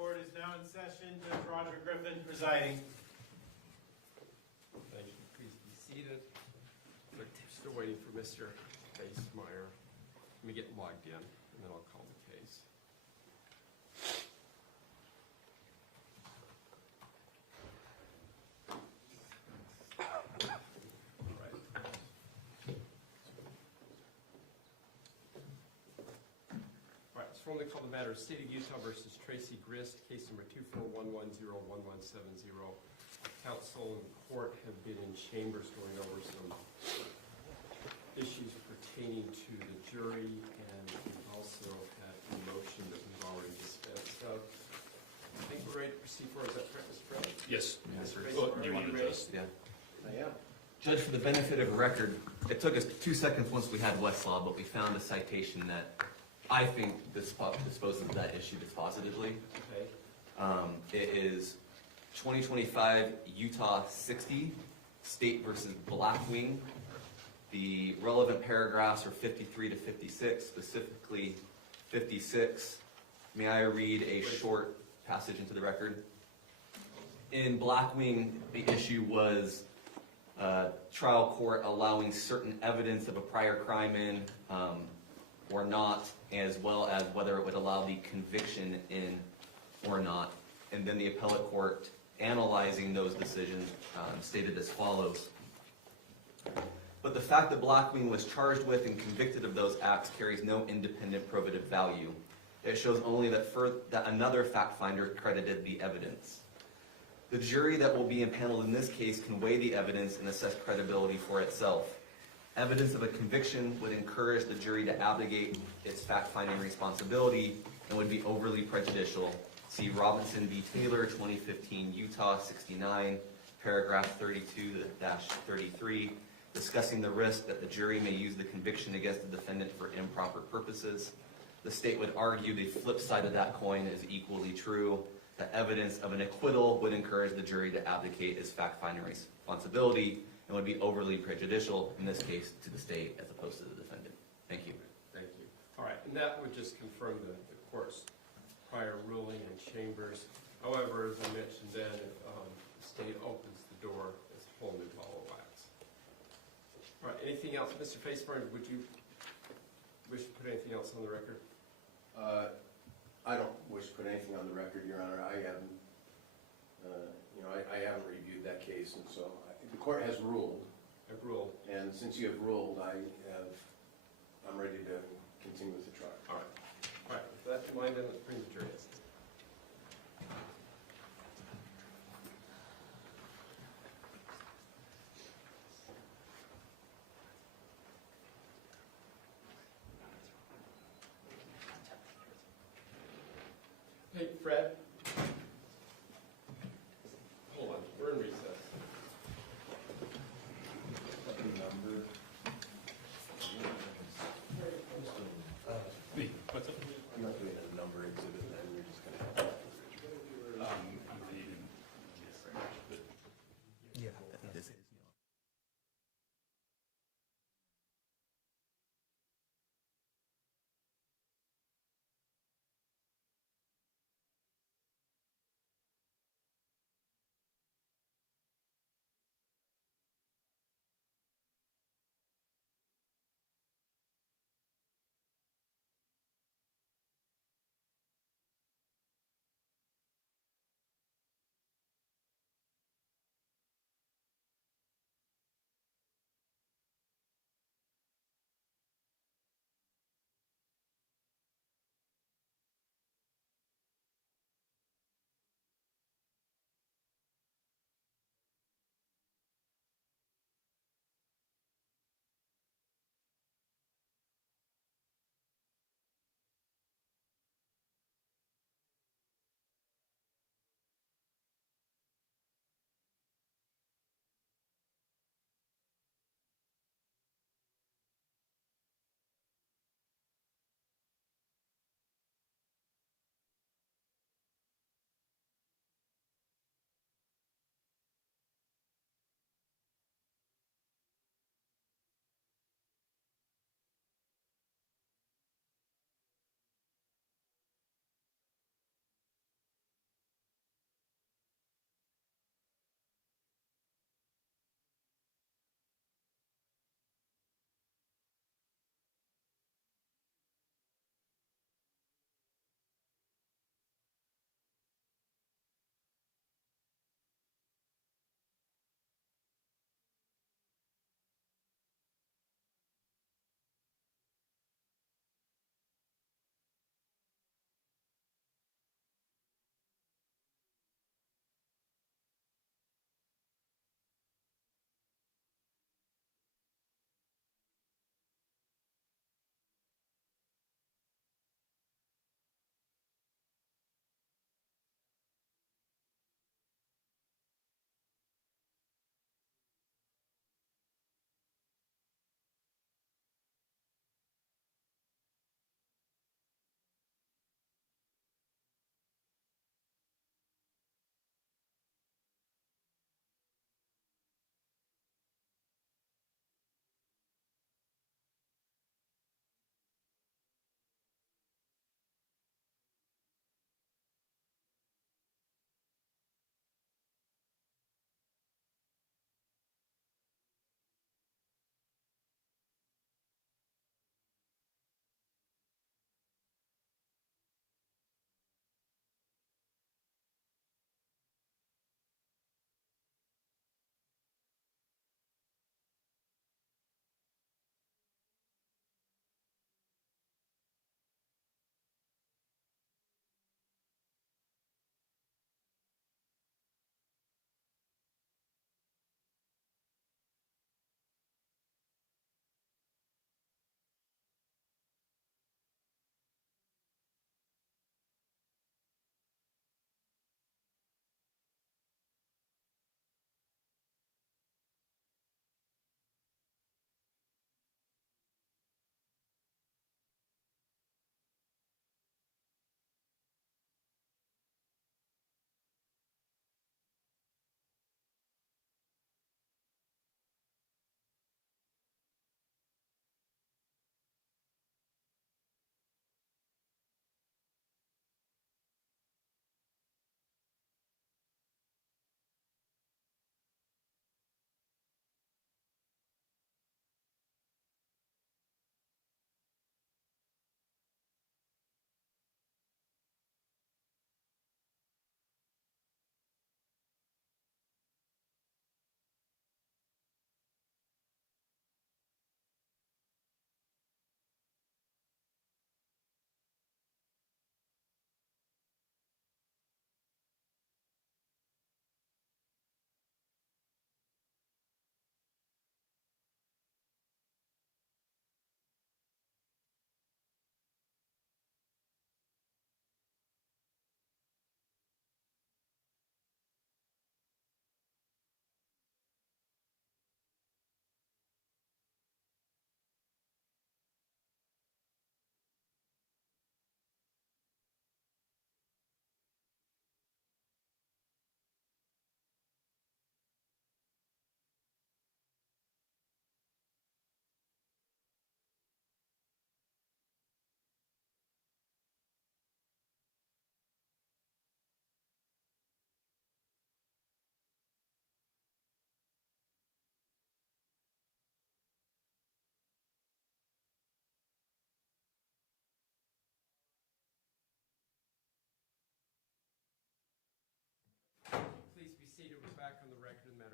Court is now in session. Judge Roger Griffin presiding. Thank you. Please be seated. We're still waiting for Mr. Basemeyer. Let me get logged in, and then I'll call the case. All right, it's formally called the matter of State of Utah versus Tracey Grist, case number 241101170. Counsel and court have been in chambers going over some issues pertaining to the jury, and we also had a motion that we've already dispensed of. I think we're ready to proceed forward. Is that correct, Mr. President? Yes. Mr. Well, Basemeyer, do you want are to ready? just? Yeah. I am. Judge, for the benefit of the record, it took us 2 seconds once we had Westlaw, but we found a citation that I think disposes of that issue dispositively. Okay. It is 2025 Utah 60, State versus Blackwing. The relevant paragraphs are 53 to 56, specifically 56. May I read a short passage into the record? In Blackwing, the issue was trial court allowing certain evidence of a prior crime in or not, as well as whether it would allow the conviction in or not. And then the appellate court, analyzing those decisions, stated as follows. But the fact that Blackwing was charged with and convicted of those acts carries no independent probative value. It shows only that another fact finder credited the evidence. The jury that will be impaneled in this case can weigh the evidence and assess credibility for itself. Evidence of a conviction would encourage the jury to abdicate its fact-finding responsibility and would be overly prejudicial. See Robinson v. Taylor, 2015, Utah 69, paragraph 32-33, discussing the risk that the jury may use the conviction against the defendant for improper purposes. The state would argue the flip side of that coin is equally true. The evidence of an acquittal would encourage the jury to abdicate its fact-finding responsibility and would be overly prejudicial, in this case, to the state as opposed to the defendant. Thank you. Thank you. All right, and that would just confirm the court's prior ruling in chambers. However, as I mentioned then, if the state opens the door, it's a whole new ball of wax. All right, anything else? Mr. Faceburn, would you wish to put anything else on the record? I don't wish to put anything on the record, Your Honor. I haven't, I haven't reviewed that case, and so the court has ruled. I've ruled. And since you have ruled, I'm ready to continue with the trial. All right. All right, with that in mind, then let's bring the jury in. Hey, Fred. Hold on, we're in recess. What's up? I'm not doing a number exhibit then.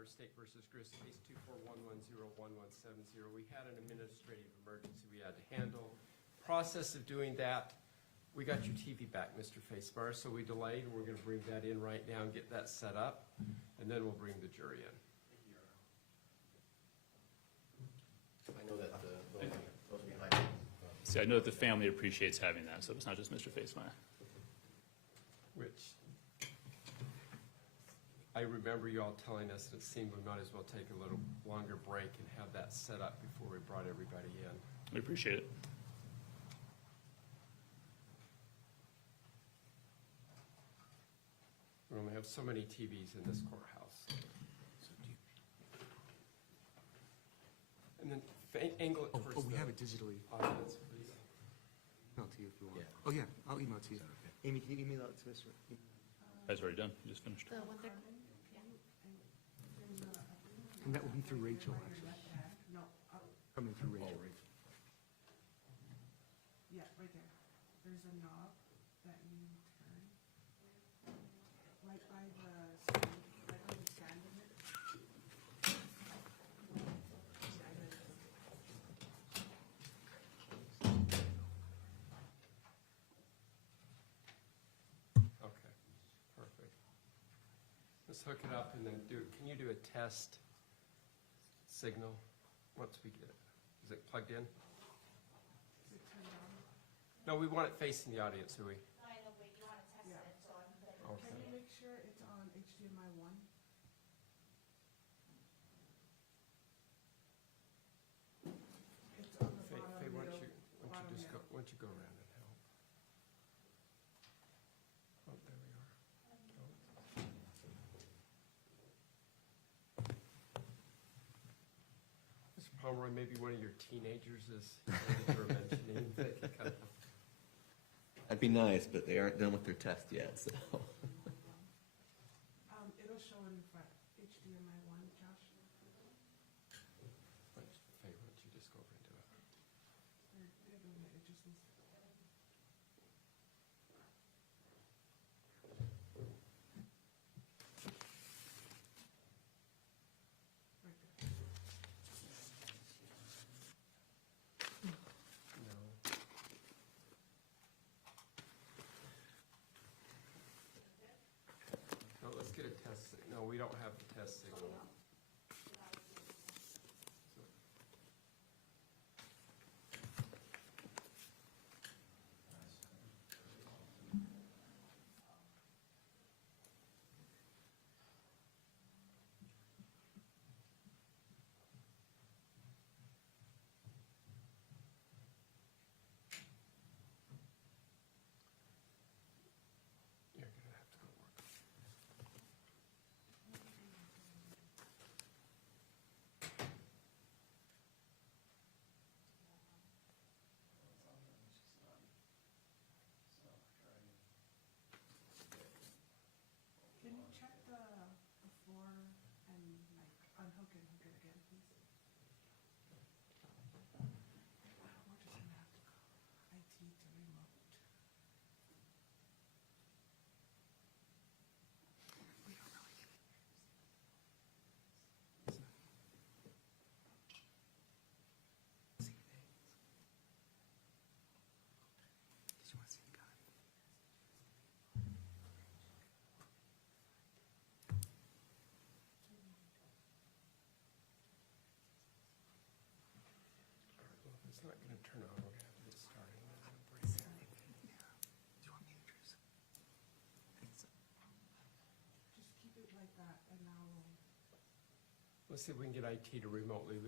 State versus Grist, case 241101170. We had an administrative emergency we had to handle. Process of doing that, we got your TV back, Mr. Facebar, so we delayed, and we're going to bring that in right now and get that set up, and then we'll bring the jury in. I know that those behind me. See, I know that the family appreciates having that, so it's not just Mr. Facemeyer. Which I remember you all telling us that it seemed we might as well take a little longer break and have that set up before we brought everybody in. We appreciate it. We only have so many TVs in this courthouse. And then angle it towards Oh, we the have it digitally. audience, please. Email to you if you want. Yeah. Oh, yeah, I'll email it to you. Amy, can you email that to Mr.? That's already done. You just finished. The one thirty. And that will be through Rachel, actually. No, Coming through Rachel. yeah, right there. There's a knob that you turn. Right by the stand, right by the stand in it. Okay, perfect. Let's hook it up and then can you do a test signal once we get it? Is it plugged in? Is it turned on? No, we want it facing the audience, do we? I know, but you want to test Yeah. it, so I'm good. Okay. Can you make sure it's on HDMI 1? It's on the Faye, bottom Faye, why middle. don't you bottom just go, middle. why don't you go around and help? Oh, there we are. Mr. Pomeroy, maybe one of your teenagers is, you were mentioning. That'd be nice, but they aren't done with their test yet, so. It'll show in front, HDMI 1, Josh. Faye, why don't you just go over and do it? They're doing it, it just needs to. Right there. No. No, let's get a test, no, we don't have the test signal. So- You're gonna have to go work. Can you check the floor and like unhook and hook it again, please? We're just gonna have to call IT to remote. We don't really get it. See things. Did you want to see the guy? Well, if it's not gonna turn on, we're gonna have to get started. and then we'll break it. Yeah. Do you want me to introduce? Just keep it like that and now we'll. Let's see if we can get IT to remotely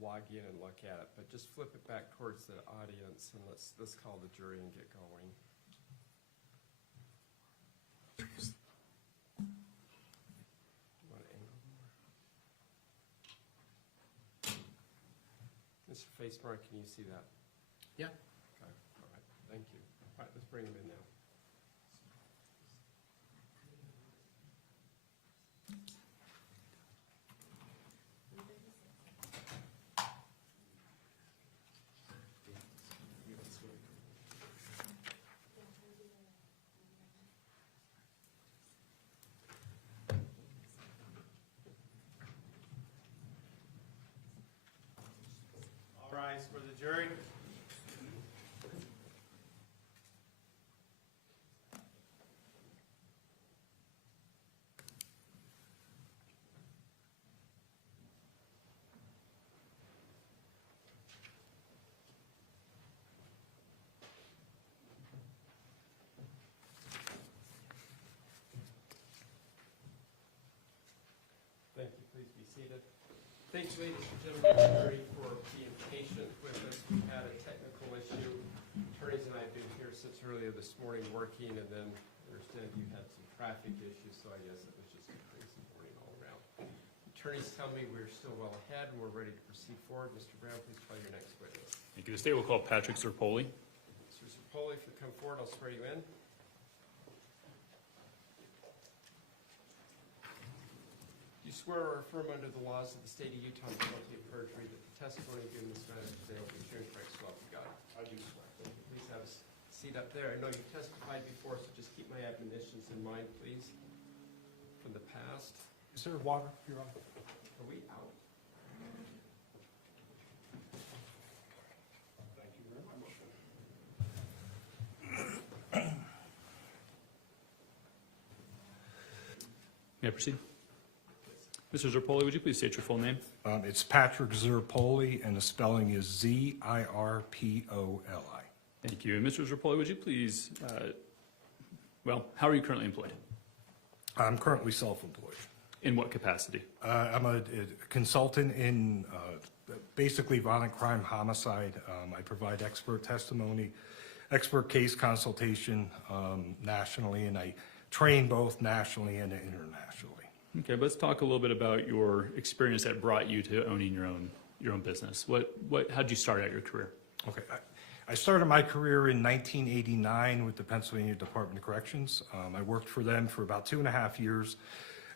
log in and look at it, but just flip it back towards the audience and let's call the jury and get going. You want to angle more? Mr. Facemark, can you see that? Yeah. Okay, all right, thank you. All right, let's bring him in now. for the jury. Thank you. Please be seated. Thanks, ladies and gentlemen, of the jury, for being patient with us. We had a technical issue. Attorneys and I have been here since earlier this morning working, and then I understand you had some traffic issues, so I guess it was just a crazy morning all around. Attorneys tell me we're still well ahead and we're ready to proceed forward. Mr. Brown, please call your next witness. Thank you. The state will call Patrick Zerpoli. Mr. Zerpoli, if you come forward, I'll swear you in. You swear or affirm under the laws of the state of Utah and penalty of perjury that the testimony given in this matter today will be true and correct, so help you God. I do swear. Thank you. Please have a seat up there. I know you've testified before, so just keep my admonitions in mind, please, from the past. Is there water, Your Honor? Are we out? Thank you very much. May I proceed? Mr. Zerpoli, would you please state your full name? It's Patrick Zerpoli, and the spelling is Zirpoli. Thank you. And Mr. Zerpoli, would you please, how are you currently employed? I'm currently self-employed. In what capacity? I'm a consultant in basically violent crime homicide. I provide expert testimony, expert case consultation nationally, and I train both nationally and internationally. Okay, let's talk a little bit about your experience that brought you to owning your own business. How'd you start out your career? Okay, I started my career in 1989 with the Pennsylvania Department of Corrections. I worked for them for about 2.5 years.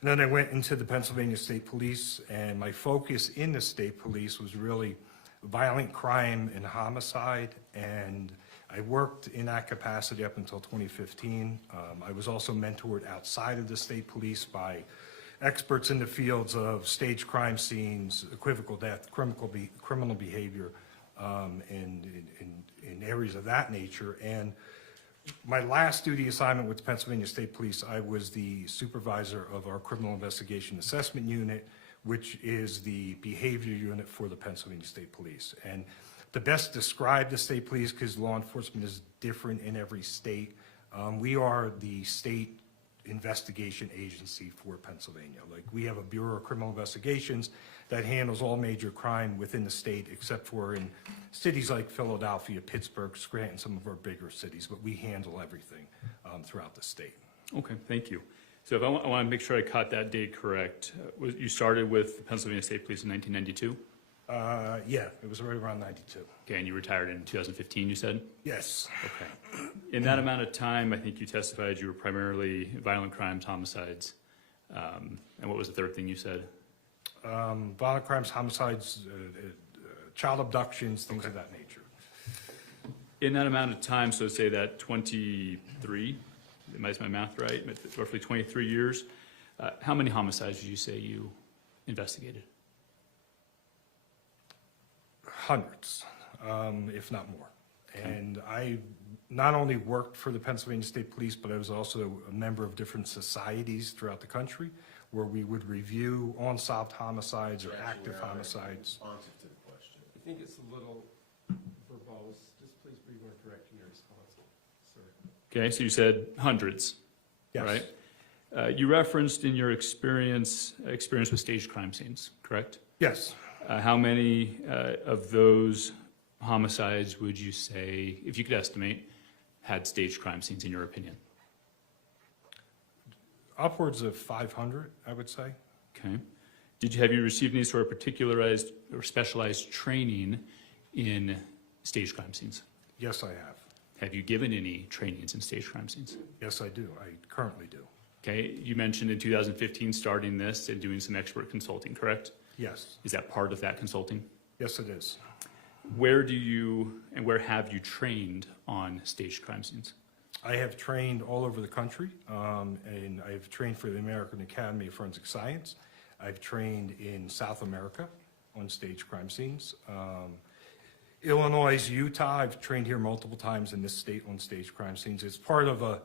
And then I went into the Pennsylvania State Police, and my focus in the state police was really violent crime and homicide. And I worked in that capacity up until 2015. I was also mentored outside of the state police by experts in the fields of staged crime scenes, equivocal death, criminal behavior, in areas of that nature. And my last duty assignment with the Pennsylvania State Police, I was the supervisor of our Criminal Investigation Assessment Unit, which is the behavior unit for the Pennsylvania State Police. And to best describe the state police, because law enforcement is different in every state, we are the state investigation agency for Pennsylvania. Like, we have a Bureau of Criminal Investigations that handles all major crime within the state, except for in cities like Philadelphia, Pittsburgh, Scranton, some of our bigger cities, but we handle everything throughout the state. Okay, thank you. So if I want to make sure I caught that date correct, you started with the Pennsylvania State Police in 1992? Yeah, it was right around 92. Okay, and you retired in 2015, you said? Yes. Okay. In that amount of time, I think you testified you were primarily violent crimes, homicides, and what was the third thing you said? Violent crimes, homicides, child abductions, things of that nature. In that amount of time, so say that 23, is my math right? Roughly 23 years, how many homicides did you say you investigated? Hundreds, if not more. And I not only worked for the Pennsylvania State Police, but I was also a member of different societies throughout the country where we would review unsolved homicides or active homicides. Responsive to the question. I think it's a little verbose. Just please be more direct in your response, sir. Okay, so you said hundreds, Yes. right? You referenced in your experience with staged crime scenes, correct? Yes. How many of those homicides would you say, if you could estimate, had staged crime scenes in your opinion? Upwards of 500, I would say. Okay. Have you received any sort of particularized or specialized training in staged crime scenes? Yes, I have. Have you given any trainings in staged crime scenes? Yes, I do. I currently do. Okay. You mentioned in 2015 starting this and doing some expert consulting, correct? Yes. Is that part of that consulting? Yes, it is. Where have you trained on staged crime scenes? I have trained all over the country, and I've trained for the American Academy of Forensic Science. I've trained in South America on staged crime scenes. Illinois, Utah. I've trained here multiple times in this state on stage crime scenes. It's part of a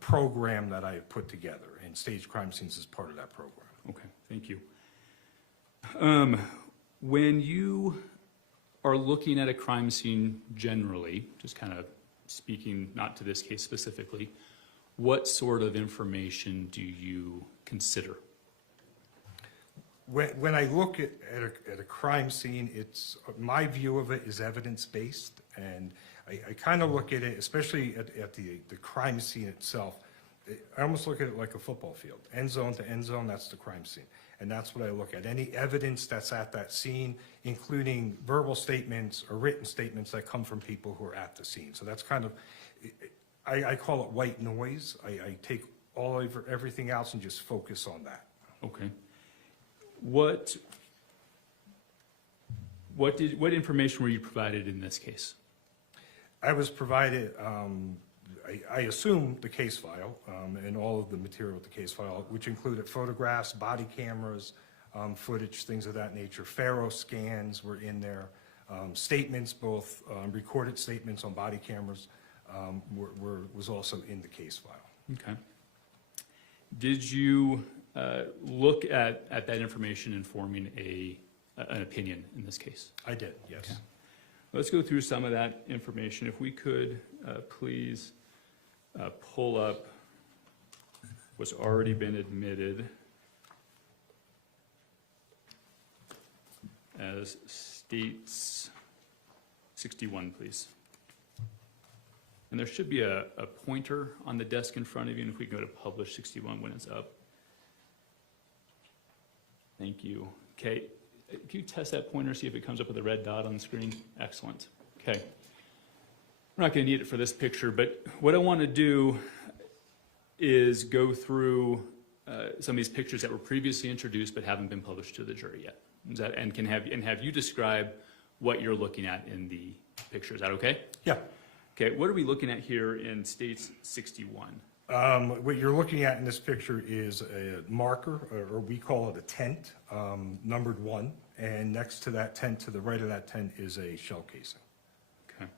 program that I have put together, and stage crime scenes is part of that program. Okay, thank you. When you are looking at a crime scene generally, just kind of speaking not to this case specifically, what sort of information do you consider? When I look at a crime scene, my view of it is evidence-based, and I kind of look at it, especially at the crime scene itself, I almost look at it like a football field. End zone to end zone, that's the crime scene. And that's what I look at. Any evidence that's at that scene, including verbal statements or written statements that come from people who are at the scene. So that's kind of, I call it white noise. I take everything else and just focus on that. Okay. What information were you provided in this case? I was provided, I assume the case file and all of the material with the case file, which included photographs, body cameras, footage, things of that nature. Faro scans were in there. Statements, both recorded statements on body cameras, was also in the case file. Okay. Did you look at that information in forming an opinion in this case? I did, yes. Okay. Let's go through some of that information. If we could please pull up what's already been admitted as States 61, please. And there should be a pointer on the desk in front of you, and if we go to publish 61 when it's up. Thank you. Okay, can you test that pointer, see if it comes up with a red dot on the screen? Excellent. Okay. We're not going to need it for this picture, but what I want to do is go through some of these pictures that were previously introduced but haven't been published to the jury yet. And have you describe what you're looking at in the picture. Is that okay? Yeah. Okay, what are we looking at here in States 61? What you're looking at in this picture is a marker, or we call it a tent, numbered 1, and next to that tent, to the right of that tent, is a shell casing. Okay.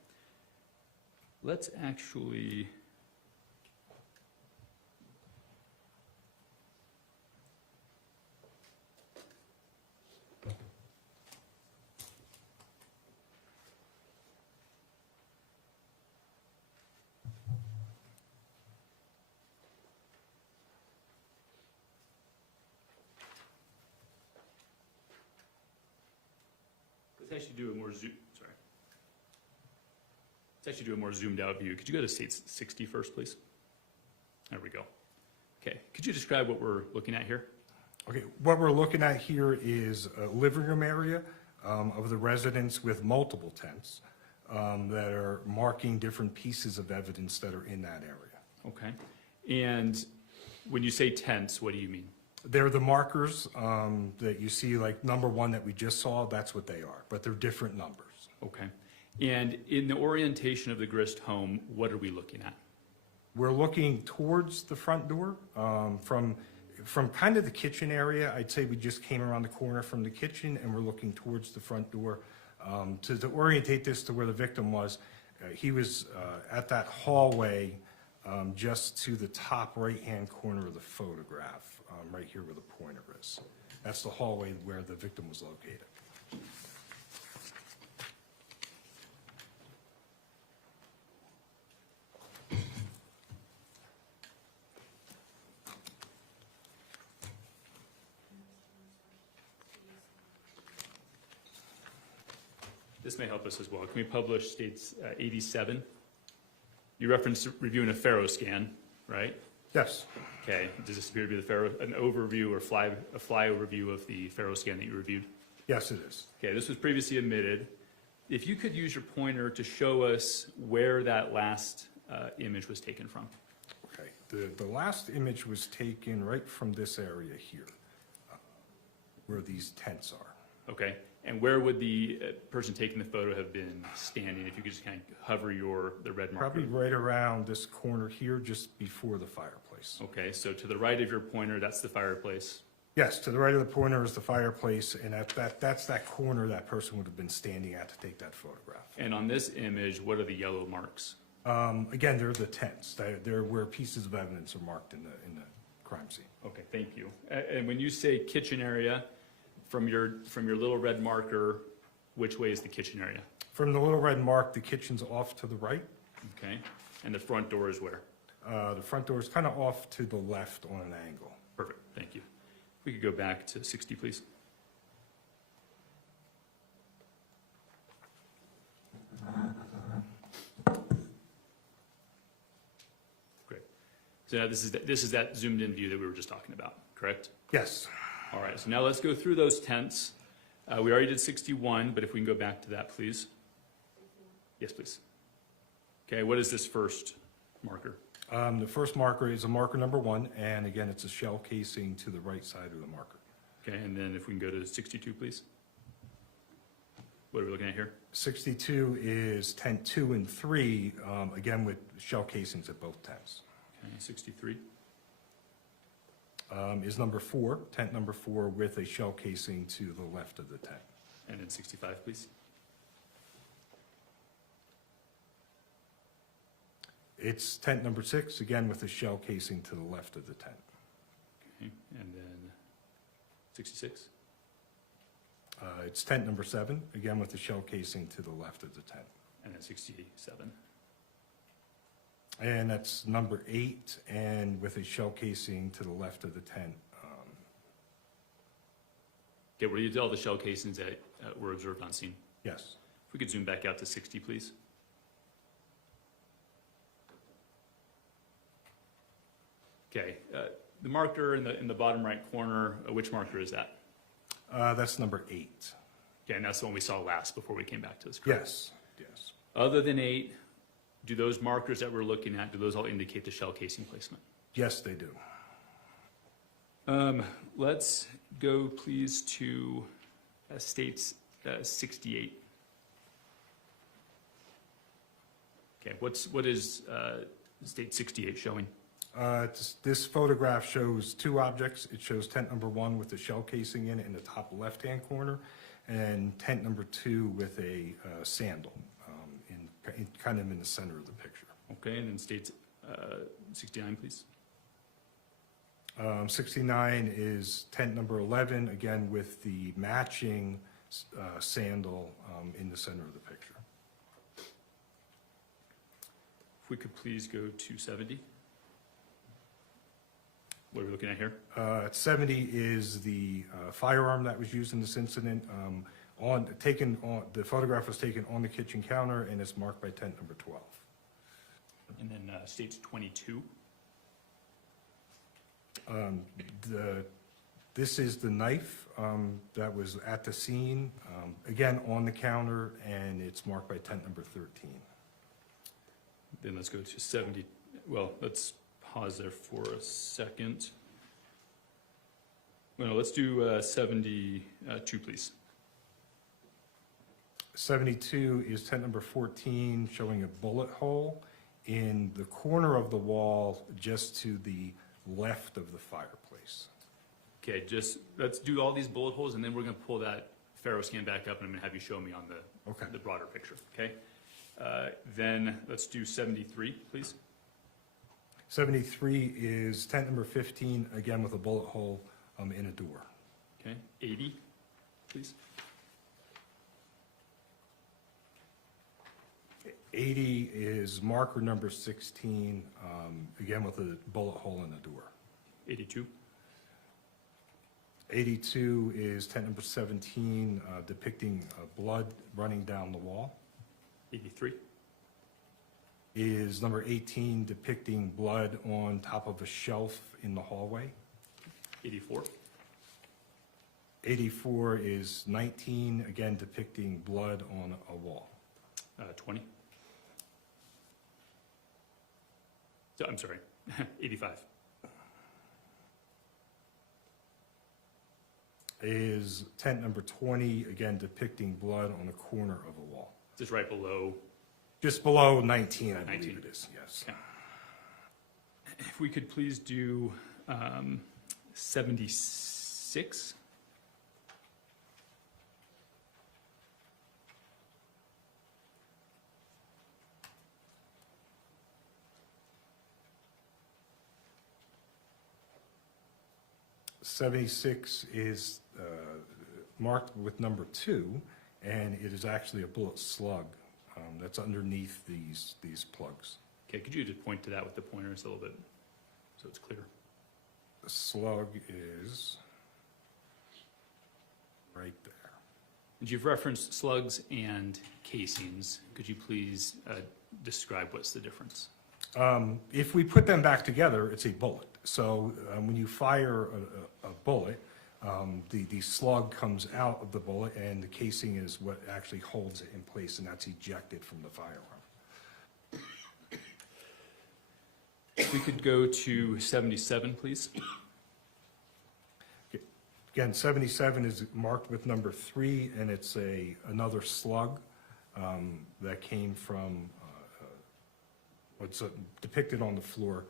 Let's actually... Let's actually do a more zoomed out view. Could you go to States 60 first, please? There we go. Okay, could you describe what we're looking at here? Okay, what we're looking at here is a living room area of the residence with multiple tents that are marking different pieces of evidence that are in that area. Okay, and when you say tents, what do you mean? They're the markers that you see, like number 1 that we just saw, that's what they are, but they're different numbers. Okay, and in the orientation of the Grist home, what are we looking at? We're looking towards the front door from kind of the kitchen area. I'd say we just came around the corner from the kitchen and we're looking towards the front door. To orientate this to where the victim was, he was at that hallway just to the top right-hand corner of the photograph, right here where the pointer is. That's the hallway where the victim was located. This may help us as well. Can we publish States 87? You referenced reviewing a Faro scan, right? Yes. Okay, does this appear to be the Faro, an overview or a fly overview of the Faro scan that you reviewed? Yes, it is. Okay, this was previously admitted. If you could use your pointer to show us where that last image was taken from. Okay, the last image was taken right from this area here, where these tents are. Okay, and where would the person taking the photo have been standing if you could just kind of hover the red marker? Probably right around this corner here, just before the fireplace. Okay, so to the right of your pointer, that's the fireplace. Yes, to the right of the pointer is the fireplace, and that's that corner that person would have been standing at to take that photograph. And on this image, what are the yellow marks? Again, they're the tents. They're where pieces of evidence are marked in the crime scene. Okay, thank you. And when you say kitchen area, from your little red marker, which way is the kitchen area? From the little red mark, the kitchen's off to the right. Okay, and the front door is where? The front door is kind of off to the left on an angle. Perfect, thank you. If we could go back to 60, please. Great. So now this is that zoomed in view that we were just talking about, correct? Yes. All right, so now let's go through those tents. We already did 61, but if we can go back to that, please. Yes, please. Okay, what is this first marker? The first marker is a marker number 1, and again, it's a shell casing to the right side of the marker. Okay, and then if we can go to 62, please. What are we looking at here? 62 is tent 2 and 3, again with shell casings at both tents. Okay, 63. Is number 4, tent number 4 with a shell casing to the left of the tent. And then 65, please. It's tent number 6, again with a shell casing to the left of the tent. Okay, and then 66. It's tent number 7, again with the shell casing to the left of the tent. And then 67. And that's number 8, and with a shell casing to the left of the tent. Okay, where you did all the shell casings that were observed on scene. Yes. If we could zoom back out to 60, please. Okay, the marker in the bottom right corner, which marker is that? That's number 8. Okay, and that's the one we saw last before we came back to this, correct? Yes, yes. Other than 8, do those markers that we're looking at, do those all indicate the shell casing placement? Yes, they do. Let's go please to states 68. Okay, what is state 68 showing? This photograph shows 2 objects. It shows tent number 1 with the shell casing in it in the top left-hand corner, and tent number 2 with a sandal, kind of in the center of the picture. Okay, and then state 69, please. 69 is tent number 11, again with the matching sandal in the center of the picture. If we could please go to 70. What are we looking at here? 70 is the firearm that was used in this incident. The photograph was taken on the kitchen counter, and it's marked by tent number 12. And then states 22. This is the knife that was at the scene, again on the counter, and it's marked by tent number 13. Then let's go to 70. Well, let's pause there for a second. Well, let's do 72, please. 72 is tent number 14, showing a bullet hole in the corner of the wall just to the left of the fireplace. Okay, let's do all these bullet holes, and then we're going to pull that Faro scan back up, and I'm going to have you show me on the broader picture, okay? Then let's do 73, please. 73 is tent number 15, again with a bullet hole in a door. Okay, 80, please. 80 is marker number 16, again with a bullet hole in the door. 82. 82 is tent number 17, depicting blood running down the wall. 83. Is number 18, depicting blood on top of a shelf in the hallway. 84. 84 is 19, again depicting blood on a wall. 20. So, I'm sorry, 85. Is tent number 20, again depicting blood on the corner of a wall. Just right below. Just below 19, I 19. believe it is, yes. Okay. If we could please do 76. 76. .76 is marked with number 2, and it is actually a bullet slug that's underneath these plugs. Okay, could you just point to that with the pointers a little bit so it's clear? The slug is right there. And you've referenced slugs and casings. Could you please describe what's the difference? If we put them back together, it's a bullet. So when you fire a bullet, the slug comes out of the bullet, and the casing is what actually holds it in place, and that's ejected from the firearm. If we could go to 77, please. Again, 77 is marked with number 3, and it's another slug that came from what's depicted on the floor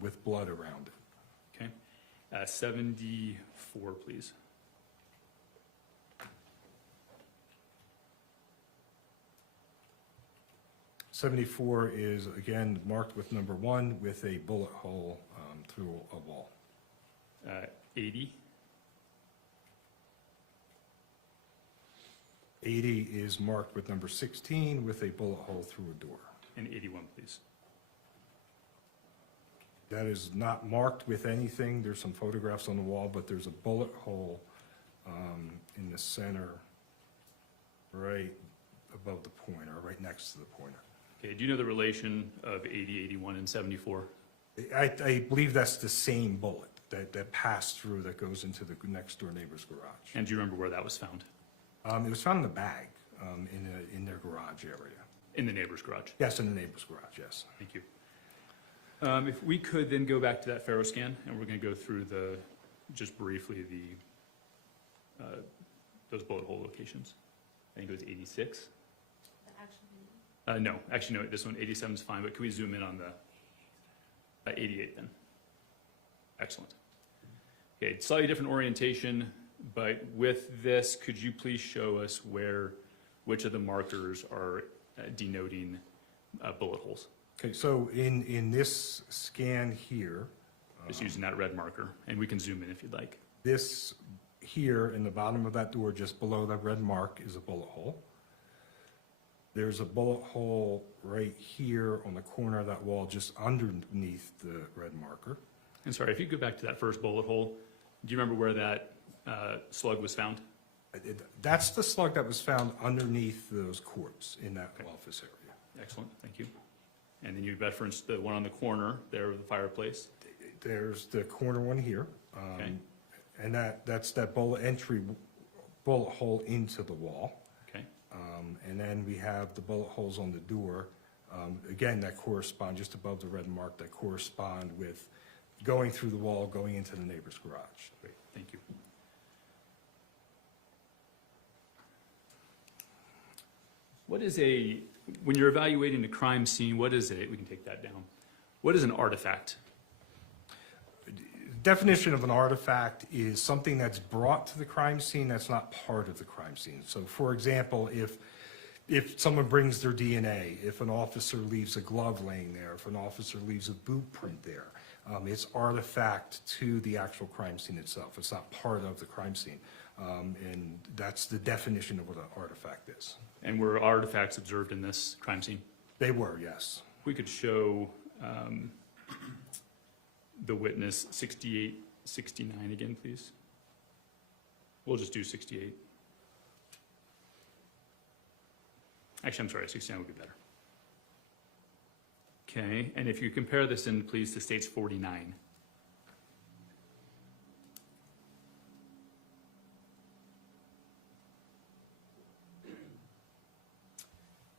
with blood around it. Okay. 74, please. .74 is, again, marked with number 1 with a bullet hole through a wall. 80. 80 is marked with number 16 with a bullet hole through a door. And 81, please. That is not marked with anything. There's some photographs on the wall, but there's a bullet hole in the center, right above the pointer, right next to the pointer. Okay, do you know the relation of 80, 81, and 74? I believe that's the same bullet that passed through, that goes into the next door neighbor's garage. And do you remember where that was found? It was found in a bag in their garage area. In the neighbor's garage. Yes, in the neighbor's garage, yes. Thank you. If we could then go back to that Faro scan, and we're going to go through just briefly those bullet hole locations. I think it was 86. No, actually no, this one, 87 is fine, but can we zoom in on the 88 then? Excellent. Okay, slightly different orientation, but with this, could you please show us which of the markers are denoting bullet holes? Okay, so in this scan here, Just using that red marker, and we can zoom in if you'd like. this here in the bottom of that door, just below that red mark, is a bullet hole. There's a bullet hole right here on the corner of that wall, just underneath the red marker. And sorry, if you go back to that first bullet hole, do you remember where that slug was found? That's the slug that was found underneath those cords in that office area. Excellent, thank you. And then you referenced the one on the corner there of the fireplace. There's the corner one here. Okay. And that's that bullet hole into the wall. Okay, And then we have the bullet holes on the door, again, that correspond just above the red mark, that correspond with going through the wall, going into the neighbor's garage. great, thank you. When you're evaluating a crime scene, we can take that down. What is an artifact? Definition of an artifact is something that's brought to the crime scene that's not part of the crime scene. So for example, if someone brings their DNA, if an officer leaves a glove laying there, if an officer leaves a boot print there, it's artifact to the actual crime scene itself. It's not part of the crime scene. And that's the definition of what an artifact is. And were artifacts observed in this crime scene? They were, yes. We could show the witness 68, 69 again, please. We'll just do 68. Actually, I'm sorry, 69 would be better. Okay, and if you compare this in, please, to states 49.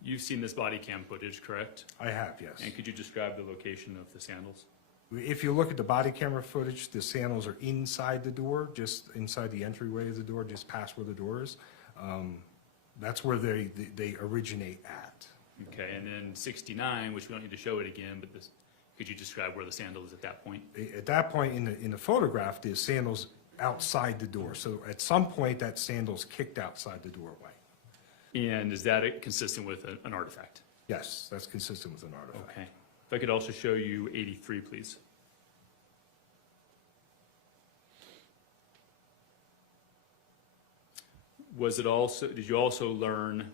You've seen this body cam footage, correct? I have, yes. And could you describe the location of the sandals? If you look at the body camera footage, the sandals are inside the door, just inside the entryway of the door, just past where the door is. That's where they originate at. Okay, and then 69, which we don't need to show it again, but could you describe where the sandal is at that point? At that point in the photograph, the sandals outside the door. So at some point, that sandals kicked outside the doorway. And is that consistent with an artifact? Yes, that's consistent with an artifact. Okay. If I could also show you 83, please. Did you also learn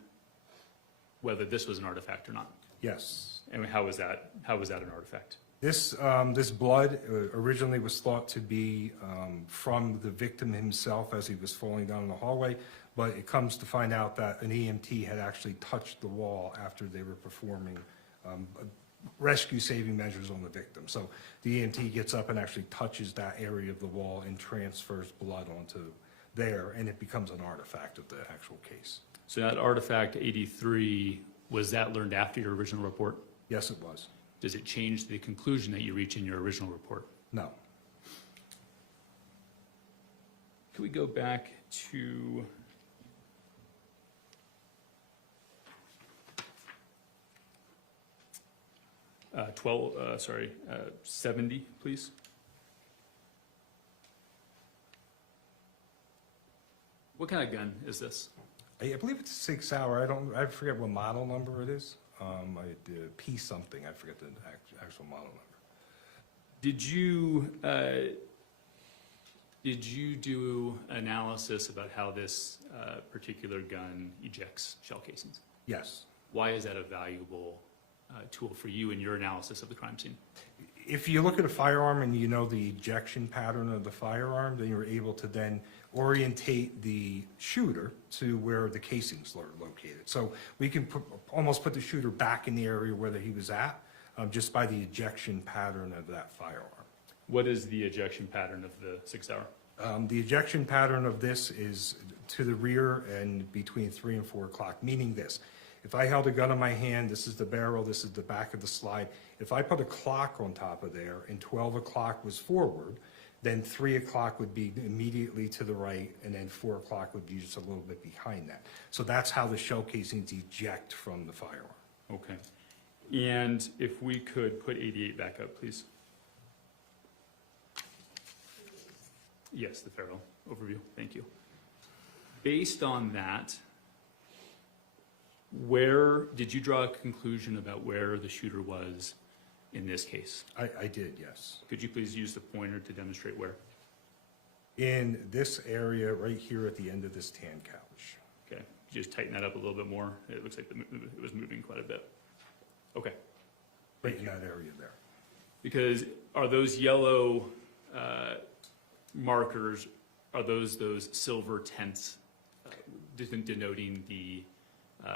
whether this was an artifact or not? Yes. And how was that an artifact? This blood originally was thought to be from the victim himself as he was falling down the hallway, but it comes to find out that an EMT had actually touched the wall after they were performing rescue saving measures on the victim. So the EMT gets up and actually touches that area of the wall and transfers blood onto there, and it becomes an artifact of the actual case. So that artifact 83, was that learned after your original report? Yes, it was. Does it change the conclusion that you reach in your original report? No. Can we go back to uh, 70, please? What kind of gun is this? I believe it's a 6 hour. I forget what model number it is. P something. I forget the actual model number. Did you do analysis about how this particular gun ejects shell casings? Yes. Why is that a valuable tool for you in your analysis of the crime scene? If you look at a firearm and you know the ejection pattern of the firearm, then you're able to then orientate the shooter to where the casings are located. So we can almost put the shooter back in the area where he was at, just by the ejection pattern of that firearm. What is the ejection pattern of the 6 hour? The ejection pattern of this is to the rear and between 3 and 4 o'clock, meaning this. If I held a gun in my hand, this is the barrel, this is the back of the slide. If I put a clock on top of there and 12 o'clock was forward, then 3 o'clock would be immediately to the right, and then 4 o'clock would be just a little bit behind that. So that's how the shell casings eject from the firearm. Okay. And if we could put 88 back up, please. Yes, the Farrell overview. Thank you. Based on that, where did you draw a conclusion about where the shooter was in this case? I did, yes. Could you please use the pointer to demonstrate where? In this area right here at the end of this tan couch. Okay, just tighten that up a little bit more. It looks like it was moving quite a bit. Okay. Right in that area there. Because are those yellow markers, are those silver tents denoting the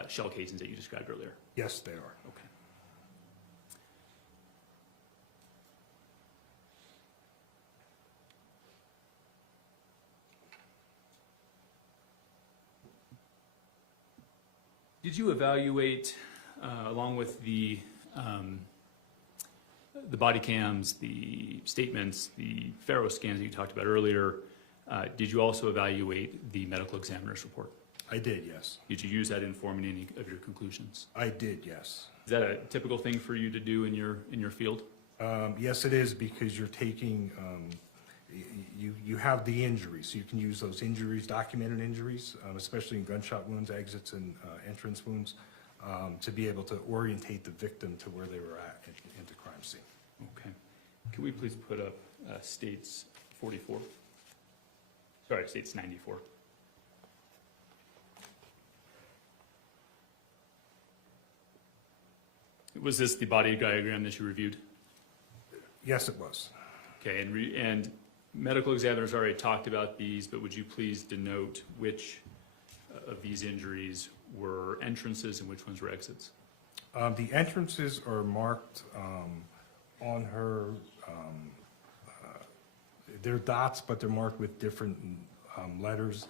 shell casings that you described earlier? Yes, they are. Okay. Did you evaluate, along with the body cams, the statements, the Faro scans that you talked about earlier, did you also evaluate the medical examiner's report? I did, yes. Did you use that in forming any of your conclusions? I did, yes. Is that a typical thing for you to do in your field? Yes, it is, because you're taking, you have the injuries, so you can use those injuries, documented injuries, especially in gunshot wounds, exits, and entrance wounds, to be able to orientate the victim to where they were at in the crime scene. Okay. Can we please put up states 44? Sorry, states 94. Was this the body diagram that you reviewed? Yes, it was. Okay, and medical examiners already talked about these, but would you please denote which of these injuries were entrances and which ones were exits? The entrances are marked on her, they're dots, but they're marked with different letters.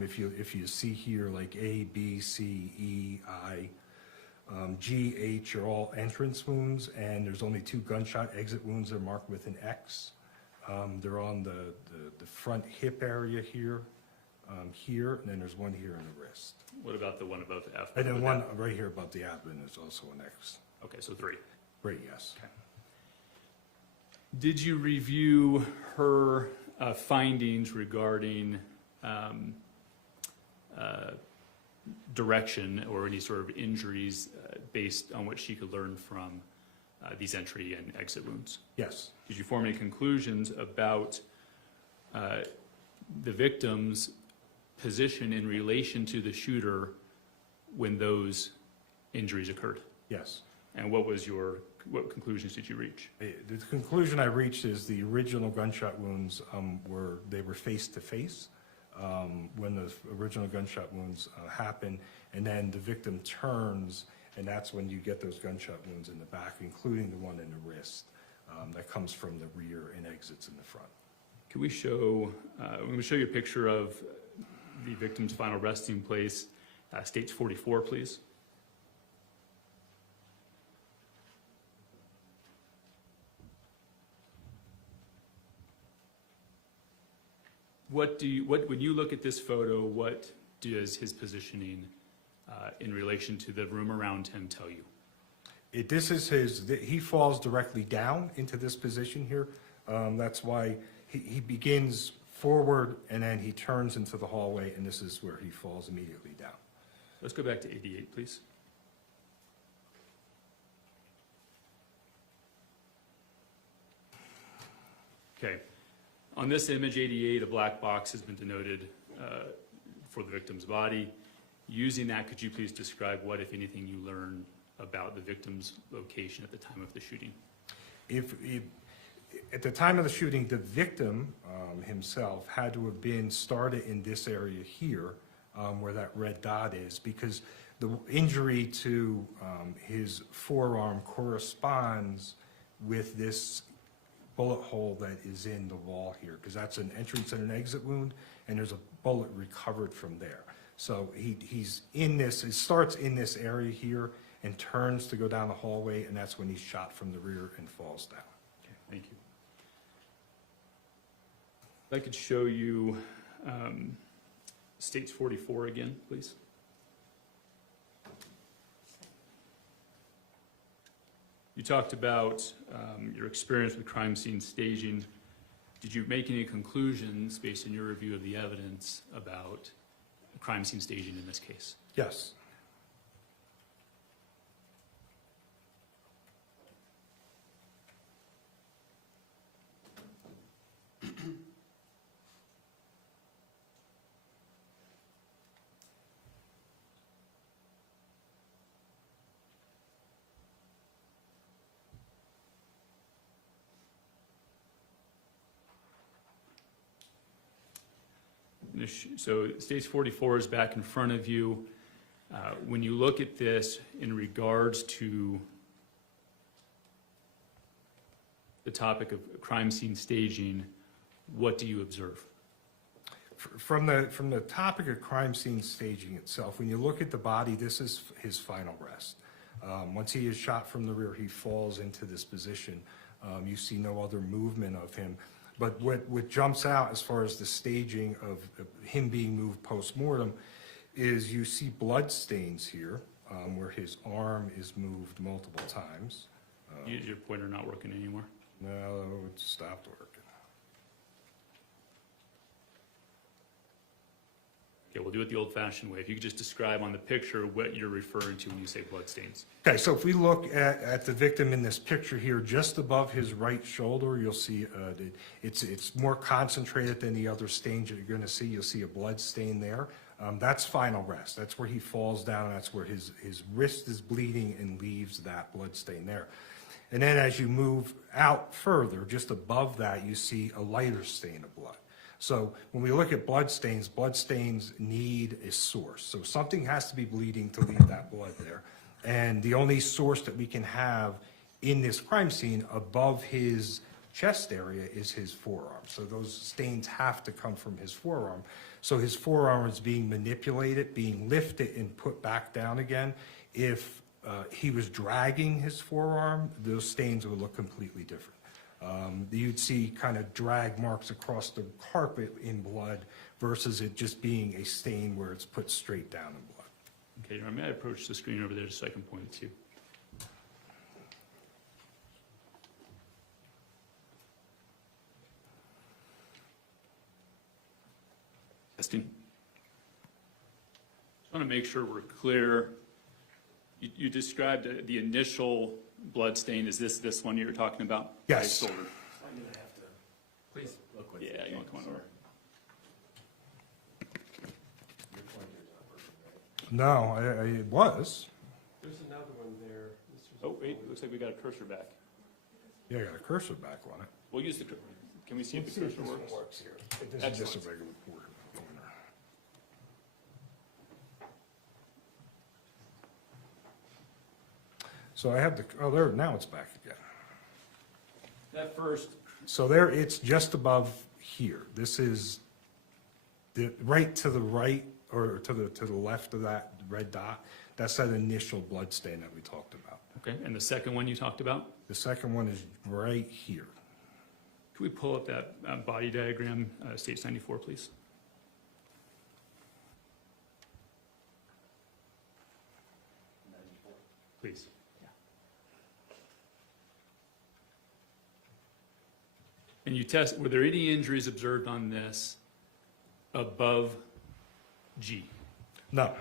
If you see here, like A, B, C, E, I, G, H are all entrance wounds, and there's only 2 gunshot exit wounds that are marked with an X. They're on the front hip area here, and then there's one here in the wrist. What about the one above the F? And then one right here above the abdomen is also an X. Okay, so 3. Right, yes. Okay. Did you review her findings regarding direction or any sort of injuries based on what she could learn from these entry and exit wounds? Yes. Did you form any conclusions about the victim's position in relation to the shooter when those injuries occurred? Yes. And what conclusions did you reach? The conclusion I reached is the original gunshot wounds were face to face when the original gunshot wounds happened, and then the victim turns, and that's when you get those gunshot wounds in the back, including the one in the wrist that comes from the rear and exits in the front. Can we show you a picture of the victim's final resting place, States 44, please? When you look at this photo, what does his positioning in relation to the room around him tell you? He falls directly down into this position here. That's why he begins forward and then he turns into the hallway, and this is where he falls immediately down. Let's go back to 88, please. Okay. On this image, 88, a black box has been denoted for the victim's body. Using that, could you please describe what, if anything, you learned about the victim's location at the time of the shooting? At the time of the shooting, the victim himself had to have been started in this area here, where that red dot is, because the injury to his forearm corresponds with this bullet hole that is in the wall here, because that's an entrance and an exit wound, and there's a bullet recovered from there. So he's in this, it starts in this area here and turns to go down the hallway, and that's when he's shot from the rear and falls down. Okay, thank you. If I could show you States 44 again, please. You talked about your experience with crime scene staging. Did you make any conclusions based on your review of the evidence about crime scene staging in this case? Yes. So Stage 44 is back in front of you. When you look at this in regards to the topic of crime scene staging, what do you observe? From the topic of crime scene staging itself, when you look at the body, this is his final rest. Once he is shot from the rear, he falls into this position. You see no other movement of him. But what jumps out as far as the staging of him being moved post-mortem is you see blood stains here where his arm is moved multiple times. Is your pointer not working anymore? No, it stopped working. Okay, we'll do it the old-fashioned way. If you could just describe on the picture what you're referring to when you say blood stains. Okay, so if we look at the victim in this picture here, just above his right shoulder, you'll see it's more concentrated than the other stains that you're going to see. You'll see a blood stain there. That's final rest. That's where he falls down. That's where his wrist is bleeding and leaves that blood stain there. And then as you move out further, just above that, you see a lighter stain of blood. So when we look at blood stains need a source. So something has to be bleeding to leave that blood there. And the only source that we can have in this crime scene above his chest area is his forearm. So those stains have to come from his forearm. So his forearm is being manipulated, being lifted and put back down again. If he was dragging his forearm, those stains would look completely different. You'd see kind of drag marks across the carpet in blood versus it just being a stain where it's put straight down in blood. Okay, may I approach the screen over there just so I can point it to you? Testing. Just want to make sure we're clear. You described the initial blood stain. Is this one you were talking about? Yes. Right shoulder. I'm gonna have to Please. look with Yeah, you want to come on over? Your pointer's not working, right? No, it was. There's another one there. Mr. Oh, wait, looks like we got a cursor back. Yeah, I got a cursor back on it. We'll use the, can we see if the cursor works? here. This is just a Excellent. regular pointer. So I have the, oh, there, now it's back again. That first, So there, it's just above here. This is right to the right, or to the left of that red dot. That's that initial blood stain that we talked about. okay, and the second one you talked about? The second one is right here. Can we pull up that body diagram, stage 94, please? Please. And you test, were there any injuries observed on this above G? No,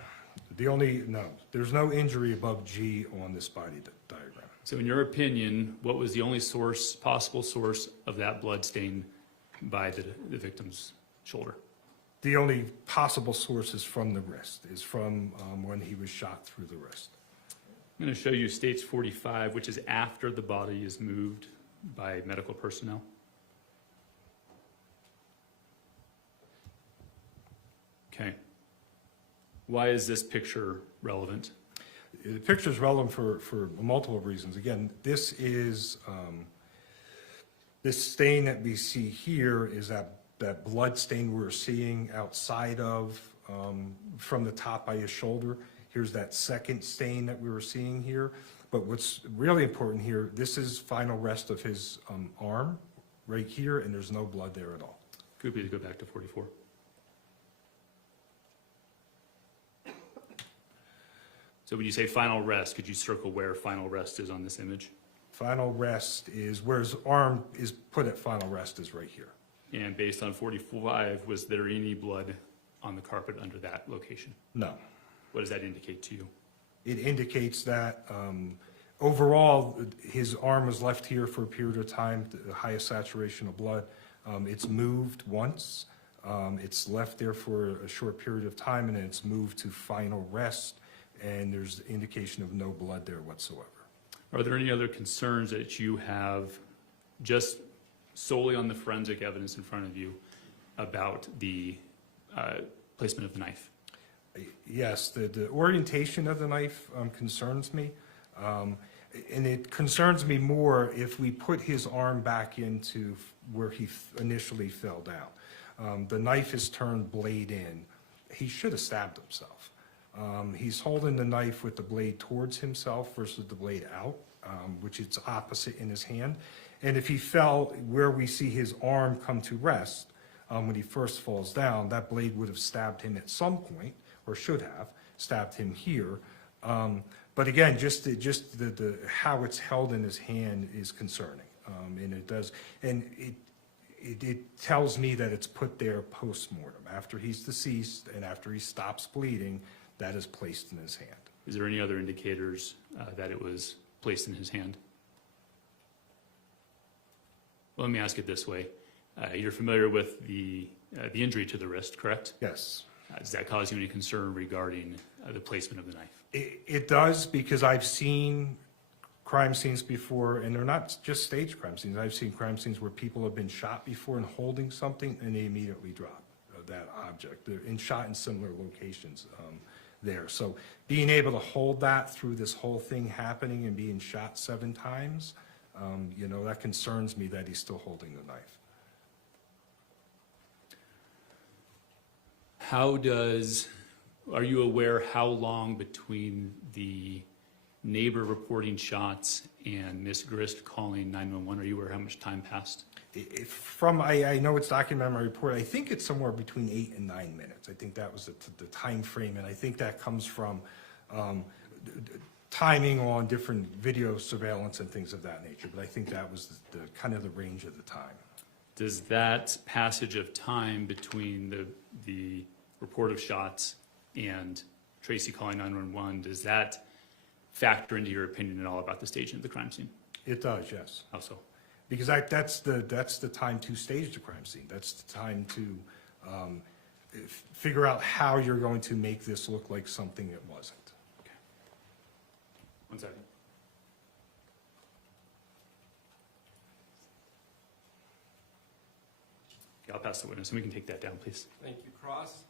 no, there's no injury above G on this body diagram. So in your opinion, what was the only source, possible source of that blood stain by the victim's shoulder? The only possible source is from the wrist, is from when he was shot through the wrist. I'm going to show you stage 45, which is after the body is moved by medical personnel. Okay. Why is this picture relevant? The picture is relevant for multiple reasons. Again, this is, this stain that we see here is that blood stain we're seeing outside of, from the top by his shoulder. Here's that second stain that we were seeing here. But what's really important here, this is final rest of his arm right here, and there's no blood there at all. Could we go back to 44? So when you say final rest, could you circle where final rest is on this image? Final rest is, where his arm is put at final rest is right here. And based on 45, was there any blood on the carpet under that location? No. What does that indicate to you? It indicates that overall, his arm was left here for a period of time, the highest saturation of blood. It's moved once, it's left there for a short period of time, and then it's moved to final rest, and there's indication of no blood there whatsoever. Are there any other concerns that you have, just solely on the forensic evidence in front of you, about the placement of the knife? Yes, the orientation of the knife concerns me, and it concerns me more if we put his arm back into where he initially fell down. The knife is turned blade in. He should have stabbed himself. He's holding the knife with the blade towards himself versus the blade out, which is opposite in his hand. And if he fell where we see his arm come to rest, when he first falls down, that blade would have stabbed him at some point, or should have stabbed him here. But again, just the how it's held in his hand is concerning, and it does, and it tells me that it's put there post-mortem, after he's deceased and after he stops bleeding. That is placed in his hand. Is there any other indicators that it was placed in his hand? Well, let me ask it this way. You're familiar with the injury to the wrist, correct? Yes. Does that cause you any concern regarding the placement of the knife? It does, because I've seen crime scenes before, and they're not just staged crime scenes. I've seen crime scenes where people have been shot before and holding something, and they immediately drop that object. They're shot in similar locations there. So being able to hold that through this whole thing happening and being shot 7 times, that concerns me that he's still holding the knife. Are you aware how long between the neighbor reporting shots and Miss Grist calling 911? Are you aware how much time passed? I know it's documented in my report. I think it's somewhere between 8 and 9 minutes. I think that was the time frame, and I think that comes from timing on different video surveillance and things of that nature. But I think that was the kind of the range of the time. Does that passage of time between the report of shots and Tracey calling 911, does that factor into your opinion at all about the staging of the crime scene? It does, yes. How so? Because that's the time to stage the crime scene. That's the time to figure out how you're going to make this look like something it wasn't. Okay. 1 second. Okay, I'll pass the witness, and we can take that down, please. Thank you, Cross.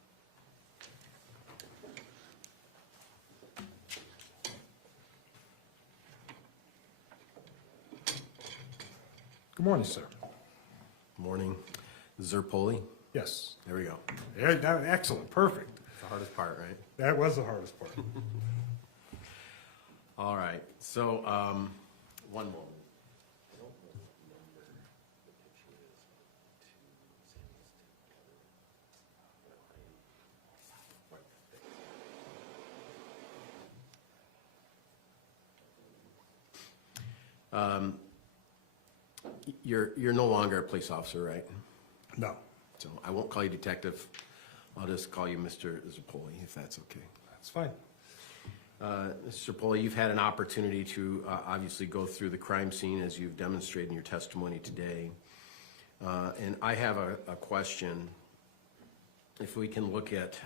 Good morning, sir. Morning. Zerpoli? Yes. There we go. Yeah, excellent, perfect. It's the hardest part, right? That was the hardest part. All right, so, one moment. I don't know what number the picture is. You're no longer a police officer, right? No, So I won't call you detective. I'll just call you Mr. Zerpoli, if that's okay. that's fine. Mr. Zerpoli, you've had an opportunity to obviously go through the crime scene as you've demonstrated in your testimony today. And I have a question. If we can look at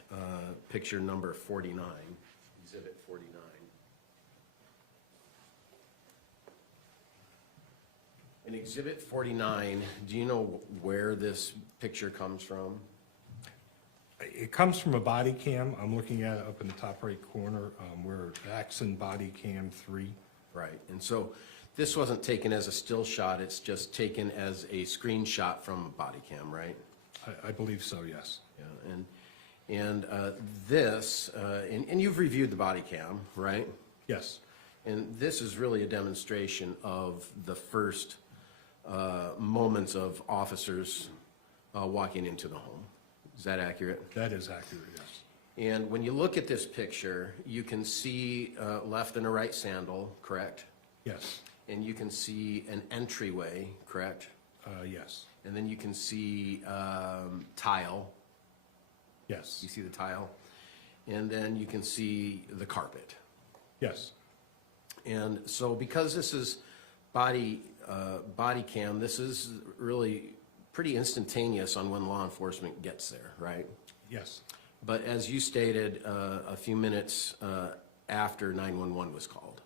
picture number 49, exhibit 49. In exhibit 49, do you know where this picture comes from? It comes from a body cam. I'm looking at it up in the top right corner, where Axon body cam 3. Right, and so this wasn't taken as a still shot, it's just taken as a screenshot from a body cam, right? I believe so, yes. Yeah, and this, and you've reviewed the body cam, right? Yes, And this is really a demonstration of the first moments of officers walking into the home. Is that accurate? that is accurate, yes. And when you look at this picture, you can see a left and a right sandal, correct? Yes, And you can see an entryway, correct? yes, And then you can see tile. yes, You see the tile? And then you can see the carpet. yes, And so because this is body cam, this is really pretty instantaneous on when law enforcement gets there, right? yes, But as you stated, a few minutes after 911 was called.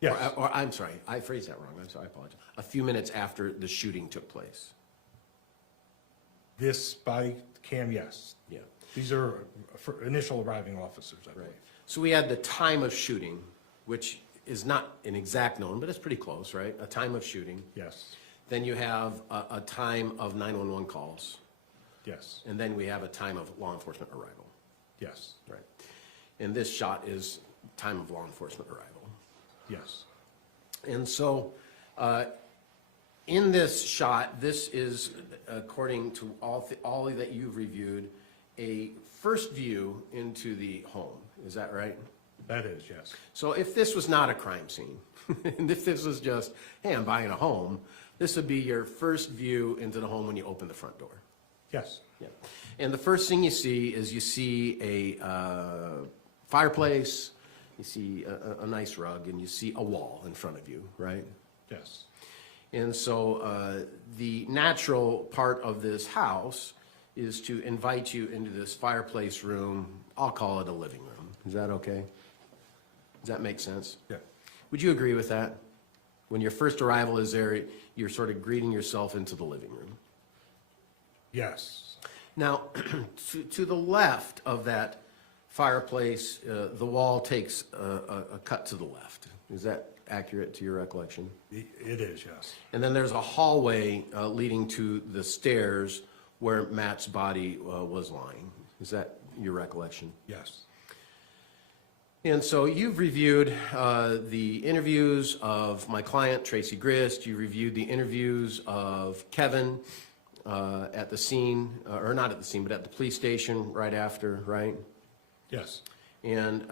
yes, Or I'm sorry, I phrased that wrong. I'm sorry, I apologize. A few minutes after the shooting took place. this body cam, yes. Yeah. These are for initial arriving officers, I believe. Right. So we had the time of shooting, which is not an exact known, but it's pretty close, right? A time of shooting. Yes, Then you have a time of 911 calls. yes, And then we have a time of law enforcement arrival. yes, Right. And this shot is time of law enforcement arrival. yes, And so, in this shot, this is, according to all that you've reviewed, a first view into the home. Is that right? that is, yes. So if this was not a crime scene, and if this was just, hey, I'm buying a home, this would be your first view into the home when you open the front door. Yes, Yeah. And the first thing you see is you see a fireplace, you see a nice rug, and you see a wall in front of you, right? yes, And so the natural part of this house is to invite you into this fireplace room. I'll call it a living room. Is that okay? Does that make sense? yeah, Would you agree with that? When your first arrival is there, you're sort of greeting yourself into the living room. yes, Now, to the left of that fireplace, the wall takes a cut to the left. Is that accurate to your recollection? it is, yes. And then there's a hallway leading to the stairs where Matt's body was lying. Is that your recollection? Yes, And so you've reviewed the interviews of my client, Tracey Grist. You reviewed the interviews of Kevin at the scene, or not at the scene, but at the police station right after, right? yes, And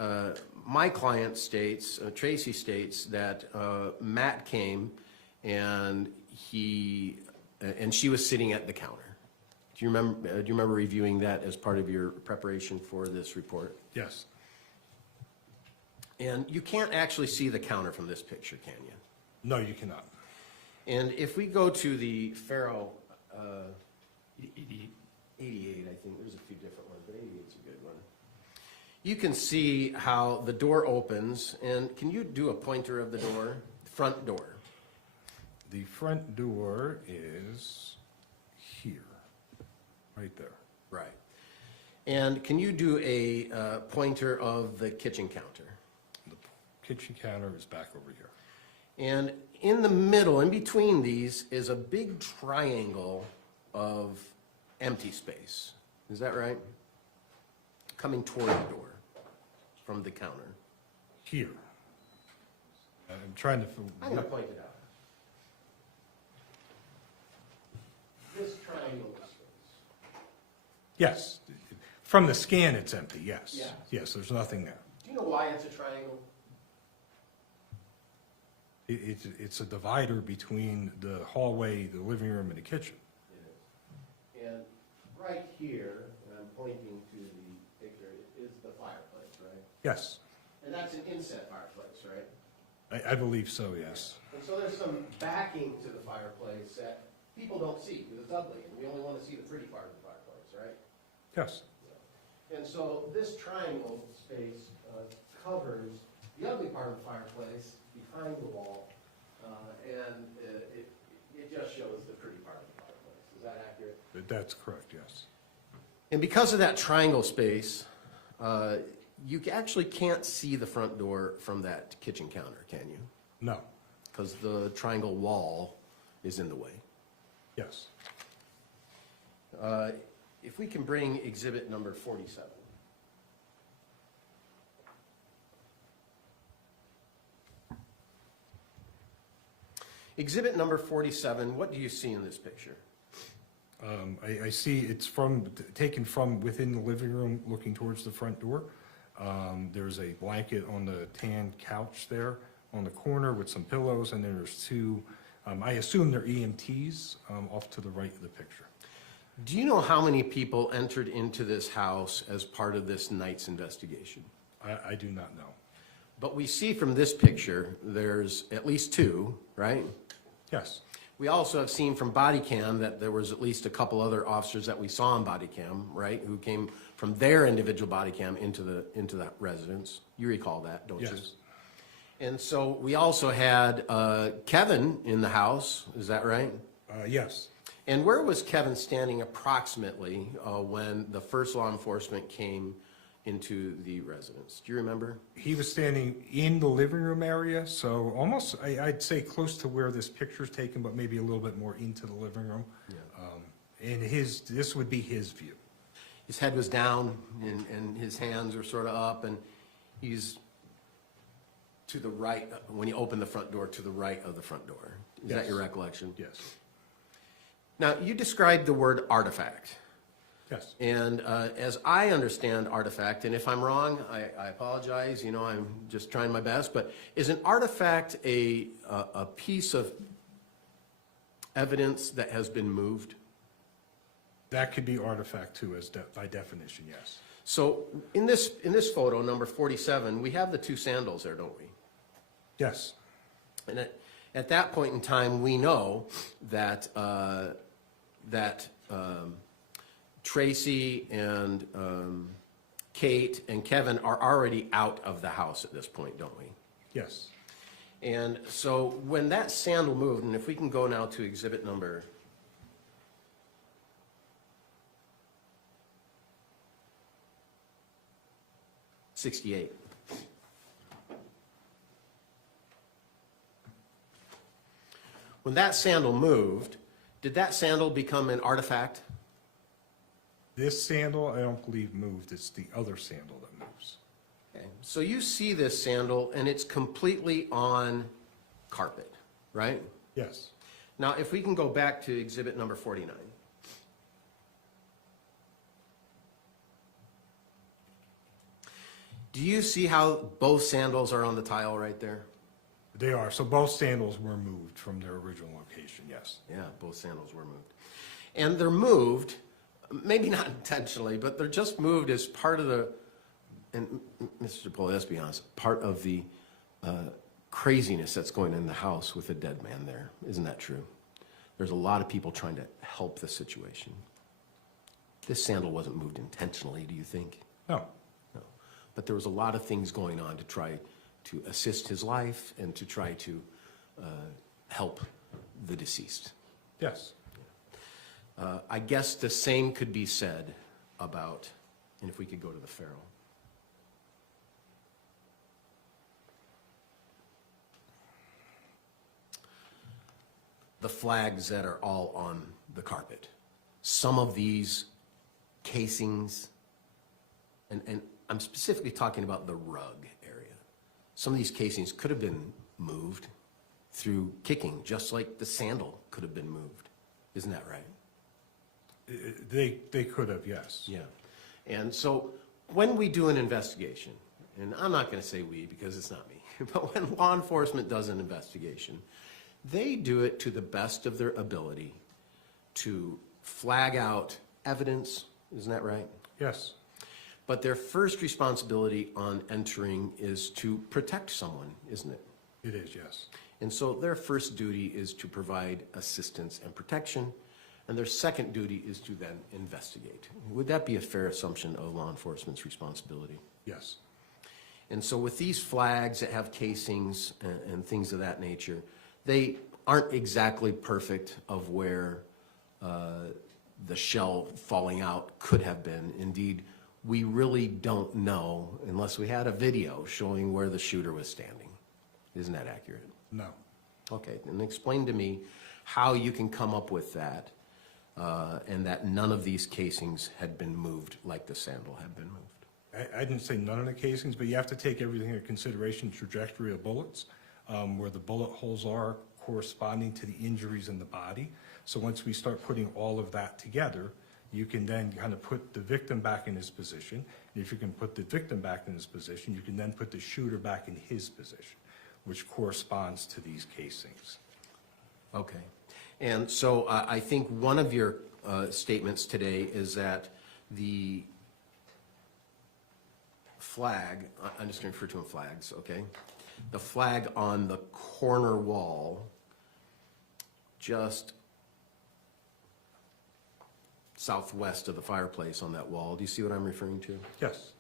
my client states, Tracey states, that Matt came and she was sitting at the counter. Do Do you remember reviewing that as part of your preparation for this report? Yes. And you can't actually see the counter from this picture, can you? No, you cannot. And if we go to the Faro 88, I think, there's a few different ones, but 88 is a good one. You can see how the door opens, and can you do a pointer of the door? Front door. The front door is here, right there. Right. And can you do a pointer of the kitchen counter? The kitchen counter is back over here. And in the middle, in between these, is a big triangle of empty space. Is that right? Coming toward the door from the counter. Here. I'm trying to. I'm going to point it out. This triangle of space. Yes. From the scan, it's empty, yes. Yeah. Yes, there's nothing there. Do you know why it's a triangle? It's a divider between the hallway, the living room, and the kitchen. And right here, and I'm pointing to the picture, is the fireplace, right? Yes, And that's an inset fireplace, right? I believe so, yes. And so there's some backing to the fireplace that people don't see because it's ugly, and we only want to see the pretty part of the fireplace, right? Yes, And so this triangle space covers the ugly part of the fireplace behind the wall, and it just shows the pretty part of the fireplace. Is that accurate? that's correct, yes. And because of that triangle space, you actually can't see the front door from that kitchen counter, can you? No, Because the triangle wall is in the way. yes. If we can bring exhibit number 47. Exhibit number 47, what do you see in this picture? I see it's taken from within the living room, looking towards the front door. There's a blanket on the tan couch there on the corner with some pillows, and then there's two, I assume they're EMTs, off to the right of the picture. Do you know how many people entered into this house as part of this night's investigation? I do not know. But we see from this picture, there's at least two, right? Yes, We also have seen from body cam that there was at least a couple other officers that we saw on body cam, right? Who came from their individual body cam into that residence. You recall that, don't you? yes, And so we also had Kevin in the house, is that right? yes. And where was Kevin standing approximately when the first law enforcement came into the residence? Do you remember? He was standing in the living room area, so almost, I'd say close to where this picture's taken, but maybe a little bit more into the living room. And this would be his view. His head was down and his hands were sort of up, and he's to the right, when you open the front door, to the right of the front door. Is that Yes. your recollection? Yes, Now, you described the word artifact. yes. And as I understand artifact, and if I'm wrong, I apologize, I'm just trying my best, but is an artifact a piece of evidence that has been moved? That could be artifact too, by definition, yes. So in this photo, number 47, we have the two sandals there, don't we? Yes, And at that point in time, we know that Tracey and Kate and Kevin are already out of the house at this point, don't we? yes. And so when that sandal moved, and if we can go now to exhibit number 68. When that sandal moved, did that sandal become an artifact? This sandal, I don't believe moved, it's the other sandal that moves. Okay. So you see this sandal, and it's completely on carpet, right? Yes, Now, if we can go back to exhibit number 49. Do you see how both sandals are on the tile right there? they are. So both sandals were moved from their original location, yes. Yeah, both sandals were moved. And they're moved maybe not intentionally, but they're just moved as part of the, and Mr. Chipola, let's be honest, part of the craziness that's going on in the house with a dead man there. Isn't that true? There's a lot of people trying to help the situation. This sandal wasn't moved intentionally, do you think? No. No. But there was a lot of things going on to try to assist his life and to try to help the deceased. Yes. I guess the same could be said about, and if we could go to the ferrule. The flags that are all on the carpet. Some of these casings, and I'm specifically talking about the rug area. Some of these casings could have been moved through kicking, just like the sandal could have been moved. Isn't that right? They could have, yes. Yeah. And so when we do an investigation, and I'm not going to say we because it's not me, but when law enforcement does an investigation, they do it to the best of their ability to flag out evidence. Isn't that right? Yes. But their first responsibility on entering is to protect someone, isn't it? It is, yes. And so their first duty is to provide assistance and protection, and their second duty is to then investigate. Would that be a fair assumption of law enforcement's responsibility? Yes. And so with these flags that have casings and things of that nature, they aren't exactly perfect of where the shell falling out could have been. Indeed, we really don't know unless we had a video showing where the shooter was standing. Isn't that accurate? No. Okay, and explain to me how you can come up with that and that none of these casings had been moved like the sandal had been moved. I didn't say none of the casings, but you have to take everything into consideration, trajectory of bullets, where the bullet holes are corresponding to the injuries in the body. So once we start putting all of that together, you can then kind of put the victim back in his position. And if you can put the victim back in his position, you can then put the shooter back in his position, which corresponds to these casings. Okay. And so I think one of your statements today is that the flag, I'm just going to refer to them flags, okay? The flag on the corner wall, just southwest of the fireplace on that wall, do you see what I'm referring to? Yes.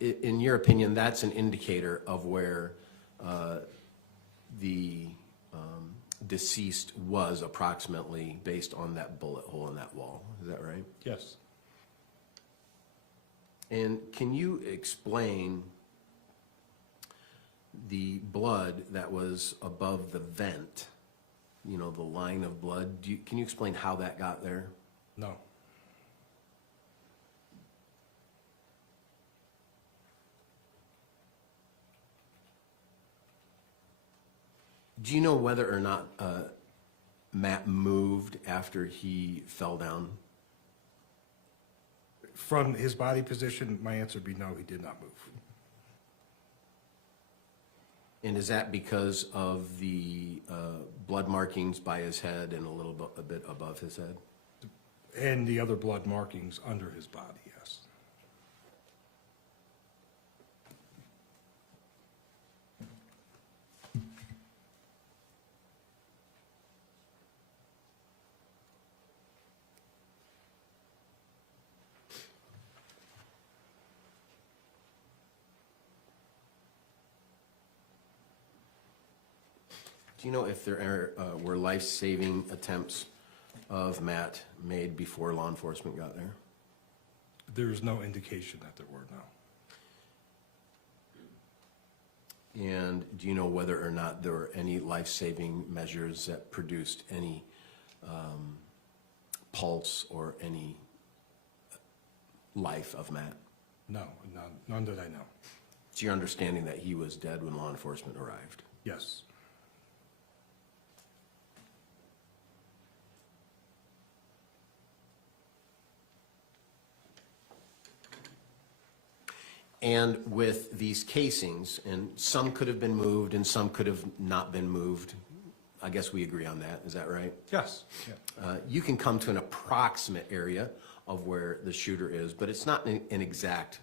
In your opinion, that's an indicator of where the deceased was approximately based on that bullet hole in that wall. Is that right? Yes. And can you explain the blood that was above the vent, you know, the line of blood? Can you explain how that got there? No. Do you know whether or not Matt moved after he fell down? From his body position, my answer would be no, he did not move. And is that because of the blood markings by his head and a bit above his head? And the other blood markings under his body, yes. Do you know if there were life-saving attempts of Matt made before law enforcement got there? There is no indication that there were, no. And do you know whether or not there were any life-saving measures that produced any pulse or any life of Matt? No, none that I know. It's your understanding that he was dead when law enforcement arrived? Yes. And with these casings, and some could have been moved and some could have not been moved, I guess we agree on that, is that right? Yes, yeah. You can come to an approximate area of where the shooter is, but it's not an exact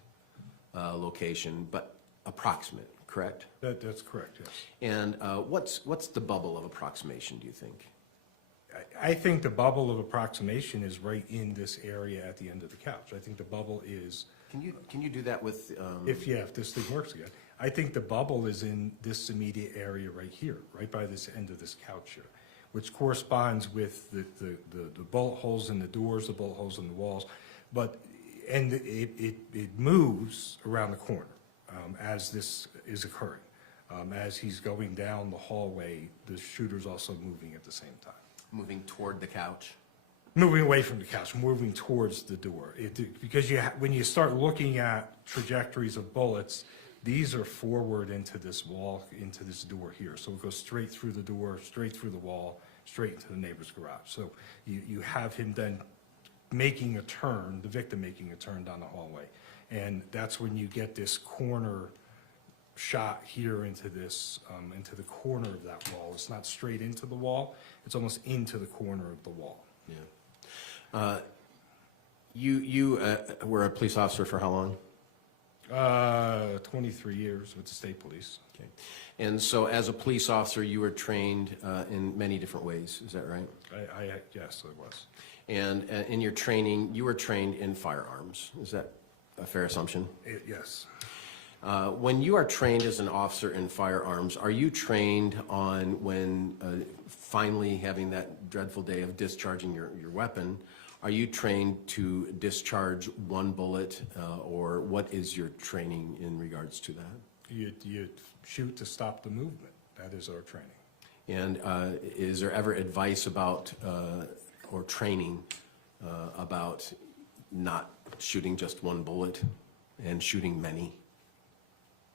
location, but approximate, correct? That's correct, yes. And what's the bubble of approximation, do you think? I think the bubble of approximation is right in this area at the end of the couch. I think the bubble is, Can you do that with? if this thing works again, I think the bubble is in this immediate area right here, right by this end of this couch here, which corresponds with the bullet holes in the doors, the bullet holes in the walls, and it moves around the corner as this is occurring. As he's going down the hallway, the shooter's also moving at the same time. Moving toward the couch? Moving away from the couch, moving towards the door. Because when you start looking at trajectories of bullets, these are forward into this wall, into this door here. So it goes straight through the door, straight through the wall, straight into the neighbor's garage. So you have him then making a turn, the victim making a turn down the hallway. And that's when you get this corner shot here into this, into the corner of that wall. It's not straight into the wall, it's almost into the corner of the wall. Yeah. You were a police officer for how long? 23 years with the state police. Okay. And so as a police officer, you were trained in many different ways, is that right? Yes, I was. And in your training, you were trained in firearms, is that a fair assumption? Yes. When you are trained as an officer in firearms, are you trained on when finally having that dreadful day of discharging your weapon, are you trained to discharge one bullet, or what is your training in regards to that? You shoot to stop the movement. That is our training. And is there ever advice about, or training about not shooting just one bullet and shooting many?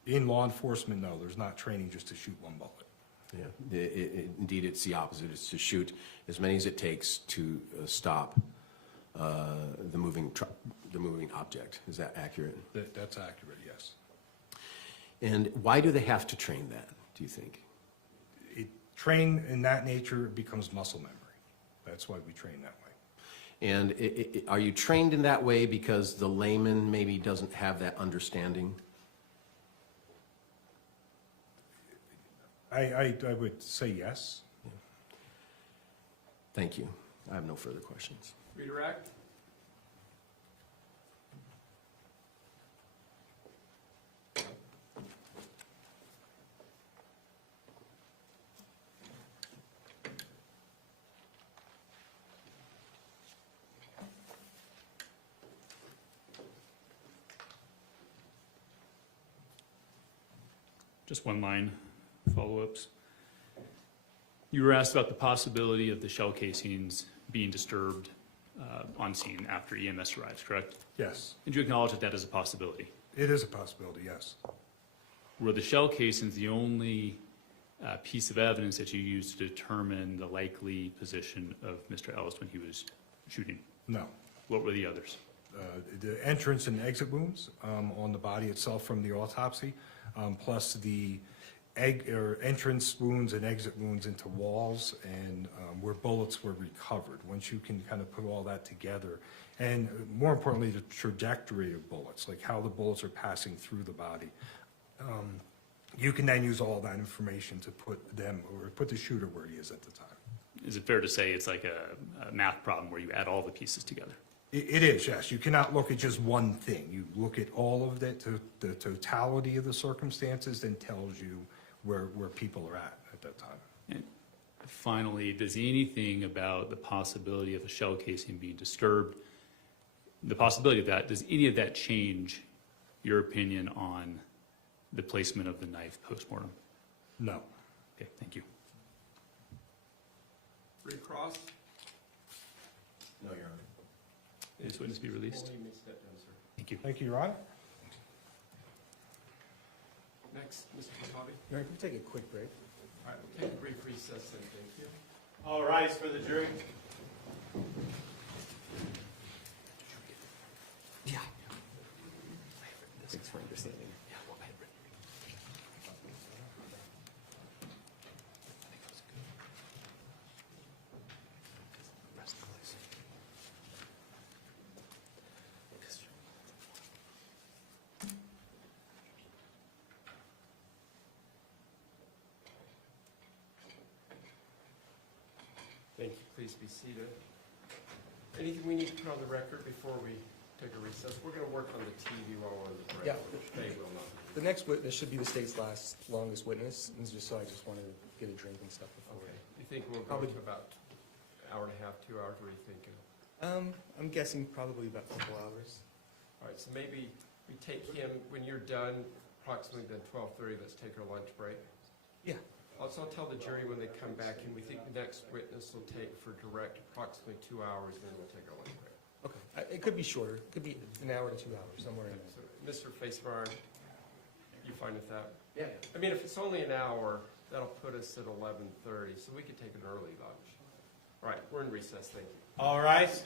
In law enforcement, no, there's not training just to shoot one bullet. Yeah, indeed, it's the opposite. It's to shoot as many as it takes to stop the moving object. Is that accurate? That's accurate, yes. And why do they have to train that, do you think? Train in that nature becomes muscle memory. That's why we train that way. And are you trained in that way because the layman maybe doesn't have that understanding? I would say yes. Thank you. I have no further questions. Redirect? Just one line follow-ups. You were asked about the possibility of the shell casings being disturbed on scene after EMS arrives, correct? Yes, And you acknowledge that that is a possibility. it is a possibility, yes. Were the shell casings the only piece of evidence that you used to determine the likely position of Mr. Ellis when he was shooting? No. What were the others? The entrance and exit wounds on the body itself from the autopsy, plus the entrance wounds and exit wounds into walls and where bullets were recovered. Once you can kind of put all that together, and more importantly, the trajectory of bullets, like how the bullets are passing through the body, you can then use all that information to put them, or put the shooter where he is at the time. Is it fair to say it's like a math problem where you add all the pieces together? It is, yes. You cannot look at just one thing. You look at all of it, the totality of the circumstances, then tells you where people are at that time. And finally, does anything about the possibility of a shell casing being disturbed, the possibility of that, does any of that change your opinion on the placement of the knife post-mortem? No. Okay, thank you. Recross? No, Your Honor. This witness be released? Only you may step down, sir. Thank you. Thank you, Your Honor. Next, Mr. Bobby. All right, we'll take a quick break. All right, we'll take a brief recess then, thank you. All rise for the jury. Yeah. Thanks for understanding. Thank you. Please be seated. Anything we need to put on the record before we take a recess? We're going to work on the TV while we're on the break. Yeah. Which they will not. The next witness should be the state's longest witness, and just so I just wanted to get a drink and stuff before. Okay. You think we'll go to about an hour and a half, 2 hours? What are you thinking? I'm guessing probably about a couple hours. All right, so maybe we take him, when you're done, approximately then 12:30, let's take our lunch break. Yeah. Also, I'll tell the jury when they come back, and we think the next witness will take for direct approximately 2 hours, and then we'll take our lunch break. Okay. It could be shorter. It could be an hour to 2 hours, somewhere in Okay, there. so, Mr. Facebar, you fine with that? Yeah. I mean, if it's only an hour, that'll put us at 11:30, so we could take an early lunch. All right, we're in recess, thank you. All rise.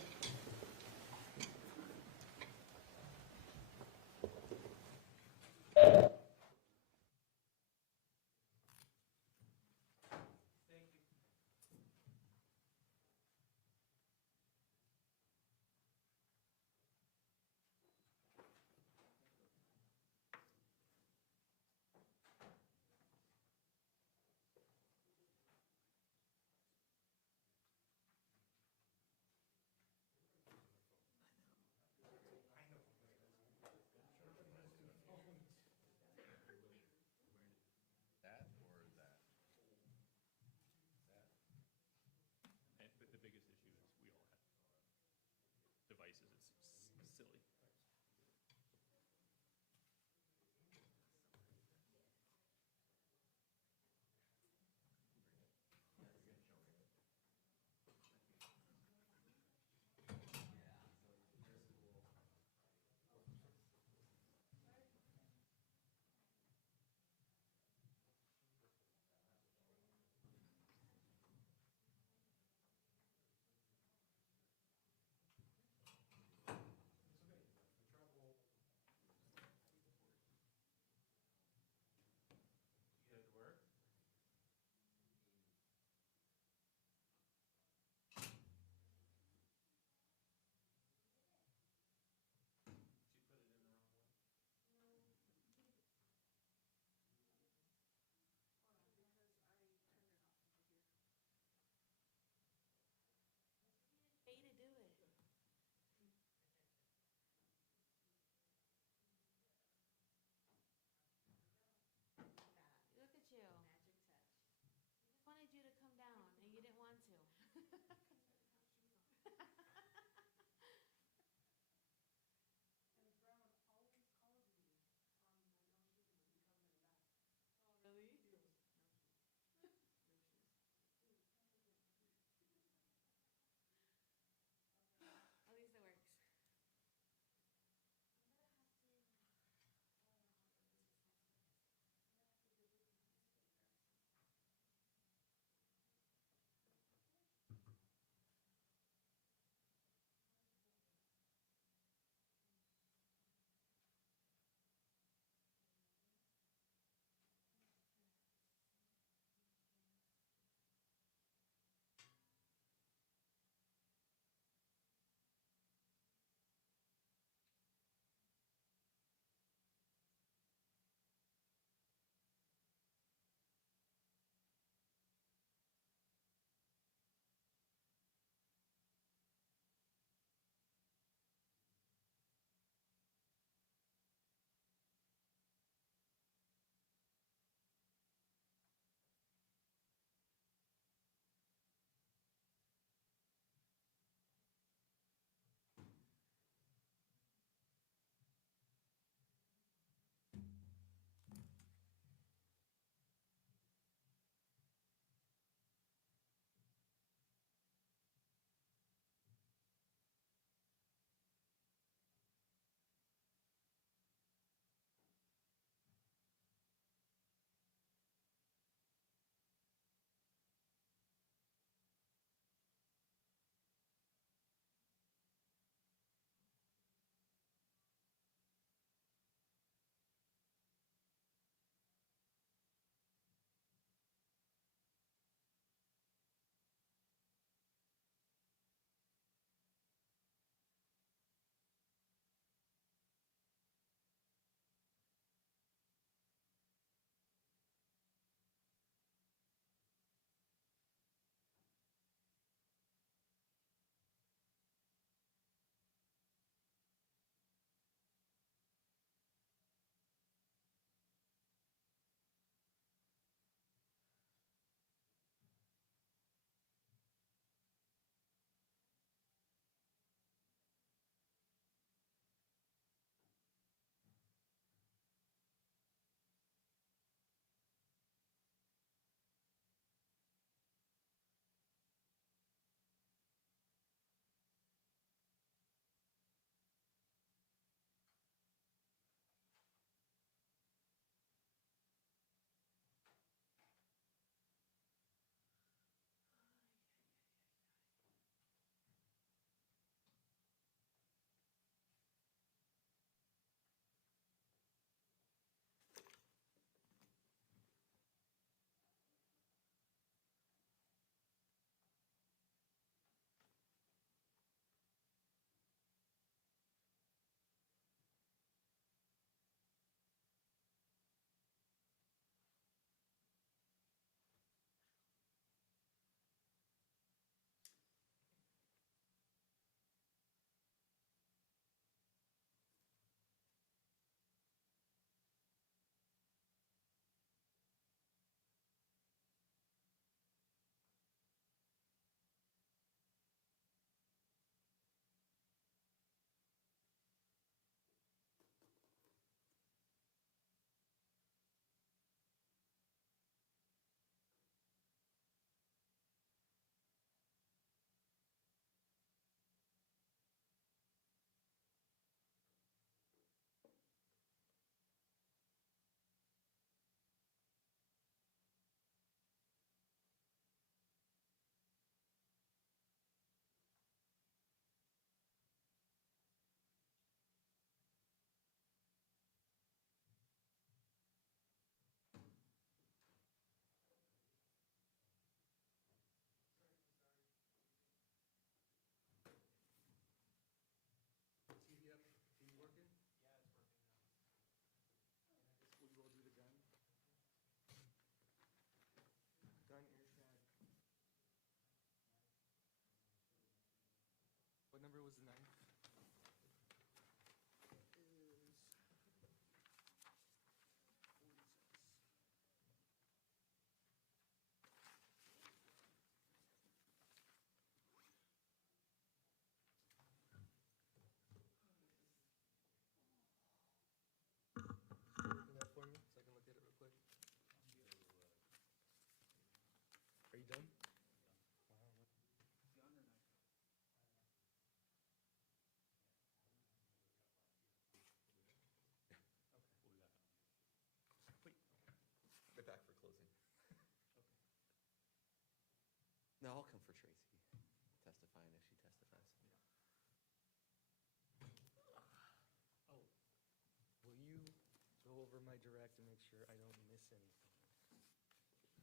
go over my direct and make sure I don't miss anything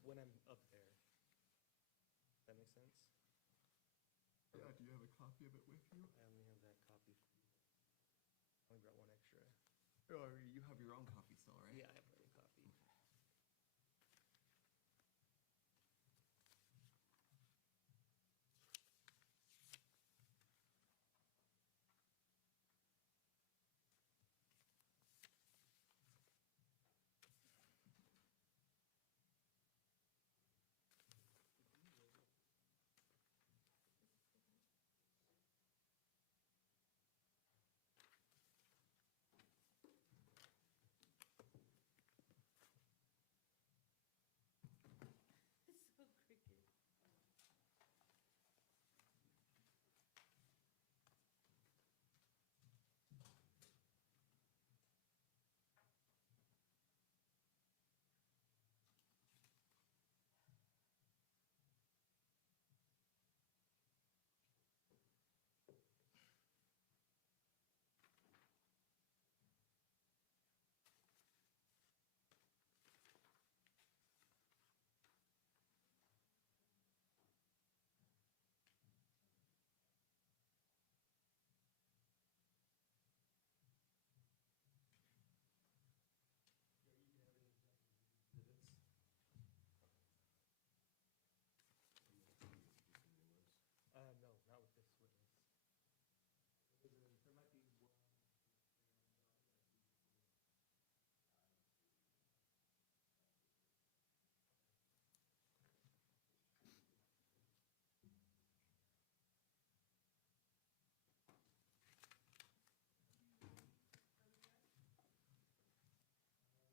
when I'm up there. That make sense? Yeah, do you have a copy of it with you? I only have that copy. I only brought one extra. Or you have your own copy still, right? Yeah, I have my own copy. So cricket. No, not with this witness. There might be one.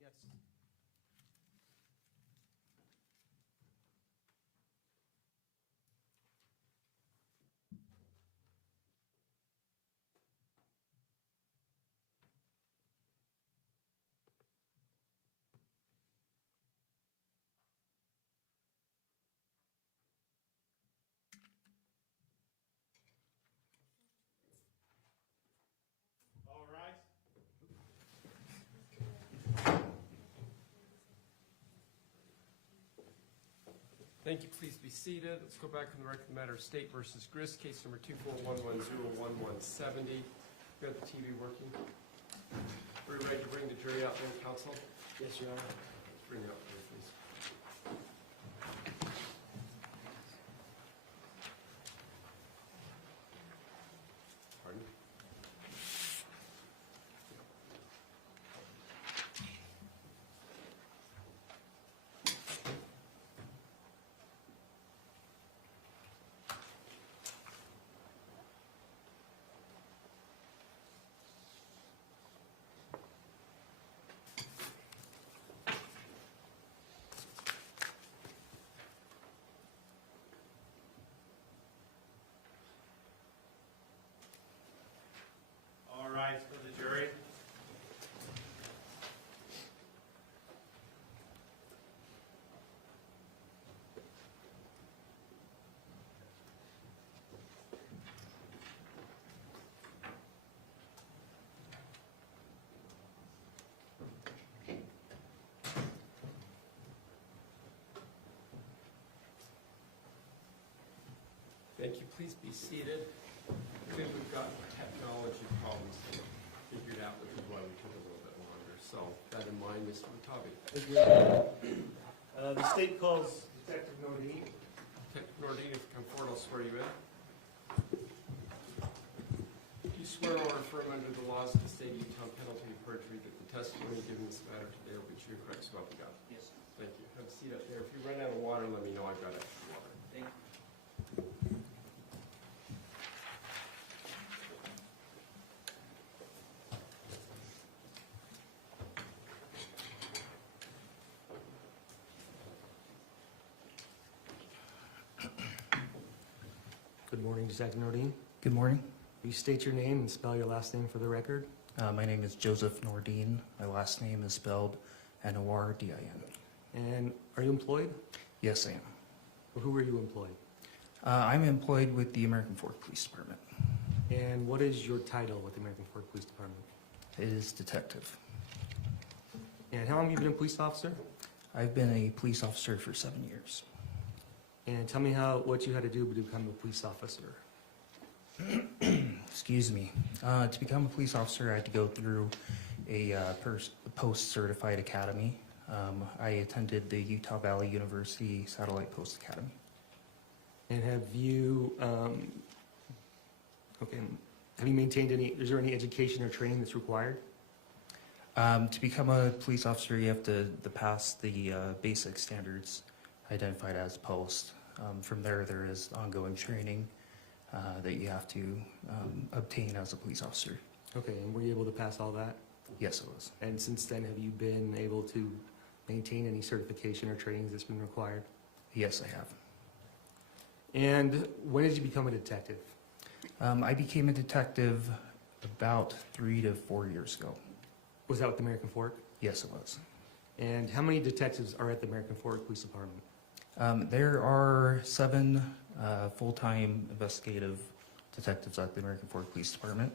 Yes. All rise. Thank you. Please be seated. Let's go back on the record of the matter of State versus Grist, case number 241101170. We got the TV working. We're ready to bring the jury out then, counsel? Yes, Your Honor. Let's bring it up here, please. Pardon? All rise for the jury. Thank you. Please be seated. I think we've got technology problems figured out, which is why we took a little bit longer. So, that in mind, Mr. Mutabi. The state calls Detective Nordine. Detective Nordine, if you come forward, I'll swear you in. Do you swear or affirm under the laws of the state of Utah, penalty of perjury, that the testimony given in this matter today will be true, correct, so help you God? Yes. Thank you. Have a seat up there. If you run out of water, let me know. I've got extra water. Thank you. Good morning, Detective Nordine. Good morning. Will you state your name and spell your last name for the record? My name is Joseph Nordine. My last name is spelled N-O-R-D-I-N. And are you employed? Yes, I am. Or who are you employed? I'm employed with the American Fork Police Department. And what is your title with the American Fork Police Department? It is detective. And how long have you been a police officer? I've been a police officer for 7 years. And tell me what you had to do to become a police officer. Excuse me. To become a police officer, I had to go through a post-certified academy. I attended the Utah Valley University Satellite Post Academy. And have you maintained is there any education or training that's required? To become a police officer, you have to pass the basic standards identified as post. From there is ongoing training that you have to obtain as a police officer. Okay, and were you able to pass all that? Yes, it was. And since then, have you been able to maintain any certification or trainings that's been required? Yes, I have. And when did you become a detective? I became a detective about 3 to 4 years ago. Was that with the American Fork? Yes, it was. And how many detectives are at the American Fork Police Department? There are 7 full-time investigative detectives at the American Fork Police Department.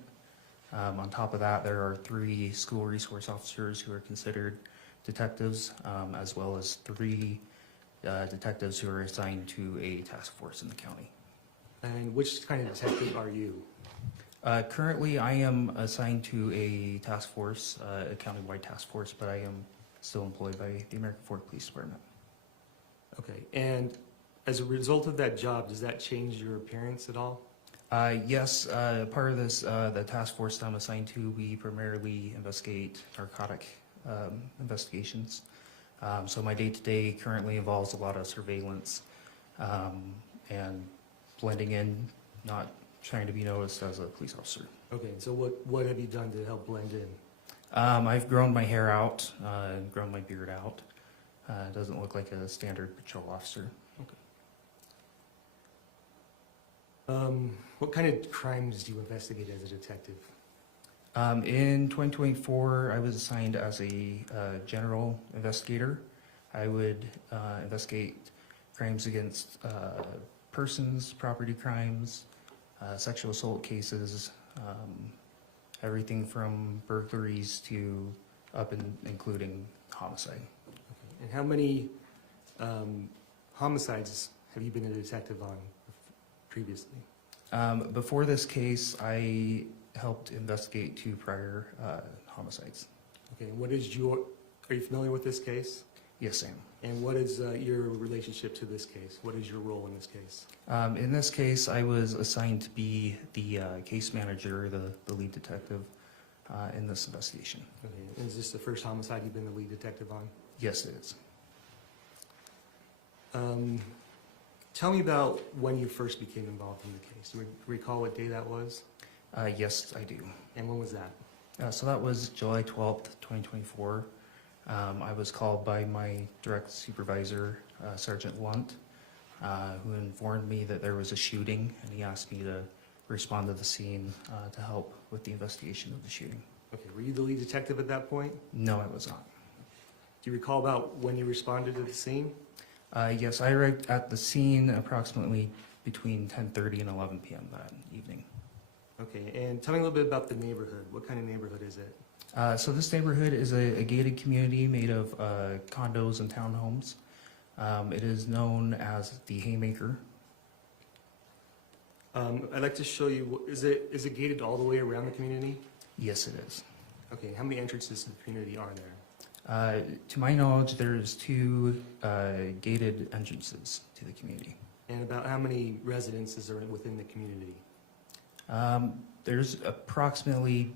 On top of that, there are 3 school resource officers who are considered detectives, as well as 3 detectives who are assigned to a task force in the county. And which kind of detective are you? Currently, I am assigned to a task force, a countywide task force, but I am still employed by the American Fork Police Department. Okay, and as a result of that job, does that change your appearance at all? Yes, part of this, the task force that I'm assigned to, we primarily investigate narcotic investigations. So my day-to-day currently involves a lot of surveillance and blending in, not trying to be noticed as a police officer. Okay, so what have you done to help blend in? I've grown my hair out, grown my beard out. It doesn't look like a standard patrol officer. What kind of crimes do you investigate as a detective? In 2024, I was assigned as a general investigator. I would investigate crimes against persons, property crimes, sexual assault cases, everything from burglaries to up and including homicide. And how many homicides have you been a detective on previously? Before this case, I helped investigate 2 prior homicides. Okay, are you familiar with this case? Yes, I am. And what is your relationship to this case? What is your role in this case? In this case, I was assigned to be the case manager, the lead detective in this investigation. Okay, and is this the first homicide you've been the lead detective on? Yes, it is. Tell me about when you first became involved in the case. Do you recall what day that was? Yes, I do. And when was that? So that was July 12th, 2024. I was called by my direct supervisor, Sergeant Lunt, who informed me that there was a shooting, and he asked me to respond to the scene to help with the investigation of the shooting. Okay, were you the lead detective at that point? No, I was not. Do you recall about when you responded to the scene? Yes, I arrived at the scene approximately between 10:30 and 11 p.m. that evening. Okay, and tell me a little bit about the neighborhood. What kind of neighborhood is it? So this neighborhood is a gated community made of condos and townhomes. It is known as the Haymaker. I'd like to show you, is it gated all the way around the community? Yes, it is. Okay, how many entrances to the community are there? To my knowledge, there's 2 gated entrances to the community. And about how many residences are within the community? There's approximately,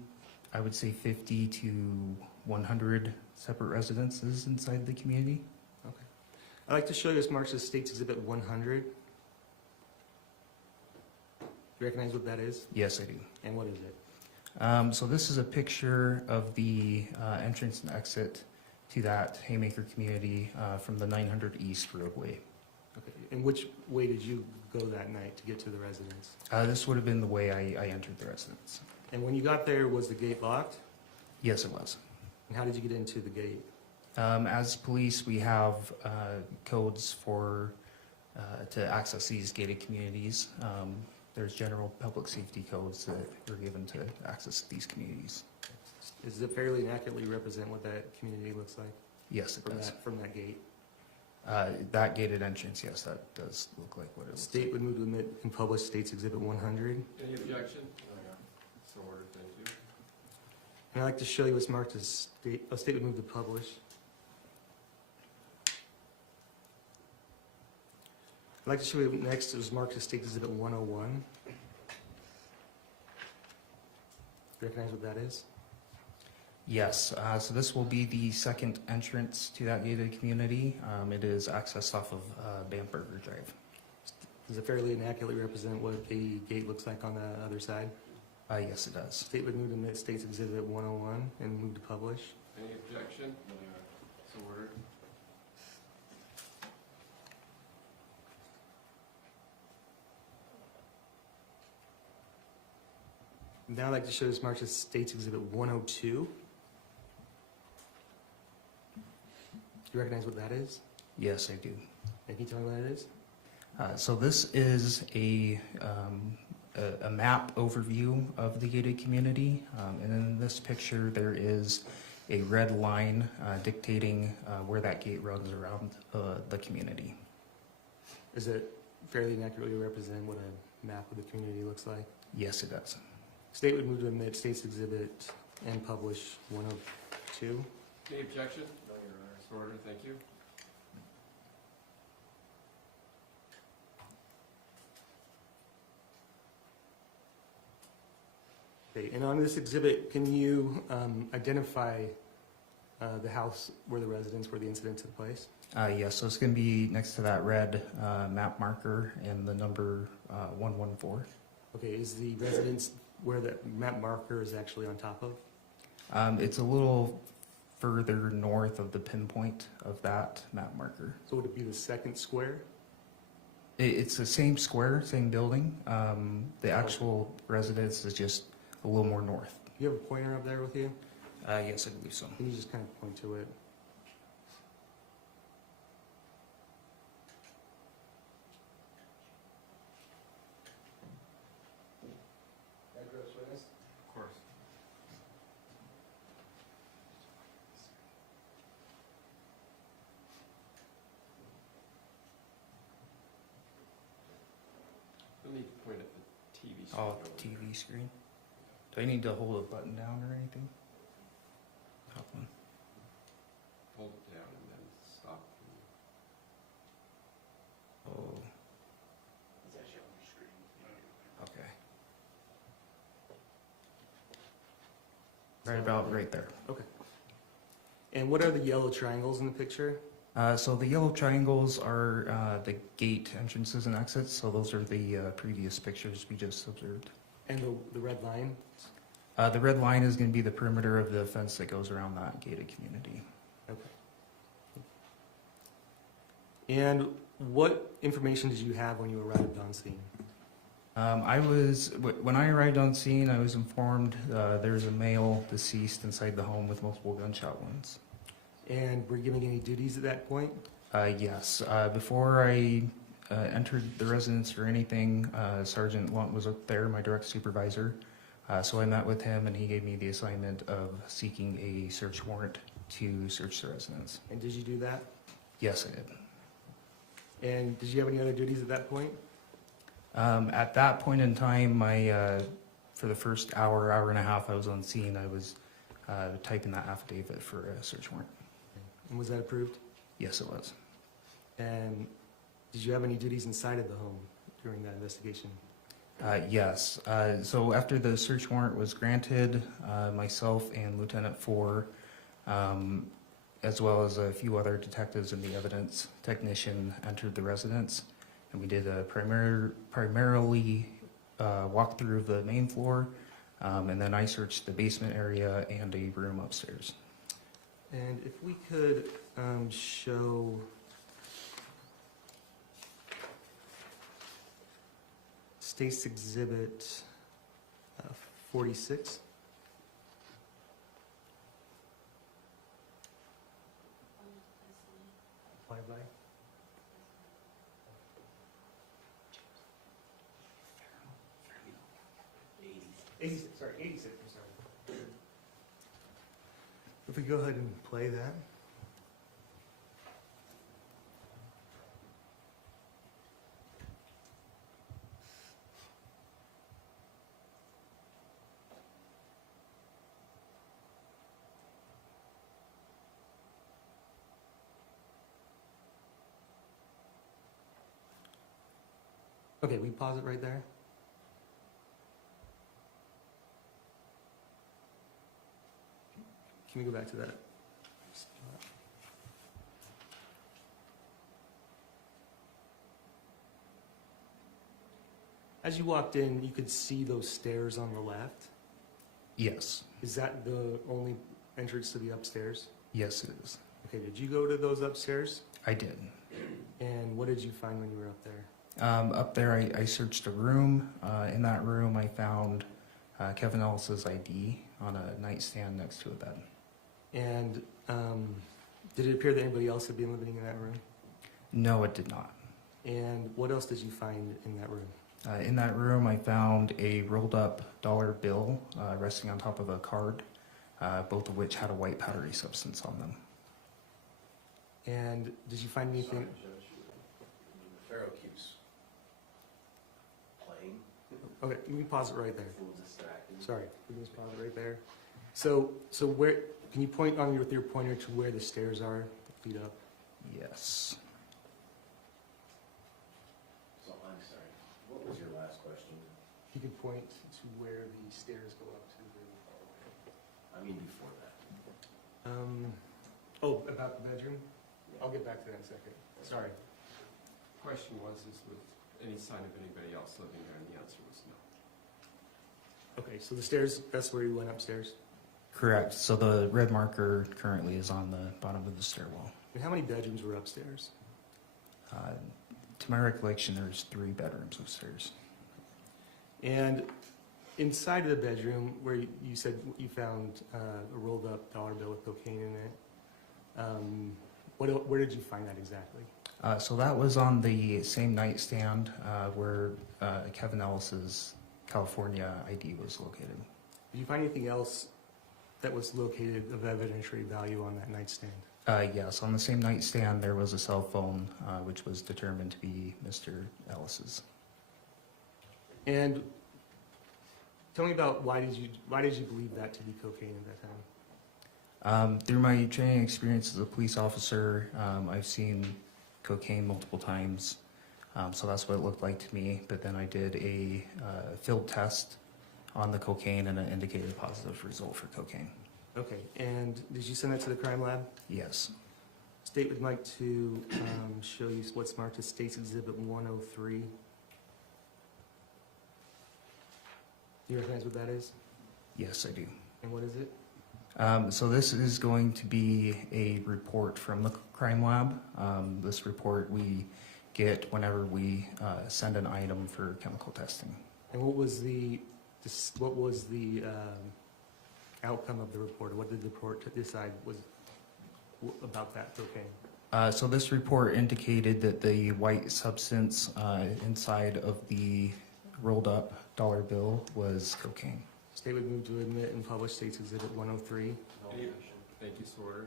I would say, 50 to 100 separate residences inside the community. Okay. I'd like to show you this marks as States Exhibit 100. Do you recognize what that is? Yes, I do. And what is it? So this is a picture of the entrance and exit to that Haymaker community from the 900 East roadway. Okay, and which way did you go that night to get to the residence? This would have been the way I entered the residence. And when you got there, was the gate locked? Yes, it was. And how did you get into the gate? As police, we have codes for to access these gated communities. There's general public safety codes that are given to access these communities. Does it fairly and accurately represent what that community looks like Yes, it does. from that gate? That gated entrance, yes, that does look like what it looks State like. would move to admit and publish State's Exhibit 100. Any objection? So ordered, thank you. And I'd like to show you what's marked as state would move to publish. I'd like to show you next is marked as State Exhibit 101. Recognize what that is? Yes, so this will be the second entrance to that gated community. It is accessed off of Bamberger Drive. Does it fairly and accurately represent what the gate looks like on the other side? Yes, it does. State would move to admit State's Exhibit 101 and move to publish. Any objection? So ordered. Now I'd like to show this marked as State's Exhibit 102. Do you recognize what that is? Yes, I do. And can you tell me what it is? So this is a map overview of the gated community. And in this picture, there is a red line dictating where that gate runs around the community. Does it fairly and accurately represent what a map of the community looks like? Yes, it does. State would move to admit State's Exhibit and publish 102. Any objection? No, Your Honor. So ordered, thank you. Okay, and on this exhibit, can you identify the house where the incident took place? Yes, so it's going to be next to that red map marker and the number 114. Okay, is the residence where the map marker is actually on top of? It's a little further north of the pinpoint of that map marker. So would it be the second square? It's the same square, same building. The actual residence is just a little more north. Do you have a pointer up there with you? Yes, I believe so. Can you just kind of point to it? Of course. You'll need to point at the TV screen. Oh, over there. TV screen. Do I need to hold a button down or anything? Top one. Hold it down and then stop. Oh. Okay. Right about right there. Okay. And what are the yellow triangles in the picture? So the yellow triangles are the gate entrances and exits. So those are the previous pictures we just observed. And the red line? The red line is going to be the perimeter of the fence that goes around that gated community. Okay. And what information did you have when you arrived on scene? When I arrived on scene, I was informed there's a male deceased inside the home with multiple gunshot wounds. And were you giving any duties at that point? Yes. Before I entered the residence or anything, Sergeant Lunt was up there, my direct supervisor. So I met with him and he gave me the assignment of seeking a search warrant to search the residence. And did you do that? Yes, I did. And did you have any other duties at that point? At that point in time, for the first hour and a half I was on scene, I was typing that affidavit for a search warrant. And was that approved? Yes, it was. And did you have any duties inside of the home during that investigation? Yes. So after the search warrant was granted, myself and Lieutenant Four, as well as a few other detectives and the evidence technician entered the residence, and we did a primarily walkthrough of the main floor, and then I searched the basement area and a room upstairs. And if we could show State's Exhibit 46. Flyby. 86, sorry, 86, I'm sorry. If we go ahead and play that. Okay, we pause it right there. Can we go back to that? As you walked in, you could see those stairs on the left. Yes. Is that the only entrance to the upstairs? Yes, it is. Okay, did you go to those upstairs? I did. And what did you find when you were up there? Up there, I searched a room. In that room, I found Kevin Ellis's ID on a nightstand next to a bed. And did it appear that anybody else had been living in that room? No, it did not. And what else did you find in that room? In that room, I found a rolled up dollar bill resting on top of a card, both of which had a white powdery substance on them. And did you find anything? Pharaoh keeps playing. Okay, you can pause it right there. Feels distracted. Sorry, we can just pause it right there. So where, can you point on with your pointer to where the stairs are, lead up? Yes. So I'm sorry. What was your last question? You can point to where the stairs go up to I mean before that. the. Oh, about the bedroom? I'll get back to that in a second. Sorry. Question was, is with any sign of anybody else living there, and the answer was no. Okay, so the stairs, that's where you went upstairs. Correct. So the red marker currently is on the bottom of the stairwell. And how many bedrooms were upstairs? To my recollection, there's 3 bedrooms upstairs. And inside of the bedroom, where you said you found a rolled up dollar bill with cocaine in it, where did you find that exactly? So that was on the same nightstand where Kevin Ellis's California ID was located. Did you find anything else that was located of evidentiary value on that nightstand? Yes, on the same nightstand there was a cell phone, which was determined to be Mr. Ellis's. And tell me about why did you believe that to be cocaine at that time? Through my training experience as a police officer, I've seen cocaine multiple times, so that's what it looked like to me. But then I did a field test on the cocaine, and it indicated a positive result for cocaine. Okay, and did you send that to the crime lab? Yes. State would like to show you what's marked as State's Exhibit 103. Do you recognize what that is? Yes, I do. And what is it? So this is going to be a report from the crime lab. This report we get whenever we send an item for chemical testing. And what was the outcome of the report? What did the report decide was about that cocaine? So this report indicated that the white substance inside of the rolled up dollar bill was cocaine. State would move to admit and publish State's Exhibit 103. Thank you, so ordered.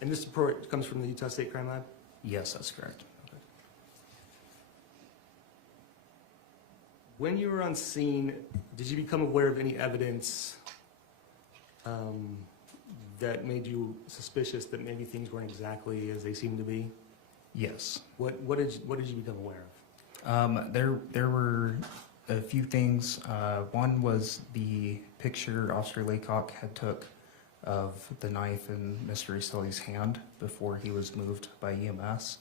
And this report comes from the Utah State Crime Lab? Yes, that's correct. When you were on scene, did you become aware of any evidence that made you suspicious that maybe things weren't exactly as they seemed to be? Yes. What did you become aware of? There were a few things. One was the picture Officer Laycock had took of the knife in Mr. Restelli's hand before he was moved by EMS.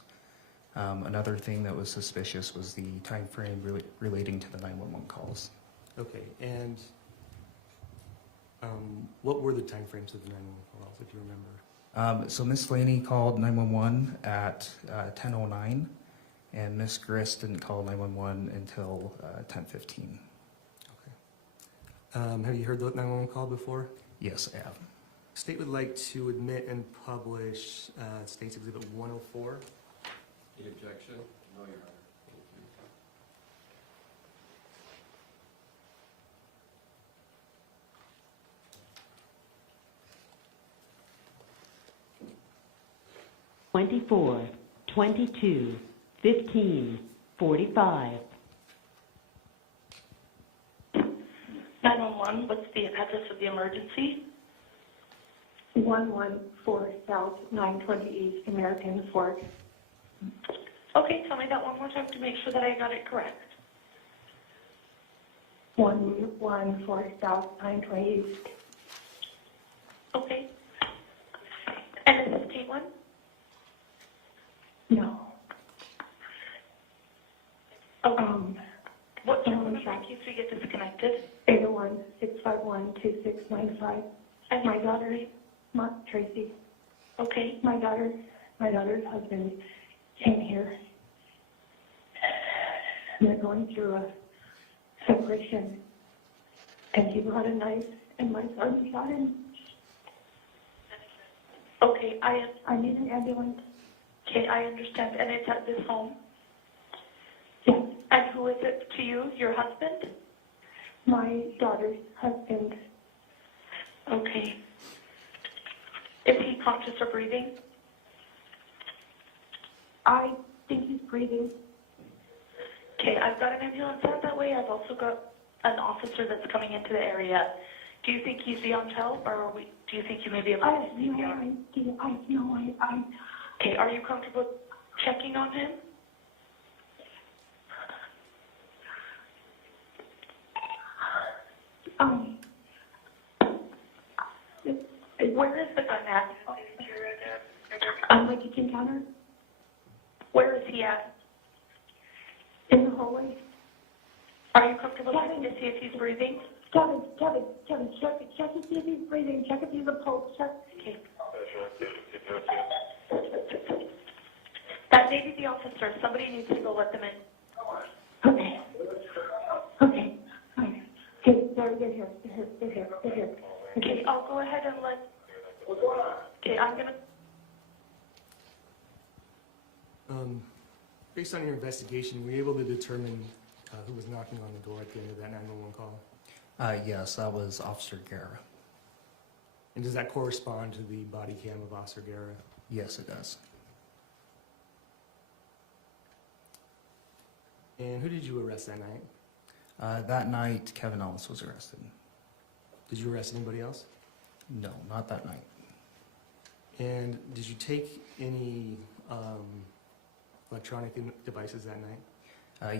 Another thing that was suspicious was the time frame relating to the 911 calls. Okay, and what were the time frames of the 911 calls, if you remember? So Miss Laney called 911 at 10:09, and Miss Grist didn't call 911 until 10:15. Okay. Have you heard the 911 call before? Yes, I have. State would like to admit and publish State's Exhibit 104. The objection? No, Your 24, 22, 15, 45. 911, what's the address of the emergency? 114 South 920 East American Fork. Okay, tell me that one more time to make sure that I got it correct. 114 South 920 East. Okay. And is this T1? No. Okay. What's your number in case we get disconnected? 801-651-2695. And My daughter, Tracey. Okay. My daughter's husband came here. And they're going through a separation. And he brought a knife, and my son shot him. Okay, I need an ambulance. Okay, I understand. And it's at this home? Yes. And who is it to you? Your husband? My daughter's husband. Okay. Is he conscious or breathing? I think he's breathing. Okay, I've got an ambulance out that way. I've also got an officer that's coming into the area. Do you think he's beyond help, or do you think you may be able to CPR? Okay, are you comfortable checking on him? Where is the gun at? On my kitchen counter. Where is he at? In the hallway. Are you comfortable checking to see if he's breathing? Kevin, check to see if he's breathing. Check if he's a pulse. Check. Okay. That may be the officer. Somebody needs to go let them in. Okay. Okay. Okay, they're here. They're here. Okay, I'll go ahead and let... What's going on? Okay, I'm going to... Based on your investigation, were you able to determine who was knocking on the door at the end of that 911 call? Yes, that was Officer Guerra. And does that correspond to the body cam of Officer Guerra? Yes, it does. And who did you arrest that night? That night, Kevin Ellis was arrested. Did you arrest anybody else? No, not that night. And did you take any electronic devices that night?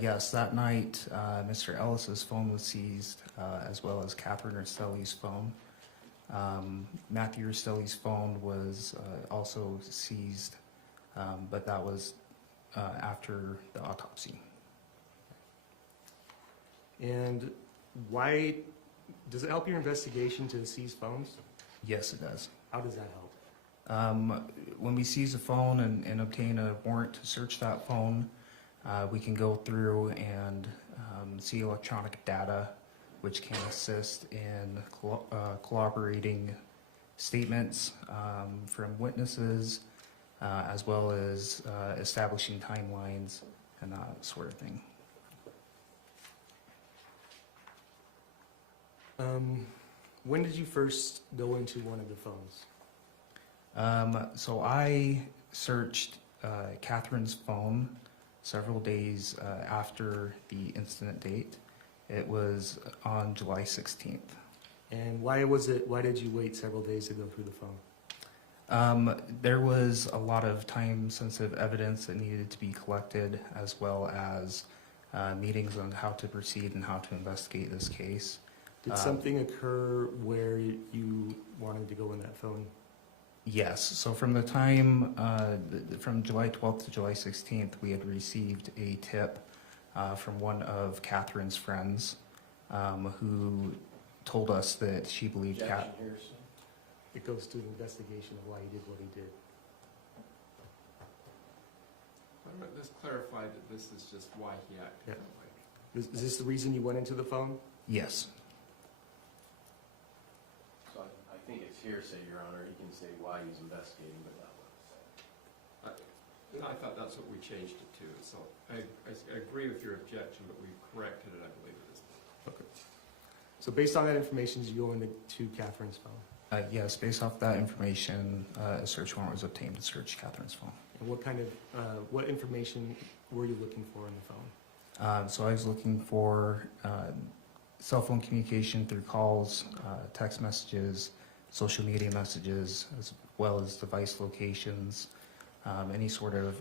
Yes, that night, Mr. Ellis's phone was seized, as well as Kathryn Restelli's phone. Matthew Restelli's phone was also seized, but that was after the autopsy. And why does it help your investigation to seize phones? Yes, it does. How does that help? When we seize a phone and obtain a warrant to search that phone, we can go through and see electronic data, which can assist in corroborating statements from witnesses, as well as establishing timelines and that sort of thing. When did you first go into one of the phones? So I searched Kathryn's phone several days after the incident date. It was on July 16th. And why did you wait several days to go through the phone? There was a lot of time-sensitive evidence that needed to be collected, as well as meetings on how to proceed and how to investigate this case. Did something occur where you wanted to go in that phone? Yes. So from the time, from July 12th to July 16th, we had received a tip from one of Kathryn's friends who told us that she believed It goes to an investigation of why he did what he did. Let's clarify that this is just why he acted that way. Is this the reason you went into the phone? Yes. So I think it's hearsay, Your Honor. He can say why he's investigating, but not what. I thought that's what we changed it to. So I agree with your objection, but we corrected it, I believe, at this point. Okay. So based on that information, did you go into Kathryn's phone? Yes, based off that information, a search warrant was obtained to search Kathryn's phone. And what information were you looking for on the phone? So I was looking for cell phone communication through calls, text messages, social media messages, as well as device locations, any sort of...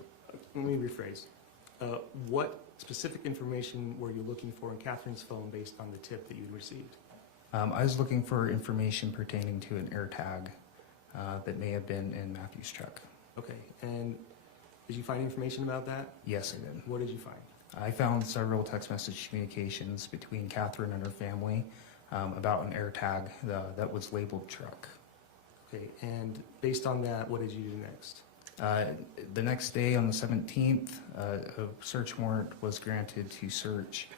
Let me rephrase. What specific information were you looking for on Kathryn's phone based on the tip that you received? I was looking for information pertaining to an AirTag that may have been in Matthew's truck. Okay, and did you find information about that? Yes, I did. What did you find? I found several text message communications between Kathryn and her family about an AirTag that was labeled truck. Okay, and based on that, what did you do next? The next day, on the 17th, a search warrant was granted to search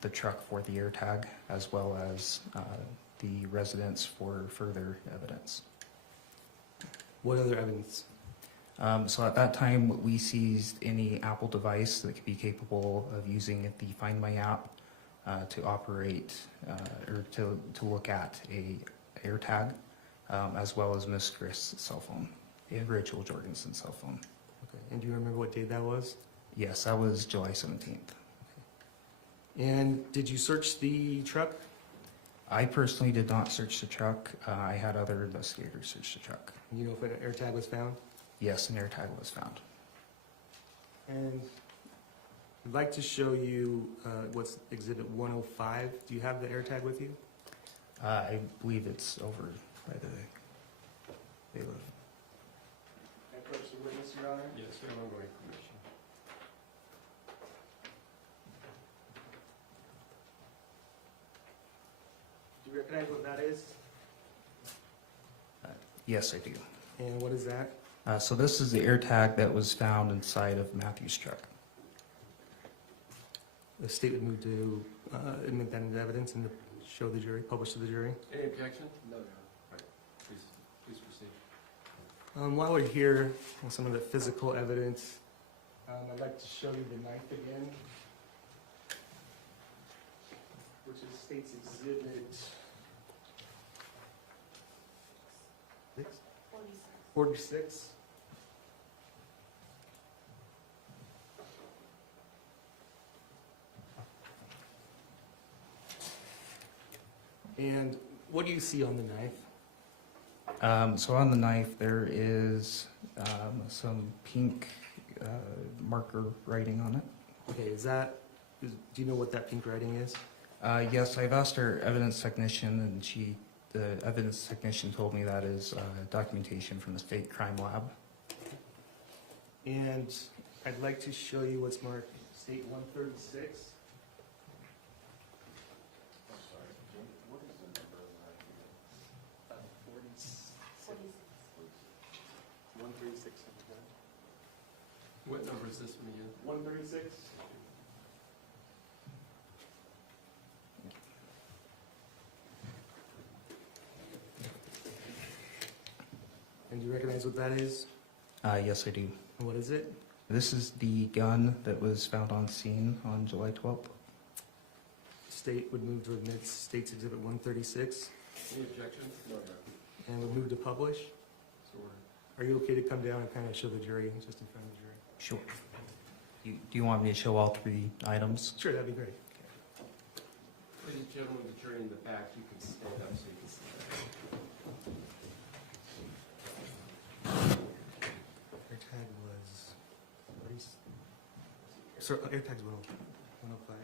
the truck for the AirTag, as well as the residence for further evidence. What other evidence? So at that time, we seized any Apple device that could be capable of using the Find My app to operate or to look at a AirTag, as well as Miss Grist's cell phone and Rachel Jorgensen's cell phone. Okay, and do you remember what day that was? Yes, that was July 17th. And did you search the truck? I personally did not search the truck. I had other investigators search the truck. You know if an AirTag was found? Yes, an AirTag was found. And I'd like to show you what's Exhibit 105. Do you have the AirTag with you? I believe it's over by the bailiff. Can I approach the witness, Your Honor? Yes, we have ongoing permission. Do you recognize what that is? Yes, I do. And what is that? So this is the AirTag that was found inside of Matthew's truck. The state would move to admit that into evidence and to show the jury, publish to the jury. Any objection? No, Your Honor. Right. Please proceed. While we're here on some of the physical evidence, I'd like to show you the knife again, which is State's Exhibit 46. And what do you see on the knife? So on the knife, there is some pink marker writing on it. Okay, do you know what that pink writing is? Yes, I've asked our evidence technician, and the evidence technician told me that is documentation from the state crime lab. And I'd like to show you what's marked State 136. What is the number of that? 136. What number is this one again? 136. And do you recognize what that is? Yes, I do. And what is it? This is the gun that was found on scene on July 12th. State would move to admit State's Exhibit 136 Any objections? No, Your Honor. and would move to publish. So ordered. Are you okay to come down and kind of show the jury, just in front of the jury? Sure. Do you want me to show all three items? Sure, that'd be great. Ladies and gentlemen, the jury in the back, you can stand up so you can see that. AirTag was, sir, AirTag's 105.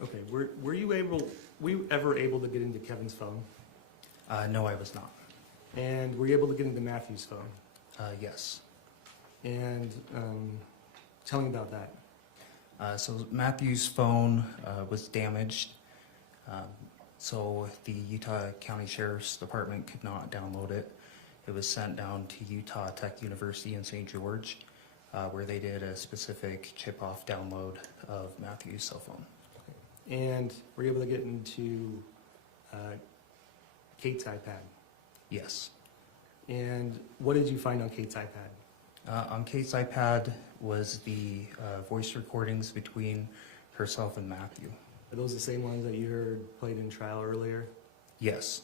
Okay, were you ever able to get into Kevin's phone? No, I was not. And were you able to get into Matthew's phone? Yes. And tell me about that. So Matthew's phone was damaged, so the Utah County Sheriff's Department could not download it. It was sent down to Utah Tech University in St. George, where they did a specific chip-off download of Matthew's cell phone. And were you able to get into Kate's iPad? Yes. And what did you find on Kate's iPad? On Kate's iPad was the voice recordings between herself and Matthew. Are those the same ones that you heard played in trial earlier? Yes.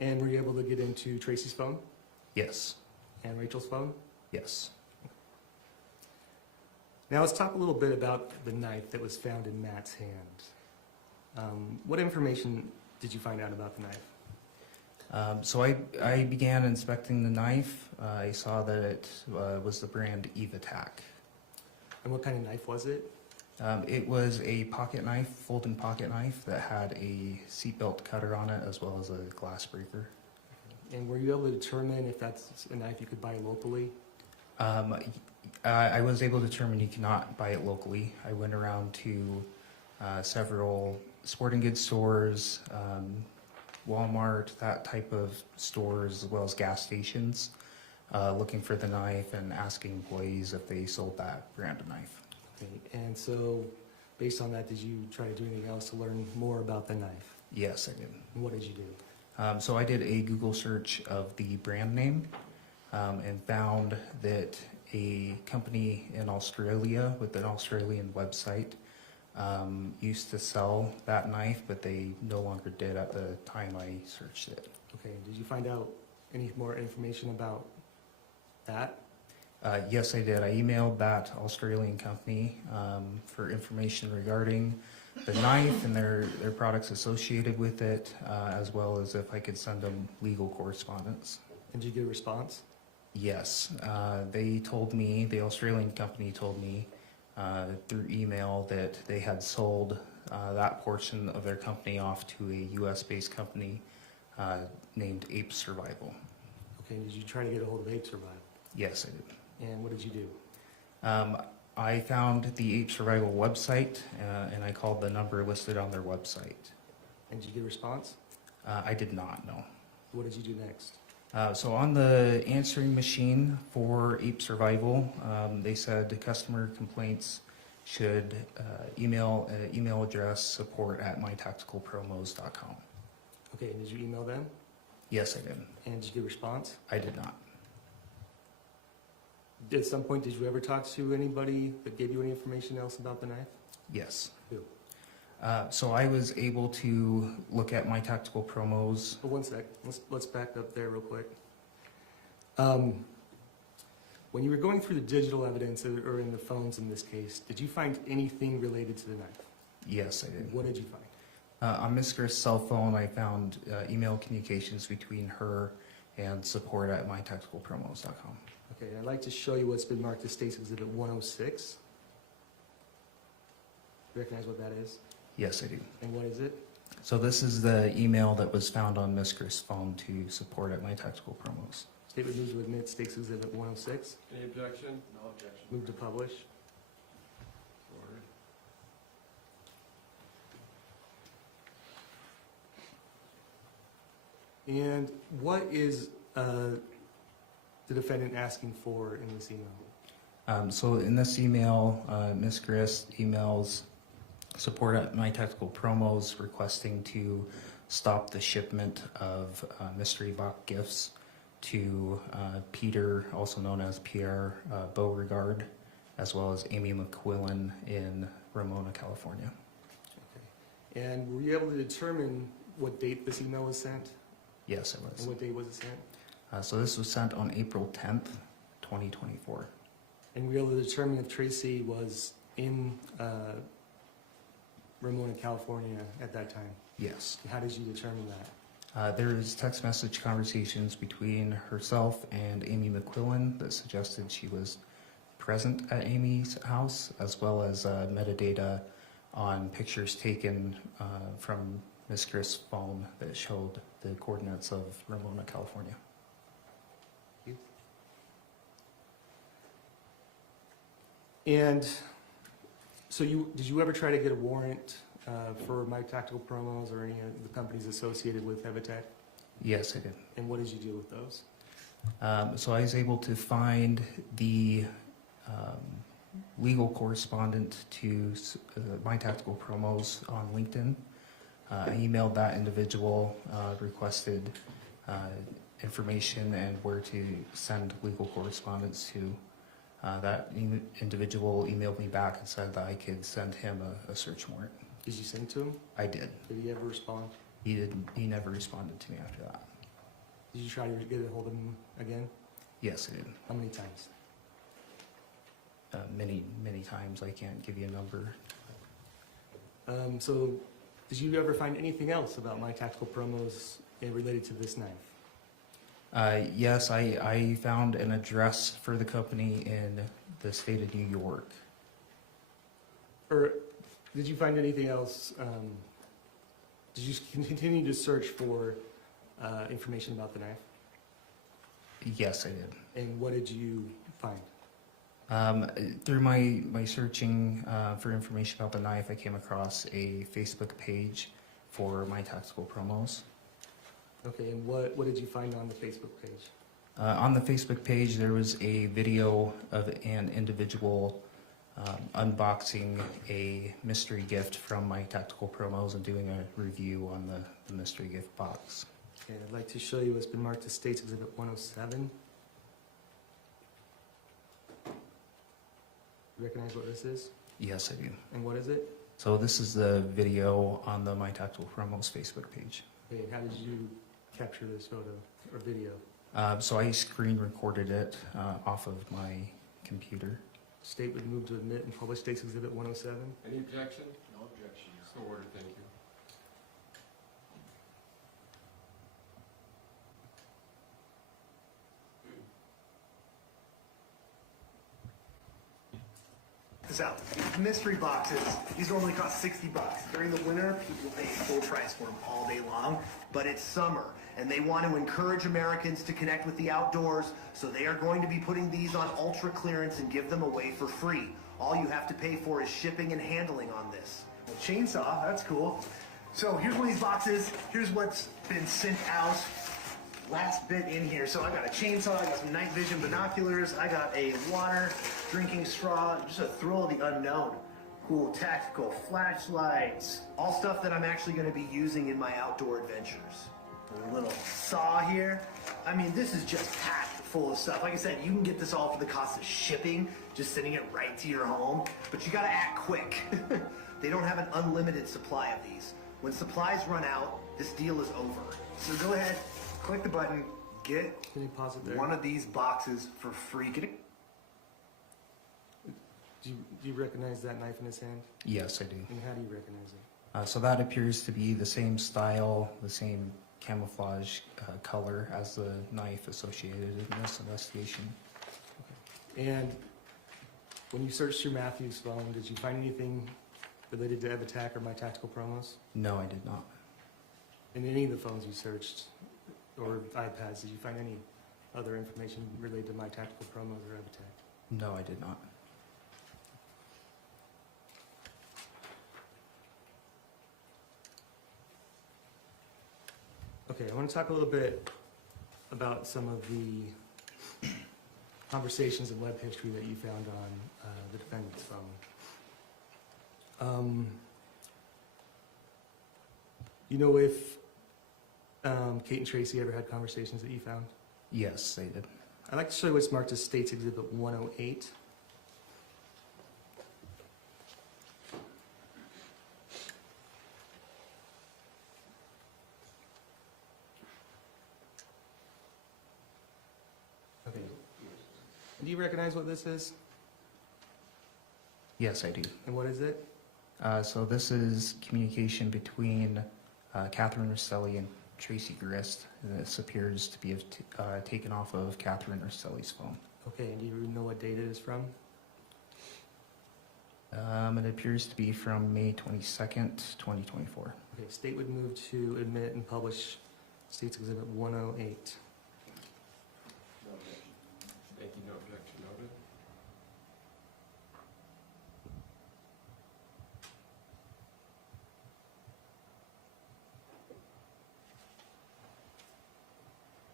And were you able to get into Tracey's phone Yes. and Rachel's phone? Yes. Now let's talk a little bit about the knife that was found in Matt's hand. What information did you find out about the knife? So I began inspecting the knife. I saw that it was the brand EvaTac. And what kind of knife was it? It was a pocket knife, folding pocket knife that had a seatbelt cutter on it as well as a glass breaker. And were you able to determine if that's a knife you could buy locally? I was able to determine you cannot buy it locally. I went around to several sporting goods stores, Walmart, that type of stores, as well as gas stations, looking for the knife and asking employees if they sold that brand of knife. Okay. And so, based on that, did you try to do anything else to learn more about the knife? Yes, I did. And what did you do? So I did a Google search of the brand name and found that a company in Australia with an Australian website used to sell that knife, but they no longer did at the time I searched it. Okay. Did you find out any more information about that? Yes, I did. I emailed that Australian company for information regarding the knife and their products associated with it, as well as if I could send them legal correspondence. And did you get a response? Yes. They told me, the Australian company told me through email that they had sold that portion of their company off to a US-based company named Ape Survival. Okay. And did you try to get a hold of Ape Survival? Yes, I did. And what did you do? I found the Ape Survival website, and I called the number listed on their website. And did you get a response? I did not, no. What did you do next? So on the answering machine for Ape Survival, they said customer complaints should email address support@mytacticalpromos.com. Okay. And did you email them? Yes, I did. And did you get a response? I did not. At some point, did you ever talk to anybody that gave you any information else about the knife? Yes. Who? So I was able to look at My Tactical Promos. Oh, one sec. Let's back up there real quick. When you were going through the digital evidence, or in the phones in this case, did you find anything related to the knife? Yes, I did. What did you find? On Ms. Grist's cell phone, I found email communications between her and support@mytacticalpromos.com. Okay, I'd like to show you what's been marked as State's Exhibit 106. You recognize what that is? Yes, I do. And what is it? So this is the email that was found on Ms. Grist's phone to support@mytacticalpromos. State would move to admit State's Exhibit 106. Any objection? No objection. Move to publish. Ordered. And what is the defendant asking for in this email? So in this email, Ms. Grist emails support@mytacticalpromos requesting to stop the shipment of mystery box gifts to Peter, also known as Pierre Beauregard, as well as Amy McQuillan in Ramona, California. Okay. And were you able to determine what date this email was sent? Yes, it was. And what date was it sent? So this was sent on April 10th, 2024. And were you able to determine if Tracey was in Ramona, California at that time? Yes. How did you determine that? There is text message conversations between herself and Amy McQuillan that suggested she was present at Amy's house, as well as metadata on pictures taken from Ms. Grist's phone that showed the coordinates of Ramona, California. And so did you ever try to get a warrant for My Tactical Promos or any of the companies associated with Evitech? Yes, I did. And what did you do with those? So I was able to find the legal correspondent to My Tactical Promos on LinkedIn. I emailed that individual, requested information and where to send legal correspondence to. That individual emailed me back and said that I could send him a search warrant. Did you send it to him? I did. Did he ever respond? He didn't. He never responded to me after that. Did you try to get a hold of him again? Yes, I did. How many times? Many times. I can't give you a number. So did you ever find anything else about My Tactical Promos related to this knife? Yes, I found an address for the company in the state of New York. Or did you find anything else? Did you continue to search for information about the knife? Yes, I did. And what did you find? Through my searching for information about the knife, I came across a Facebook page for My Tactical Promos. Okay, and what did you find on the Facebook page? On the Facebook page, there was a video of an individual unboxing a mystery gift from My Tactical Promos and doing a review on the mystery gift box. Okay, I'd like to show you what's been marked as States Exhibit 107. You recognize what this is? Yes, I do. And what is it? So this is the video on the My Tactical Promos Facebook page. Okay, how did you capture this photo or video? So I screen recorded it off of my computer. State would move to admit and publish States Exhibit 107. Any objection? No objection. So ordered, thank you. This out. Mystery boxes. These normally cost 60 bucks. During the winter, people pay full price for them all day long, but it's summer, and they want to encourage Americans to connect with the outdoors, so they are going to be putting these on ultra clearance and give them away for free. All you have to pay for is shipping and handling on this. A chainsaw, that's cool. So here's one of these boxes. Here's what's been sent out. Last bit in here. So I got a chainsaw, I got some night vision binoculars, I got a water drinking straw, just a thrill of the unknown. Cool tactical flashlights, all stuff that I'm actually going to be using in my outdoor adventures. A little saw here. I mean, this is just packed full of stuff. Like I said, you can get this all for the cost of shipping, just sending it right to your home, but you got to act quick. They don't have an unlimited supply of these. When supplies run out, this deal is over. So go ahead, click the button, get Can you pause it there? one of these boxes for free. Get it? Do you recognize that knife in his hand? Yes, I do. And how do you recognize it? So that appears to be the same style, the same camouflage color as the knife associated in this investigation. And when you searched through Matthew's phone, did you find anything related to Evitech or My Tactical Promos? No, I did not. In any of the phones you searched, or iPads, did you find any other information related to My Tactical Promos or Evitech? No, I did not. Okay, I want to talk a little bit about some of the conversations and web history that you found on the defendant's phone. You know if Kate and Tracey ever had conversations that you found? Yes, they did. I'd like to show you what's marked as States Exhibit 108. Okay. Do you recognize what this is? Yes, I do. And what is it? So this is communication between Kathryn Restelli and Tracey Grist. This appears to be taken off of Kathryn Restelli's phone. Okay, and do you know what date it is from? It appears to be from May 22nd, 2024. Okay, state would move to admit and publish State's Exhibit 108. No objection. Thank you, no objection noted.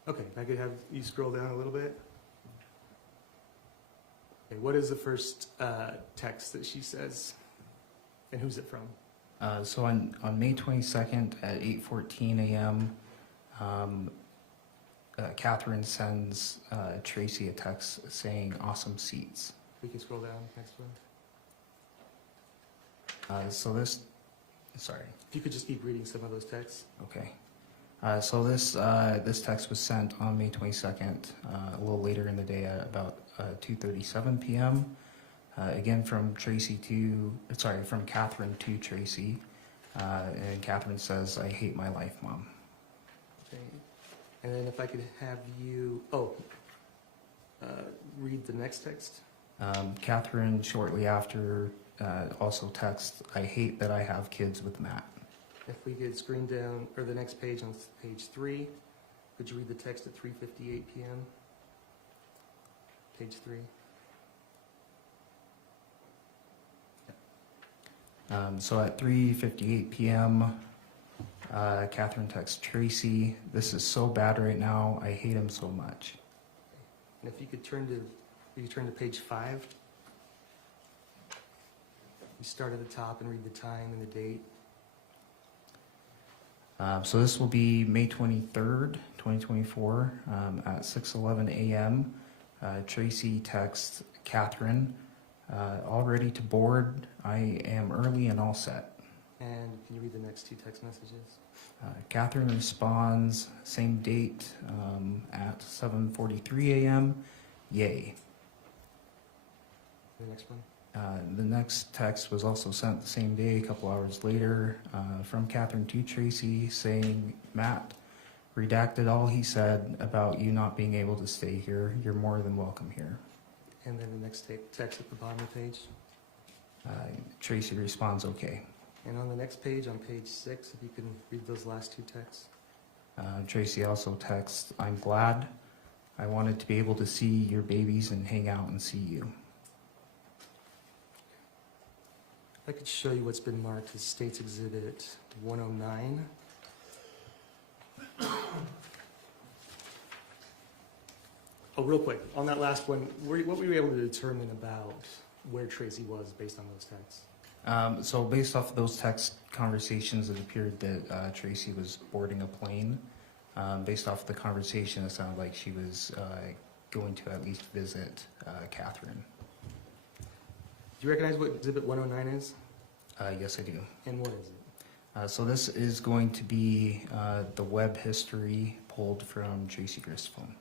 Okay, if I could have you scroll down a little bit. Okay, what is the first text that she says? And who's it from? So on May 22nd at 8:14 a.m., Kathryn sends Tracey a text saying awesome seats. We can scroll down, next one. So this, sorry, If you could just keep reading some of those texts. okay. So this text was sent on May 22nd, a little later in the day at about 2:37 p.m. Again from from Kathryn to Tracey, and Kathryn says, "I hate my life, Mom." Okay. And then if I could have you, read the next text. Kathryn shortly after also texts, "I hate that I have kids with Matt." If we could screen down, or the next page on page 3, could you read the text at 3:58 p.m.? Page 3. So at 3:58 p.m., Kathryn texts Tracey, "This is so bad right now. I hate him so much." And if you could turn to page 5. You start at the top and read the time and the date. So this will be May 23rd, 2024, at 6:11 a.m. Tracey texts Kathryn, "All ready to board. I am early and all set." And can you read the next 2 text messages? Kathryn responds, same date, at 7:43 a.m. Yay. The next one. The next text was also sent the same day, a couple hours later, from Kathryn to Tracey saying, "Matt redacted all he said about you not being able to stay here. You're more than welcome here." And then the next text at the bottom of the page. Tracey responds, "Okay." And on the next page, on page 6, if you can read those last 2 texts. Tracey also texts, "I'm glad. I wanted to be able to see your babies and hang out and see you." If I could show you what's been marked as State's Exhibit 109. Oh, real quick, on that last one, what were you able to determine about where Tracey was based on those texts? So based off of those text conversations, it appeared that Tracey was boarding a plane. Based off the conversation, it sounded like she was going to at least visit Kathryn. Do you recognize what Exhibit 109 is? Yes, I do. And what is it? So this is going to be the web history pulled from Tracey Grist's phone.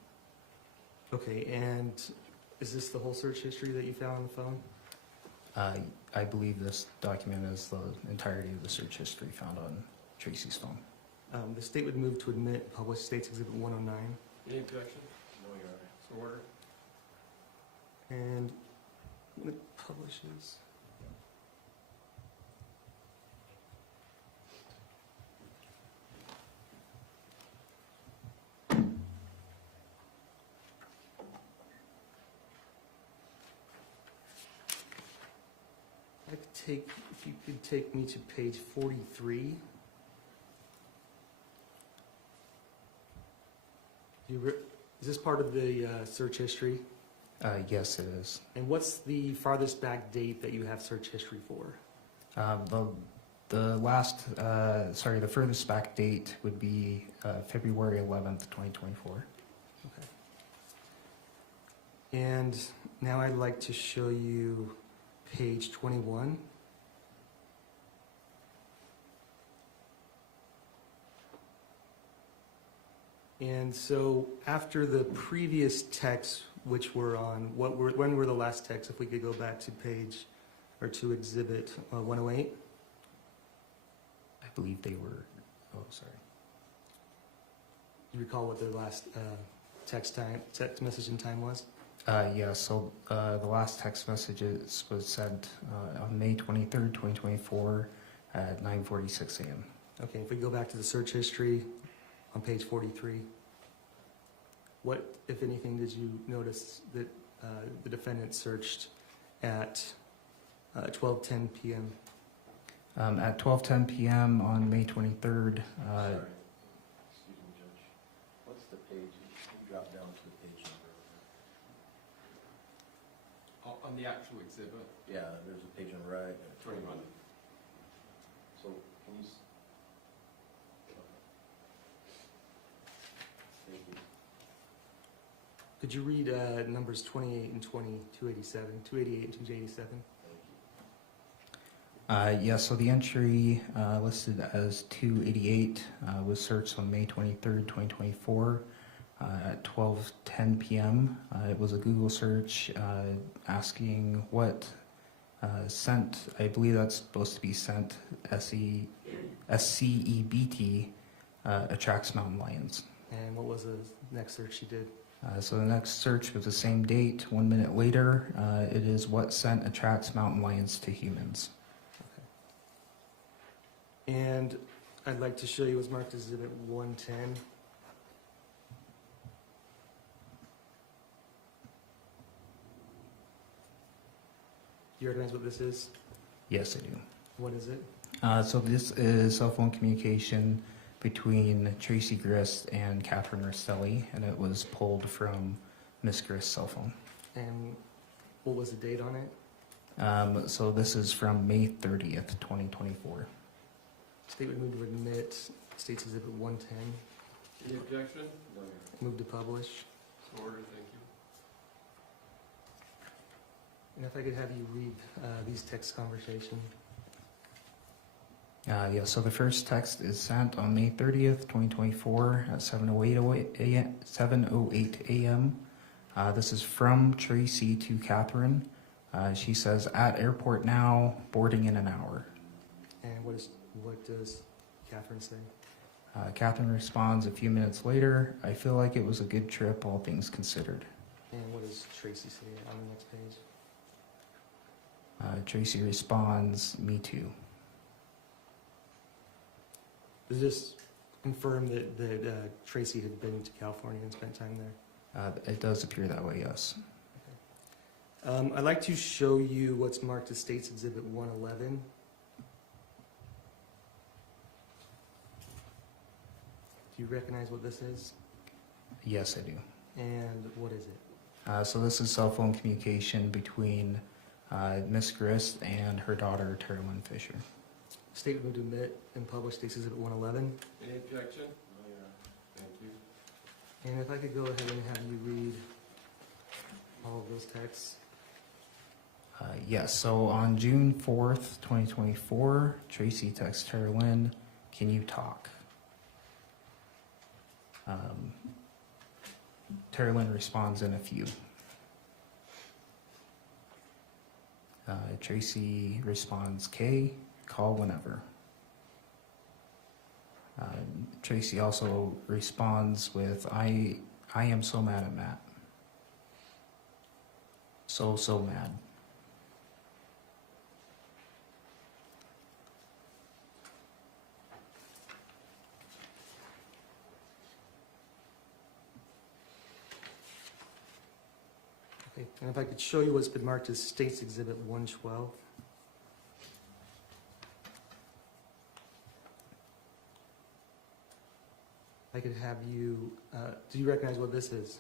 Okay, and is this the whole search history that you found on the phone? I believe this document is the entirety of the search history found on Tracey's phone. The state would move to admit and publish State's Exhibit 109. Any objection? No, Your Honor. So order. And when it publishes. If you could take me to page 43. Is this part of the search history? Yes, it is. And what's the farthest back date that you have search history for? The furthest back date would be February 11th, 2024. Okay. And now I'd like to show you page 21. And so after the previous texts, which were on, when were the last texts? If we could go back to page, or to Exhibit 108. I believe they were, sorry. Do you recall what the last text message in time was? Yeah, so the last text messages was sent on May 23rd, 2024 at 9:46 a.m. Okay, if we go back to the search history on page 43, what, if anything, did you notice that the defendant searched at 12:10 p.m.? At 12:10 p.m. on May 23rd, Sorry. Excuse me, Judge. What's the page? You drop down to the page number. On the actual exhibit, Yeah, there's a page number right. 21. So, can you? Thank you. Could you read numbers 28 and 20, 287, 288 and 287? Yeah, so the entry listed as 288 was searched on May 23rd, 2024 at 12:10 p.m. It was a Google search asking what scent, I believe that's supposed to be scent, SCEBT, attracts mountain lions. And what was the next search you did? So the next search was the same date, 1 minute later. It is what scent attracts mountain lions to humans. And I'd like to show you what's marked as Exhibit 110. Do you recognize what this is? Yes, I do. What is it? So this is cell phone communication between Tracey Grist and Kathryn Restelli, and it was pulled from Miss Grist's cell phone. And what was the date on it? So this is from May 30th, 2024. State would move to admit State's Exhibit 110. Any objection? No. Move to publish. So ordered, thank you. And if I could have you read these text conversations. Yeah, so the first text is sent on May 30th, 2024 at 7:08 a.m. This is from Tracey to Kathryn. She says, "At airport now, boarding in an hour." And what does Kathryn say? Kathryn responds a few minutes later, "I feel like it was a good trip, all things considered." And what does Tracey say on the next page? Tracey responds, "Me too." Does this confirm that Tracey had been to California and spent time there? It does appear that way, yes. I'd like to show you what's marked as State's Exhibit 111. Do you recognize what this is? Yes, I do. And what is it? So this is cell phone communication between Miss Grist and her daughter, Terralyn Fisher. State would admit and publish State's Exhibit 111. Any objection? No, thank you. And if I could go ahead and have you read all of those texts. Yes, so on June 4th, 2024, Tracey texts Terralyn, "Can you talk?" Terralyn responds in a few. Tracey responds, "K, call whenever." Tracey also responds with, I am so mad at Matt. So mad." Okay, and if I could show you what's been marked as State's Exhibit 112. I could have you, do you recognize what this is?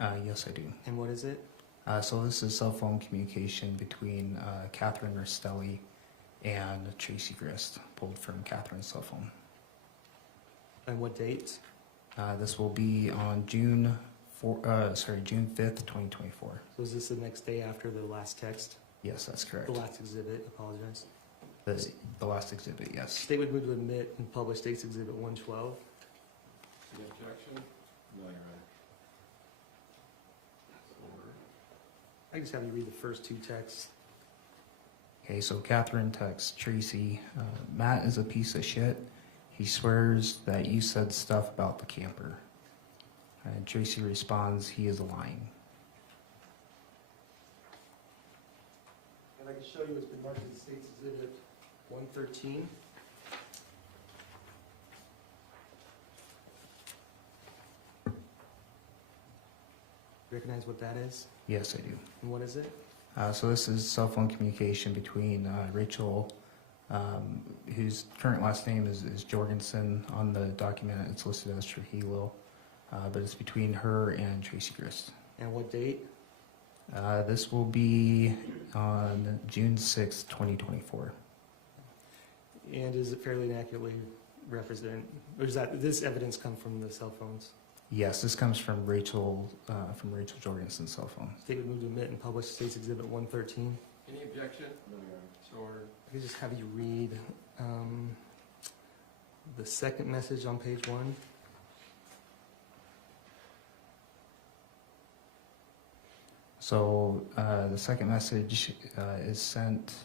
Yes, I do. And what is it? So this is cell phone communication between Kathryn Restelli and Tracey Grist, pulled from Kathryn's cell phone. And what date? This will be on June 5th, 2024. So is this the next day after the last text? Yes, that's correct. The last exhibit, apologize. The last exhibit, yes. State would move to admit and publish State's Exhibit 112. Any objection? No, you're right. So ordered. I can just have you read the first two texts. Okay, so Kathryn texts Tracey, "Matt is a piece of shit. He swears that you said stuff about the camper." And Tracey responds, "He is lying." I can show you what's been marked as State's Exhibit 113. Recognize what that is? Yes, I do. And what is it? So this is cell phone communication between Rachel, whose current last name is Jorgensen. On the document, it's listed as Trujillo, but it's between her and Tracey Grist. And what date? This will be on June 6th, 2024. And is it fairly and accurately represent, or does this evidence come from the cell phones? Yes, this comes from Rachel Jorgensen's cell phone. State would move to admit and publish State's Exhibit 113. Any objection? No, Your Honor. So ordered. I could just have you read the second message on page 1. So the second message is sent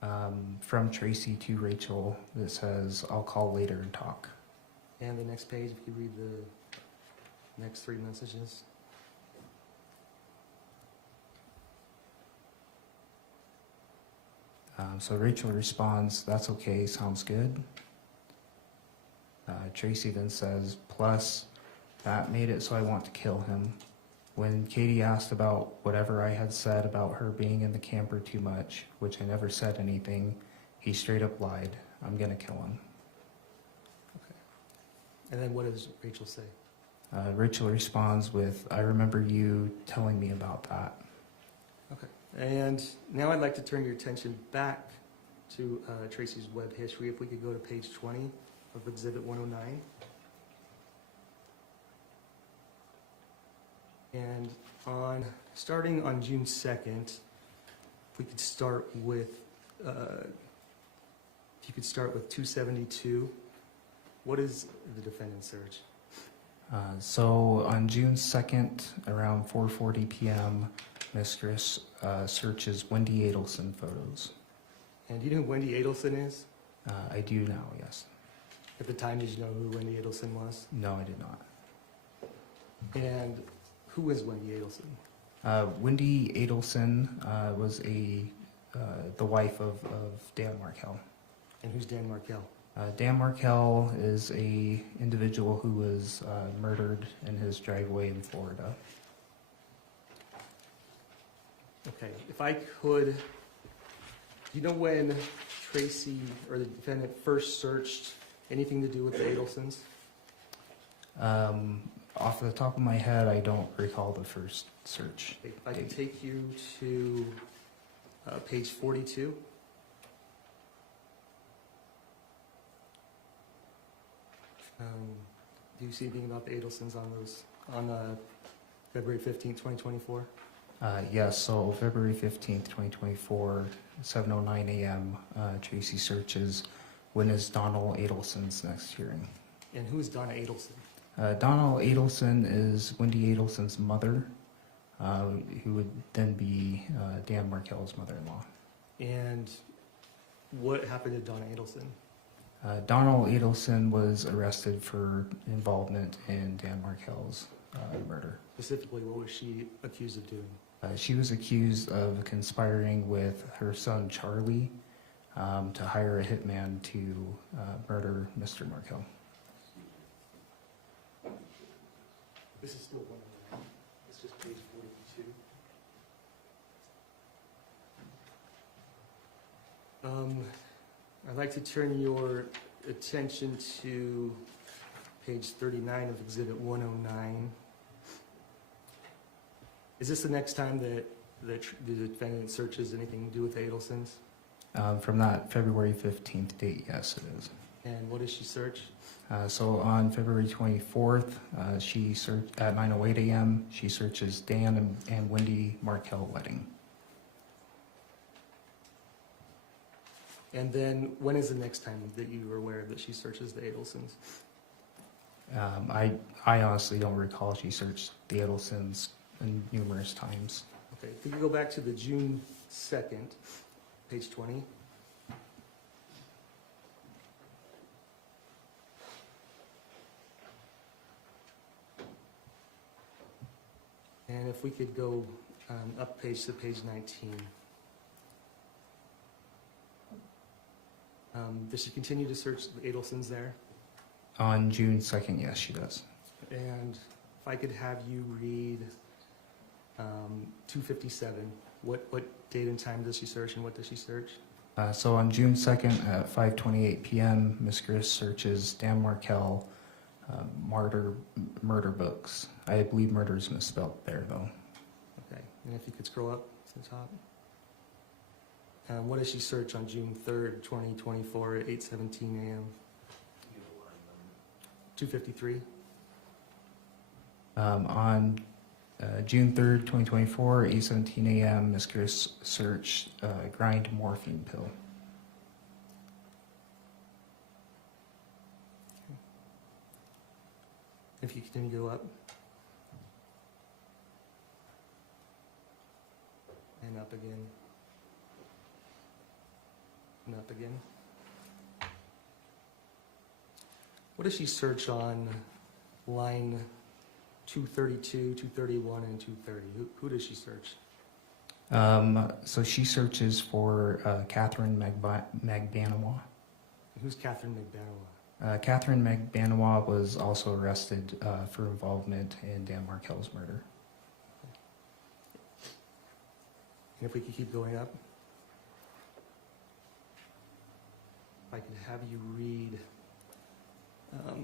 from Tracey to Rachel that says, "I'll call later and talk." And the next page, if you read the next 3 messages. So Rachel responds, "That's okay, sounds good." Tracey then says, "Plus, that made it so I want to kill him. When Katie asked about whatever I had said about her being in the camper too much, which I never said anything, he straight up lied. I'm gonna kill him." And then what does Rachel say? Rachel responds with, "I remember you telling me about that." Okay. And now I'd like to turn your attention back to Tracey's web history. If we could go to page 20 of Exhibit 109. And starting on June 2nd, if we could start with, if you could start with 272, what is the defendant's search? So on June 2nd, around 4:40 p.m., Ms. Grist searches Wendy Adelson photos. And do you know who Wendy Adelson is? I do now, yes. At the time, did you know who Wendy Adelson was? No, I did not. And who is Wendy Adelson? Wendy Adelson was the wife of Dan Markell. And who's Dan Markell? Dan Markell is a individual who was murdered in his driveway in Florida. Okay, if I could, do you know when Tracey or the defendant first searched anything to do with the Adelsons? Off the top of my head, I don't recall the first search. If I could take you to page 42. Do you see anything about the Adelsons on February 15th, 2024? Yes, so February 15th, 2024, 7:09 a.m., Tracey searches, "When is Donald Adelson's next hearing?" And who is Donna Adelson? Donald Adelson is Wendy Adelson's mother, who would then be Dan Markell's mother-in-law. And what happened to Donna Adelson? Donald Adelson was arrested for involvement in Dan Markell's murder. Specifically, what was she accused of doing? She was accused of conspiring with her son Charlie to hire a hitman to murder Mr. Markell. This is still 109. It's just page 42. I'd like to turn your attention to page 39 of Exhibit 109. Is this the next time that the defendant searches anything to do with the Adelsons? From that February 15th date, yes, it is. And what does she search? So on February 24th, she searched at 9:08 a.m. She searches Dan and Wendy Markell wedding. And then when is the next time that you were aware that she searches the Adelsons? I honestly don't recall. She searched the Adelsons numerous times. Okay, if we could go back to the June 2nd, page 20. And if we could go up page to page 19. Does she continue to search the Adelsons there? On June 2nd, yes, she does. And if I could have you read 257, what date and time does she search and what does she search? So on June 2nd at 5:28 p.m., Ms. Grist searches Dan Markel murder books. I believe murder is misspelled there, though. Okay, and if you could scroll up to the top. What does she search on June 3rd, 2024 at 8:17 a.m.? 253. On June 3rd, 2024, 8:17 a.m., Ms. Grist searched grind morphine pill. If you continue to go up. And up again. And up again. What does she search on line 232, 231, and 230? Who does she search? So she searches for Kathryn Restelli. Who's Kathryn Restelli? Kathryn Restelli was also arrested for involvement in Dan Markel's murder. And if we could keep going up. If I could have you read,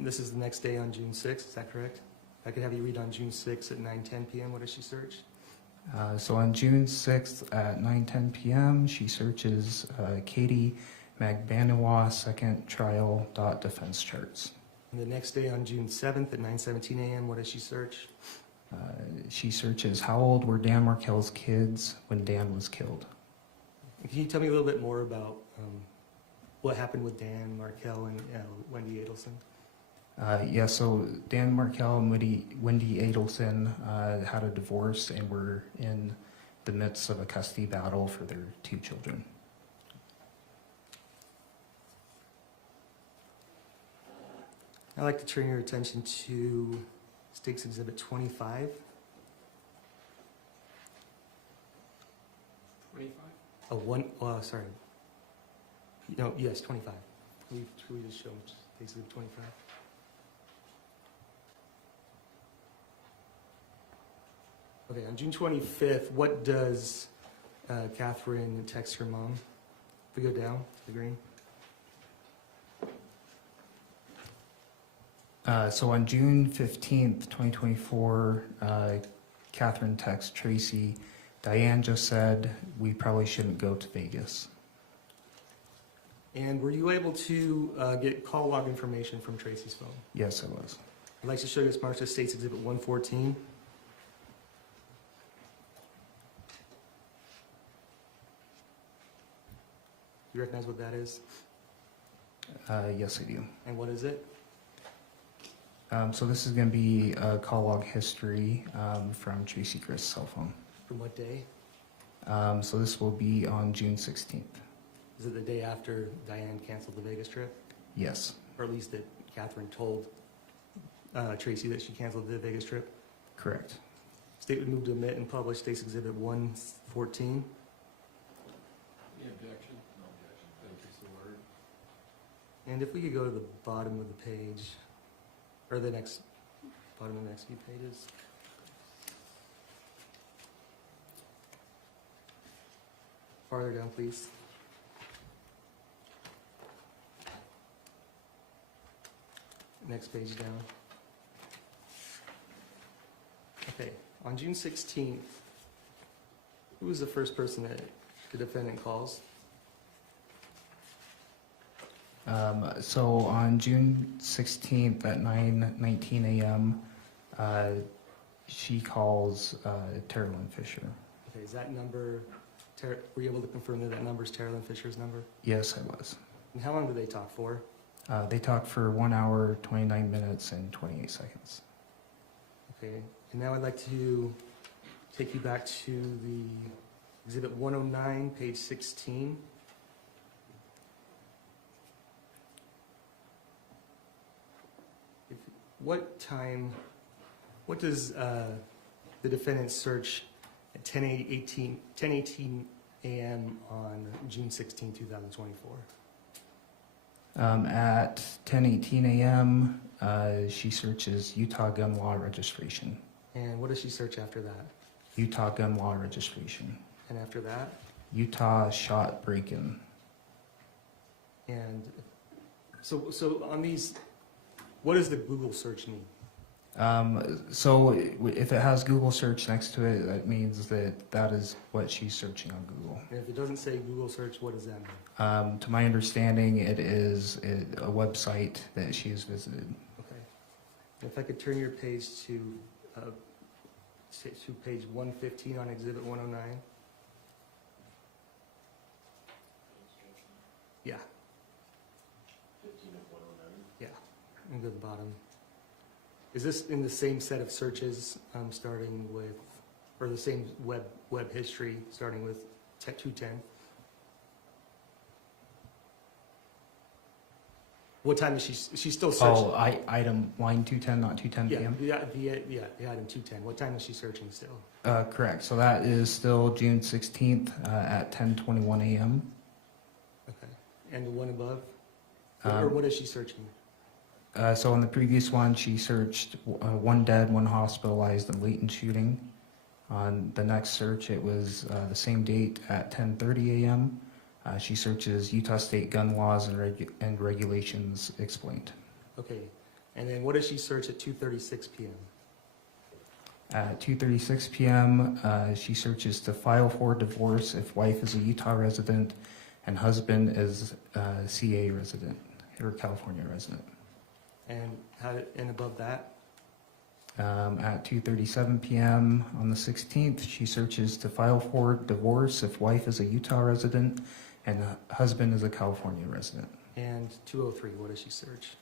this is the next day on June 6th, is that correct? If I could have you read on June 6th at 9:10 p.m., what does she search? So on June 6th at 9:10 p.m., she searches Katie Restelli second trial defense charts. And the next day on June 7th at 9:17 a.m., what does she search? She searches how old were Dan Markel's kids when Dan was killed. Can you tell me a little bit more about what happened with Dan Markel and Wendy Adelson? Yeah, so Dan Markel and Wendy Adelson had a divorce and were in the midst of a custody battle for their 2 children. I'd like to turn your attention to State's Exhibit 25. 25? Sorry. No, yes, 25. Can we just show State's Exhibit 25? Okay, on June 25th, what does Kathryn text her mom? If we go down to the green. So on June 15th, 2024, Kathryn texts Tracey, Diane just said we probably shouldn't go to Vegas. And were you able to get call log information from Tracey's phone? Yes, I was. I'd like to show you this marked as State's Exhibit 114. You recognize what that is? Yes, I do. And what is it? So this is going to be a call log history from Tracey Grist's cell phone. From what day? So this will be on June 16th. Is it the day after Diane canceled the Vegas trip? Yes. Or at least that Kathryn told Tracey that she canceled the Vegas trip? Correct. State would move to omit and publish State's Exhibit 114. Any objection? No objection. Thank you, so ordered. And if we could go to the bottom of the page, or the next, bottom of the next few pages. Farther down, please. Next page down. Okay, on June 16th, who was the first person that the defendant calls? So on June 16th at 9:19 a.m., she calls Terrelyn Fisher. Okay, is that number, were you able to confirm that that number is Terrelyn Fisher's number? Yes, I was. And how long did they talk for? They talked for 1 hour, 29 minutes, and 28 seconds. Okay, and now I'd like to take you back to the Exhibit 109, page 16. What does the defendant search at 10:18 a.m. on June 16, 2024? At 10:18 a.m., she searches Utah gun law registration. And what does she search after that? Utah gun law registration. And after that? Utah shot break-in. And so on these, what does the Google search mean? So if it has Google search next to it, that means that is what she's searching on Google. And if it doesn't say Google search, what does that mean? To my understanding, it is a website that she has visited. Okay. If I could turn your page to page 115 on Exhibit 109. Yeah. 15 of 109. Yeah, and go to the bottom. Is this in the same set of searches, starting with, or the same web history, starting with 210? What time is she's still searching? Oh, item line 210, not 2:10 p.m.? Yeah, the item 210. What time is she searching still? Correct. So that is still June 16th at 10:21 a.m. Okay. And the one above? Or what is she searching? So on the previous one, she searched one dead, one hospitalized in Layton shooting. On the next search, it was the same date at 10:30 a.m. She searches Utah state gun laws and regulations explained. Okay. And then what does she search at 2:36 p.m.? At 2:36 p.m., she searches to file for divorce if wife is a Utah resident and husband is a CA resident or California resident. And above that? At 2:37 p.m. on the 16th, she searches to file for divorce if wife is a Utah resident and husband is a California resident. And 203, what does she search?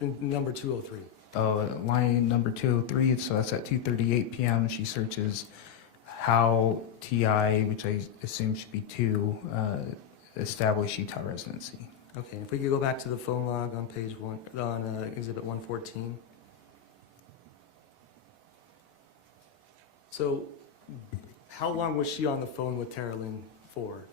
Number 203. Line number 203, so that's at 2:38 p.m. She searches how TI, which I assume should be 2, establish Utah residency. Okay, if we could go back to the phone log on page 1, on Exhibit 114. So, how long was she on the phone with Tara Lynn for?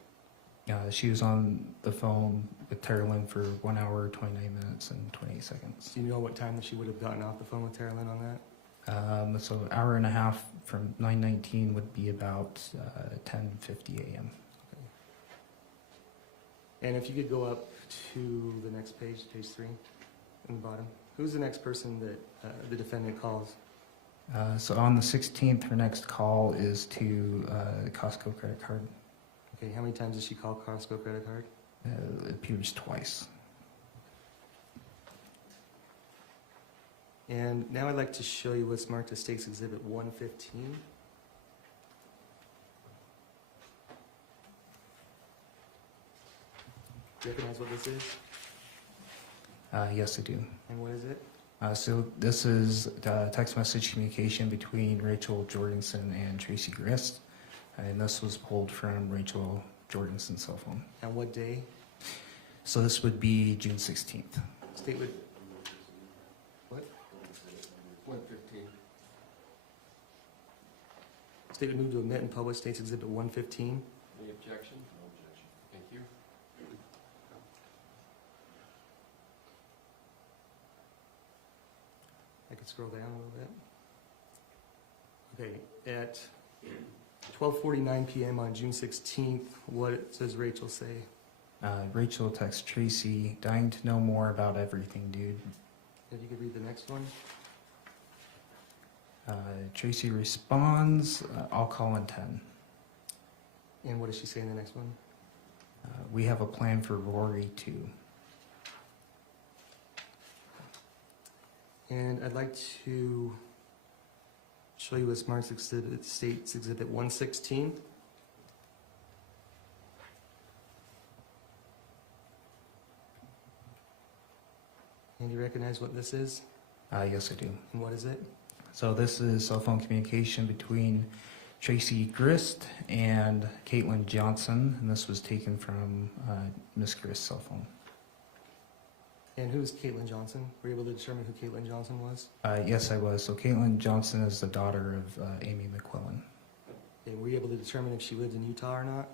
She was on the phone with Tara Lynn for 1 hour, 29 minutes, and 28 seconds. Do you know what time that she would have gotten off the phone with Tara Lynn on that? So an hour and a half from 9:19 would be about 10:50 a.m. And if you could go up to the next page, page 3, in the bottom. Who's the next person that the defendant calls? So on the 16th, her next call is to the Costco credit card. Okay, how many times does she call Costco credit card? It appears twice. And now I'd like to show you what's marked as State's Exhibit 115. Do you recognize what this is? Yes, I do. And what is it? So this is text message communication between Rachel Jorgensen and Tracey Grist, and this was pulled from Rachel Jorgensen's cell phone. And what day? So this would be June 16th. State would... What? 115. State would move to admit and publish State's Exhibit 115. Any objection? No objection. Thank you. I could scroll down a little bit. Okay, at 12:49 p.m. on June 16th, what does Rachel say? Rachel texts Tracey, dying to know more about everything, dude. If you could read the next one. Tracey responds, I'll call in 10. And what does she say in the next one? We have a plan for Rory too. And I'd like to show you what's marked exhibit, State's Exhibit 116. And you recognize what this is? Yes, I do. And what is it? So this is cell phone communication between Tracey Grist and Caitlin Johnson, and this was taken from Miss Grist's cell phone. And who's Caitlin Johnson? Were you able to determine who Caitlin Johnson was? Yes, I was. So Caitlin Johnson is the daughter of Amy McQuillan. Okay, were you able to determine if she lived in Utah or not?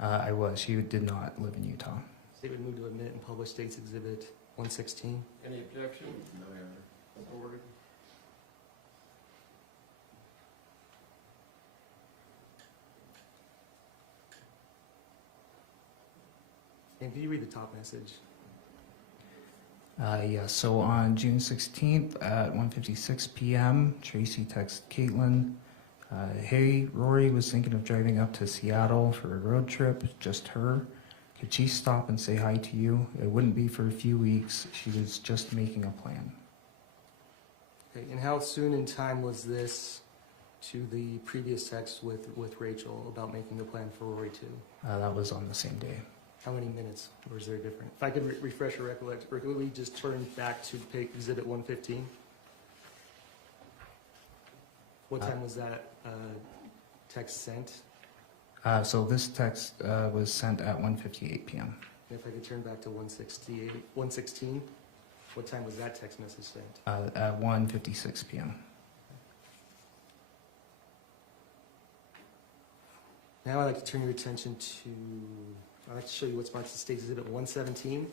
I was. She did not live in Utah. State would move to admit and publish State's Exhibit 116. Any objection? No, Your Honor. So ordered. And can you read the top message? Yeah, so on June 16th at 1:56 p.m., Tracey texted Caitlin, hey, Rory was thinking of driving up to Seattle for a road trip, just her. Could she stop and say hi to you? It wouldn't be for a few weeks. She was just making a plan. Okay, and how soon in time was this to the previous text with Rachel about making the plan for Rory too? That was on the same day. How many minutes, or is there different? If I could refresh your recollection, or could we just turn back to Exhibit 115? What time was that text sent? So this text was sent at 1:58 p.m. And if I could turn back to 116, what time was that text message sent? At 1:56 p.m. Now I'd like to turn your attention to, I'd like to show you what's marked as State's Exhibit 117.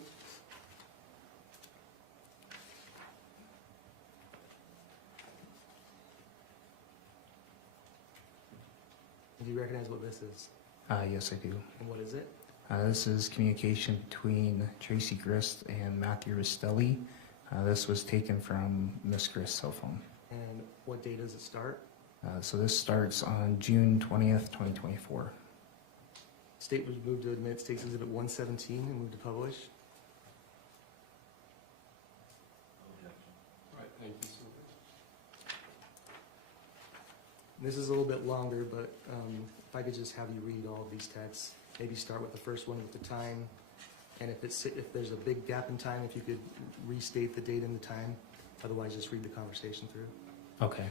Do you recognize what this is? Yes, I do. And what is it? This is communication between Tracey Grist and Matthew Restelli. This was taken from Miss Grist's cell phone. And what date does it start? So this starts on June 20th, 2024. State was moved to admit State's Exhibit 117 and moved to publish. All right, thank you so much. This is a little bit longer, but if I could just have you read all of these texts, maybe start with the first one with the time, and if there's a big gap in time, if you could restate the date and the time, otherwise just read the conversation through. Okay.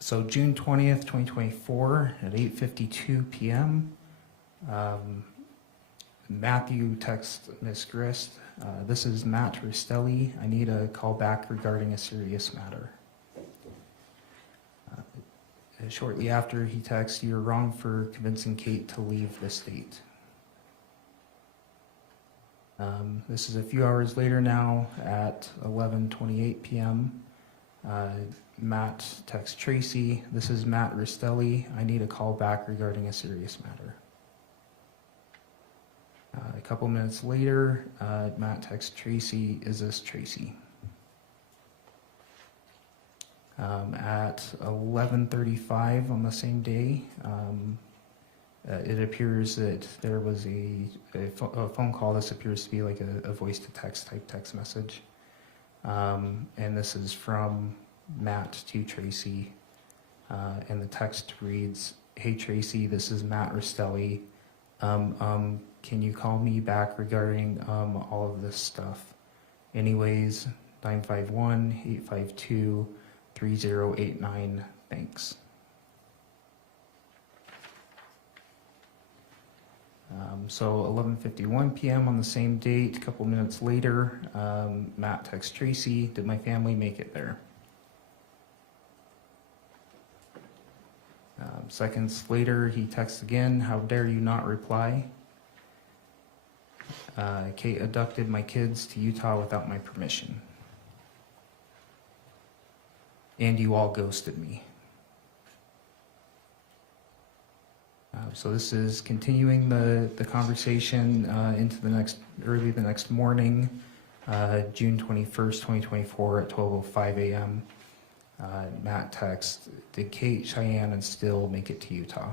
So June 20th, 2024 at 8:52 p.m. Matthew texts Miss Grist, this is Matt Restelli. I need a call back regarding a serious matter. Shortly after, he texts, you're wrong for convincing Kate to leave the state. This is a few hours later now at 11:28 p.m. Matt texts Tracey, this is Matt Restelli. I need a call back regarding a serious matter. A couple minutes later, Matt texts Tracey, is this Tracey? At 11:35 on the same day, it appears that there was a phone call. This appears to be like a voice-to-text type text message. And this is from Matt to Tracey. And the text reads, hey Tracey, this is Matt Restelli. Can you call me back regarding all of this stuff? Anyways, 951-852-3089, thanks. So 11:51 p.m. on the same date, a couple minutes later, Matt texts Tracey, did my family make it there? Seconds later, he texts again, how dare you not reply? Kate abducted my kids to Utah without my permission. And you all ghosted me. So this is continuing the conversation into early the next morning, June 21st, 2024 at 12:05 a.m. Matt texts, did Kate, Cheyenne, and Still make it to Utah?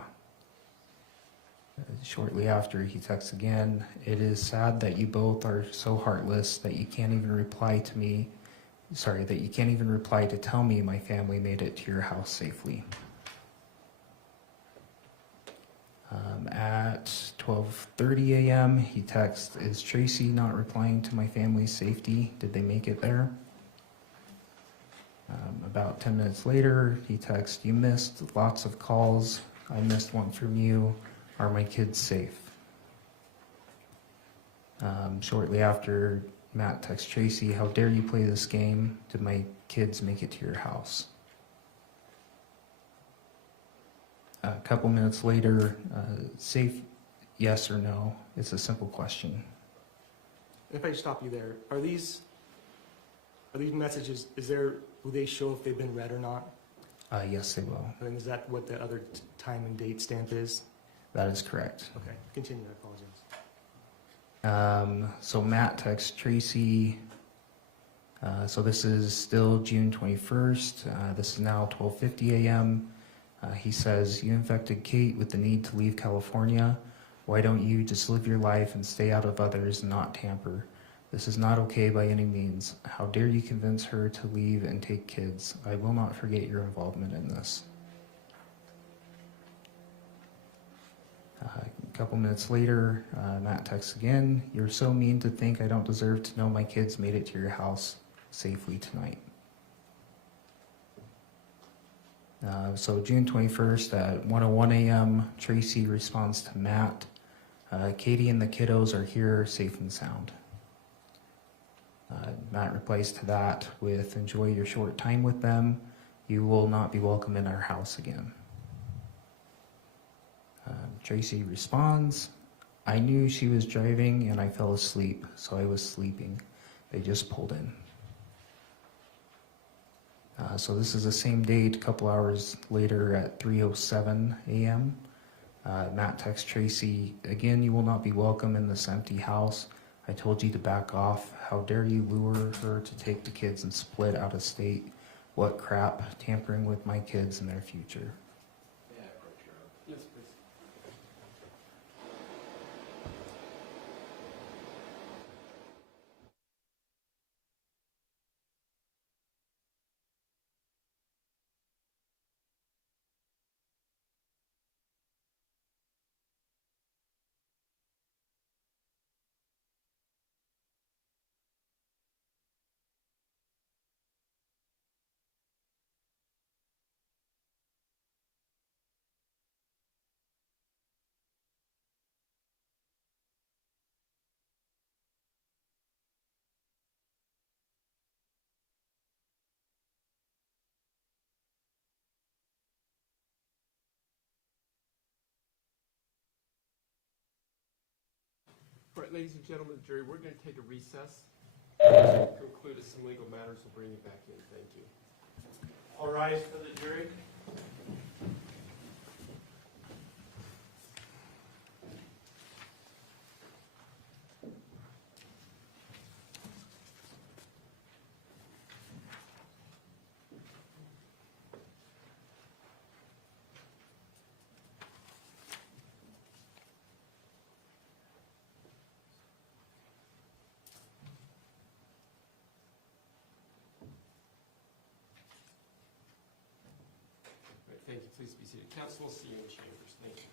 Shortly after, he texts again, it is sad that you both are so heartless that you can't even reply to me. Sorry, that you can't even reply to tell me my family made it to your house safely. At 12:30 a.m., he texts, is Tracey not replying to my family's safety? Did they make it there? About 10 minutes later, he texts, you missed lots of calls. I missed one from you. Are my kids safe? Shortly after, Matt texts Tracey, how dare you play this game? Did my kids make it to your house? A couple minutes later, yes or no. It's a simple question. If I stop you there, are these messages, will they show if they've been read or not? Yes, they will. And is that what the other time and date stamp is? That is correct. Okay, continue, I apologize. So Matt texts Tracy. So this is still June 21st. This is now 12:50 a.m. He says, you infected Kate with the need to leave California. Why don't you just live your life and stay out of others and not tamper? This is not okay by any means. How dare you convince her to leave and take kids? I will not forget your involvement in this. A couple minutes later, Matt texts again. You're so mean to think I don't deserve to know my kids made it to your house safely tonight. So June 21st at 1:01 a.m., Tracy responds to Matt. Katie and the kiddos are here safe and sound. Matt replies to that with, enjoy your short time with them. You will not be welcome in our house again. Tracy responds, I knew she was driving and I fell asleep, so I was sleeping. They just pulled in. So this is the same date, a couple hours later at 3:07 a.m. Matt texts Tracy, again, you will not be welcome in this empty house. I told you to back off. How dare you lure her to take the kids and split out of state? What crap, tampering with my kids and their future. Yes, please. Right, ladies and gentlemen of the jury, we're going to take a recess. Conclude some legal matters. We'll bring you back in. Thank you. All rise for the jury. Right, thank you. Please be seated. Counsel will see you in chambers. Thank you.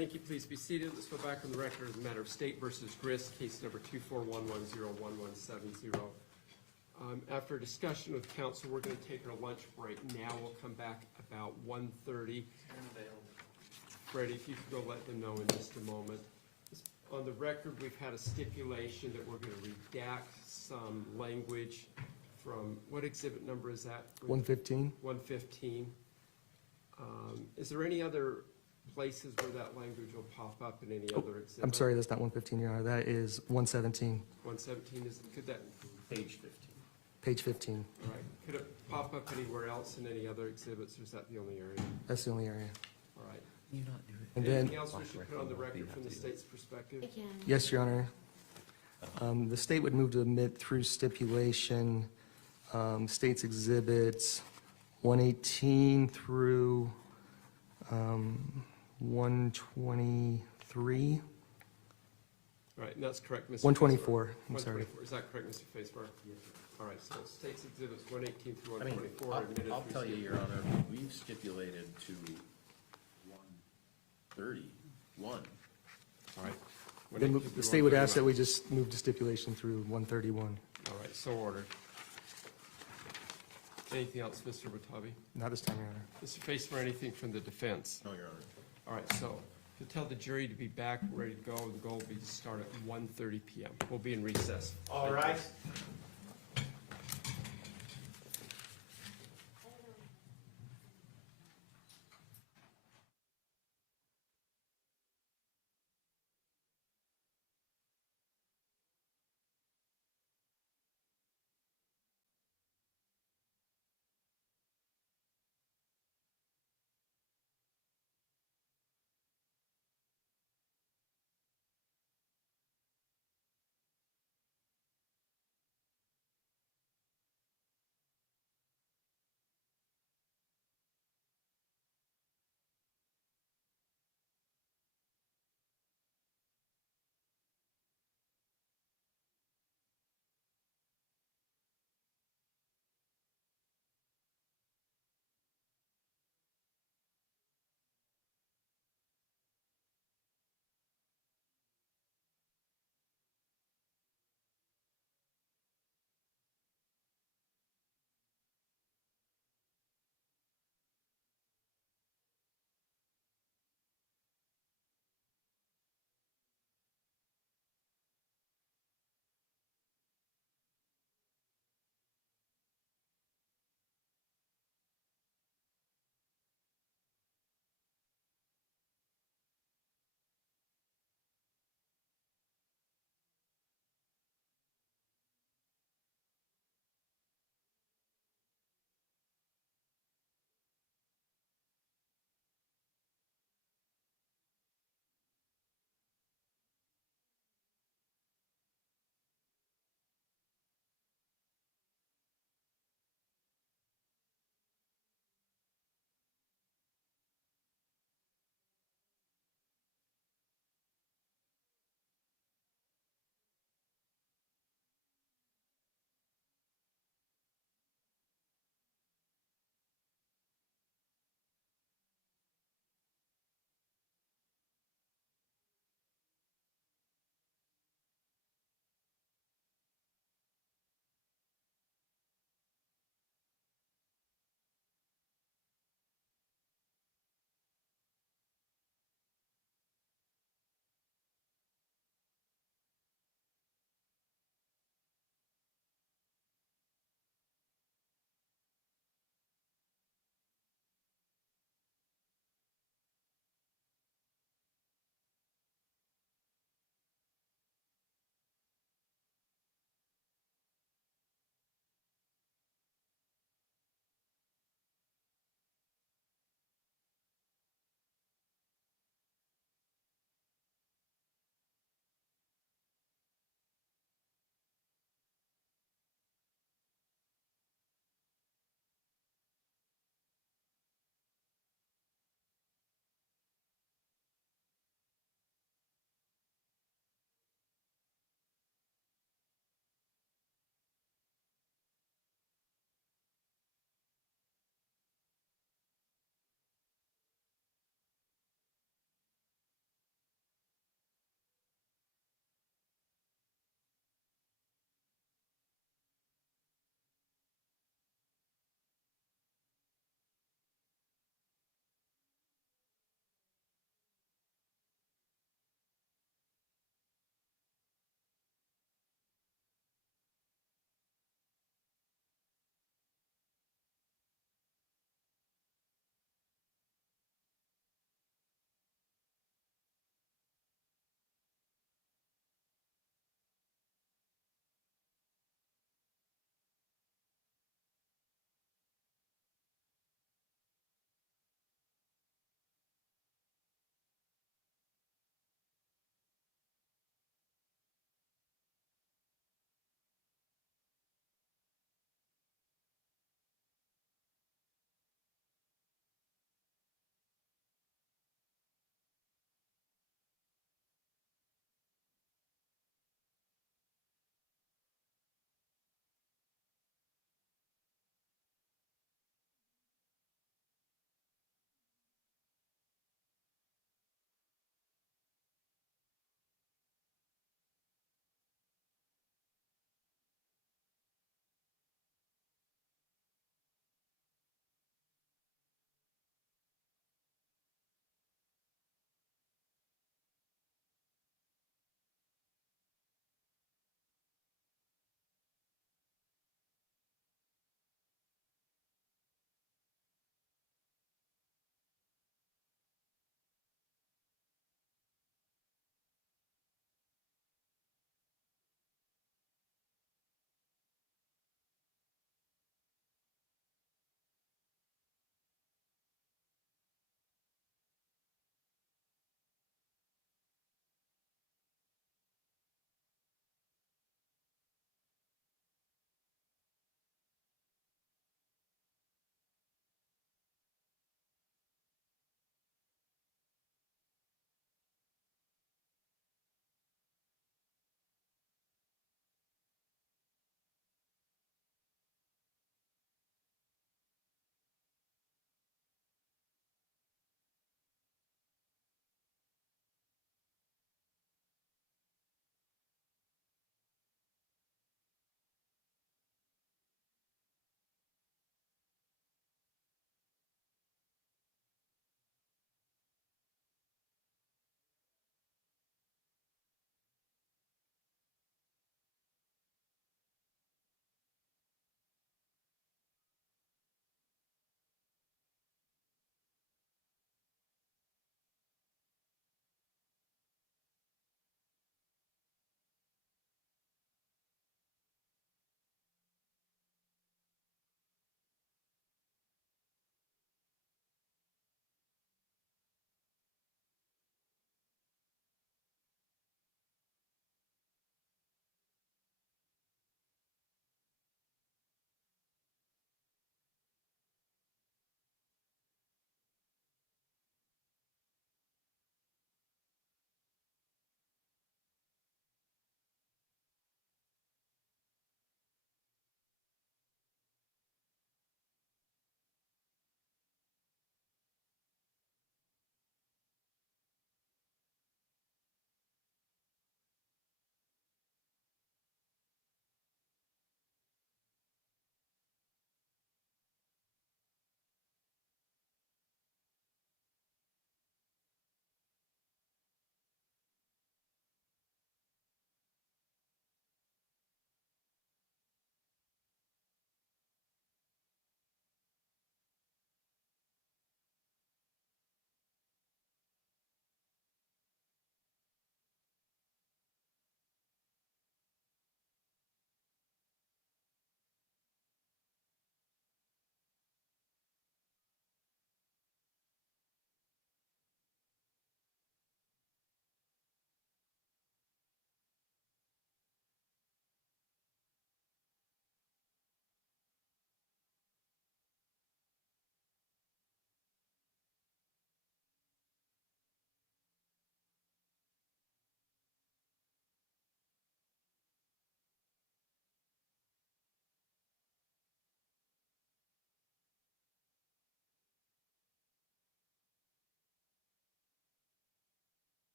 Thank you. Please be seated. Let's go back on the record of the matter of State versus Grist, case number 241101170. After a discussion with council, we're going to take our lunch break now. We'll come back about 1:30. Freddie, if you could go let them know in just a moment. On the record, we've had a stipulation that we're going to redact some language from, what exhibit number is that? 115? 115. Is there any other places where that language will pop up in any other exhibit? I'm sorry, that's not 115, Your Honor. That is 117, 117, could that, Page 15. page 15. all right, could it pop up anywhere else in any other exhibits, or is that the only area? That's the only area. All right. You not do it. And then, Anything else we should put on the record from the state's perspective? yes, Your Honor. The state would move to admit through stipulation, state's exhibits 118 through 123. All right, and that's correct, Mr. 124, I'm sorry. 124, is that correct, Mr. Facebar? Yes. All right, so state's exhibits 118 through I mean, 124 are admitted I'll through tell you, Your stipulation. Honor, we've stipulated to 131. All right. Then 118 the through state would ask that 131. we just move to stipulation through 131. All right, so ordered. Anything else, Mr. Watabe? Not this time, Your Honor. Mr. Facebar, anything from the defense? No, Your Honor. All right, so to tell the jury to be back, ready to go, the goal will be to start at 1:30 PM. We'll be in recess. All Thank you. right.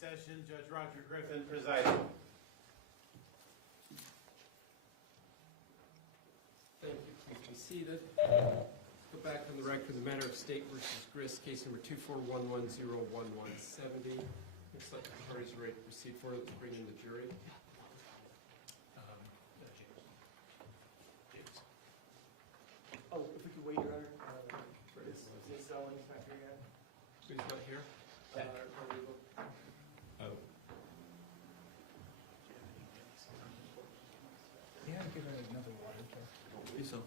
session. Judge Roger Griffin presiding. Thank you. Please be seated. Go back on the record, the matter of State versus Grist, case number 241101170. Looks like the parties are ready to proceed forward. Let's bring in the jury. Oh, if we could wait, Your Honor, is Owens not here yet? Who's not here? Oh. Yeah, give her another water, okay? Don't believe so.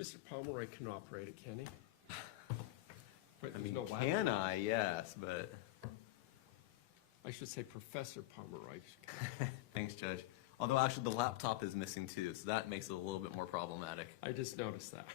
Mr. Pomeroy can operate it, can he? Wait, I there's mean, no laptop. can I? Yes, but I should say Professor Pomeroy. thanks, Judge. Although actually the laptop is missing too, so that makes it a little bit more problematic. I just noticed that.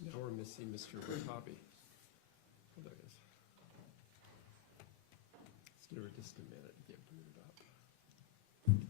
Now we're missing Mr. Wakabe. Oh, there it is. Let's give her just a minute to get booted up.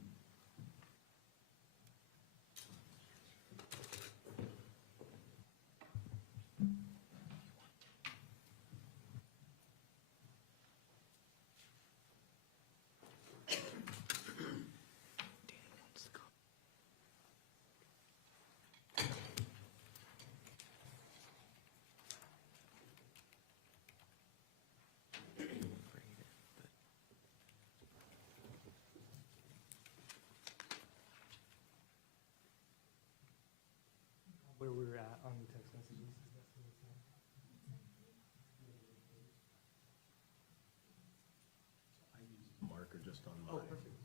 Where we're at on the text messages, is that what it's at? I use a marker just on Oh, my. perfect.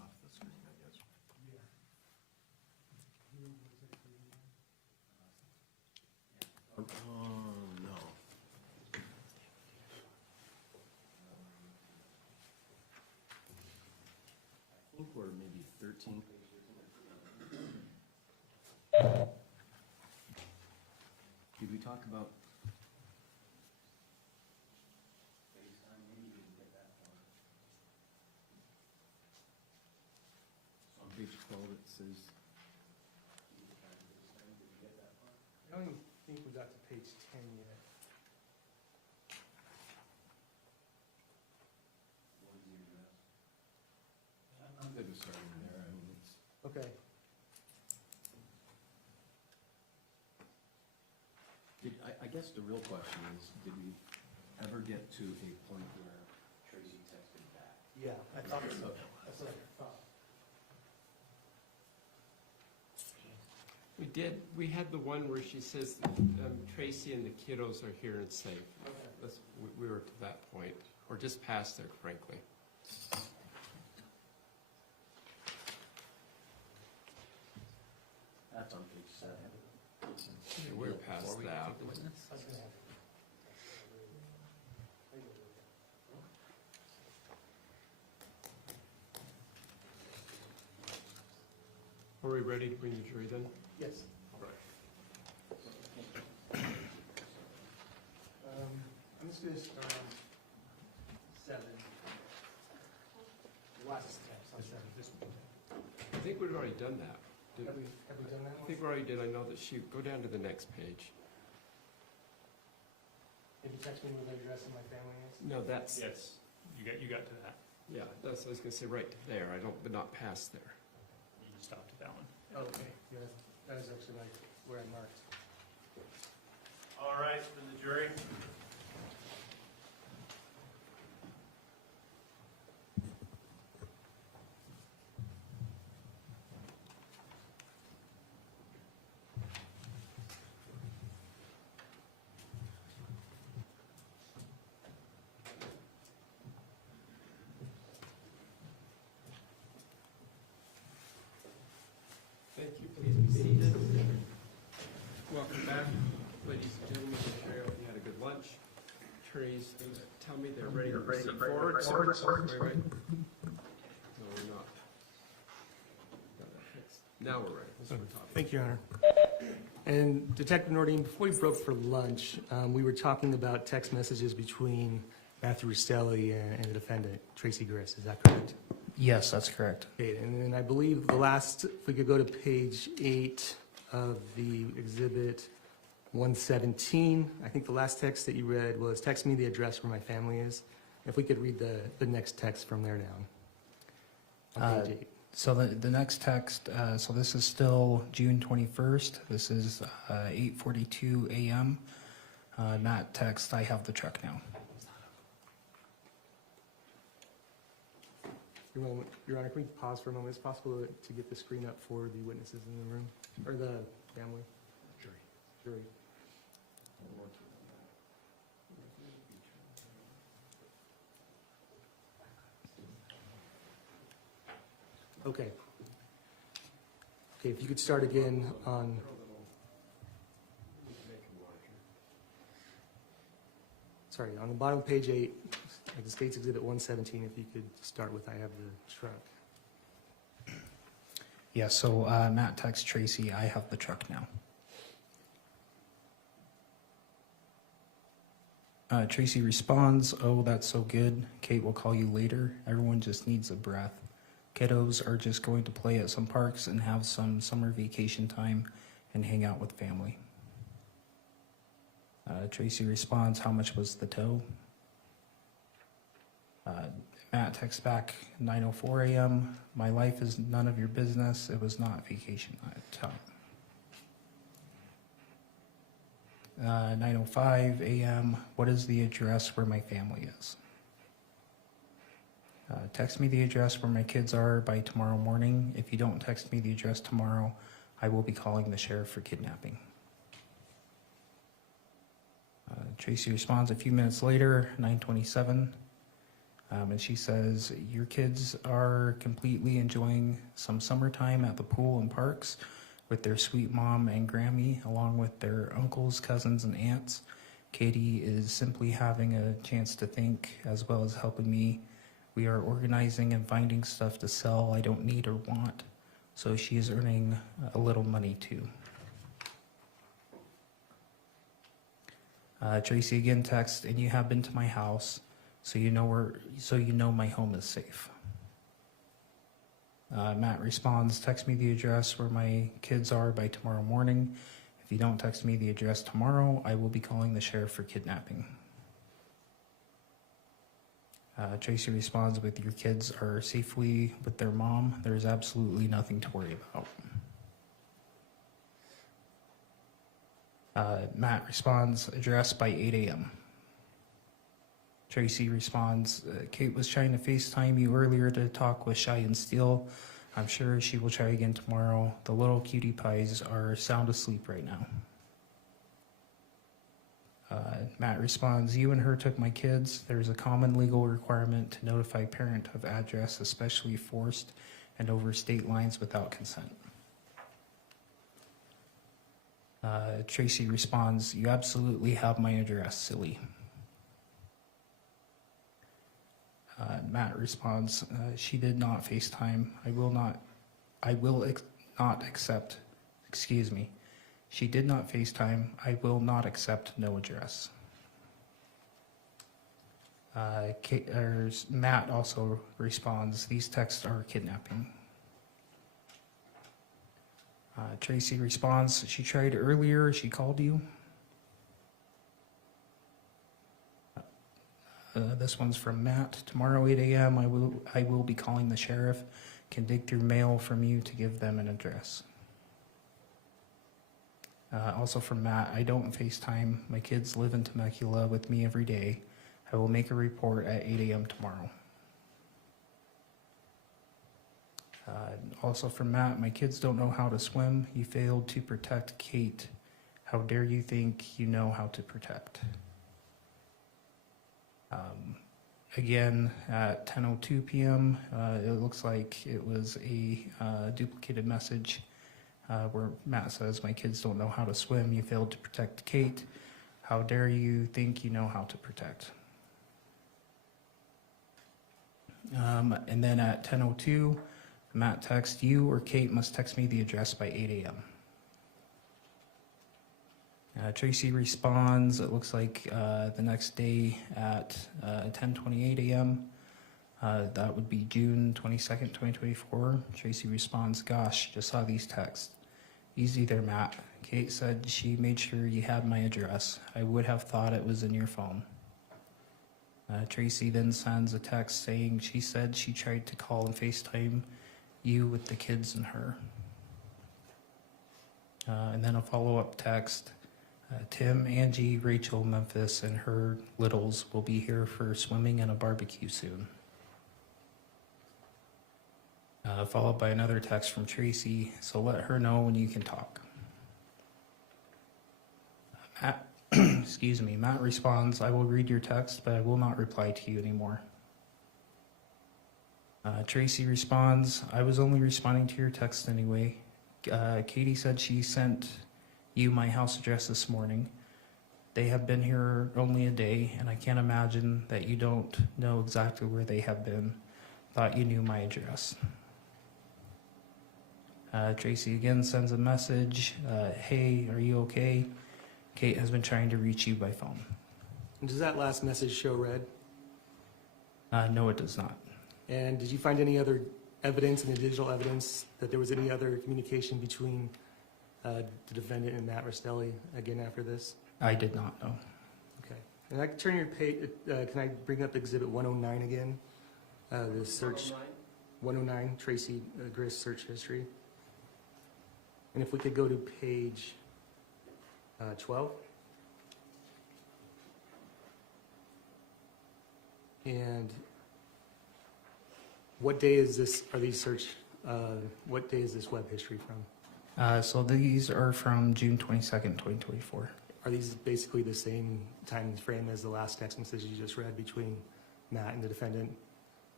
Off the screen, I guess. Yeah. Oh, no. I think we're maybe 13. Did we talk about? So on page 12 it says. I don't even think we got to page 10 yet. I'm good with starting there. I mean, it's. Okay. I guess the real question is, did we ever get to a point where Tracy texted back? Yeah, I thought so. Okay. That's what I thought. We did. We had the one where she says Tracy and the kiddos are here and safe. Okay. We were to that point, or just past there, frankly. That's on page 7. Yeah, we're past that. I was gonna have. Are we ready to bring the jury then? Yes. All right. I'm just gonna start on 7. Last steps on 7. I think we've already done that. Have we done that I one? think we already did. I know that she, go down to the next page. If you text me with the address of my family is? No, that's, Yes, you got to that. yeah, that's what I was gonna say, right to there. I don't, but not past there. You stopped at that one. Oh, okay, yeah, that is actually like where I marked. All rise for the jury. you please be seated? Welcome back, ladies and gentlemen. I hope you had a good lunch. Attorneys, tell me they're ready to proceed forward. Wait. No, we're not. Got that fixed. Now we're ready. Mr. Todd. Thank you, Your Honor. And Detective Nordine, before we broke for lunch, we were talking about text messages between Kathryn Restelli and the defendant, Tracey Grist. Is that correct? Yes, that's correct. Okay, and then I believe the last, if we could go to page 8 of the exhibit 117, I think the last text that you read was, text me the address where my family is. If we could read the next text from there down. On page 8. So the next text, so this is still June 21st. This is 8:42 a.m. Not text, I have the truck now. Your Honor, can we pause for a moment? Is it possible to get the screen up for the witnesses in the room, or the family? Jury. Okay. Okay, if you could start again on, sorry, on the bottom of page 8, like the State's Exhibit 117, if you could start with, I have the truck. Yeah, so Matt texts Tracey, I have the truck now. Tracey responds, oh, that's so good. Kate will call you later. Everyone just needs a breath. Kiddos are just going to play at some parks and have some summer vacation time and hang out with family. Tracey responds, how much was the tow? Matt texts back, 9:04 a.m. My life is none of your business. It was not vacation time. 9:05 a.m. What is the address where my family is? Text me the address where my kids are by tomorrow morning. If you don't text me the address tomorrow, I will be calling the sheriff for kidnapping. Tracey responds a few minutes later, 9:27, and she says, your kids are completely enjoying some summertime at the pool and parks with their sweet mom and Grammy, along with their uncles, cousins, and aunts. Katie is simply having a chance to think, as well as helping me. We are organizing and finding stuff to sell I don't need or want, so she is earning a little money too. Tracey again texts, and you have been to my house, so you know my home is safe. Matt responds, text me the address where my kids are by tomorrow morning. If you don't text me the address tomorrow, I will be calling the sheriff for kidnapping. Tracey responds with, your kids are safely with their mom. There's absolutely nothing to worry about. Matt responds, address by 8 a.m. Tracey responds, Kate was trying to FaceTime you earlier to talk with Shy and Steele. I'm sure she will try again tomorrow. The little cutie pies are sound asleep right now. Matt responds, you and her took my kids. There's a common legal requirement to notify parent of address, especially forced and over state lines without consent. Tracey responds, you absolutely have my address, silly. Matt responds, she did not FaceTime. She did not FaceTime. I will not accept no address. Matt also responds, these texts are kidnapping. Tracey responds, she tried earlier, she called you. This one's from Matt. Tomorrow 8 a.m. I will be calling the sheriff. Can dig through mail from you to give them an address. Also from Matt, I don't FaceTime. My kids live in Temecula with me every day. I will make a report at 8 a.m. tomorrow. Also from Matt, my kids don't know how to swim. You failed to protect Kate. How dare you think you know how to protect? Again, at 10:02 p.m., it looks like it was a duplicated message. where Matt says, "My kids don't know how to swim. You failed to protect Kate. How dare you think you know how to protect?" And then at 10:02, Matt texts, "You or Kate must text me the address by 8 a.m. Tracey responds, it looks like the next day at 10:28 a.m. That would be June 22nd, 2024. Tracey responds, "Gosh, just saw these texts. Easy there, Matt. Kate said she made sure you had my address. I would have thought it was in your phone." Tracey then sends a text saying she said she tried to call and FaceTime you with the kids and her. And then a follow-up text. Tim, Angie, Rachel, Memphis, and her littles will be here for swimming and a barbecue soon. Followed by another text from Tracey, "So let her know when you can talk." Matt, excuse me, Matt responds, "I will read your text, but I will not reply to you anymore." Tracey responds, "I was only responding to your text anyway. Katie said she sent you my house address this morning. They have been here only a day, and I can't imagine that you don't know exactly where they have been. Thought you knew my address." Tracey again sends a message, "Hey, are you okay? Kate has been trying to reach you by phone." Does that last message show red? No, it does not. And did you find any other evidence in the digital evidence that there was any other communication between the defendant and Matt Restelli again after this? I did not know. Okay. And I can turn your page, can I bring up Exhibit 109 again? The search, 109, Tracey Grist search history. And if we could go to page 12. And what day is this, are these search, what day is this web history from? So these are from June 22nd, 2024. Are these basically the same time frame as the last text message you just read between Matt and the defendant?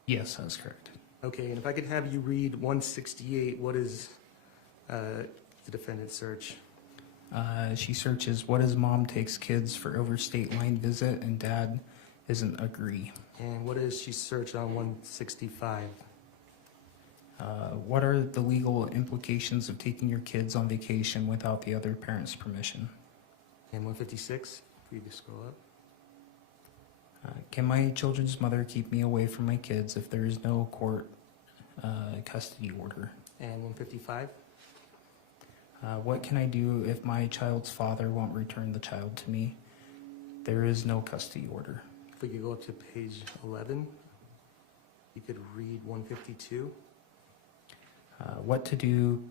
Yes, that's correct. Okay, and if I could have you read 168, what is the defendant's search? She searches, "What is mom takes kids for overstate line visit and dad isn't agree?" And what is she search on 165? What are the legal implications of taking your kids on vacation without the other parent's permission? And 156, if you just scroll up. Can my children's mother keep me away from my kids if there is no court custody order? And 155? What can I do if my child's father won't return the child to me? There is no custody order. If we could go up to page 11, you could read 152. What to do,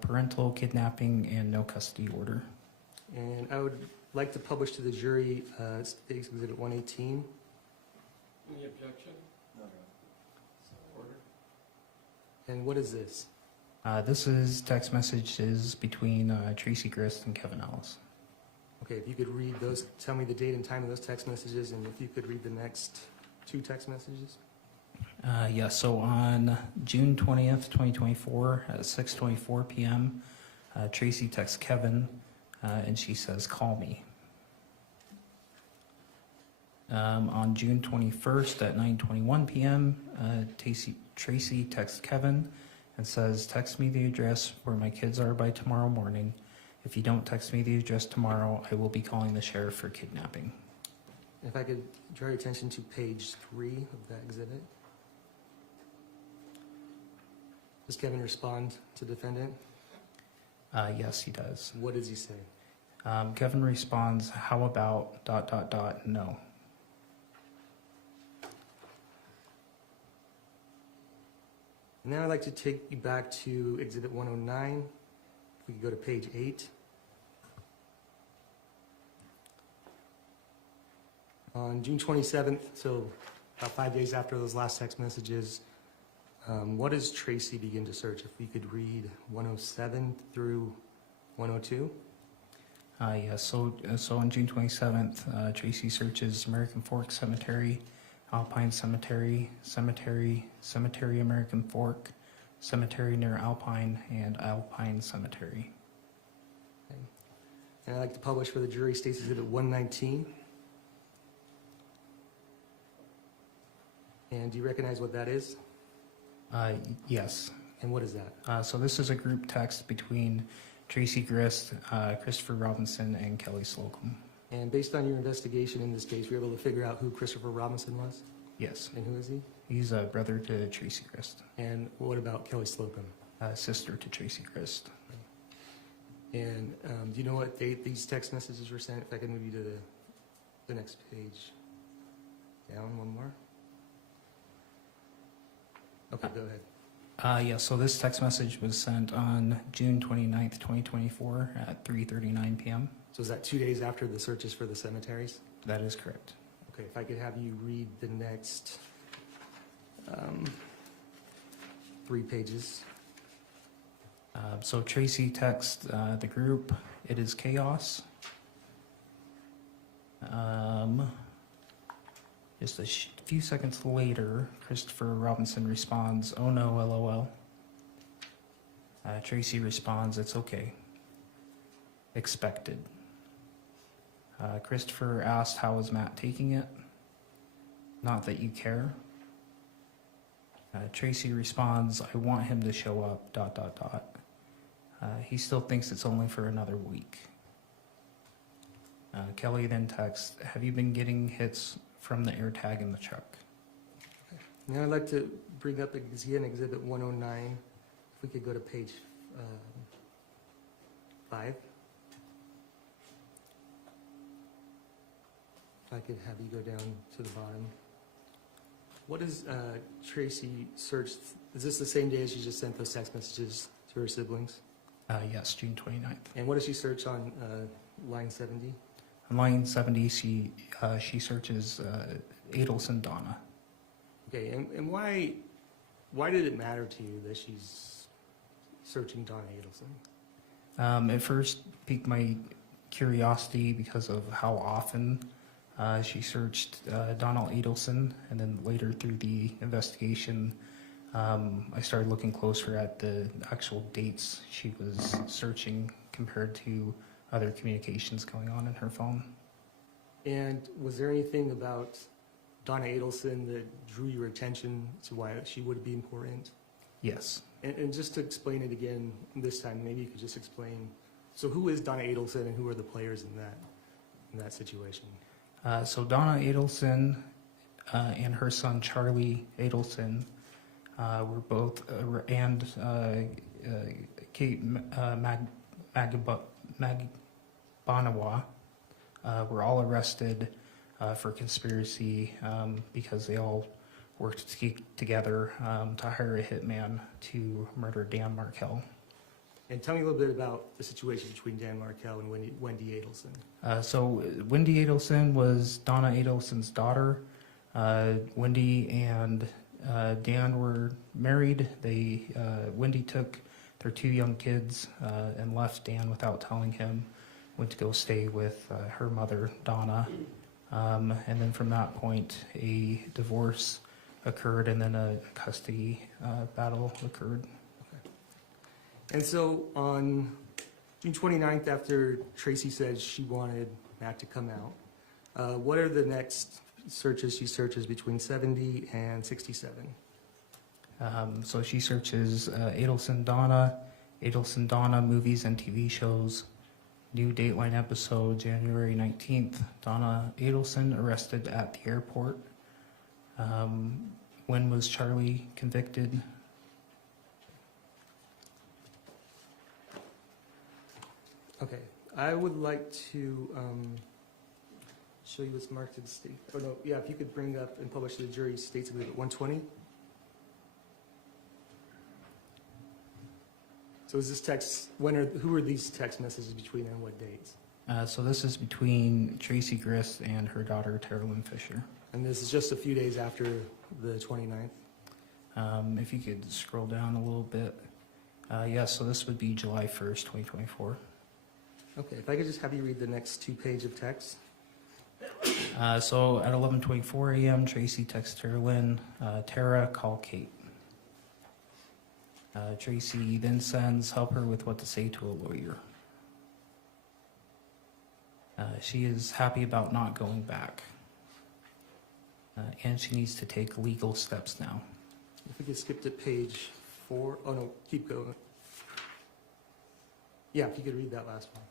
parental kidnapping and no custody order. And I would like to publish to the jury Exhibit 118. Any objection? No. Order. And what is this? This is text messages between Tracey Grist and Kevin Ellis. Okay, if you could read those, tell me the date and time of those text messages, and if you could read the next two text messages. So on June 20th, 2024 at 6:24 p.m., Tracey texts Kevin and she says, "Call me." On June 21st at 9:21 p.m., Tracey texts Kevin and says, "Text me the address where my kids are by tomorrow morning. If you don't text me the address tomorrow, I will be calling the sheriff for kidnapping." If I could draw your attention to page 3 of that exhibit. Does Kevin respond to defendant? Yes, he does. What does he say? Kevin responds, "How about ... no." Now I'd like to take you back to Exhibit 109. If we could go to page 8. On June 27th, so about 5 days after those last text messages, what does Tracey begin to search? If we could read 107 through 102. Yes, so on June 27th, Tracey searches American Fork Cemetery, Alpine Cemetery, Cemetery American Fork, cemetery near Alpine and Alpine Cemetery. And I'd like to publish for the jury State's Exhibit 119. And do you recognize what that is? Yes. And what is that? So this is a group text between Tracey Grist, Christopher Robinson, and Kelly Slocum. And based on your investigation in this case, you were able to figure out who Christopher Robinson was? Yes. And who is he? He's a brother to Tracey Grist. And what about Kelly Slocum? Sister to Tracey Grist. And do you know what date these text messages were sent? If I can move you to the next page. Down one more. Okay, go ahead. Yeah, so this text message was sent on June 29th, 2024 at 3:39 p.m. So is that 2 days after the searches for the cemeteries? That is correct. Okay, if I could have you read the next 3 pages. So Tracey texts the group, "It is chaos." Just a few seconds later, Christopher Robinson responds, "Oh no, LOL." Tracey responds, "It's okay. Expected." Christopher asked, "How is Matt taking it?" "Not that you care." Tracey responds, "I want him to show up, ... He still thinks it's only for another week." Kelly then texts, "Have you been getting hits from the air tag in the truck?" Now I'd like to bring up again Exhibit 109. If we could go to page 5. If I could have you go down to the bottom. What is Tracey searched? Is this the same day as she just sent those text messages to her siblings? Yes, June 29th. And what does she search on line 70? On line 70, she searches Adelson Donna. Okay, and why did it matter to you that she's searching Donna Adelson? It first piqued my curiosity because of how often she searched Donald Adelson, and then later through the investigation, I started looking closer at the actual dates she was searching compared to other communications going on in her phone. And was there anything about Donna Adelson that drew your attention to why she would be important? Yes. And just to explain it again this time, maybe you could just explain, so who is Donna Adelson and who are the players in that situation? So Donna Adelson and her son Charlie Adelson were both, and Kate Magbanawa were all arrested for conspiracy because they all worked together to hire a hitman to murder Dan Markell. And tell me a little bit about the situation between Dan Markell and Wendy Adelson. So Wendy Adelson was Donna Adelson's daughter. Wendy and Dan were married. Wendy took their 2 young kids and left Dan without telling him, went to go stay with her mother, Donna. And then from that point, a divorce occurred and then a custody battle occurred. And so on June 29th, after Tracey said she wanted Matt to come out, what are the next searches she searches between 70 and 67? So she searches Adelson Donna movies and TV shows. New Dateline episode, January 19th. Donna Adelson arrested at the airport. When was Charlie convicted? Okay, I would like to show you what's marked to the state. Oh no, yeah, if you could bring up and publish to the jury State's Exhibit 120. So is this text, who are these text messages between and what dates? So this is between Tracey Grist and her daughter, Terrelyn Fisher. And this is just a few days after the 29th? If you could scroll down a little bit. Yes, so this would be July 1st, 2024. Okay, if I could just have you read the next 2 pages of text. So at 11:24 a.m., Tracey texts Terrelyn, "Tara, call Kate." Tracey then sends help her with what to say to a lawyer. She is happy about not going back. And she needs to take legal steps now. If we could skip to page 4. Oh, no, keep going. Yeah, if you could read that last one.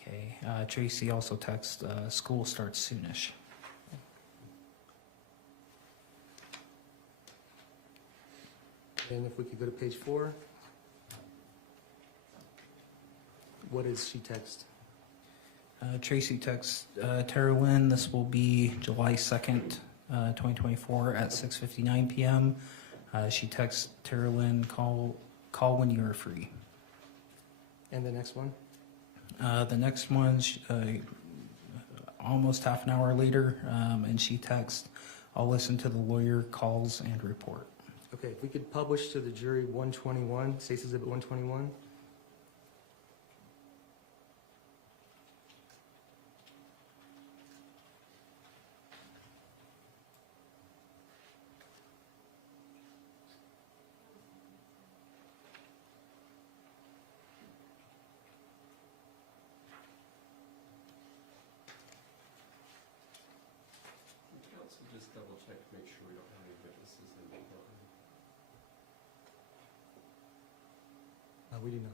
Okay, Tracey also texts, school starts soonish. And if we could go to page 4. What does she text? Tracey texts, Tara Lynn, this will be July 2nd, 2024 at 6:59 p.m. She texts Tara Lynn, call when you are free. And the next one? The next one's almost half an hour later, and she texts, I'll listen to the lawyer calls and report. Okay, if we could publish to the jury 121, State's Exhibit 121. Council, just double check to make sure we don't have any witnesses in the courtroom. We do not.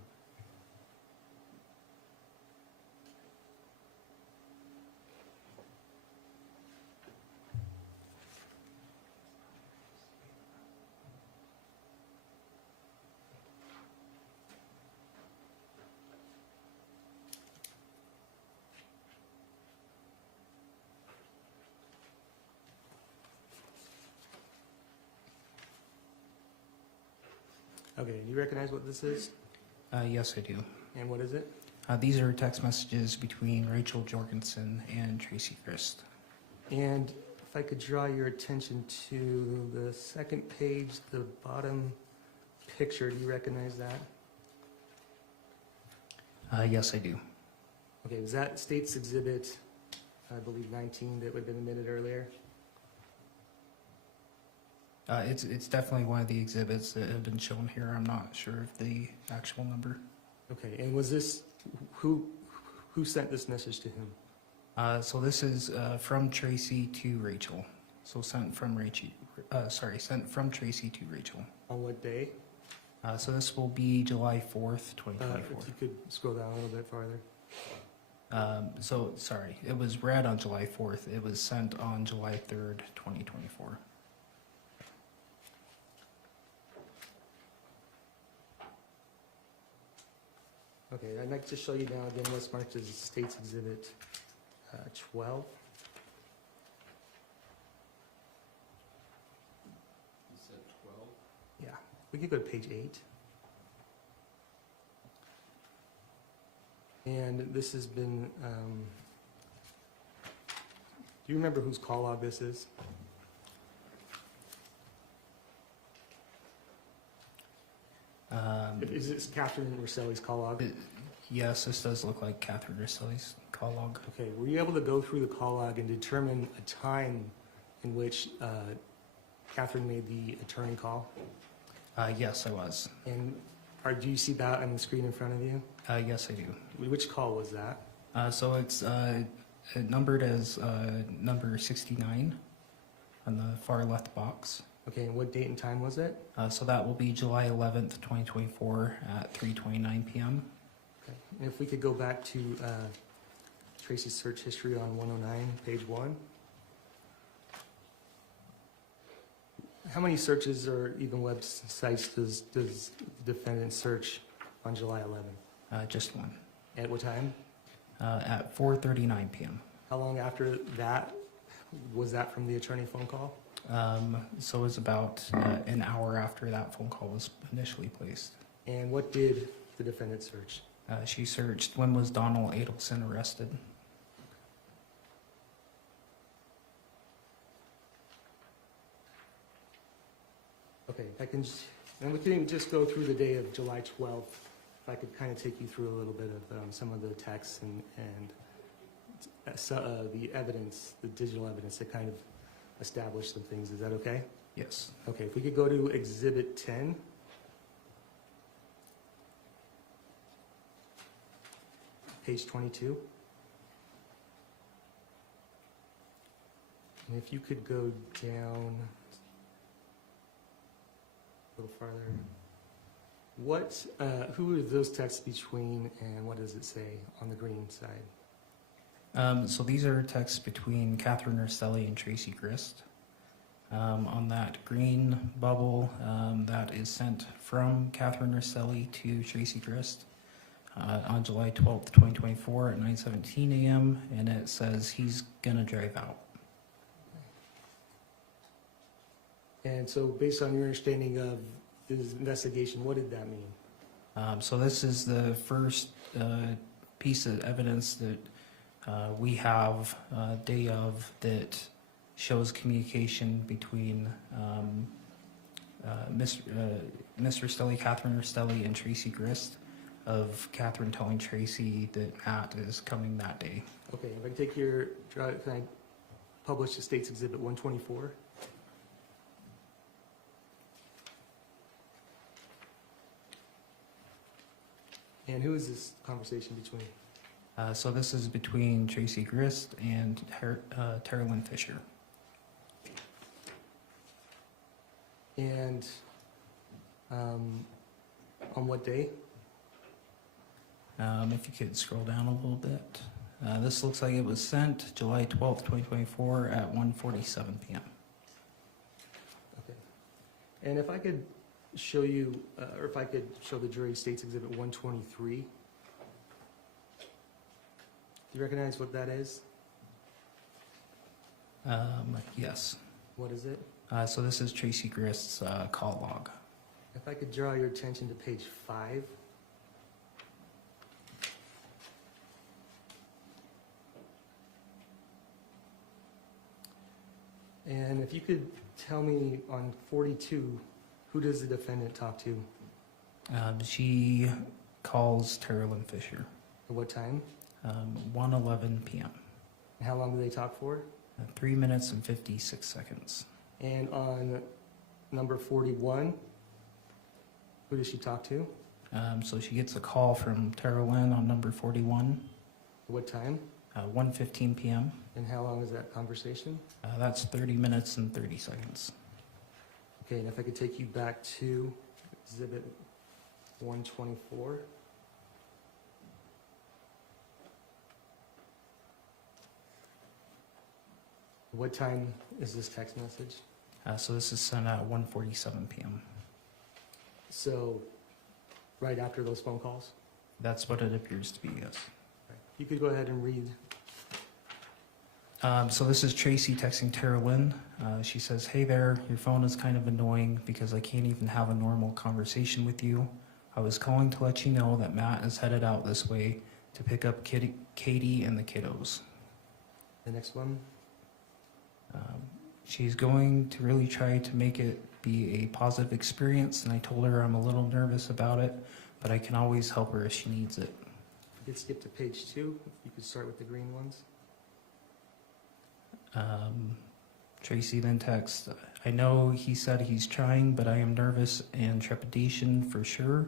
Okay, you recognize what this is? Yes, I do. And what is it? These are text messages between Rachel Jorgensen and Tracey Grist. And if I could draw your attention to the second page, the bottom picture, do you recognize that? Yes, I do. Okay, was that State's Exhibit, I believe 19, that would have been admitted earlier? It's definitely one of the exhibits that have been shown here. I'm not sure of the actual number. Okay, and was this, who sent this message to whom? So this is from Tracey to Rachel. So sent from sent from Tracey to Rachel. On what day? So this will be July 4th, 2024. If you could scroll down a little bit farther. So, sorry, it was read on July 4th. It was sent on July 3rd, 2024. Okay, I'd like to show you now again what's marked as State's Exhibit 12. You said 12? Yeah, we could go to page 8. And this has been, do you remember whose call log this is? Is this Kathryn Restelli's call log? Yes, this does look like Kathryn Restelli's call log. Okay, were you able to go through the call log and determine a time in which Kathryn made the attorney call? Yes, I was. And do you see that on the screen in front of you? Yes, I do. Which call was that? So it's numbered as number 69 on the far left box. Okay, and what date and time was it? So that will be July 11th, 2024 at 3:29 p.m. Okay. And if we could go back to Tracey's search history on 109, page 1. How many searches or even websites does the defendant search on July 11th? Just one. At what time? At 4:39 p.m. How long after that was that from the attorney phone call? So it was about an hour after that phone call was initially placed. And what did the defendant search? She searched, when was Donald Adelson arrested? Okay, and we can just go through the day of July 12th. If I could kind of take you through a little bit of some of the texts and the evidence, the digital evidence that kind of established some things. Is that okay? Yes. Okay, if we could go to Exhibit 10. page 22. And if you could go down a little farther. Who are those texts between, and what does it say on the green side? So these are texts between Kathryn Restelli and Tracey Grist. On that green bubble, that is sent from Kathryn Restelli to Tracey Grist on July 12th, 2024 at 9:17 a.m. and it says he's gonna drive out. And so based on your understanding of this investigation, what did that mean? So this is the first piece of evidence that we have day of that shows communication between Ms. Restelli, Kathryn Restelli, and Tracey Grist, of Kathryn telling Tracey that Matt is coming that day. Okay, if I can take your, can I publish the State's Exhibit 124? And who is this conversation between? So this is between Tracey Grist and Tara Lynn Fisher. And on what day? If you could scroll down a little bit. This looks like it was sent July 12th, 2024 at 1:47 p.m. Okay. And if I could show you, or if I could show the jury State's Exhibit 123. Do you recognize what that is? Yes. What is it? So this is Tracey Grist's call log. If I could draw your attention to page 5. And if you could tell me on 42, who does the defendant talk to? She calls Tara Lynn Fisher. At what time? 1:11 p.m. And how long do they talk for? 3 minutes and 56 seconds. And on number 41, who does she talk to? So she gets a call from Tara Lynn on number 41. What time? 1:15 p.m. And how long is that conversation? That's 30 minutes and 30 seconds. Okay, and if I could take you back to Exhibit 124. What time is this text message? So this is sent at 1:47 p.m. So, right after those phone calls? That's what it appears to be, yes. You could go ahead and read. So this is Tracey texting Tara Lynn. She says, "Hey there, your phone is kind of annoying because I can't even have a normal conversation with you. I was calling to let you know that Matt is headed out this way to pick up Katie and the kiddos." The next one? She's going to really try to make it be a positive experience, and I told her I'm a little nervous about it, but I can always help her if she needs it. If you could skip to page 2, if you could start with the green ones. Tracey then texts, "I know he said he's trying, but I am nervous and trepidation for sure,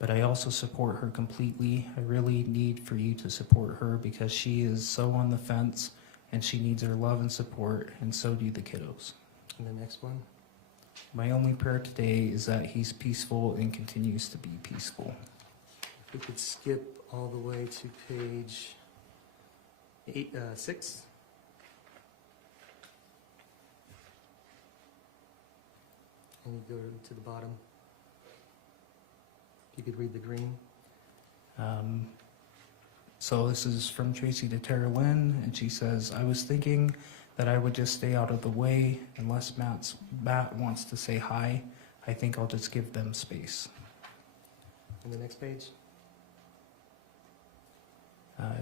but I also support her completely. I really need for you to support her because she is so on the fence and she needs our love and support, and so do the kiddos. And the next one? My only prayer today is that he's peaceful and continues to be peaceful." If we could skip all the way to page 6. And you go to the bottom. If you could read the green. So this is from Tracey to Tara Lynn, and she says, "I was thinking that I would just stay out of the way unless Matt wants to say hi. I think I'll just give them space." And the next page.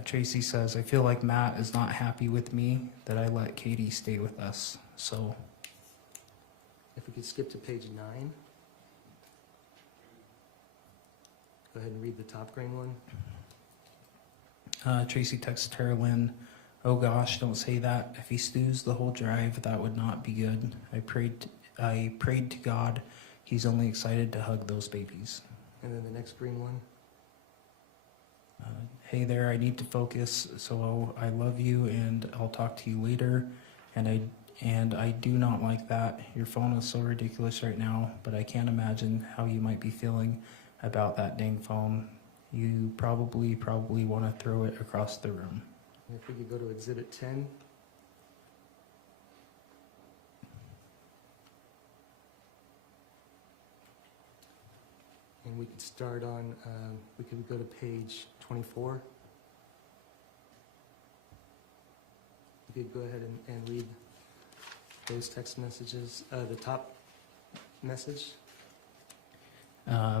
Tracey says, "I feel like Matt is not happy with me that I let Katie stay with us. So If we could skip to page 9. Go ahead and read the top green one. Tracey texts Tara Lynn, "Oh gosh, don't say that. If he stews the whole drive, that would not be good. I prayed to God. He's only excited to hug those babies." And then the next green one. Hey there, I need to focus, so I love you and I'll talk to you later. And I do not like that. Your phone is so ridiculous right now, but I can't imagine how you might be feeling about that dang phone. You probably want to throw it across the room. If we could go to Exhibit 10. And we could start on, we could go to page 24. We could go ahead and read those text messages. The top message.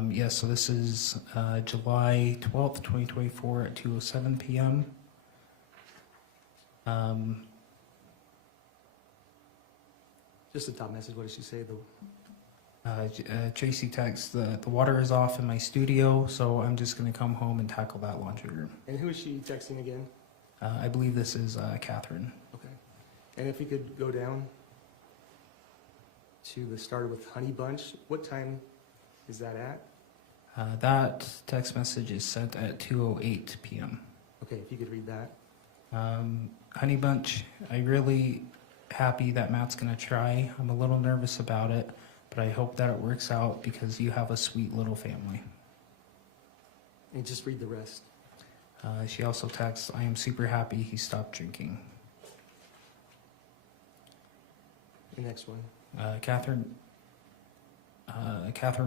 Yes, so this is July 12th, 2024 at 2:07 p.m. Just the top message. What did she say? Tracey texts, the water is off in my studio, so I'm just going to come home and tackle that laundry room. And who is she texting again? I believe this is Kathryn. Okay. And if we could go down to the start with Honey Bunch, what time is that at? That text message is sent at 2:08 p.m. Okay, if you could read that. Honey Bunch, I'm really happy that Matt's going to try. I'm a little nervous about it, but I hope that it works out because you have a sweet little family. And just read the rest. She also texts, I am super happy he stopped drinking. The next one. Kathryn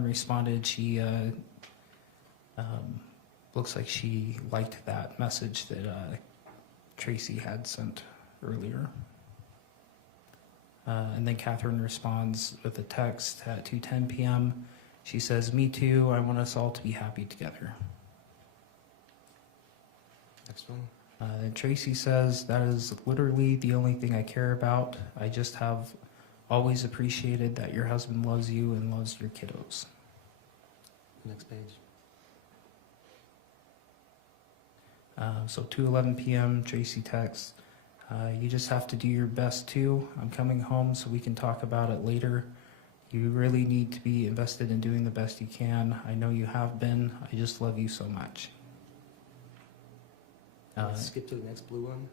responded, she looks like she liked that message that Tracey had sent earlier. And then Kathryn responds with a text at 2:10 p.m. She says, me too, I want us all to be happy together. Next one. And Tracey says, that is literally the only thing I care about. I just have always appreciated that your husband loves you and loves your kiddos. Next page. So 2:11 p.m. Tracey texts, you just have to do your best too. I'm coming home so we can talk about it later. You really need to be invested in doing the best you can. I know you have been. I just love you so much. Let's skip to the next blue one.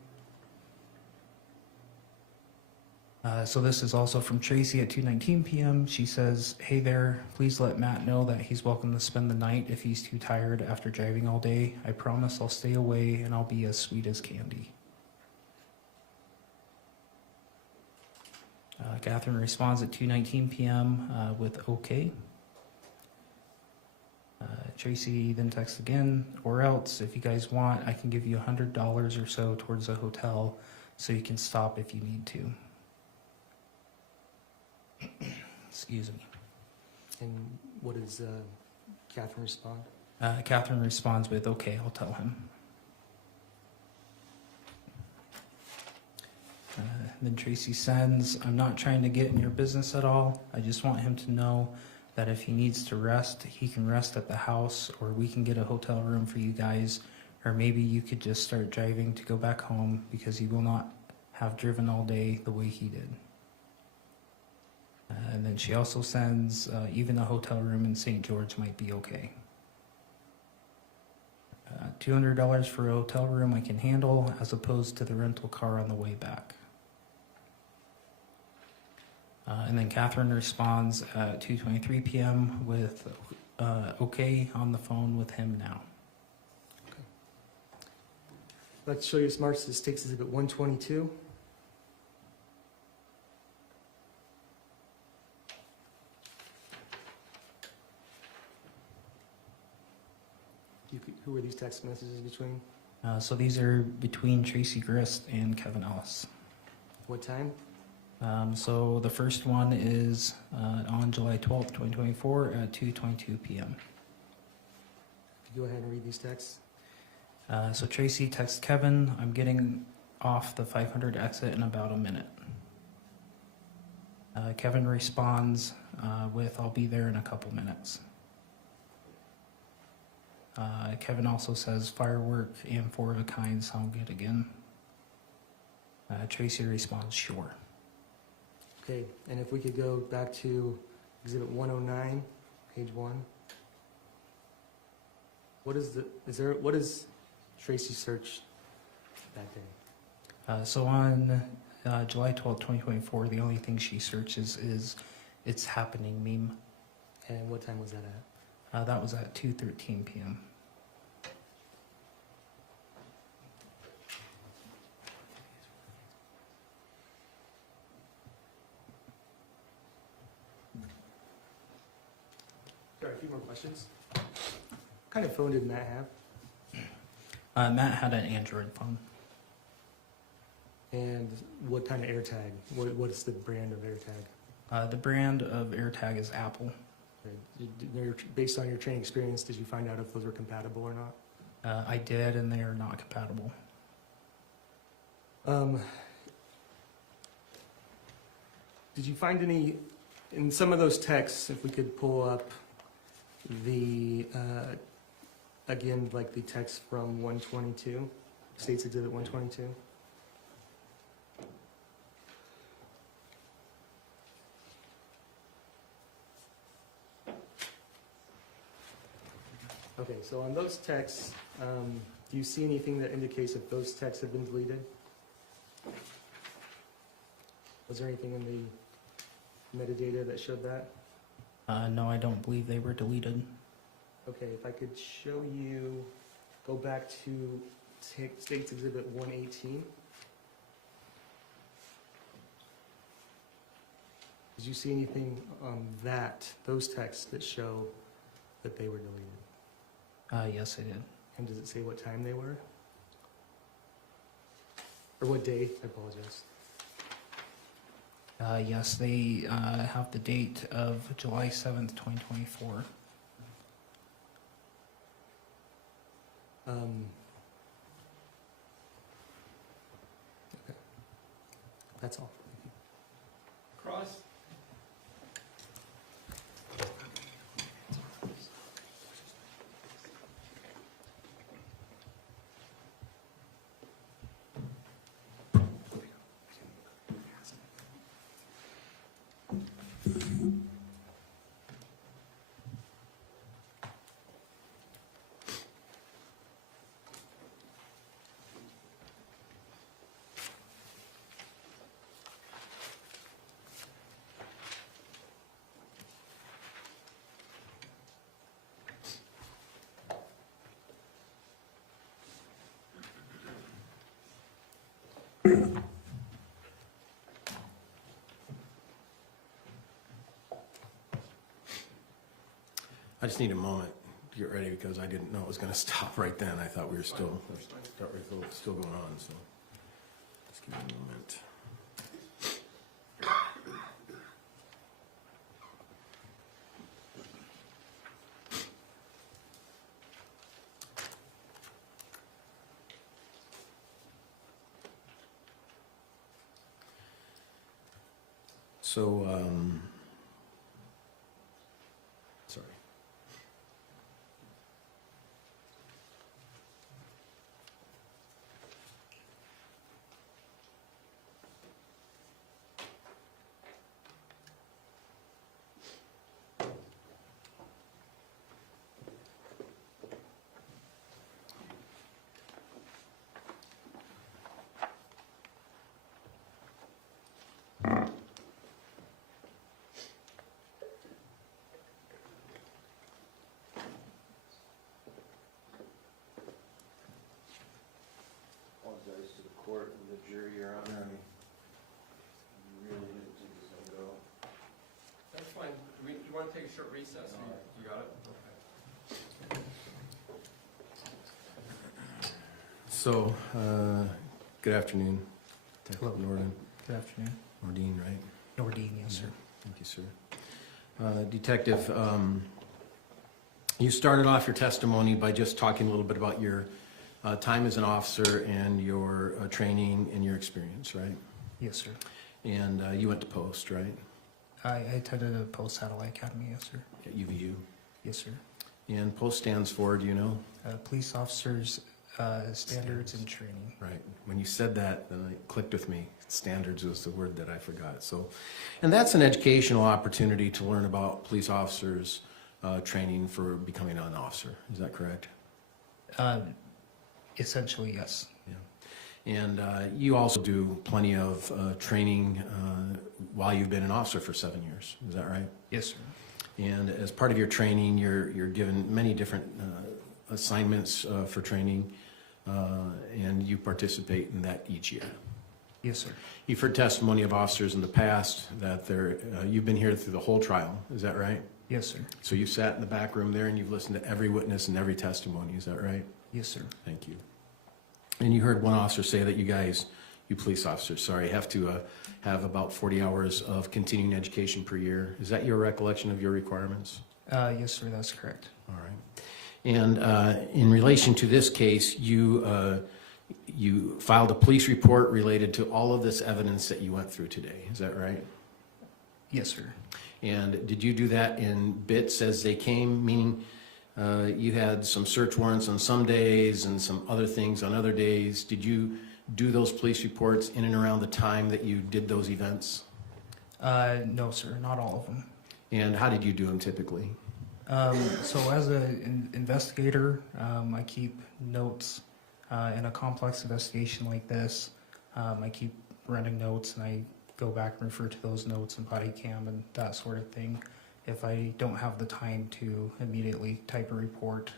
So this is also from Tracey at 2:19 p.m. She says, hey there, please let Matt know that he's welcome to spend the night if he's too tired after driving all day. I promise I'll stay away and I'll be as sweet as candy. Kathryn responds at 2:19 p.m. With okay. Tracey then texts again, or else if you guys want, I can give you $100 or so towards a hotel so you can stop if you need to. Excuse me. And what does Kathryn respond? Kathryn responds with, okay, I'll tell him. Then Tracey sends, I'm not trying to get in your business at all. I just want him to know that if he needs to rest, he can rest at the house, or we can get a hotel room for you guys, or maybe you could just start driving to go back home because he will not have driven all day the way he did. And then she also sends, even a hotel room in St. George might be okay. $200 for a hotel room I can handle, as opposed to the rental car on the way back. And then Kathryn responds at 2:23 p.m. with, okay, on the phone with him now. Okay. I'd like to show you Smart Statistics Exhibit 122. Who are these text messages between? So these are between Tracey Grist and Kevin Ellis. What time? So the first one is on July 12th, 2024 at 2:22 p.m. Go ahead and read these texts. So Tracey texts Kevin, I'm getting off the 500 exit in about a minute. Kevin responds with, I'll be there in a couple minutes. Kevin also says, firework and four of a kind sound good again. Tracey responds, sure. Okay, and if we could go back to Exhibit 109, page 1. What is Tracey searched that day? So on July 12th, 2024, the only thing she searches is "It's Happening" meme. And what time was that at? That was at 2:13 p.m. Sorry, a few more questions. What kind of phone did Matt have? Matt had an Android phone. And what kind of AirTag? What is the brand of AirTag? The brand of AirTag is Apple. Based on your training experience, did you find out if those were compatible or not? I did, and they are not compatible. Did you find any, in some of those texts, if we could pull up the, again, like the text from 122, States Exhibit 122? Okay, so on those texts, do you see anything that indicates if those texts have been deleted? Was there anything in the metadata that showed that? No, I don't believe they were deleted. Okay, if I could show you, go back to States Exhibit 118. Did you see anything on those texts that show that they were deleted? Yes, I did. And does it say what time they were? Or what day? I apologize. Yes, they have the date of July 7th, 2024. Okay. That's all. Thank you. Cross? I just need a moment to get ready because I didn't know it was going to stop right then. I thought we were still going on, so just give me a moment. So, sorry. Apologize to the court and the jury, Your Honor. I really didn't think this was going to go. That's fine. Do you want to take a short recess? You got it? Okay. So, good afternoon. Hello. Norden. Good afternoon. Nordine, right? Nordine, yes, sir. Thank you, sir. Detective, you started off your testimony by just talking a little bit about your time as an officer and your training and your experience, right? Yes, sir. And you went to Post, right? I attended a Post Satellite Academy, yes, sir. At UVU. Yes, sir. And Post stands for, do you know? Police Officers Standards and Training. Right. When you said that, then it clicked with me. Standards was the word that I forgot. So, and that's an educational opportunity to learn about police officers training for becoming an officer. Is that correct? Essentially, yes. And you also do plenty of training while you've been an officer for 7 years. Is that right? Yes, sir. And as part of your training, you're given many different assignments for training, and you participate in that each year. Yes, sir. You've heard testimony of officers in the past that you've been here through the whole trial. Is that right? Yes, sir. So you sat in the back room there and you've listened to every witness and every testimony. Is that right? Yes, sir. Thank you. And you heard one officer say that you police officers, sorry, have to have about 40 hours of continuing education per year. Is that your recollection of your requirements? Yes, sir, that's correct. All right. And in relation to this case, you filed a police report related to all of this evidence that you went through today. Is that right? Yes, sir. And did you do that in bits as they came, meaning you had some search warrants on some days and some other things on other days? Did you do those police reports in and around the time that you did those events? No, sir, not all of them. And how did you do them typically? So as an investigator, I keep notes in a complex investigation like this. I keep running notes and I go back and refer to those notes and body cam and that sort of thing. If I don't have the time to immediately type a report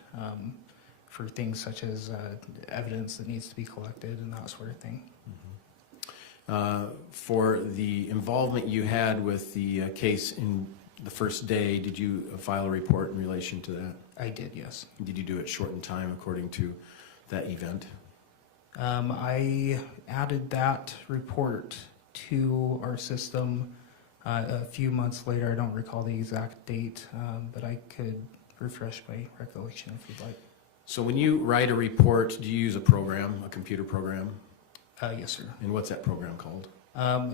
for things such as evidence that needs to be collected and that sort of thing. For the involvement you had with the case in the first day, did you file a report in relation to that? I did, yes. Did you do it short in time according to that event? I added that report to our system a few months later. I don't recall the exact date, but I could refresh my recollection if you'd like. So when you write a report, do you use a program, a computer program? Yes, sir. And what's that program called?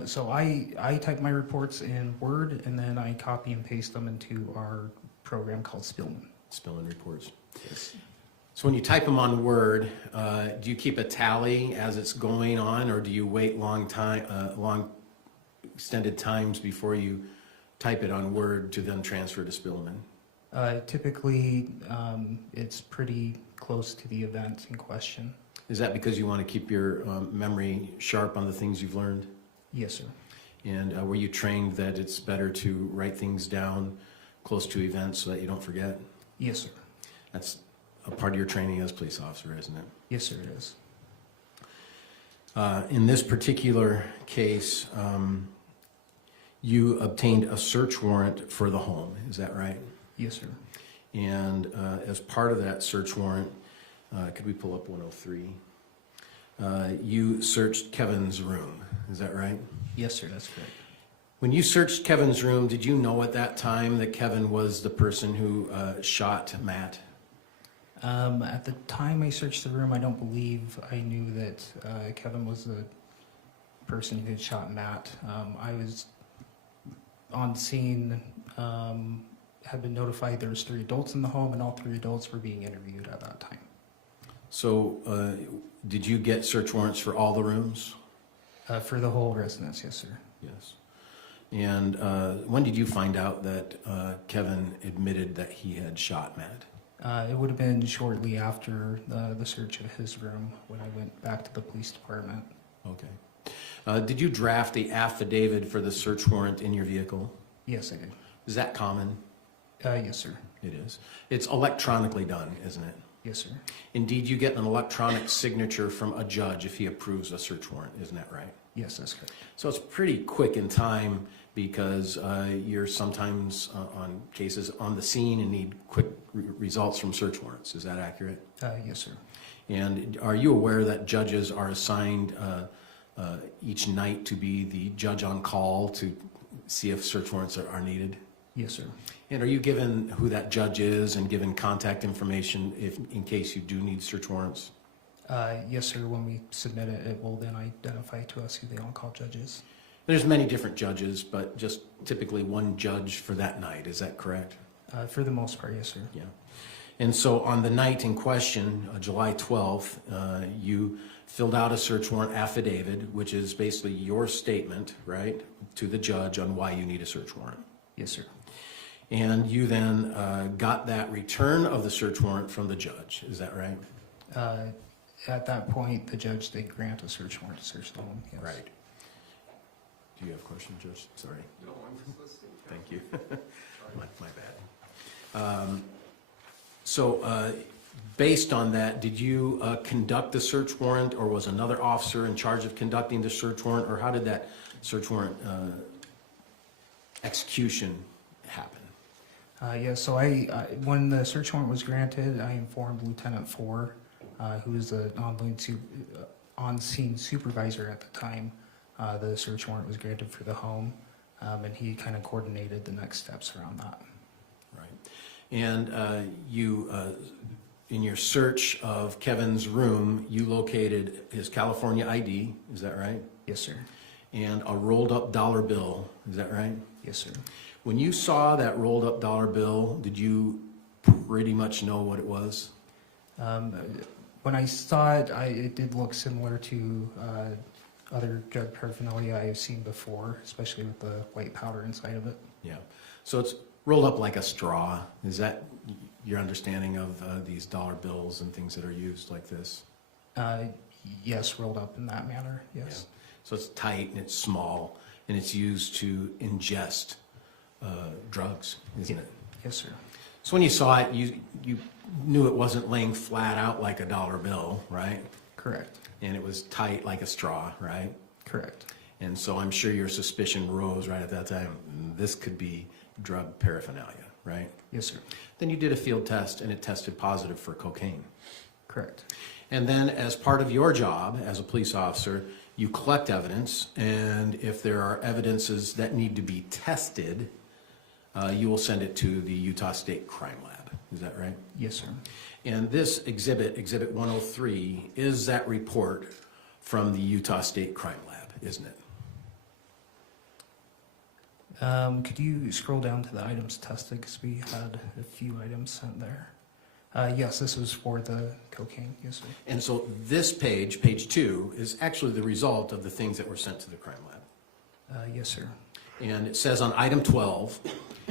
So I type my reports in Word and then I copy and paste them into our program called Spillman. Spillman reports. Yes. So when you type them on Word, do you keep a tally as it's going on, or do you wait long extended times before you type it on Word to then transfer to Spillman? Typically, it's pretty close to the event in question. Is that because you want to keep your memory sharp on the things you've learned? Yes, sir. And were you trained that it's better to write things down close to events so that you don't forget? Yes, sir. That's a part of your training as a police officer, isn't it? Yes, sir, it is. In this particular case, you obtained a search warrant for the home, is that right? Yes, sir. And as part of that search warrant, could we pull up 103? You searched Kevin's room, is that right? Yes, sir, that's correct. When you searched Kevin's room, did you know at that time that Kevin was the person who shot Matt? At the time I searched the room, I don't believe I knew that Kevin was the person who had shot Matt. I was on scene, had been notified there was 3 adults in the home, and all 3 adults were being interviewed at that time. So did you get search warrants for all the rooms? For the whole residence, yes, sir. Yes. And when did you find out that Kevin admitted that he had shot Matt? It would have been shortly after the search of his room when I went back to the police department. Okay. Did you draft the affidavit for the search warrant in your vehicle? Yes, I did. Is that common? Yes, sir. It is. It's electronically done, isn't it? Yes, sir. Indeed, you get an electronic signature from a judge if he approves a search warrant, isn't that right? Yes, that's correct. So it's pretty quick in time because you're sometimes on cases on the scene and need quick results from search warrants. Is that accurate? Yes, sir. And are you aware that judges are assigned each night to be the judge on call to see if search warrants are needed? Yes, sir. And are you given who that judge is and given contact information in case you do need search warrants? Yes, sir. When we submit it, it will then identify to us who the on-call judge is. There's many different judges, but just typically one judge for that night. Is that correct? For the most part, yes, sir. Yeah. And so on the night in question, July 12th, you filled out a search warrant affidavit, which is basically your statement, right, to the judge on why you need a search warrant. Yes, sir. And you then got that return of the search warrant from the judge. Is that right? At that point, the judge did grant a search warrant to search the home, yes. Right. Do you have a question, Judge? Sorry. No, I'm just listening. Thank you. My bad. So, based on that, did you conduct the search warrant, or was another officer in charge of conducting the search warrant, or how did that search warrant execution happen? Yeah, so when the search warrant was granted, I informed Lieutenant 4, who was the on-scene supervisor at the time. The search warrant was granted for the home, and he kind of coordinated the next steps around that. Right. And you, in your search of Kevin's room, you located his California ID, is that right? Yes, sir. And a rolled up dollar bill, is that right? Yes, sir. When you saw that rolled up dollar bill, did you pretty much know what it was? When I saw it, it did look similar to other drug paraphernalia I have seen before, especially with the white powder inside of it. Yeah. So it's rolled up like a straw. Is that your understanding of these dollar bills and things that are used like this? Yes, rolled up in that manner, yes. Yeah. So it's tight and it's small and it's used to ingest drugs, isn't it? Yes, sir. So when you saw it, you knew it wasn't laying flat out like a dollar bill, right? Correct. And it was tight like a straw, right? Correct. And so I'm sure your suspicion rose right at that time. This could be drug paraphernalia, right? Yes, sir. Then you did a field test and it tested positive for cocaine. Correct. And then as part of your job as a police officer, you collect evidence, and if there are evidences that need to be tested, you will send it to the Utah State Crime Lab. Is that right? Yes, sir. And this exhibit, Exhibit 103, is that report from the Utah State Crime Lab, isn't it? Could you scroll down to the items tested, because we had a few items sent there. Yes, this was for the cocaine, yes, sir. And so this page, page 2, is actually the result of the things that were sent to the crime lab. Yes, sir. And it says on item 12,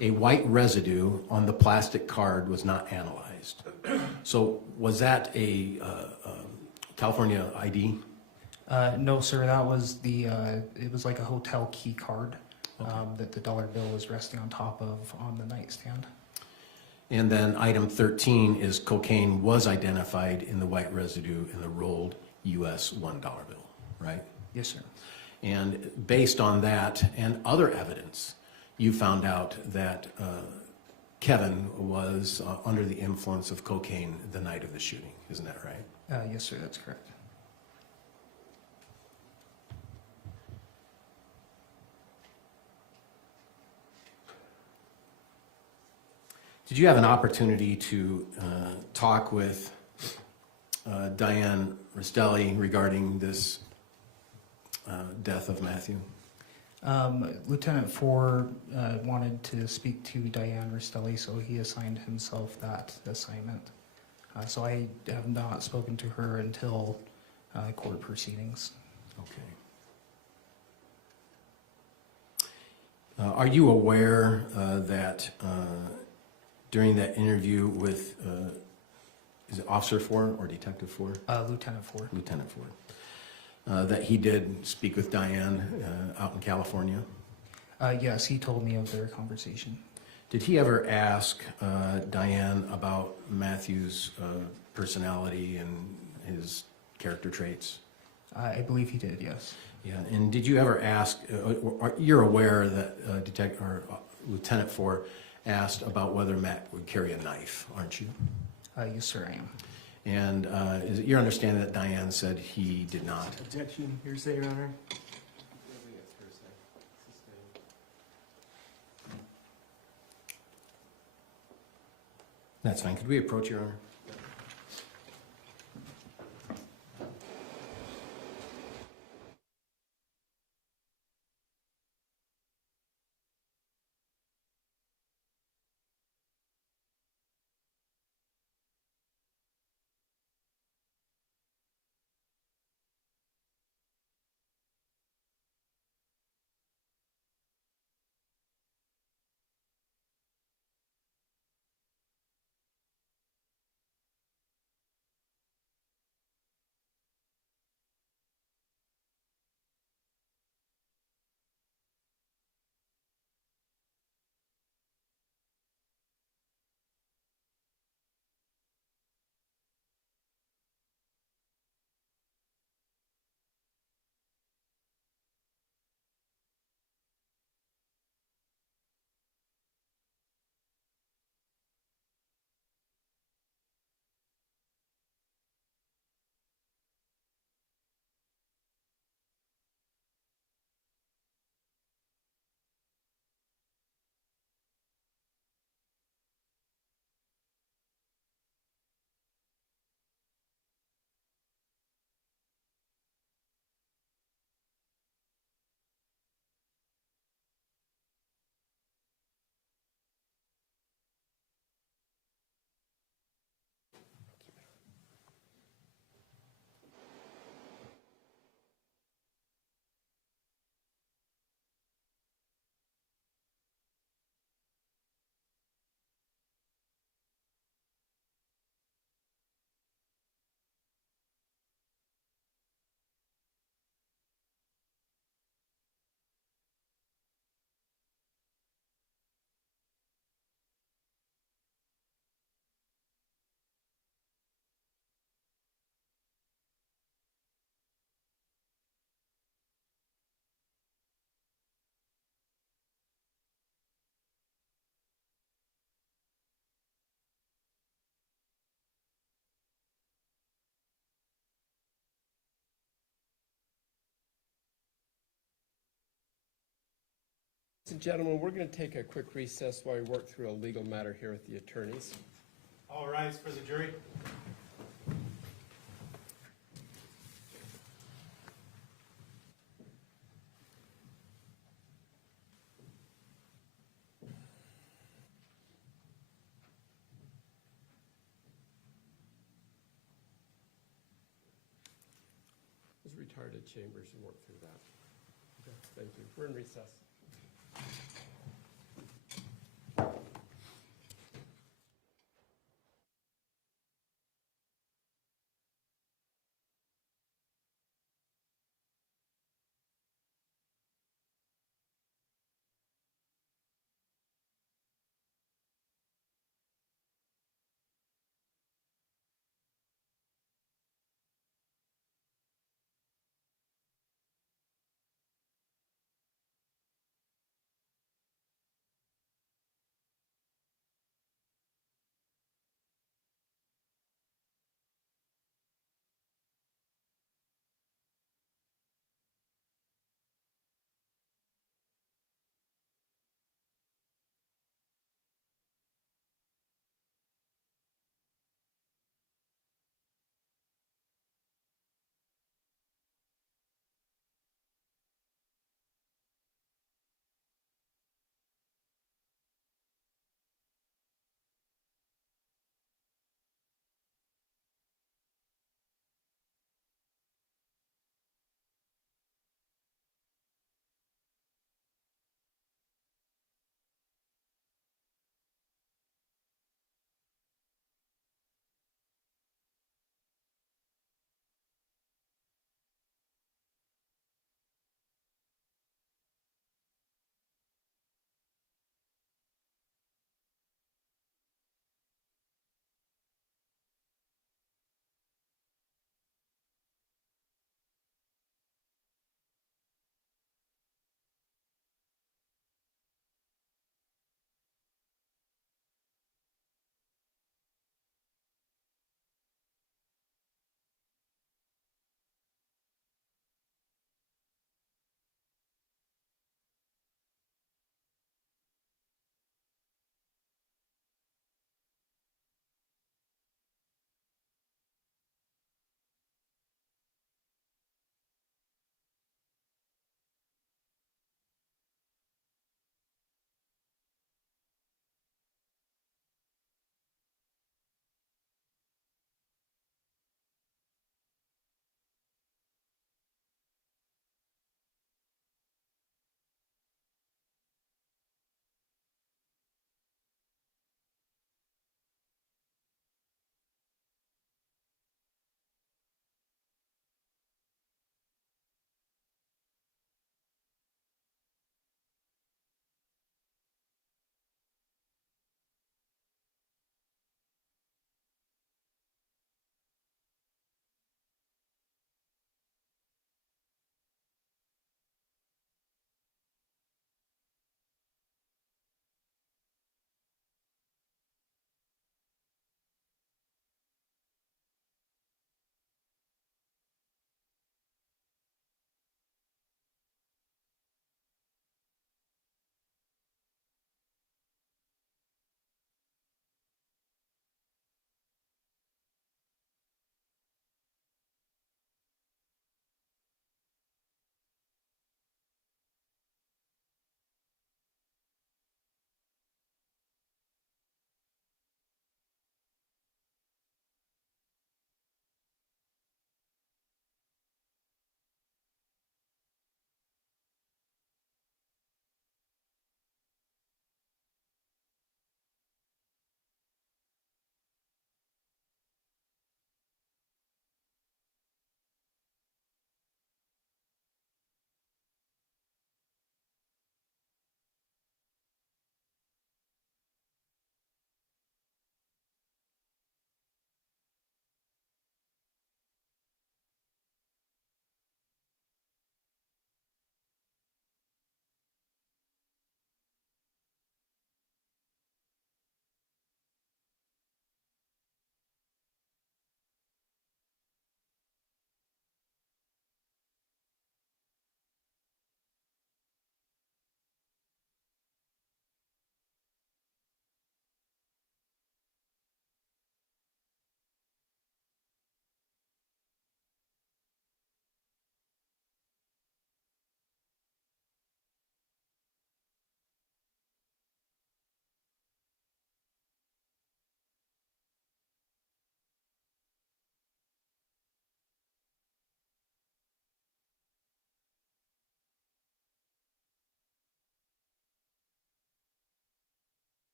a white residue on the plastic card was not analyzed. So was that a California ID? No, sir, that was it was like a hotel key card that the dollar bill was resting on top of on the nightstand. And then item 13 is cocaine was identified in the white residue in the rolled US $1 bill, right? Yes, sir. And based on that and other evidence, you found out that Kevin was under the influence of cocaine the night of the shooting. Isn't that right? Yes, sir, that's correct. Did you have an opportunity to talk with Diane Restelli regarding this death of Matthew? Lieutenant 4 wanted to speak to Diane Restelli, so he assigned himself that assignment. So I have not spoken to her until court proceedings. Okay. Are you aware that during that interview with, is it Officer 4 or Detective 4? Lieutenant 4. Lieutenant 4. That he did speak with Diane out in California? Yes, he told me of their conversation. Did he ever ask Diane about Matthew's personality and his character traits? I believe he did, yes. Yeah, and did you ever ask, you're aware that Lieutenant 4 asked about whether Matt would carry a knife, aren't you? Yes, sir, I am. And is it your understanding that Diane said he did not? Objection, hearsay, Your Honor. That's fine. Could we approach, Your Honor? Ladies and gentlemen, we're going to take a quick recess while we work through a legal matter here with the attorneys. All rise for the jury. Let's retire to chambers and work through that. Okay, thank you. We're in recess.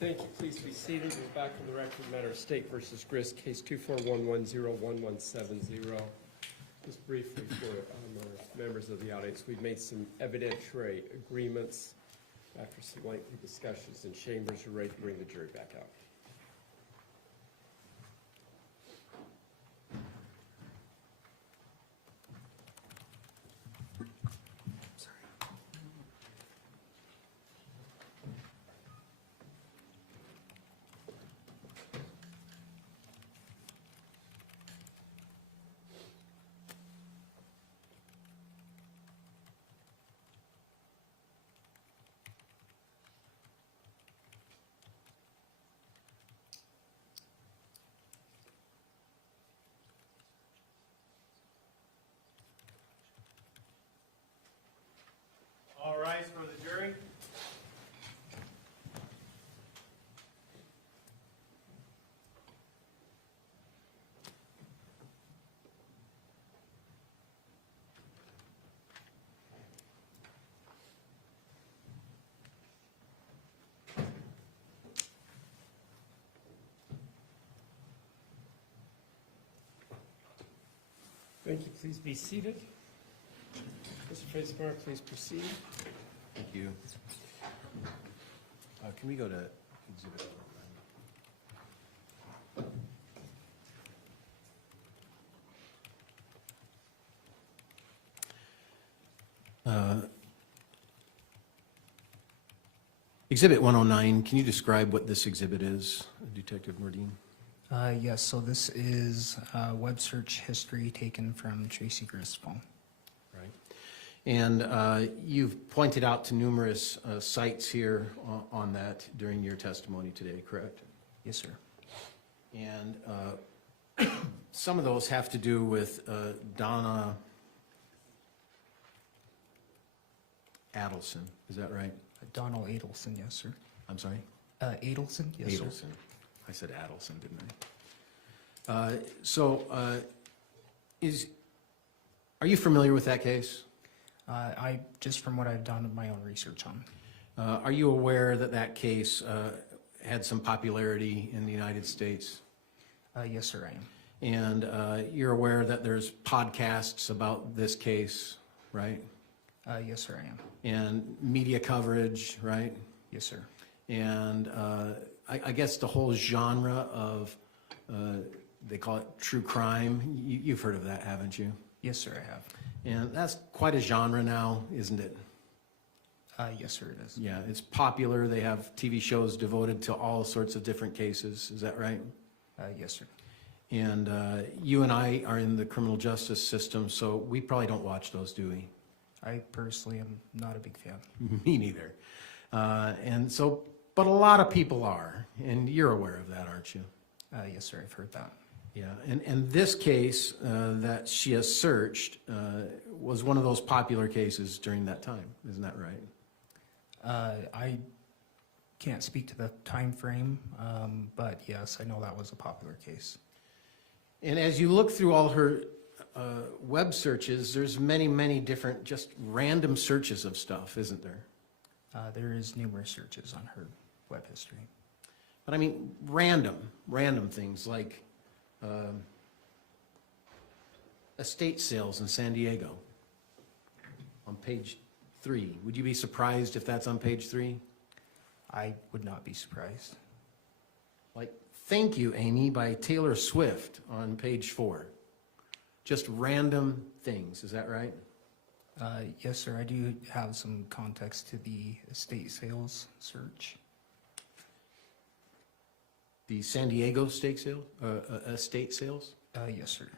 Thank you. Please be seated. We're back on the record matter of State versus Grist, case 241101170. Just briefly for our members of the audience, we've made some evidentiary agreements after some lengthy discussions in chambers. We're ready to bring the jury back out. All rise for the jury. Thank you. Please be seated. Mr. Facebar, please proceed. Thank you. Can we go to exhibit? Exhibit 109, can you describe what this exhibit is, Detective Mordine? Yes, so this is web search history taken from Tracey Grist's phone. Right. And you've pointed out to numerous sites here on that during your testimony today, correct? Yes, sir. And some of those have to do with Donna Adelson, is that right? Donald Adelson, yes, sir. I'm sorry? Adelson, yes, sir. Adelson. I said Adelson, didn't I? Are you familiar with that case? I just from what I've done my own research on. Are you aware that that case had some popularity in the United States? Yes, sir, I am. And you're aware that there's podcasts about this case, right? Yes, sir, I am. And media coverage, right? Yes, sir. And I guess the whole genre of, they call it true crime. You've heard of that, haven't you? Yes, sir, I have. And that's quite a genre now, isn't it? Yes, sir, it is. Yeah, it's popular. They have TV shows devoted to all sorts of different cases. Is that right? Yes, sir. And you and I are in the criminal justice system, so we probably don't watch those, do we? I personally am not a big fan. Me neither. And so, but a lot of people are, and you're aware of that, aren't you? Yes, sir, I've heard that. Yeah, and this case that she has searched was one of those popular cases during that time, isn't that right? I can't speak to the time frame, but yes, I know that was a popular case. And as you look through all her web searches, there's many, many different just random searches of stuff, isn't there? There is numerous searches on her web history. But I mean, random things like estate sales in San Diego on page 3. Would you be surprised if that's on page 3? I would not be surprised. Like, Thank You, Amy by Taylor Swift on page 4. Just random things, is that right? Yes, sir. I do have some context to the estate sales search. The San Diego estate sales? Yes, sir.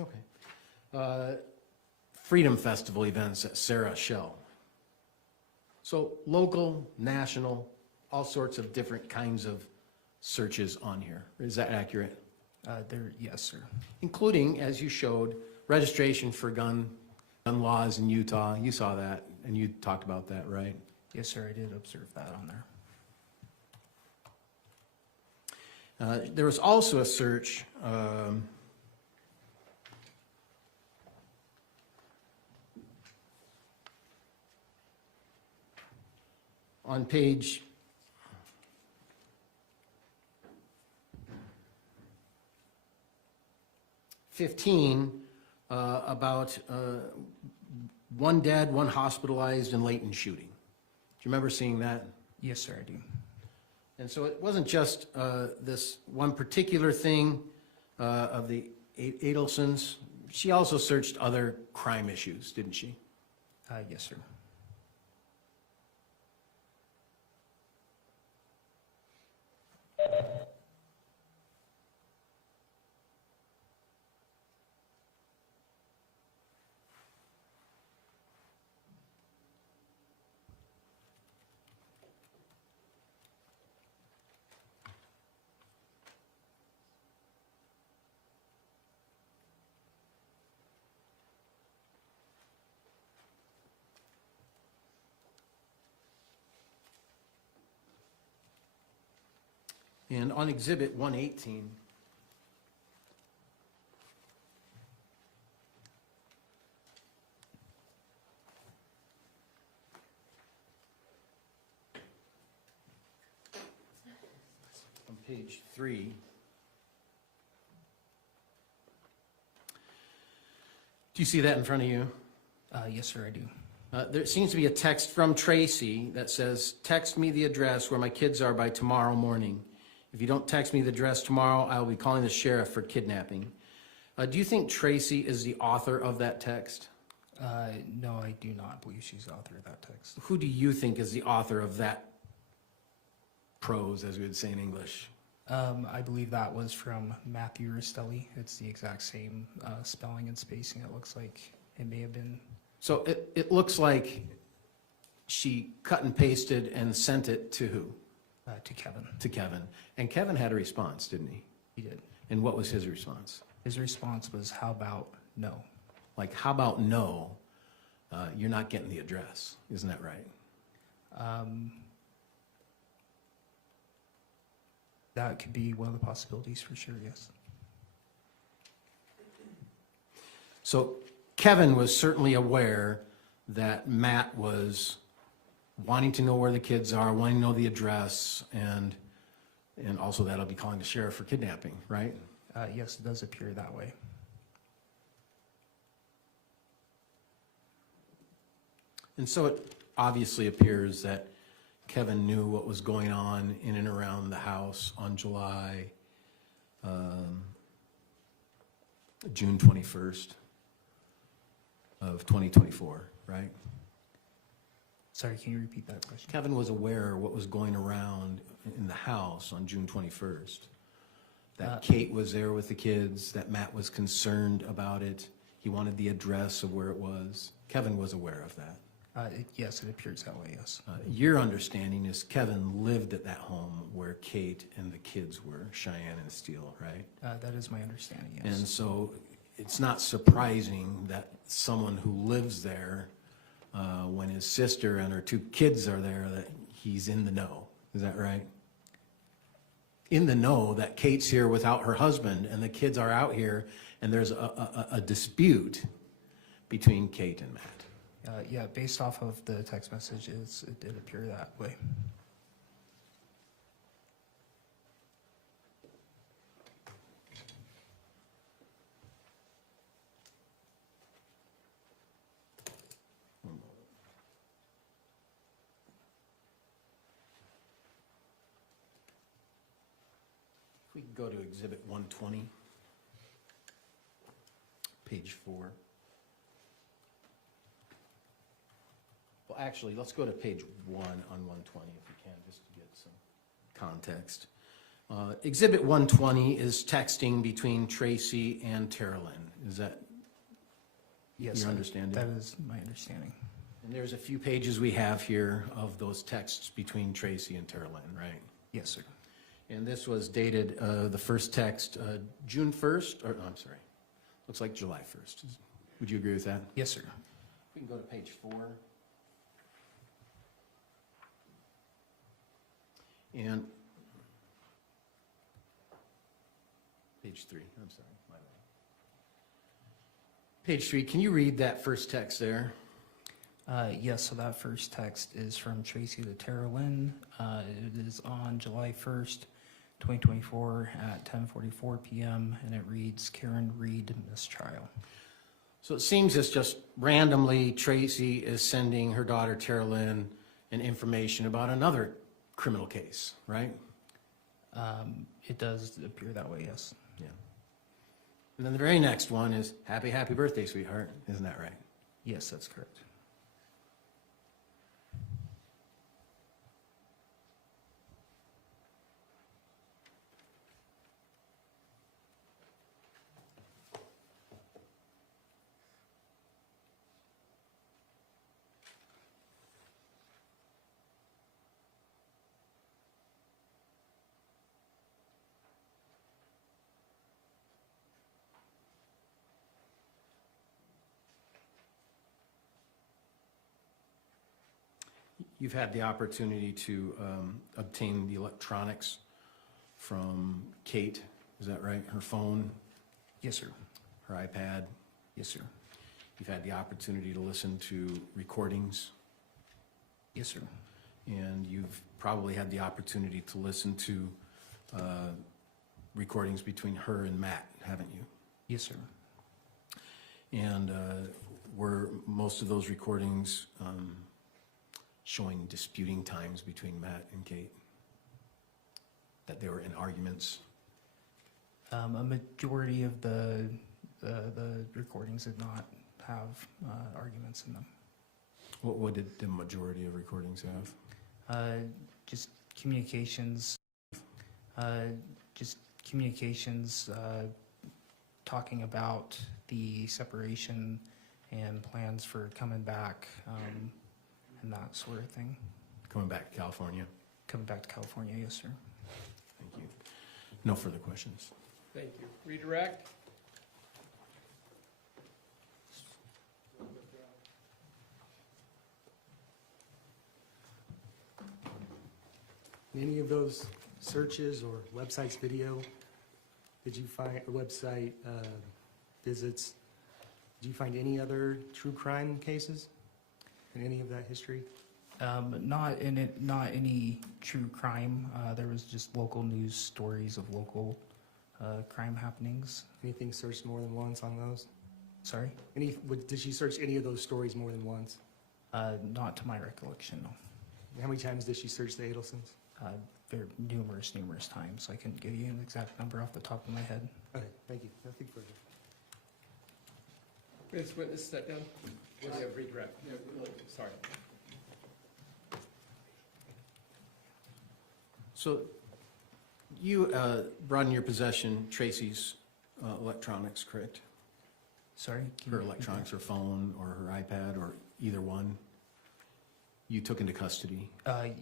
Okay. Freedom Festival events at Sarah Shell. So local, national, all sorts of different kinds of searches on here. Is that accurate? Yes, sir. Including, as you showed, registration for gun laws in Utah. You saw that, and you talked about that, right? Yes, sir. I did observe that on there. There was also a search On page 15, about one dead, one hospitalized in Layton shooting. Do you remember seeing that? Yes, sir, I do. And so it wasn't just this one particular thing of the Adelsons. She also searched other crime issues, didn't she? Yes, sir. And on Exhibit 118, on page 3, do you see that in front of you? Yes, sir, I do. There seems to be a text from Tracey that says, text me the address where my kids are by tomorrow morning. If you don't text me the address tomorrow, I will be calling the sheriff for kidnapping. Do you think Tracey is the author of that text? No, I do not believe she's the author of that text. Who do you think is the author of that prose, as we would say in English? I believe that was from Matthew Restelli. It's the exact same spelling and spacing. It looks like it may have been. So it looks like she cut and pasted and sent it to who? To Kevin. To Kevin. And Kevin had a response, didn't he? He did. And what was his response? His response was, how about no? Like, how about no? You're not getting the address. Isn't that right? That could be one of the possibilities for sure, yes. So Kevin was certainly aware that Matt was wanting to know where the kids are, wanting to know the address, and also that I'll be calling the sheriff for kidnapping, right? Yes, it does appear that way. And so it obviously appears that Kevin knew what was going on in and around the house on June 21st of 2024, right? Sorry, can you repeat that question? Kevin was aware what was going around in the house on June 21st. That Kate was there with the kids, that Matt was concerned about it. He wanted the address of where it was. Kevin was aware of that. Yes, it appears that way, yes. Your understanding is Kevin lived at that home where Kate and the kids were, Cheyenne and Steele, right? That is my understanding, yes. And so it's not surprising that someone who lives there, when his sister and her two kids are there, that he's in the know. Is that right? In the know that Kate's here without her husband and the kids are out here and there's a dispute between Kate and Matt. Yeah, based off of the text messages, it did appear that way. If we could go to Exhibit 120, page 4. Well, actually, let's go to page 1 on 120 if we can, just to get some context. Exhibit 120 is texting between Tracey and Tara Lynn. Is that Yes, your understanding? that is my understanding. And there's a few pages we have here of those texts between Tracey and Tara Lynn, right? Yes, sir. And this was dated, the first text, June 1st, or, no, I'm sorry, looks like July 1st. Would you agree with that? Yes, sir. We can go to page 4. And page 3, I'm sorry, my bad. Page 3, can you read that first text there? Yes, so that first text is from Tracy to Tara Lynn. It is on July 1st, 2024 at 10:44 p.m. and it reads, Karen Reed mistrial. So it seems it's just randomly Tracy is sending her daughter Tara Lynn an information about another criminal case, right? It does appear that way, yes. Yeah. And then the very next one is happy birthday, sweetheart. Isn't that right? Yes, that's correct. You've had the opportunity to obtain the electronics from Kate, is that right? Her phone, Yes, sir. her iPad. Yes, sir. You've had the opportunity to listen to recordings, Yes, sir. and you've probably had the opportunity to listen to recordings between her and Matt, haven't you? Yes, sir. And were most of those recordings showing disputing times between Matt and Kate? That they were in arguments? A majority of the recordings did not have arguments in them. What did the majority of recordings have? Just communications, talking about the separation and plans for coming back, and that sort of thing. Coming back to California? Coming back to California, yes, sir. Thank you. No further questions. Thank you. Redirect. Any of those searches or websites video, did you find, or website visits, did you find any other true crime cases in any of that history? Not any true crime. There was just local news stories of local crime happenings. Anything searched more than once on those? Sorry? Did she search any of those stories more than once? Not to my recollection, no. How many times did she search the Adelsons? There are numerous times. I couldn't give you an exact number off the top of my head. Okay, thank you. Nothing further. This witness, step down. We'll have redirect. Yeah, sorry. So you brought in your possession Tracy's electronics, correct? Sorry? Her electronics, her phone, or her iPad, or either one? You took into custody?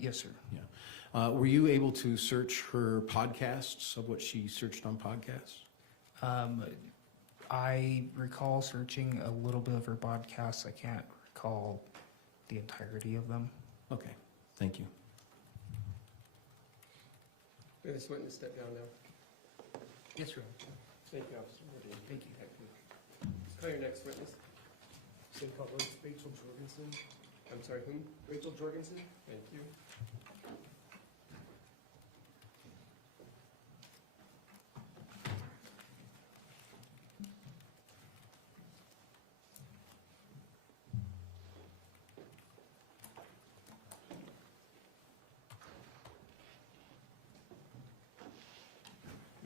Yes, sir. Yeah. Were you able to search her podcasts of what she searched on podcasts? I recall searching a little bit of her podcasts. I can't recall the entirety of them. Okay, thank you. This witness, step down now. Yes, sir. Thank you, officer. Thank you. Let's call your next witness. St. Paul Road, Rachel Jorgensen. I'm sorry, whom? Rachel Jorgensen. Thank you.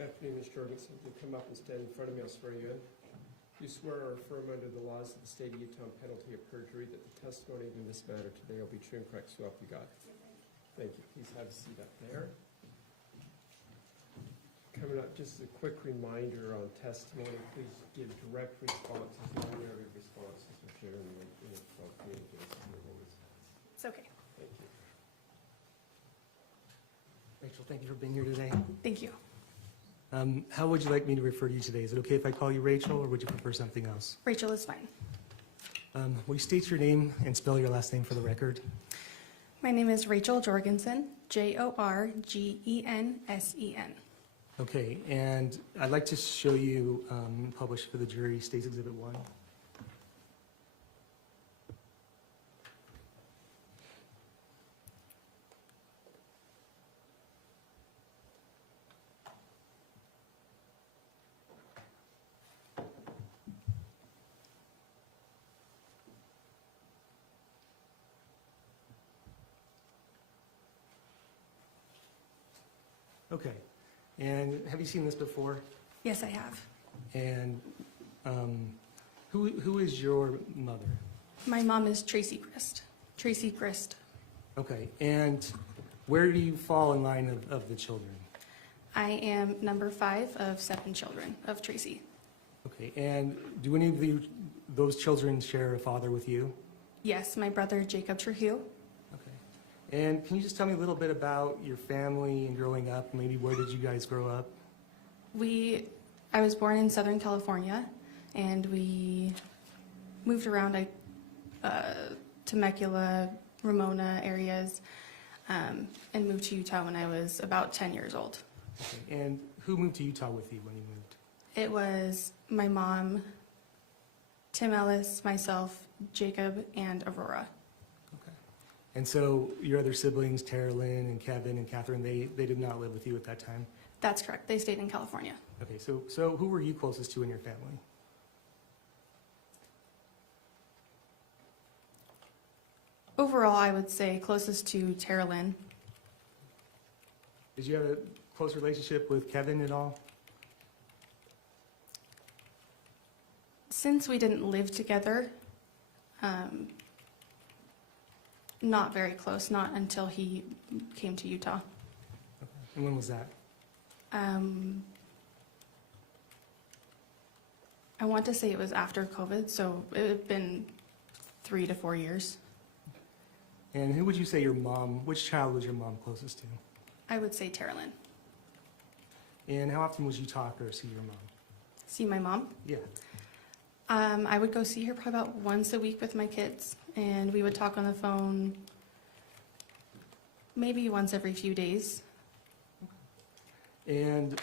Good afternoon, Ms. Jorgensen. If you come up and stand in front of me, I'll swear you in. You swear or affirm under the laws of the state of Utah on penalty of perjury that the testimony in this matter today will be true and correct, so help you God. Thank you. Please have a seat up there. Coming up, just a quick reminder on testimony. Please give direct responses, non-narrative responses, or share in the community. It's okay. Thank you. Rachel, thank you for being here today. Thank you. How would you like me to refer to you today? Is it okay if I call you Rachel, or would you prefer something else? Rachel is fine. Will you state your name and spell your last name for the record? My name is Rachel Jorgensen, Jorgensen. Okay, and I'd like to show you, published for the jury, State's Exhibit 1. Okay. And have you seen this before? Yes, I have. And who is your mother? My mom is Tracey Grist. Tracey Grist. Okay. And where do you fall in line of the children? I am number 5 of 7 children of Tracey. Okay. And do any of those children share a father with you? Yes, my brother Jacob Trujillo. Okay. And can you just tell me a little bit about your family and growing up? Maybe where did you guys grow up? I was born in Southern California, and we moved around Temecula, Ramona areas, and moved to Utah when I was about 10 years old. Okay. And who moved to Utah with you when you moved? It was my mom, Tim Ellis, myself, Jacob, and Aurora. Okay. And so your other siblings, Tara Lynn and Kevin and Kathryn, they did not live with you at that time? That's correct. They stayed in California. Okay, so who were you closest to in your family? Overall, I would say closest to Tara Lynn. Did you have a close relationship with Kevin at all? Since we didn't live together, not very close, not until he came to Utah. And when was that? I want to say it was after COVID, so it had been 3 to 4 years. And who would you say which child was your mom closest to? I would say Tara Lynn. And how often would you talk or see your mom? See my mom? Yeah. I would go see her probably about once a week with my kids, and we would talk on the phone maybe once every few days. And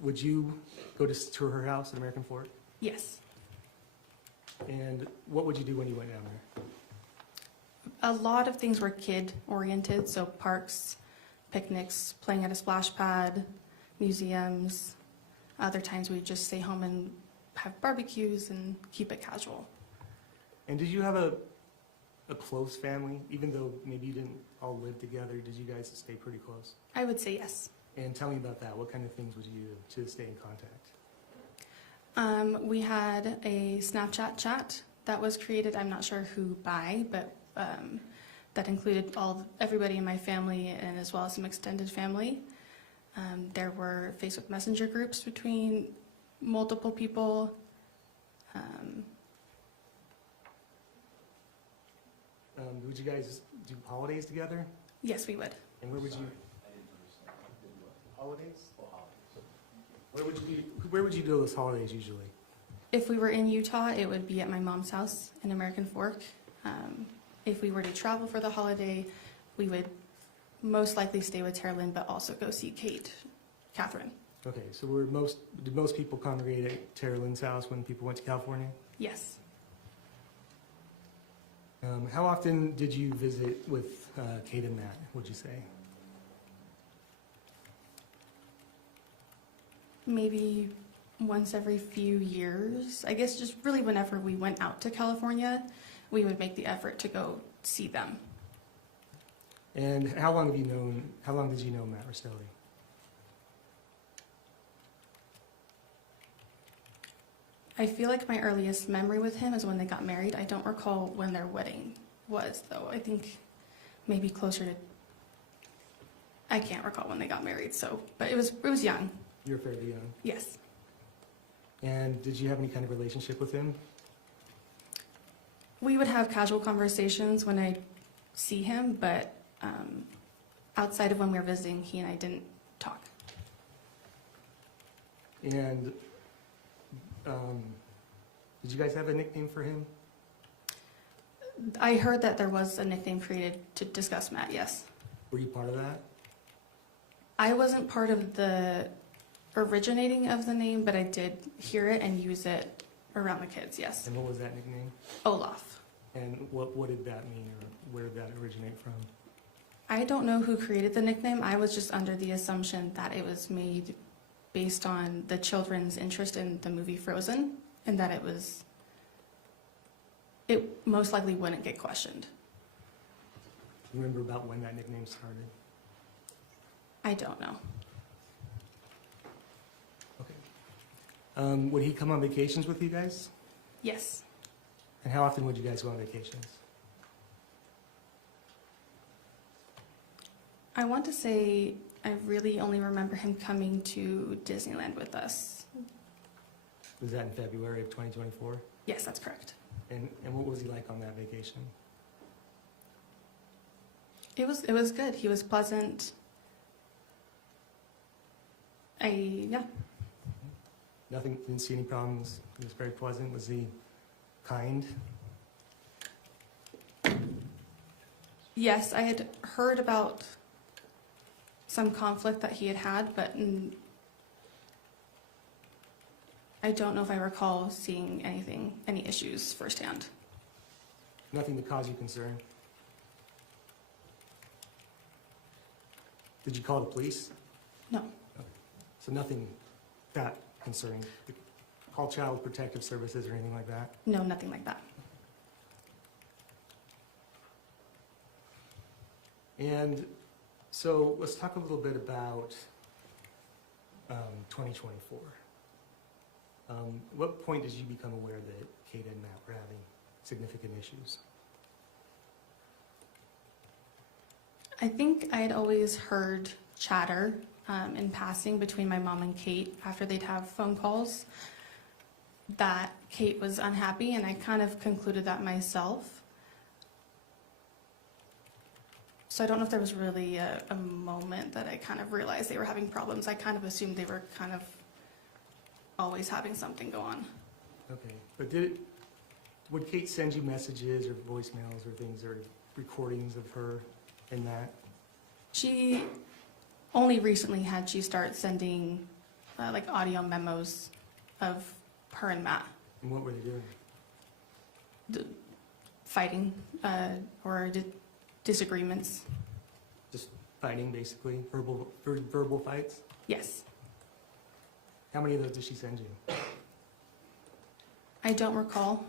would you go to her house in American Fork? Yes. And what would you do when you went down there? A lot of things were kid-oriented, so parks, picnics, playing at a splash pad, museums. Other times we'd just stay home and have barbecues and keep it casual. And did you have a close family? Even though maybe you didn't all live together, did you guys stay pretty close? I would say yes. And tell me about that. What kind of things would you do to stay in contact? We had a Snapchat chat that was created, I'm not sure who by, but that included everybody in my family and as well as some extended family. There were Facebook Messenger groups between multiple people. Would you guys do holidays together? Yes, we would. And where would you? Holidays? Where would you do those holidays usually? If we were in Utah, it would be at my mom's house in American Fork. If we were to travel for the holiday, we would most likely stay with Tara Lynn, but also go see Kathryn. Okay, so did most people congregate at Tara Lynn's house when people went to California? Yes. How often did you visit with Kate and Matt, would you say? Maybe once every few years. I guess just really whenever we went out to California, we would make the effort to go see them. And how long did you know Matt Restelli? I feel like my earliest memory with him is when they got married. I don't recall when their wedding was, though. I think maybe closer to, I can't recall when they got married, but it was young. You were fairly young. Yes. And did you have any kind of relationship with him? We would have casual conversations when I see him, but outside of when we were visiting, he and I didn't talk. And did you guys have a nickname for him? I heard that there was a nickname created to discuss Matt, yes. Were you part of that? I wasn't part of the originating of the name, but I did hear it and use it around the kids, yes. And what was that nickname? Olaf. And what did that mean, or where did that originate from? I don't know who created the nickname. I was just under the assumption that it was made based on the children's interest in the movie Frozen, and that it most likely wouldn't get questioned. Do you remember about when that nickname started? I don't know. Would he come on vacations with you guys? Yes. And how often would you guys go on vacations? I want to say I really only remember him coming to Disneyland with us. Was that in February of 2024? Yes, that's correct. And what was he like on that vacation? It was good. He was pleasant. Yeah. Nothing, didn't see any problems. He was very pleasant. Was he kind? Yes, I had heard about some conflict that he had had, but I don't know if I recall seeing any issues firsthand. Nothing to cause you concern? Did you call the police? No. Okay. So nothing that concerning? Call Child Protective Services or anything like that? No, nothing like that. And so let's talk a little bit about 2024. What point did you become aware that Kate and Matt were having significant issues? I think I had always heard chatter in passing between my mom and Kate after they'd have phone calls that Kate was unhappy, and I kind of concluded that myself. So I don't know if there was really a moment that I kind of realized they were having problems. I kind of assumed they were kind of always having something go on. Okay, but would Kate send you messages or voicemails or things or recordings of her and Matt? She only recently had she start sending like audio memos of her and Matt And what were they doing? fighting or disagreements. Just fighting, basically? Verbal fights? Yes. How many of those did she send you? I don't recall.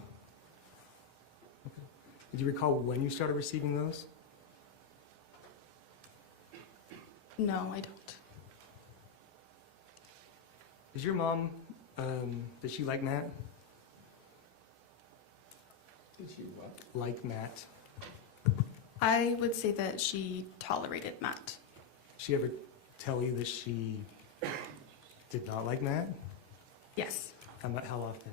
Okay. Did you recall when you started receiving those? No, I don't. Is your mom, did she like Matt? Did she what? Like Matt? I would say that she tolerated Matt. She ever tell you that she did not like Matt? Yes. How often?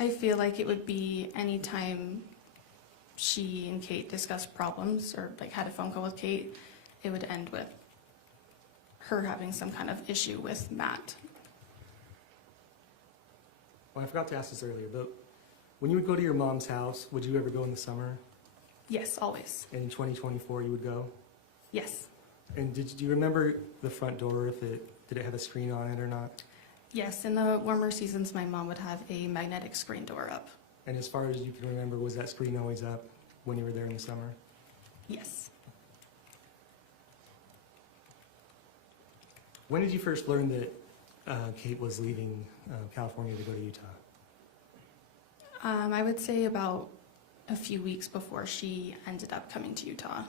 I feel like it would be any time she and Kate discussed problems or like had a phone call with Kate, it would end with her having some kind of issue with Matt. Well, I forgot to ask this earlier, but when you would go to your mom's house, would you ever go in the summer? Yes, always. And in 2024 you would go? Yes. And do you remember the front door, did it have a screen on it or not? Yes, in the warmer seasons, my mom would have a magnetic screen door up. And as far as you can remember, was that screen always up when you were there in the summer? Yes. When did you first learn that Kate was leaving California to go to Utah? I would say about a few weeks before she ended up coming to Utah.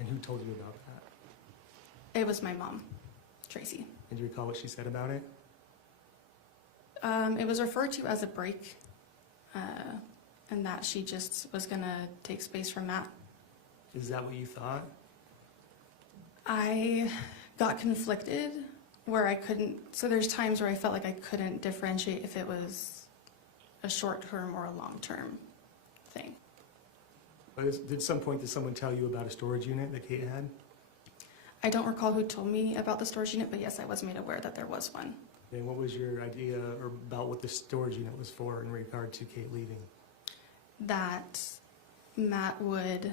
And who told you about that? It was my mom, Tracey. And do you recall what she said about it? It was referred to as a break, and that she just was going to take space from Matt. Is that what you thought? I got conflicted where I couldn't, so there's times where I felt like I couldn't differentiate if it was a short-term or a long-term thing. But did someone tell you about a storage unit that Kate had? I don't recall who told me about the storage unit, but yes, I was made aware that there was one. And what was your idea or about what the storage unit was for in regard to Kate leaving? That Matt would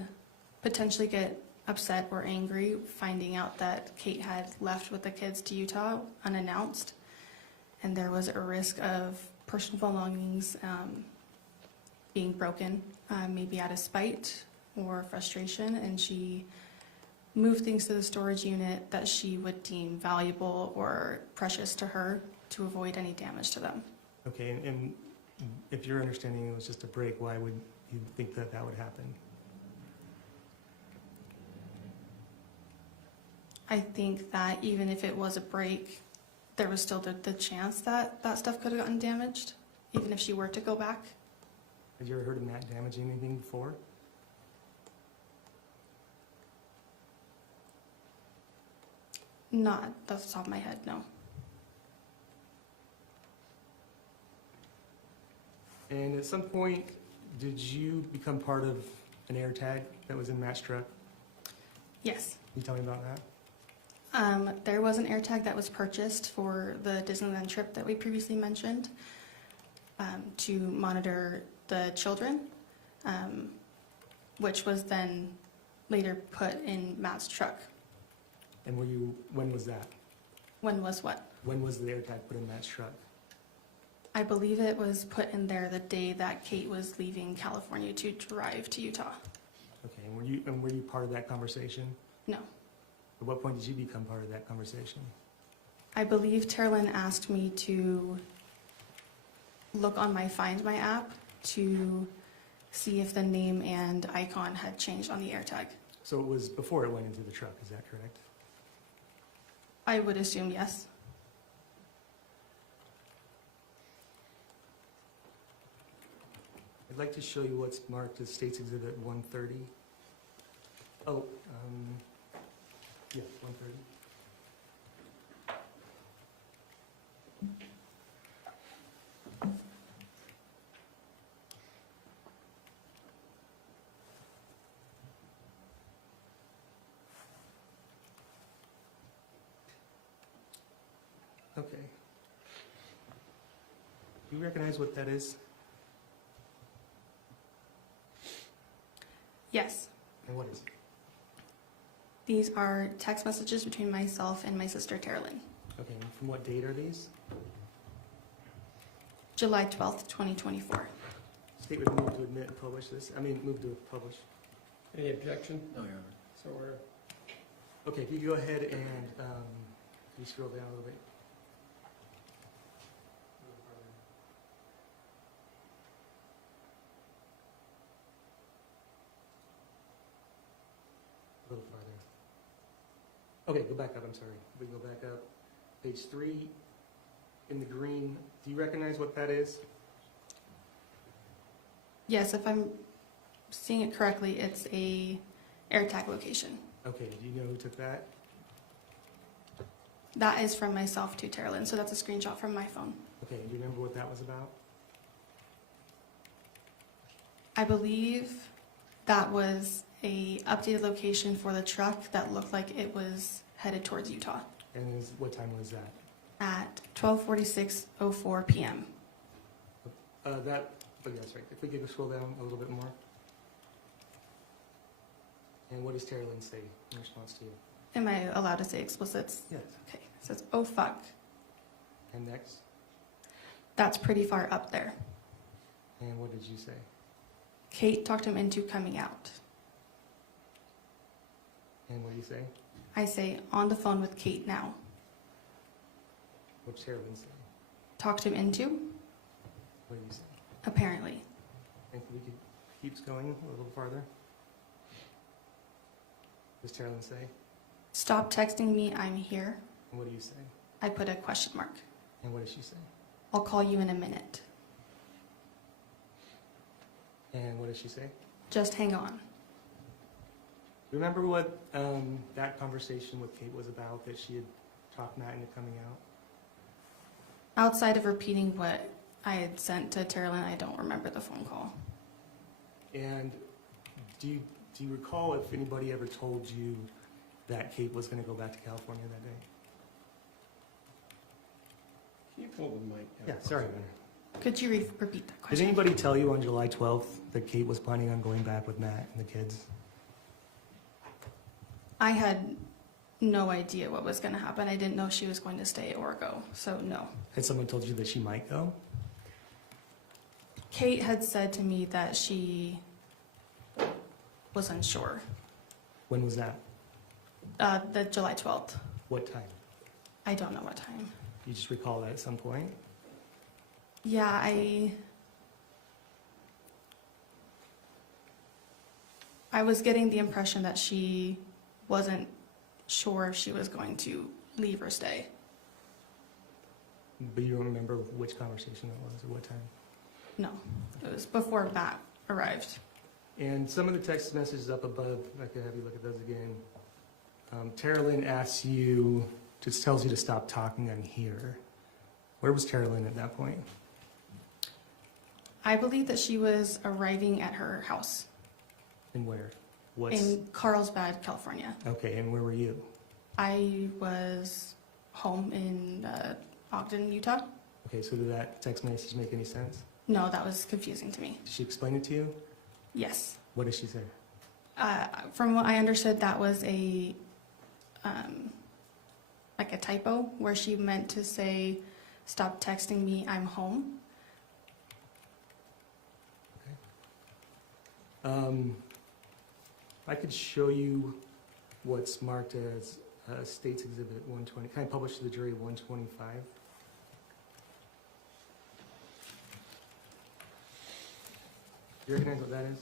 potentially get upset or angry finding out that Kate had left with the kids to Utah unannounced, and there was a risk of personal belongings being broken, maybe out of spite or frustration, and she moved things to the storage unit that she would deem valuable or precious to her to avoid any damage to them. Okay, and if your understanding it was just a break, why would you think that would happen? I think that even if it was a break, there was still the chance that that stuff could have gotten damaged, even if she were to go back. Have you ever heard of Matt damaging anything before? Not off the top of my head, no. And at some point, did you become part of an air tag that was in Matt's truck? Yes. Can you tell me about that? There was an air tag that was purchased for the Disneyland trip that we previously mentioned to monitor the children, which was then later put in Matt's truck. And when was that? When was what? When was the air tag put in Matt's truck? I believe it was put in there the day that Kate was leaving California to drive to Utah. Okay, and were you part of that conversation? No. At what point did you become part of that conversation? I believe Terlin asked me to look on my Find My app to see if the name and icon had changed on the AirTag. So it was before it went into the truck, is that correct? I would assume yes. I'd like to show you what's marked as State's Exhibit 130. Oh, yeah, 130. Okay. Do you recognize what that is? Yes. And what is it? These are text messages between myself and my sister Terlin. Okay, and from what date are these? July 12th, 2024. State would move to admit and publish this. Move to publish. Any objection? No, Your Honor. So we're, Okay, if you go ahead and you scroll down a little bit. A little farther. Okay, go back up, I'm sorry. We go back up. Page 3, in the green. Do you recognize what that is? Yes, if I'm seeing it correctly, it's a AirTag location. Okay, do you know who took that? That is from myself to Terlin, so that's a screenshot from my phone. Okay, do you remember what that was about? I believe that was a updated location for the truck that looked like it was headed towards Utah And what time was that? at 12:46:04 p.m. Oh, that's right. If we could scroll down a little bit more. And what does Terlin say in response to you? Am I allowed to say explicits? Yes. Okay. It says, "Oh fuck, And next? that's pretty far up there." And what did you say? Kate talked him into coming out. And what do you say? I say, "On the phone with Kate now." What's Terlin say? Talked him into? What do you say? Apparently. And we could keep going a little farther. What does Terlin say? "Stop texting me, I'm here." And what do you say? I put a question mark. And what does she say? "I'll call you in a minute. And what does she say? Just hang on." Remember what that conversation with Kate was about, that she had talked Matt into coming out? Outside of repeating what I had sent to Terlin, I don't remember the phone call. And do you recall if anybody ever told you that Kate was going to go back to California that day? can you pull the mic down? Yeah, sorry. Could you repeat that Did question? anybody tell you on July 12th that Kate was planning on going back with Matt and the kids? I had no idea what was going to happen. I didn't know she was going to stay or go, so no. Had someone told you that she might go? Kate had said to me that she was unsure. When was that? The July 12th. What time? I don't know what time. You just recall that at some point? Yeah, I was getting the impression that she wasn't sure if she was going to leave or stay. But you don't remember which conversation that was or what time? No, it was before Matt arrived. And some of the text messages up above, I could have you look at those again. Tara Lynn asks you, just tells you to stop talking, I'm here. Where was Tara Lynn at that point? I believe that she was arriving at her house And where? in Carlsbad, California. Okay, and where were you? I was home in Ogden, Utah. Okay, so did that text message make any sense? No, that was confusing to me. Did she explain it to you? Yes. What did she say? From what I understood, that was a like a typo where she meant to say, "Stop texting me, I'm home." I could show you what's marked as State's Exhibit 120, kind of published to the jury 125. Do you recognize what that is?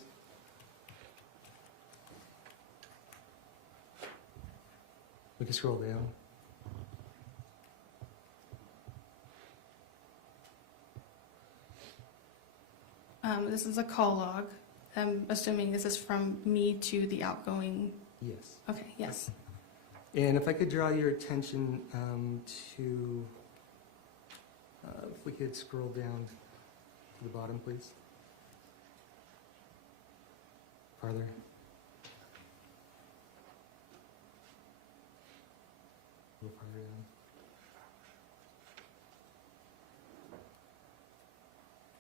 We can scroll down. This is a call log. I'm assuming this is from me to the outgoing. Yes. Okay, yes. And if I could draw your attention to, if we could scroll down to the bottom, please. Farther. A little farther down.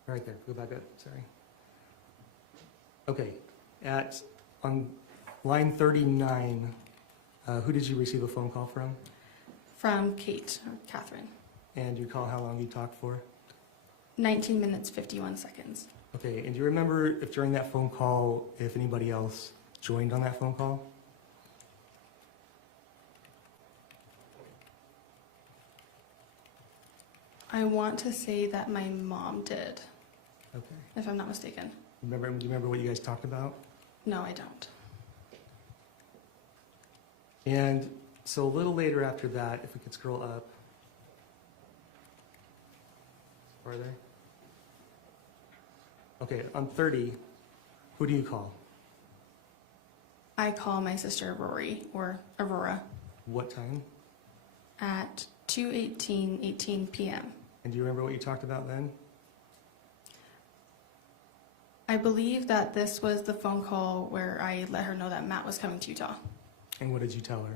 Right there, go back up, sorry. Okay, on line 39, who did you receive a phone call from? From Kate, or Kathryn. And do you recall how long you talked for? 19 minutes, 51 seconds. Okay, and do you remember if during that phone call, if anybody else joined on that phone call? I want to say that my mom did, Okay. if I'm not mistaken. Do you remember what you guys talked about? No, I don't. And so a little later after that, if we could scroll up. Farther. Okay, on 30, who do you call? I call my sister Rory, or Aurora, What time? at 2:18 p.m. And do you remember what you talked about then? I believe that this was the phone call where I let her know that Matt was coming to Utah. And what did you tell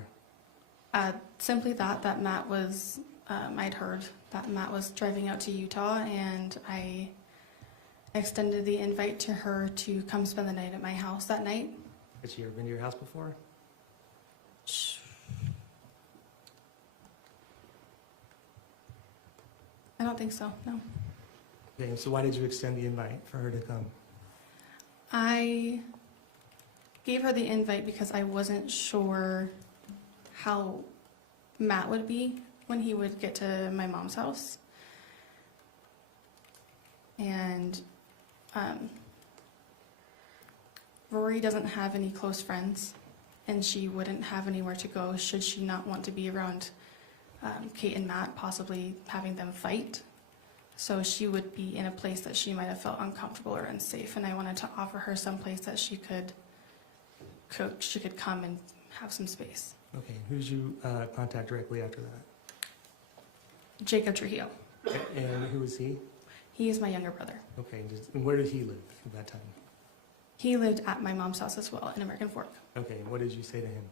her? Simply that Matt was, I'd heard that Matt was driving out to Utah, and I extended the invite to her to come spend the night at my house that night. Had she ever been to your house before? I don't think so, no. Okay, so why did you extend the invite for her to come? I gave her the invite because I wasn't sure how Matt would be when he would get to my mom's house. And Rory doesn't have any close friends, and she wouldn't have anywhere to go should she not want to be around Kate and Matt, possibly having them fight. So she would be in a place that she might have felt uncomfortable or unsafe, and I wanted to offer her some place that she could come and have some space. Okay, who did you contact directly after that? Jacob Trujillo. And who was he? He is my younger brother. Okay, and where did he live at that time? He lived at my mom's house as well in American Fork. Okay, and what did you say to him?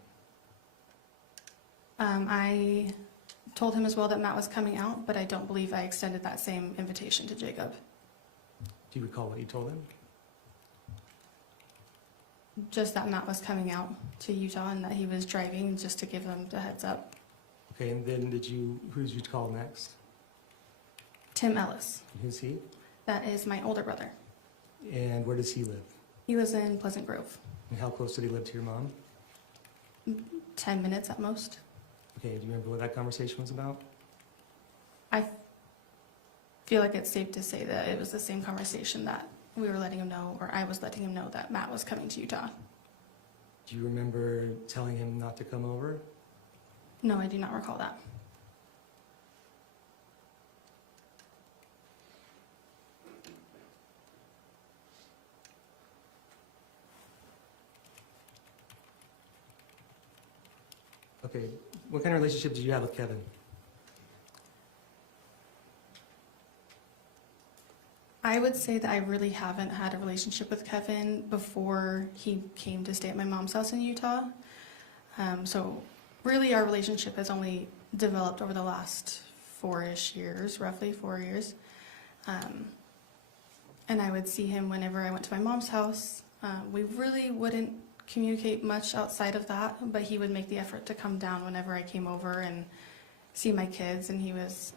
I told him as well that Matt was coming out, but I don't believe I extended that same invitation to Jacob. Do you recall what you told him? Just that Matt was coming out to Utah and that he was driving, just to give them the heads up. Okay, and then who did you call next? Tim Ellis. Who's he? That is my older brother. And where does he live? He lives in Pleasant Grove. And how close did he live to your mom? 10 minutes at most. Okay, do you remember what that conversation was about? I feel like it's safe to say that it was the same conversation that we were letting him know, or I was letting him know, that Matt was coming to Utah. Do you remember telling him not to come over? No, I do not recall that. Okay, what kind of relationship did you have with Kevin? I would say that I really haven't had a relationship with Kevin before he came to stay at my mom's house in Utah. So really our relationship has only developed over the last 4-ish years, roughly 4 years. And I would see him whenever I went to my mom's house. We really wouldn't communicate much outside of that, but he would make the effort to come down whenever I came over and see my kids, and he was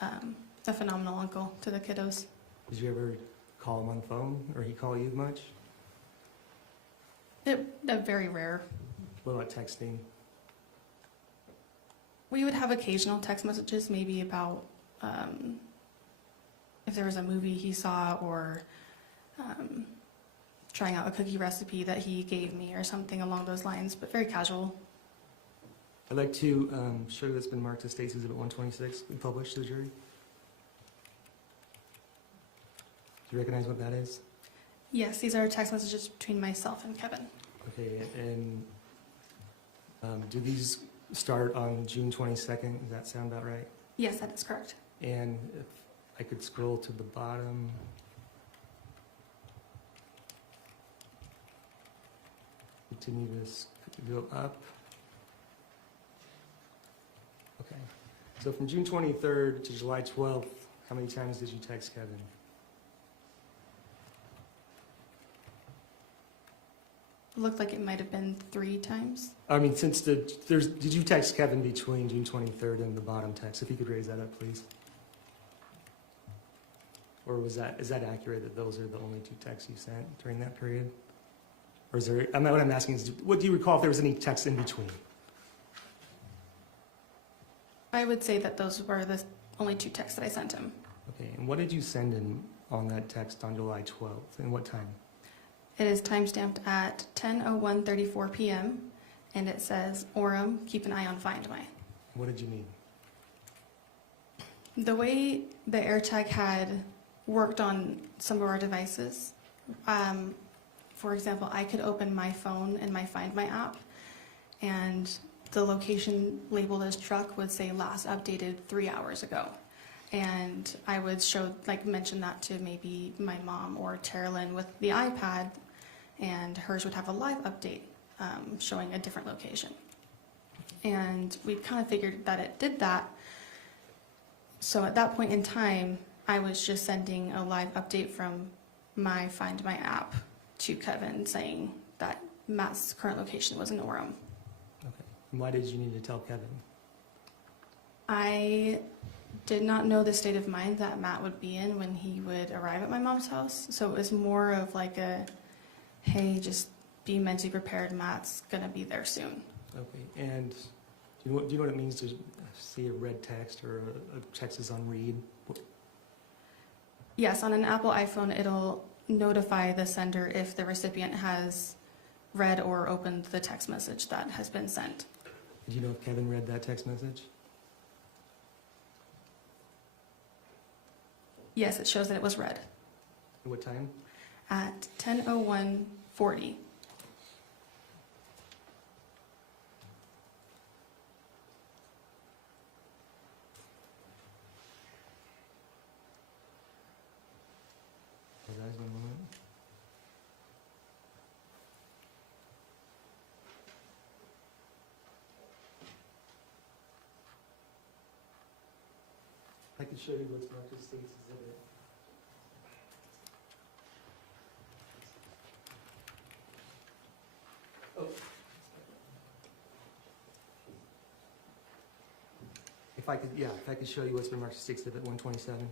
a phenomenal uncle to the kiddos. Did you ever call him on the phone, or he call you much? Very rare. What about texting? We would have occasional text messages, maybe about if there was a movie he saw, or trying out a cookie recipe that he gave me or something along those lines, but very casual. I'd like to show you what's been marked as State's Exhibit 126 and published to the jury. Do you recognize what that is? Yes, these are text messages between myself and Kevin. Okay, and do these start on June 22nd? Does that sound about right? Yes, that is correct. And if I could scroll to the bottom. Continue this, go up. Okay, so from June 23rd to July 12th, how many times did you text Kevin? Looked like it might have been 3 times. I mean, did you text Kevin between June 23rd and the bottom text? If you could raise that up, please. Or is that accurate that those are the only 2 texts you sent during that period? Or is there, what I'm asking is, what do you recall if there was any text in between? I would say that those were the only 2 texts that I sent him. Okay, and what did you send him on that text on July 12th, and what time? It is timestamped at 10:01:34 p.m. and it says, Orem, keep an eye on Find My. What did you mean? The way the AirTag had worked on some of our devices, for example, I could open my phone and my Find My app, and the location labeled as truck would say last updated 3 hours ago. And I would mention that to maybe my mom or Terrelyn with the iPad, and hers would have a live update showing a different location. And we kind of figured that it did that. So at that point in time, I was just sending a live update from my Find My app to Kevin saying that Matt's current location was in Orem. Okay, and why did you need to tell Kevin? I did not know the state of mind that Matt would be in when he would arrive at my mom's house. So it was more of like a, hey, just be mentally prepared, Matt's gonna be there soon. Okay, and do you know what it means to see a red text or a text is on read? Yes, on an Apple iPhone, it'll notify the sender if the recipient has read or opened the text message that has been sent. Do you know if Kevin read that text message? Yes, it shows that it was read. At what time? At 10:01:40. Guys, one moment. I can show you what's marked as State's Exhibit. Oh. If I could show you what's been marked as State's Exhibit 127.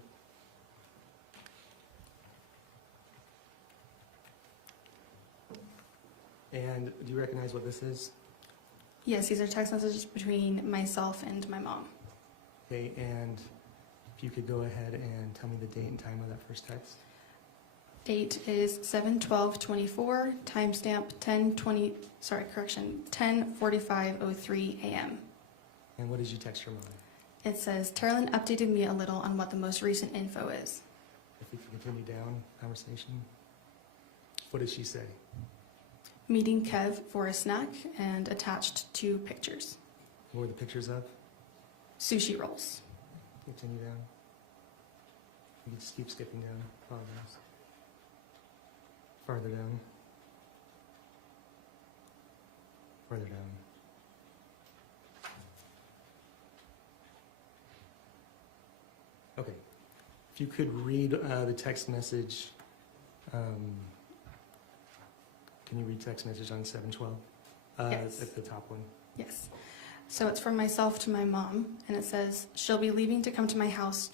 And do you recognize what this is? Yes, these are text messages between myself and my mom. Okay, and if you could go ahead and tell me the date and time of that first text. Date is 7/12/24, timestamp 10:45:03 a.m. And what did you text your mom? It says, Terlin updated me a little on what the most recent info is. If we can continue down conversation. What did she say? Meeting Kev for a snack and attached 2 pictures. What were the pictures of? Sushi rolls. Continue down. You can just keep skipping down. Apologize. Farther down. Farther down. Okay. If you could read the text message. Can you read text message on 712? Yes. At the top one. Yes. So it's from myself to my mom, and it says, she'll be leaving to come to my house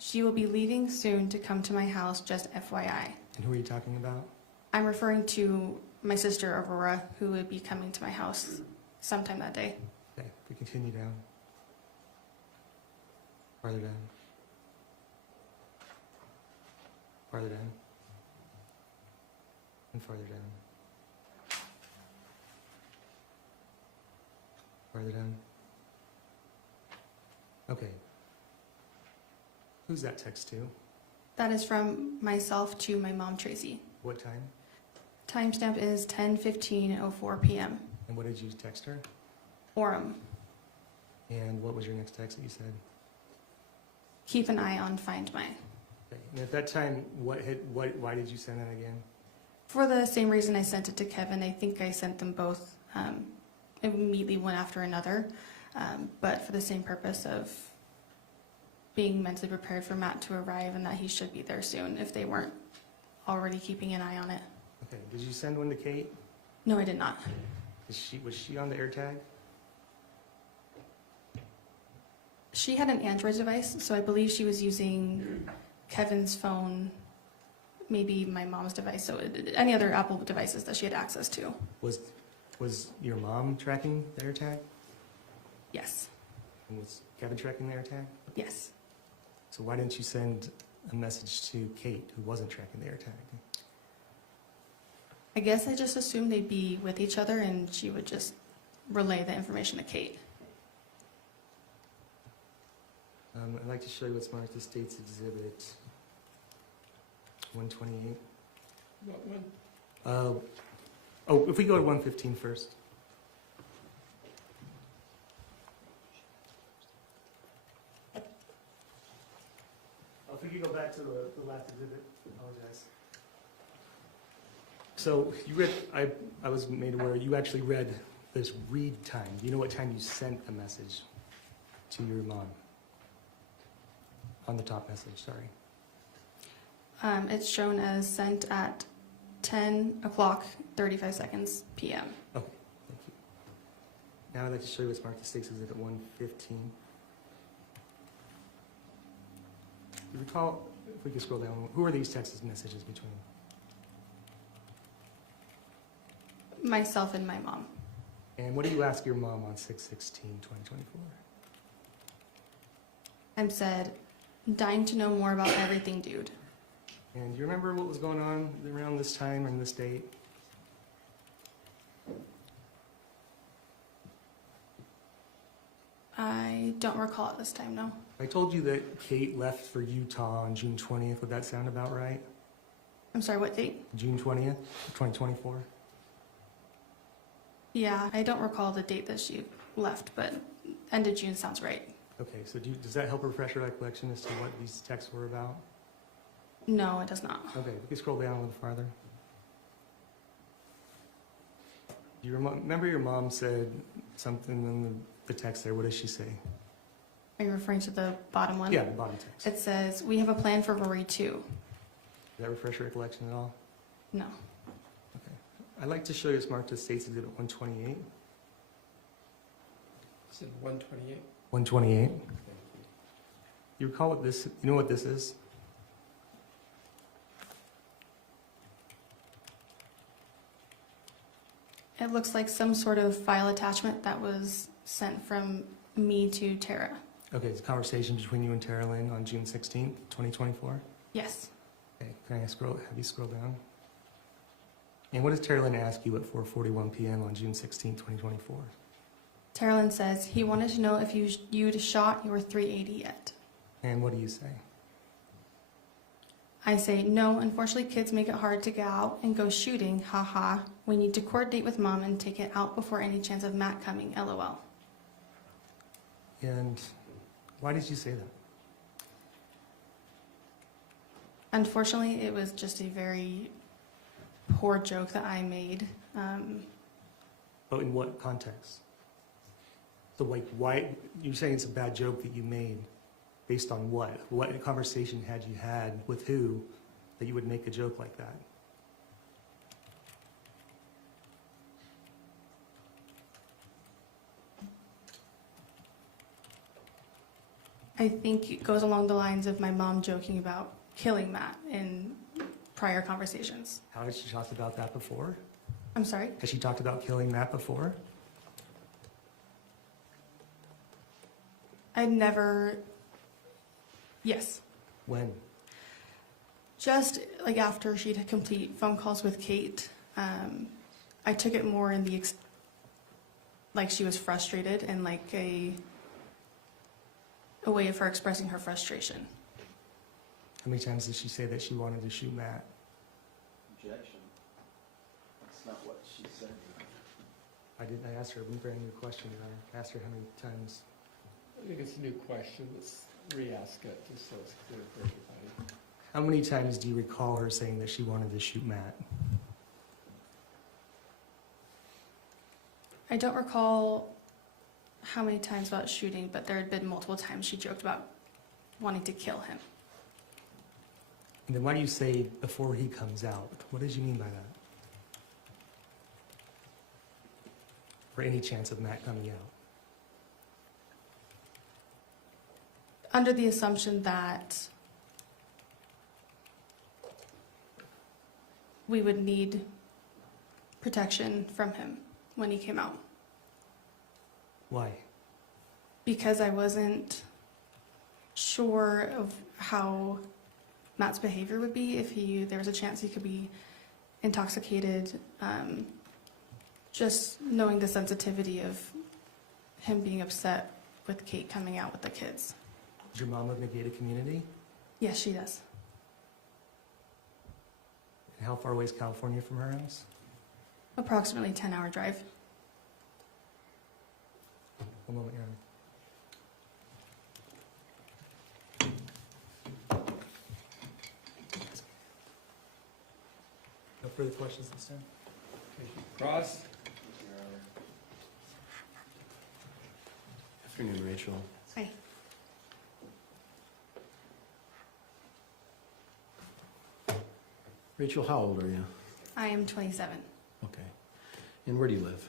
she will be leaving soon to come to my house, just FYI. And who are you talking about? I'm referring to my sister Aurora, who would be coming to my house sometime that day. Okay, we continue down. Farther down. Farther down. And farther down. Farther down. Okay. Who's that text to? That is from myself to my mom, Tracy. What time? Timestamp is 10:15:04 p.m. And what did you text her? Orem. And what was your next text that you said? Keep an eye on Find My. Okay. And at that time, why did you send that again? For the same reason I sent it to Kevin. I think I sent them both immediately one after another, but for the same purpose of being mentally prepared for Matt to arrive and that he should be there soon if they weren't already keeping an eye on it. Okay. Did you send one to Kate? No, I did not. Was she on the AirTag? She had an Android device, so I believe she was using Kevin's phone, maybe my mom's device, so any other Apple devices that she had access to. Was your mom tracking the AirTag? Yes. And was Kevin tracking the AirTag? Yes. So why didn't you send a message to Kate, who wasn't tracking the AirTag? I guess I just assumed they'd be with each other and she would just relay the information to Kate. I'd like to show you what's marked as State's Exhibit 128. What one? If we go to 115 first. If we could go back to the last exhibit, apologize. So you read, I was made aware, you actually read this read time. Do you know what time you sent the message to your mom? On the top message, sorry. It's shown as sent at 10 o'clock, 35 seconds p.m. Okay, thank you. Now I'd like to show you what's marked as State's Exhibit 115. You recall, if we could scroll down, who are these text messages between? Myself and my mom. And what do you ask your mom on 6/16/2024? I said, dying to know more about everything, dude. And do you remember what was going on around this time and this date? I don't recall it this time, no. I told you that Kate left for Utah on June 20th. Would that sound about right? I'm sorry, what date? June 20th, 2024? Yeah, I don't recall the date that she left, but end of June sounds right. Okay, so does that help refresh your recollection as to what these texts were about? No, it does not. Okay, we can scroll down a little farther. Do you remember your mom said something in the text there? What does she say? Are you referring to the bottom one? Yeah, the bottom text. It says, we have a plan for Rory too. Does that refresh your recollection at all? No. Okay. I'd like to show you what's marked as State's Exhibit 128. Is it 128? 128. You recall what this, you know what this is? It looks like some sort of file attachment that was sent from me to Tara. Okay, it's a conversation between you and Tara Lynn on June 16th, 2024. Yes. Okay, can I have you scroll down? And what does Tara Lynn ask you at 4:41 p.m. on June 16th, 2024? Carolyn says he wanted to know if you'd shot your 380 yet. And what do you say? I say, no, unfortunately kids make it hard to get out and go shooting, haha. We need to coordinate with mom and take it out before any chance of Matt coming, lol. And why did you say that? Unfortunately, it was just a very poor joke that I made. But in what context? So like, why, you're saying it's a bad joke that you made based on what? What conversation had you had with who that you would make a joke like that? I think it goes along the lines of my mom joking about killing Matt in prior conversations. How has she talked about that before? I'm sorry? Has she talked about killing Matt before? I'd never, yes. When? Just like after she'd had complete phone calls with Kate, I took it more in the, like she was frustrated and like a way of her expressing her frustration. How many times did she say that she wanted to shoot Matt? Objection. That's not what she said. I asked her a brand new question. I asked her how many times. I think it's a new question. Let's re-ask it just so it's clear for everybody. How many times do you recall her saying that she wanted to shoot Matt? I don't recall how many times about shooting, but there had been multiple times she joked about wanting to kill him. And then why do you say before he comes out? What did you mean by that? For any chance of Matt coming out? Under the assumption that we would need protection from him when he came out. Why? Because I wasn't sure of how Matt's behavior would be if there was a chance he could be intoxicated. Just knowing the sensitivity of him being upset with Kate coming out with the kids. Does your mom live in a gated community? Yes, she does. And how far away is California from her house? Approximately 10-hour drive. One moment, Your Honor. No further questions this time? Cross? Afternoon, Rachel. Hi. Rachel, how old are you? I am 27. Okay. And where do you live?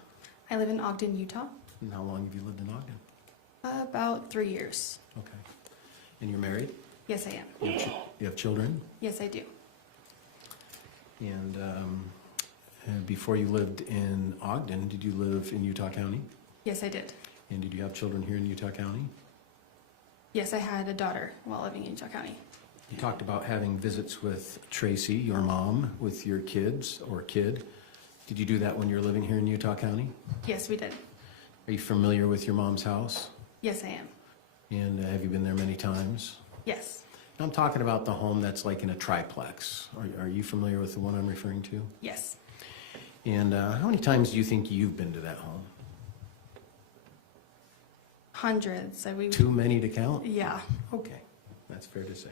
I live in Ogden, Utah. And how long have you lived in Ogden? About 3 years. Okay. And you're married? Yes, I am. You have children? Yes, I do. And before you lived in Ogden, did you live in Utah County? Yes, I did. And did you have children here in Utah County? Yes, I had a daughter while living in Utah County. You talked about having visits with Tracey, your mom, with your kids or kid. Did you do that when you were living here in Utah County? Yes, we did. Are you familiar with your mom's house? Yes, I am. And have you been there many times? Yes. I'm talking about the home that's like in a triplex. Are you familiar with the one I'm referring to? Yes. And how many times do you think you've been to that home? Hundreds. Too many to count? Yeah. Okay, that's fair to say.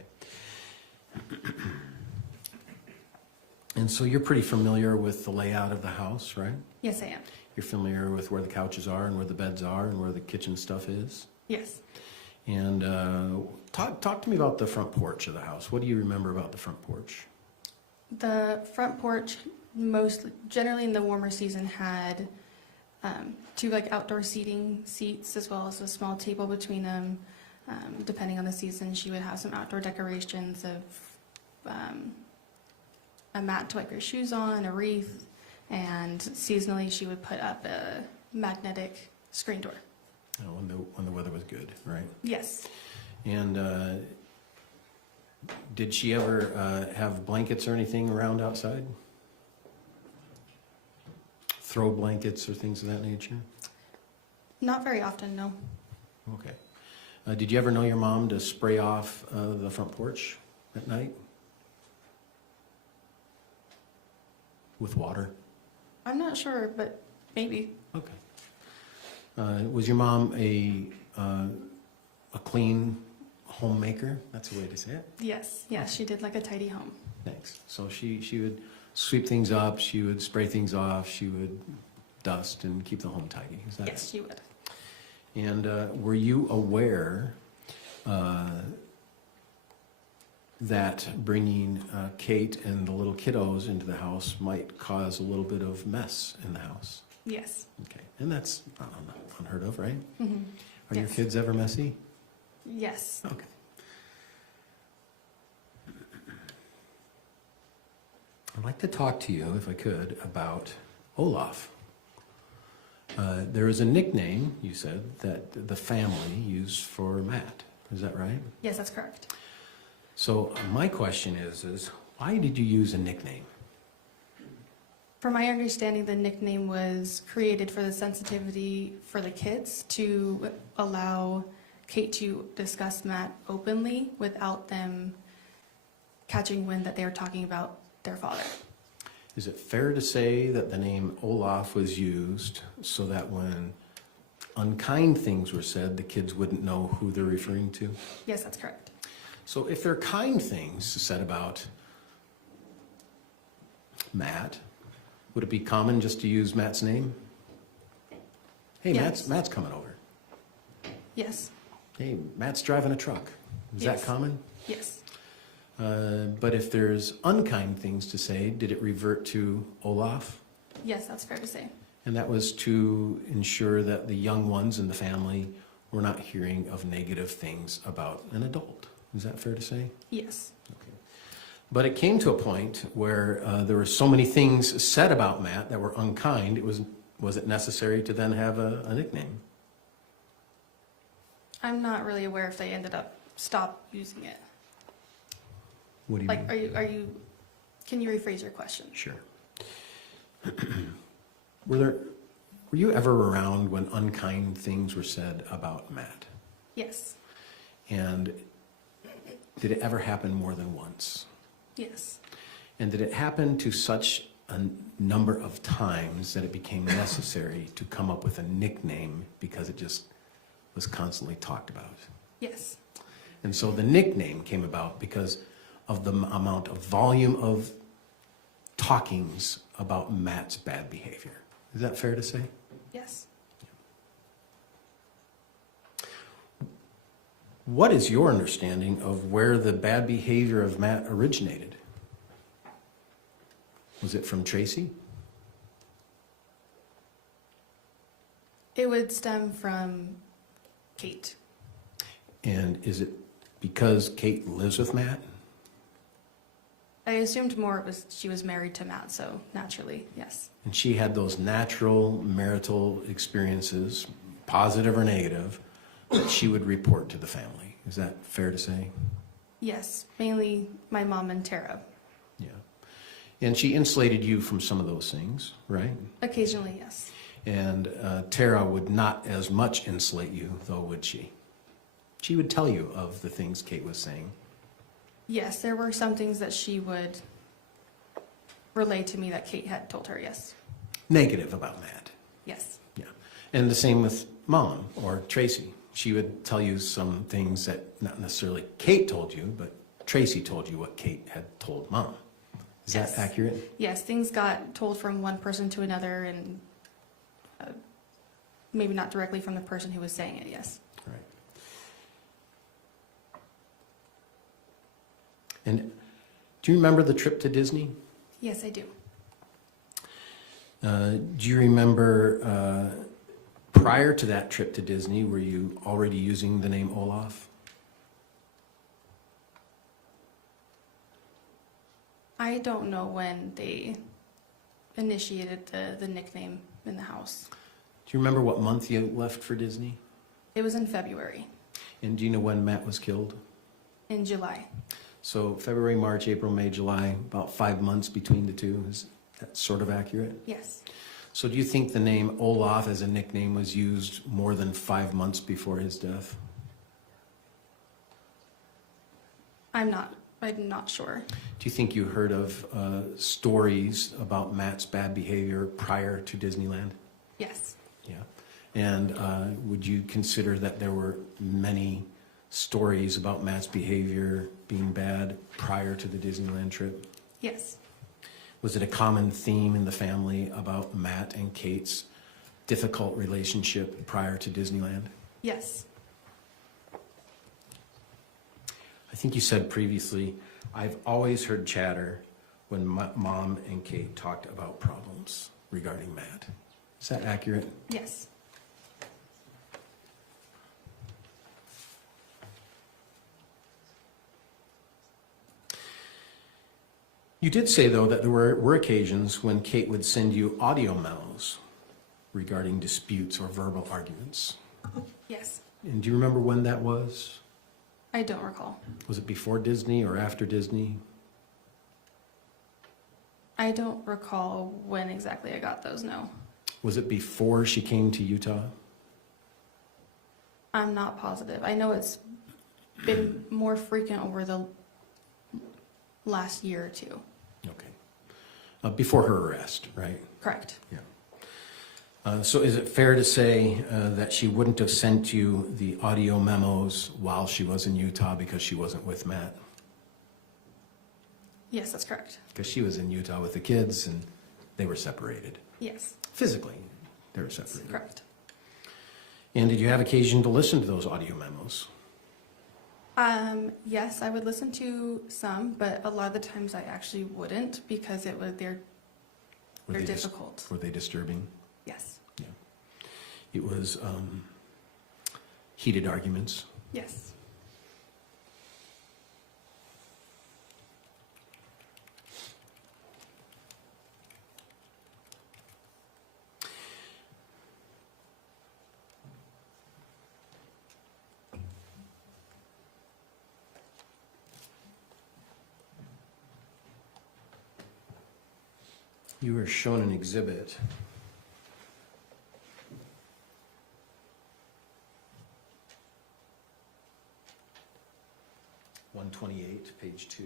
And so you're pretty familiar with the layout of the house, right? Yes, I am. You're familiar with where the couches are and where the beds are and where the kitchen stuff is? Yes. And talk to me about the front porch of the house. What do you remember about the front porch? The front porch, generally in the warmer season, had two like outdoor seating seats as well as a small table between them. Depending on the season, she would have some outdoor decorations of a mat to wipe your shoes on, a wreath, and seasonally she would put up a magnetic screen door. Oh, when the weather was good, right? Yes. And did she ever have blankets or anything around outside? Throw blankets or things of that nature? Not very often, no. Okay. Did you ever know your mom to spray off the front porch at night? With water? I'm not sure, but maybe. Okay. Was your mom a clean homemaker? That's the way to say it. Yes, yes, she did like a tidy home. Thanks. So she would sweep things up, she would spray things off, she would dust and keep the home tidy. Is that Yes, she would. And were you aware that bringing Kate and the little kiddos into the house might cause a little bit of mess in the house? Yes. Okay, and that's not unheard of, right? Mm-hmm. Are your kids ever messy? Yes. Okay. I'd like to talk to you, if I could, about Olaf. There is a nickname, you said, that the family used for Matt. Is that right? Yes, that's correct. So my question is why did you use a nickname? From my understanding, the nickname was created for the sensitivity for the kids to allow Kate to discuss Matt openly without them catching wind that they were talking about their father. Is it fair to say that the name Olaf was used so that when unkind things were said, the kids wouldn't know who they're referring to? Yes, that's correct. So if there are kind things said about Matt, would it be common just to use Matt's name? Hey, Yes. Matt's coming over. Yes. Hey, Matt's driving a truck. Is Yes. that common? Yes. But if there's unkind things to say, did it revert to Olaf? Yes, that's fair to say. And that was to ensure that the young ones in the family were not hearing of negative things about an adult. Is that fair to say? Yes. Okay. But it came to a point where there were so many things said about Matt that were unkind. Was it necessary to then have a nickname? I'm not really aware if they ended up stop using it. What do you Like, mean? are you, can you rephrase your question? Sure. Were you ever around when unkind things were said about Matt? Yes. And did it ever happen more than once? Yes. And did it happen to such a number of times that it became necessary to come up with a nickname because it just was constantly talked about? Yes. And so the nickname came about because of the amount of volume of talkings about Matt's bad behavior. Is that fair to say? Yes. What is your understanding of where the bad behavior of Matt originated? Was it from Tracey? It would stem from Kate. And is it because Kate lives with Matt? I assumed more it was she was married to Matt, so naturally, yes. And she had those natural marital experiences, positive or negative, that she would report to the family. Is that fair to say? Yes, mainly my mom and Tara. Yeah. And she insulated you from some of those things, right? Occasionally, yes. And Tara would not as much insulate you, though, would she? She would tell you of the things Kate was saying. Yes, there were some things that she would relay to me that Kate had told her, yes. Negative about Matt. Yes. Yeah. And the same with Mom or Tracey. She would tell you some things that not necessarily Kate told you, but Tracey told you what Kate had told Mom. Is Yes. that accurate? Yes, things got told from one person to another and maybe not directly from the person who was saying it, yes. Right. And do you remember the trip to Disney? Yes, I do. Do you remember prior to that trip to Disney, were you already using the name Olaf? I don't know when they initiated the nickname in the house. Do you remember what month you left for Disney? It was in February, And do you know when Matt was killed? in July. So February, March, April, May, July, about 5 months between the two. Is that sort of accurate? Yes. So do you think the name Olaf as a nickname was used more than 5 months before his death? I'm not sure. Do you think you heard of stories about Matt's bad behavior prior to Disneyland? Yes. Yeah. And would you consider that there were many stories about Matt's behavior being bad prior to the Disneyland trip? Yes. Was it a common theme in the family about Matt and Kate's difficult relationship prior to Disneyland? Yes. I think you said previously, I've always heard chatter when Mom and Kate talked about problems regarding Matt. Is that accurate? Yes. You did say, though, that there were occasions when Kate would send you audio memos regarding disputes or verbal arguments. Yes. And do you remember when that was? I don't recall. Was it before Disney or after Disney? I don't recall when exactly I got those, no. Was it before she came to Utah? I'm not positive. I know it's been more frequent over the last year or two. Okay. Before her arrest, right? Correct. Yeah. So is it fair to say that she wouldn't have sent you the audio memos while she was in Utah because she wasn't with Matt? Yes, that's correct. Because she was in Utah with the kids and they were separated. Yes. Physically, they were separated. Correct. And did you have occasion to listen to those audio memos? Yes, I would listen to some, but a lot of the times I actually wouldn't because they're difficult. Were they disturbing? Yes. Yeah. It was heated arguments. Yes. You were shown an exhibit. (128), page 2.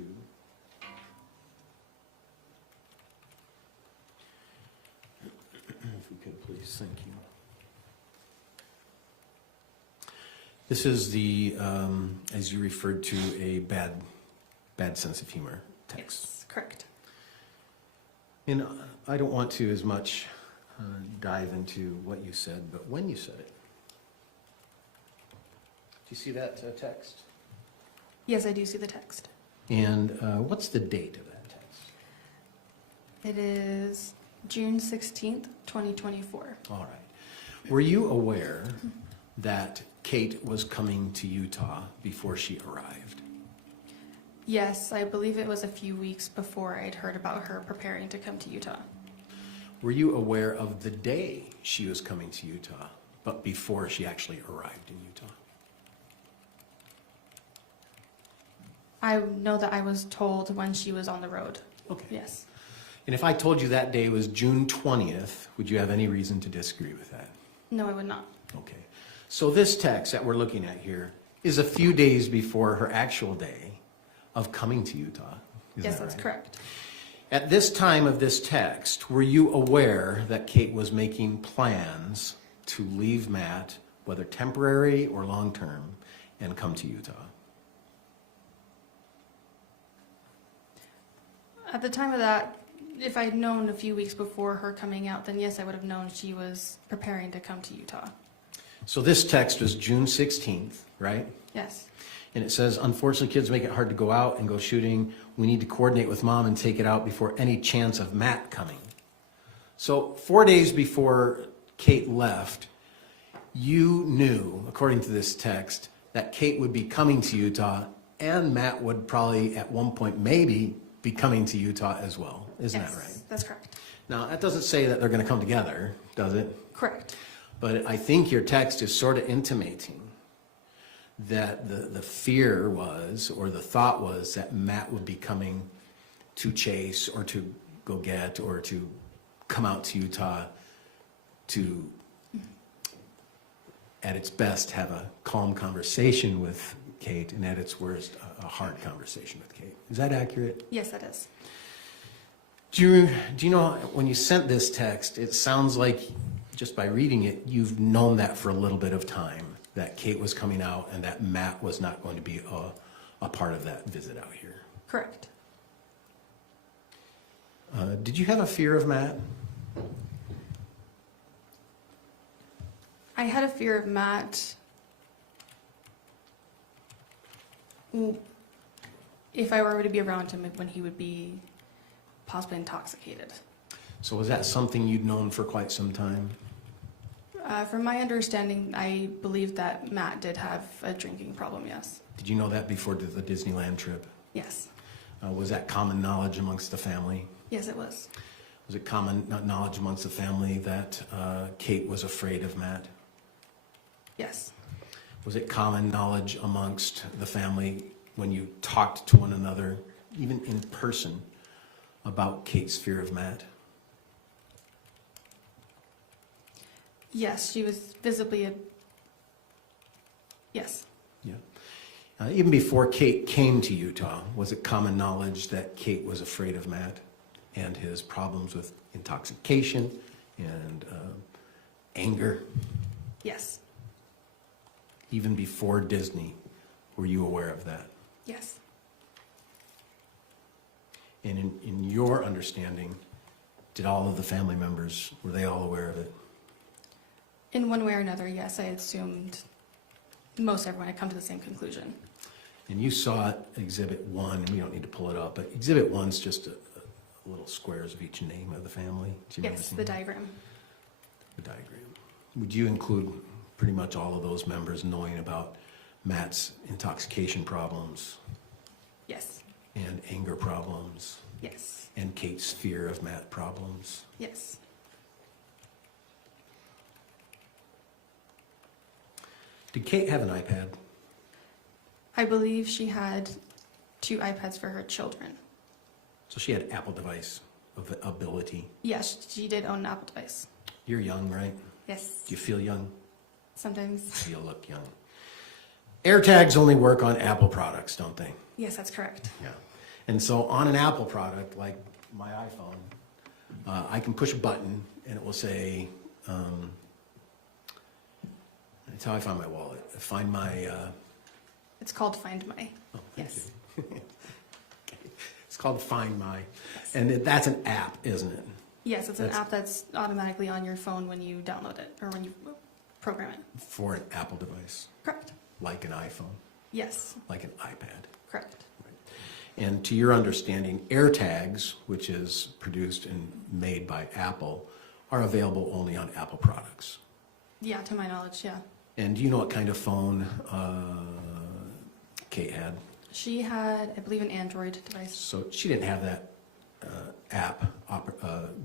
If we could, please, thank you. This is the, as you referred to, a bad sense of humor text. Yes, correct. And I don't want to as much dive into what you said, but when you said it. Do you see that text? Yes, I do see the text. And what's the date of that text? It is June 16th, 2024. All right. Were you aware that Kate was coming to Utah before she arrived? Yes, I believe it was a few weeks before I'd heard about her preparing to come to Utah. Were you aware of the day she was coming to Utah, but before she actually arrived in Utah? I know that I was told when she was on the road. Okay. Yes. And if I told you that day was June 20th, would you have any reason to disagree with that? No, I would not. Okay. So this text that we're looking at here is a few days before her actual day of coming to Utah. Yes, that's correct. At this time of this text, were you aware that Kate was making plans to leave Matt, whether temporary or long-term, and come to Utah? At the time of that, if I'd known a few weeks before her coming out, then yes, I would have known she was preparing to come to Utah. So this text was June 16th, right? Yes. And it says, unfortunately, kids make it hard to go out and go shooting. We need to coordinate with Mom and take it out before any chance of Matt coming. So 4 days before Kate left, you knew, according to this text, that Kate would be coming to Utah and Matt would probably at one point maybe be coming to Utah as well. Isn't that right? That's correct. Now, that doesn't say that they're going to come together, does it? Correct. But I think your text is sort of intimating that the fear was, or the thought was, that Matt would be coming to chase or to go get or to come out to Utah to, at its best, have a calm conversation with Kate, and at its worst, a hard conversation with Kate. Is that accurate? Yes, that is. Do you know, when you sent this text, it sounds like, just by reading it, you've known that for a little bit of time, that Kate was coming out and that Matt was not going to be a part of that visit out here. Correct. Did you have a fear of Matt? I had a fear of Matt if I were to be around him when he would be possibly intoxicated. So was that something you'd known for quite some time? From my understanding, I believe that Matt did have a drinking problem, yes. Did you know that before the Disneyland trip? Yes. Was that common knowledge amongst the family? Yes, it was. Was it common knowledge amongst the family that Kate was afraid of Matt? Yes. Was it common knowledge amongst the family when you talked to one another, even in person, about Kate's fear of Matt? Yes, she was visibly yes. Yeah. Even before Kate came to Utah, was it common knowledge that Kate was afraid of Matt and his problems with intoxication and anger? Yes. Even before Disney, were you aware of that? Yes. And in your understanding, did all of the family members, were they all aware of it? In one way or another, yes, I assumed most everyone had come to the same conclusion. And you saw it, Exhibit 1, we don't need to pull it up, but Exhibit 1's just a little squares of each name of the family. Do you remember Yes, seeing the that? diagram. The diagram. Would you include pretty much all of those members knowing about Matt's intoxication problems Yes. and anger problems Yes. and Kate's fear of Matt problems? Yes. Did Kate have an iPad? I believe she had 2 iPads for her children. So she had Apple device ability. Yes, she did own an Apple device. You're young, right? Yes. Do you feel young? Sometimes. You look young. AirTags only work on Apple products, don't they? Yes, that's correct. Yeah. And so on an Apple product, like my iPhone, I can push a button and it will say, that's how I find my wallet. Find my... It's called Find My. Oh, thank Yes. you. It's called Find My. And that's an app, isn't it? Yes, it's an app that's automatically on your phone when you download it or when you program it. For an Apple device. Correct. Like an iPhone. Yes. Like an iPad. Correct. And to your understanding, AirTags, which is produced and made by Apple, are available only on Apple products. Yeah, to my knowledge, yeah. And do you know what kind of phone Kate had? She had, I believe, an Android device. So she didn't have that app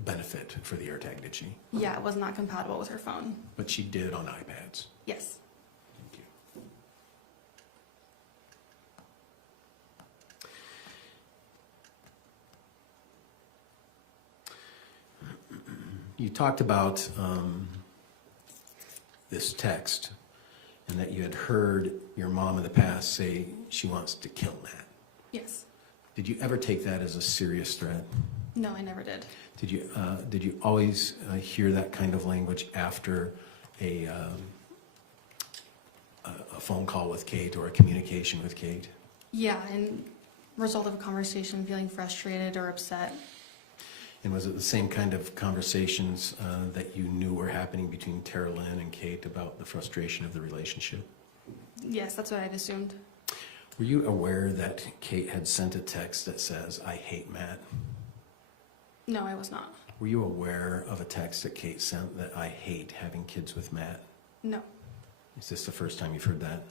benefit for the AirTag, did she? Yeah, it was not compatible with her phone. But she did on iPads. Yes. Thank you. You talked about this text and that you had heard your mom in the past say she wants to kill Matt. Yes. Did you ever take that as a serious threat? No, I never did. Did you always hear that kind of language after a phone call with Kate or a communication with Kate? Yeah, and result of a conversation, feeling frustrated or upset. And was it the same kind of conversations that you knew were happening between Tara Lynn and Kate about the frustration of the relationship? Yes, that's what I'd assumed. Were you aware that Kate had sent a text that says, "I hate Matt"? No, I was not. Were you aware of a text that Kate sent that "I hate having kids with Matt"? No. Is this the first time you've heard that?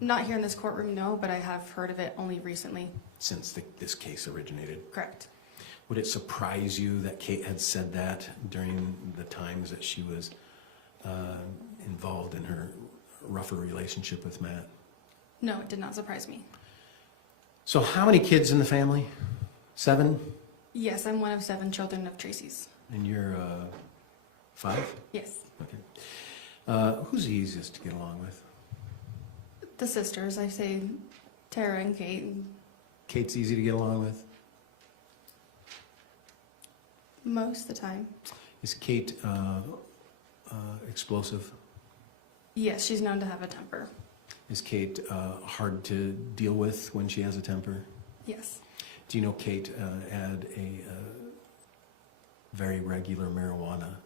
Not here in this courtroom, no, but I have heard of it only recently. Since this case originated? Correct. Would it surprise you that Kate had said that during the times that she was involved in her rougher relationship with Matt? No, it did not surprise me. So how many kids in the family? 7? Yes, I'm one of 7 children of Tracey's. And you're 5? Yes. Okay. Who's the easiest to get along with? The sisters, I say Tara and Kate. Kate's easy to get along with? Most of the time. Is Kate explosive? Yes, she's known to have a temper. Is Kate hard to deal with when she has a temper? Yes. Do you know Kate had a very regular marijuana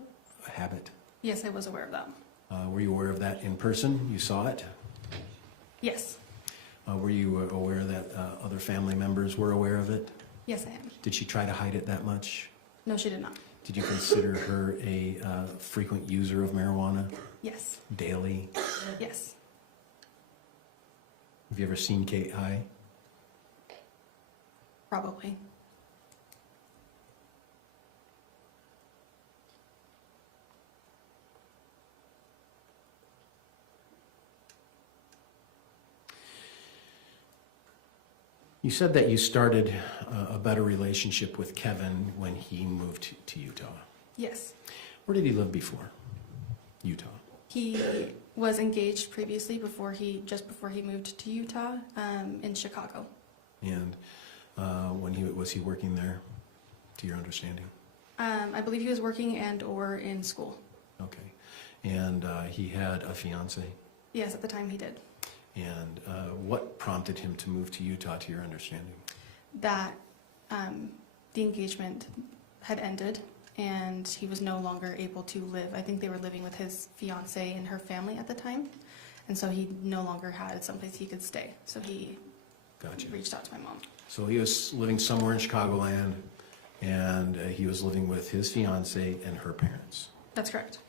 habit? Yes, I was aware of that. Were you aware of that in person? You saw it? Yes. Were you aware that other family members were aware of it? Yes, I am. Did she try to hide it that much? No, she did not. Did you consider her a frequent user of marijuana? Yes. Daily? Yes. Have you ever seen Kate high? Probably. You said that you started a better relationship with Kevin when he moved to Utah. Yes. Where did he live before? Utah. He was engaged previously just before he moved to Utah, in Chicago. And was he working there, to your understanding? I believe he was working and/or in school. Okay. And he had a fiance? Yes, at the time he did. And what prompted him to move to Utah, to your understanding? That the engagement had ended and he was no longer able to live. I think they were living with his fiance and her family at the time, and so he no longer had someplace he could stay. So he reached out to my mom. So he was living somewhere in Chicagoland, and he was living with his fiance and her parents. That's correct.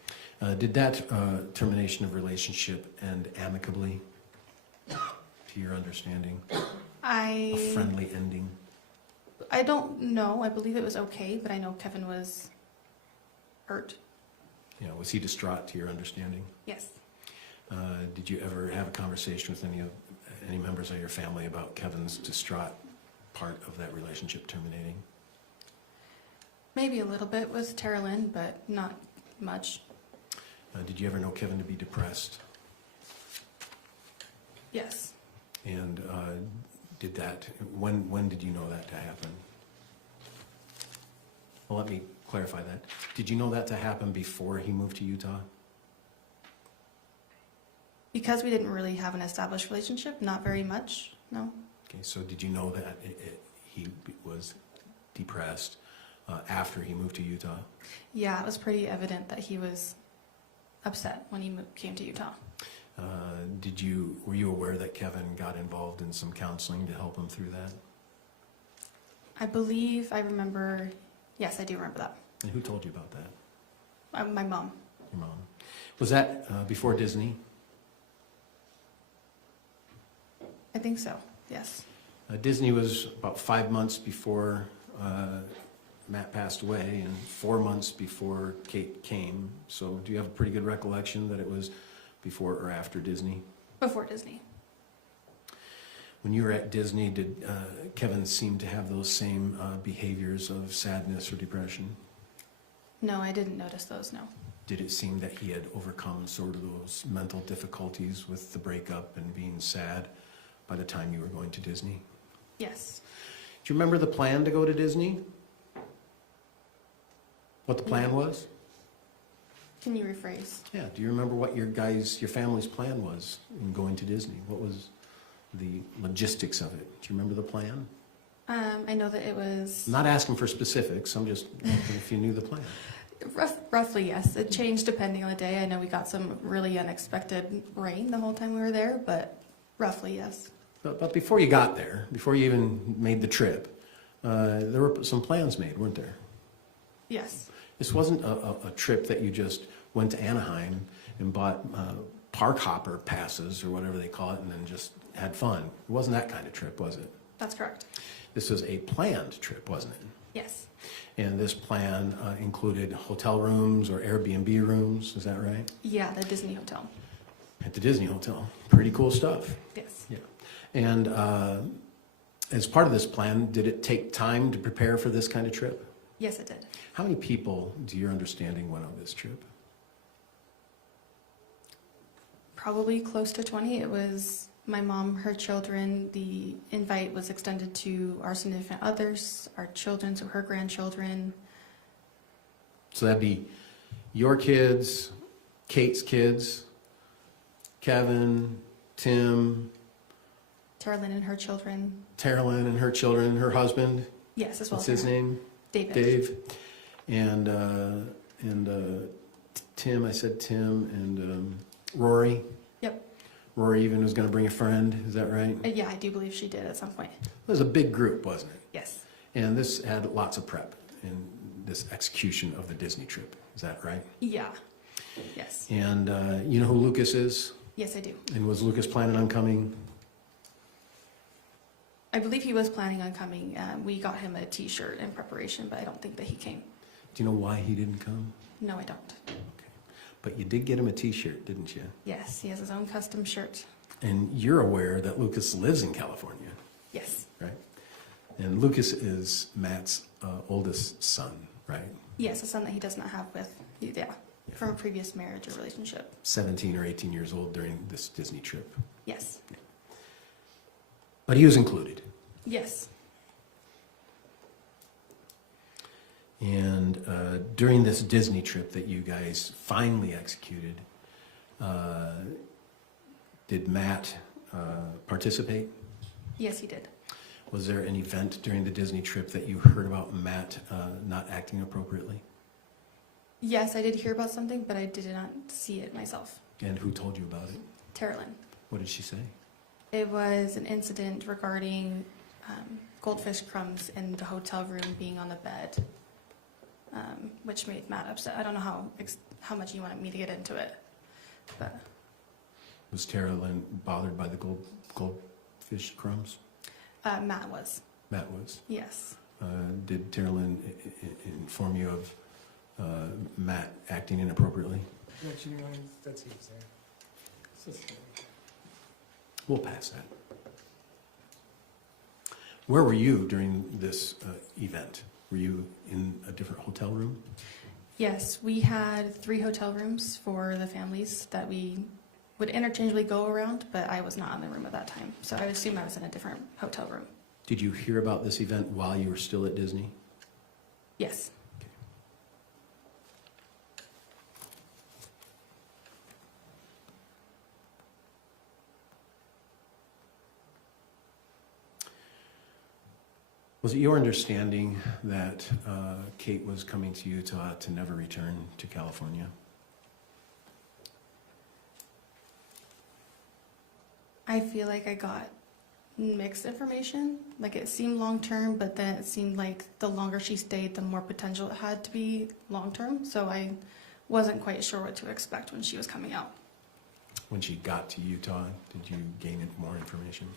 Did that termination of relationship end amicably, to your understanding? A friendly ending? I don't know. I believe it was okay, but I know Kevin was hurt. Yeah, was he distraught, to your understanding? Yes. Did you ever have a conversation with any members of your family about Kevin's distraught part of that relationship terminating? Maybe a little bit with Tara Lynn, but not much. Did you ever know Kevin to be depressed? Yes. And when did you know that to happen? Well, let me clarify that. Did you know that to happen before he moved to Utah? Because we didn't really have an established relationship, not very much, no. Okay, so did you know that he was depressed after he moved to Utah? Yeah, it was pretty evident that he was upset when he came to Utah. Were you aware that Kevin got involved in some counseling to help him through that? I remember, yes, I do remember that. And who told you about that? My mom. Your mom. Was that before Disney? I think so, yes. Disney was about 5 months before Matt passed away and 4 months before Kate came. So do you have a pretty good recollection that it was before or after Disney? Before Disney. When you were at Disney, did Kevin seem to have those same behaviors of sadness or depression? No, I didn't notice those, no. Did it seem that he had overcome sort of those mental difficulties with the breakup and being sad by the time you were going to Disney? Yes. Do you remember the plan to go to Disney? What the plan was? Can you rephrase? Yeah, do you remember what your family's plan was in going to Disney? What was the logistics of it? Do you remember the plan? I know that it was... I'm not asking for specifics, I'm just asking if you knew the plan. Roughly, yes. It changed depending on the day. I know we got some really unexpected rain the whole time we were there, but roughly, yes. But before you got there, before you even made the trip, there were some plans made, weren't there? Yes. This wasn't a trip that you just went to Anaheim and bought park hopper passes or whatever they call it and then just had fun. It wasn't that kind of trip, was it? That's correct. This was a planned trip, wasn't it? Yes. And this plan included hotel rooms or Airbnb rooms, is that right? Yeah, the Disney Hotel. At the Disney Hotel. Pretty cool stuff. Yes. Yeah. And as part of this plan, did it take time to prepare for this kind of trip? Yes, it did. How many people, to your understanding, went on this trip? Probably close to 20. It was my mom, her children. The invite was extended to our significant others, our children, so her grandchildren. So that'd be your kids, Kate's kids, Kevin, Tim, Carolyn and her children. Carolyn and her children, her husband. Yes, as well. What's as his her. name? David. Dave. And Tim, I said Tim, and Rory. Yep. Rory even was going to bring a friend, is that right? Yeah, I do believe she did at some point. It was a big group, wasn't it? Yes. And this had lots of prep in this execution of the Disney trip, is that right? Yeah. Yes. And you know who Lucas is? Yes, I do. And was Lucas planning on coming? I believe he was planning on coming. We got him a T-shirt in preparation, but I don't think that he came. Do you know why he didn't come? No, I don't. But you did get him a T-shirt, didn't you? Yes, he has his own custom shirt. And you're aware that Lucas lives in California, Yes. right? And Lucas is Matt's oldest son, right? Yes, a son that he does not have with, from a previous marriage or relationship. 17 or 18 years old during this Disney trip. Yes. But he was included. Yes. And during this Disney trip that you guys finally executed, did Matt participate? Yes, he did. Was there an event during the Disney trip that you heard about Matt not acting appropriately? Yes, I did hear about something, but I did not see it myself. And who told you about it? Carolyn. What did she say? It was an incident regarding goldfish crumbs in the hotel room being on the bed, which made Matt upset. I don't know how much you wanted me to get into it, but Was Carolyn bothered by the goldfish crumbs? Matt was. Matt was. Yes. Did Carolyn inform you of Matt acting inappropriately? That's he was there. We'll pass that. Where were you during this event? Were you in a different hotel room? Yes, we had 3 hotel rooms for the families that we would interchangeably go around, but I was not in the room at that time, so I assume I was in a different hotel room. Did you hear about this event while you were still at Disney? Yes. Was it your understanding that Kate was coming to Utah to never return to California? I feel like I got mixed information. Like it seemed long-term, but then it seemed like the longer she stayed, the more potential it had to be long-term. So I wasn't quite sure what to expect when she was coming out. When she got to Utah, did you gain more information?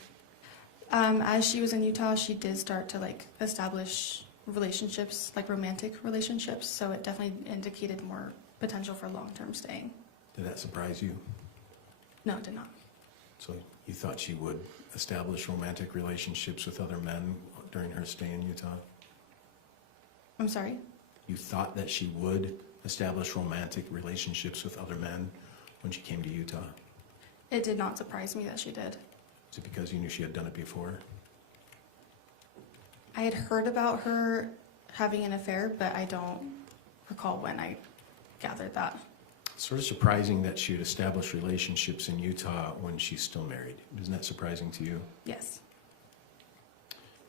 As she was in Utah, she did start to establish relationships, like romantic relationships. So it definitely indicated more potential for long-term staying. Did that surprise you? No, it did not. So you thought she would establish romantic relationships with other men during her stay in Utah? I'm sorry? You thought that she would establish romantic relationships with other men when she came to Utah? It did not surprise me that she did. Is it because you knew she had done it before? I had heard about her having an affair, but I don't recall when I gathered that. It's sort of surprising that she had established relationships in Utah when she's still married. Isn't that surprising to you? Yes.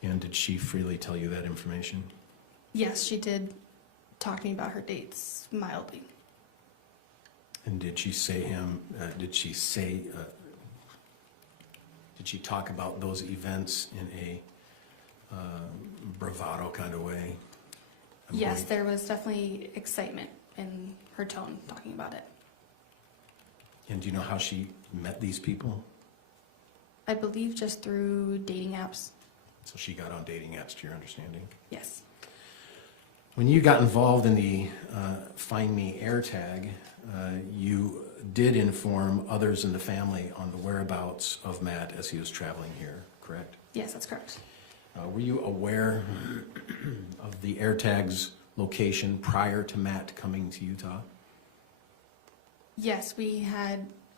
And did she freely tell you that information? Yes, she did talk to me about her dates mildly. And did she talk about those events in a bravado kind of way? Yes, there was definitely excitement in her tone talking about it. And do you know how she met these people? I believe just through dating apps. So she got on dating apps, to your understanding? Yes. When you got involved in the Find Me AirTag, you did inform others in the family on the whereabouts of Matt as he was traveling here, correct? Yes, that's correct. Were you aware of the AirTag's location prior to Matt coming to Utah? Yes,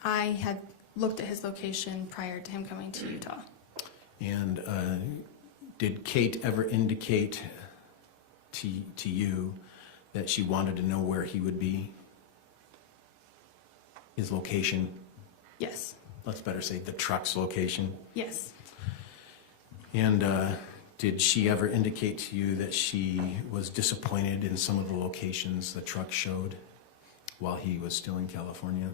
I had looked at his location prior to him coming to Utah. And did Kate ever indicate to you that she wanted to know where he would be? His location? Yes. Let's better say the truck's location. Yes. And did she ever indicate to you that she was disappointed in some of the locations the truck showed while he was still in California?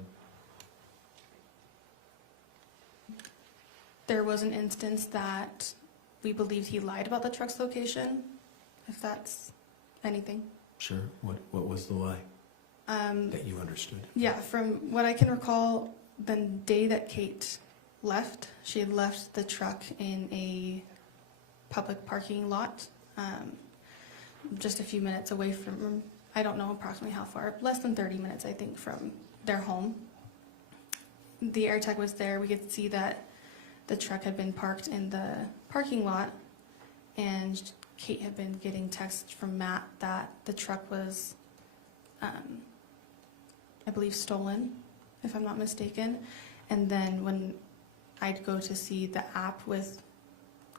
There was an instance that we believed he lied about the truck's location, if that's anything. Sure. What was the lie that you understood? Yeah, from what I can recall, the day that Kate left, she had left the truck in a public parking lot, just a few minutes away from, I don't know approximately how far, less than 30 minutes, I think, from their home. The air tag was there. We could see that the truck had been parked in the parking lot, and Kate had been getting texts from Matt that the truck was, I believe, stolen, if I'm not mistaken. And then when I'd go to see the app with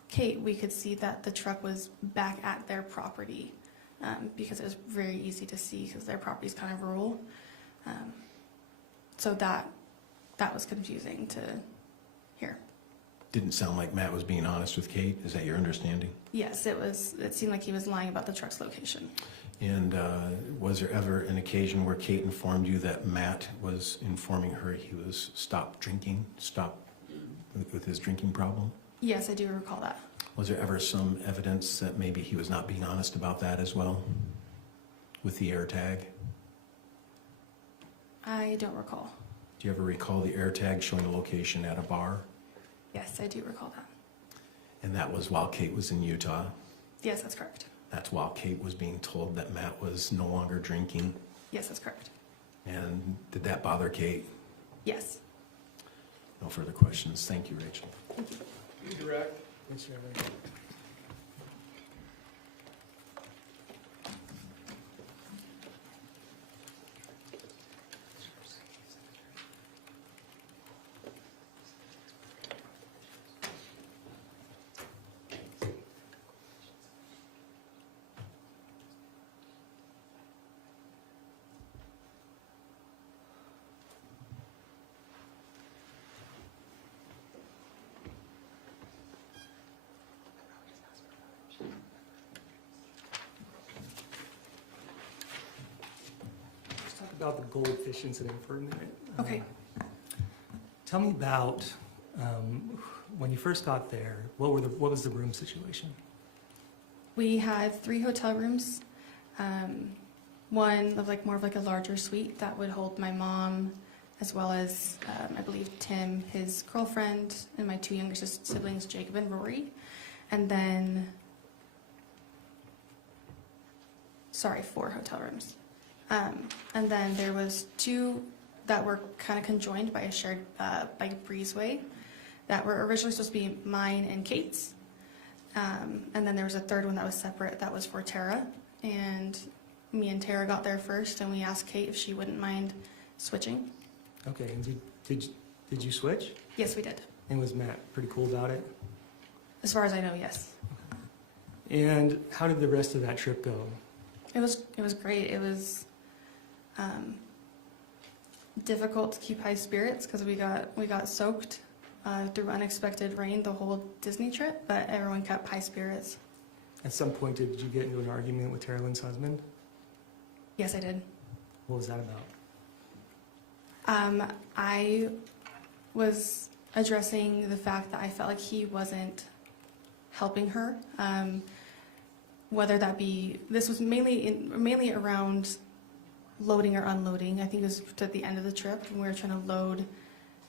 Kate, we could see that the truck was back at their property, because it was very easy to see because their property is kind of rural. So that was confusing to hear. Didn't sound like Matt was being honest with Kate. Is that your understanding? Yes, it seemed like he was lying about the truck's location. And was there ever an occasion where Kate informed you that Matt was informing her he was stopped with his drinking problem? Yes, I do recall that. Was there ever some evidence that maybe he was not being honest about that as well with the air tag? I don't recall. Do you ever recall the air tag showing a location at a bar? Yes, I do recall that. And that was while Kate was in Utah? Yes, that's correct. That's while Kate was being told that Matt was no longer drinking? Yes, that's correct. And did that bother Kate? Yes. No further questions. Thank you, Rachel. Thank you. Redirect. Thanks, Chairman. Let's talk about the goldfish incident for a minute. Okay. Tell me about when you first got there. What was the room situation? We had 3 hotel rooms. One of more of a larger suite that would hold my mom, as well as I believe Tim, his girlfriend, and my 2 younger siblings, Jacob and Rory. And then, 4 hotel rooms. And then there was 2 that were kind of conjoined by a shared bike breezeway that were originally supposed to be mine and Kate's. And then there was a 3rd one that was separate that was for Tara. And me and Tara got there first, and we asked Kate if she wouldn't mind switching. Okay, and did you switch? Yes, we did. And was Matt pretty cool about it? As far as I know, yes. And how did the rest of that trip go? It was great. It was difficult to keep high spirits because we got soaked through unexpected rain the whole Disney trip, but everyone kept high spirits. At some point, did you get into an argument with Tara Lynn's husband? Yes, I did. What was that about? I was addressing the fact that I felt like he wasn't helping her. Whether that be, this was mainly around loading or unloading. I think it was at the end of the trip when we were trying to load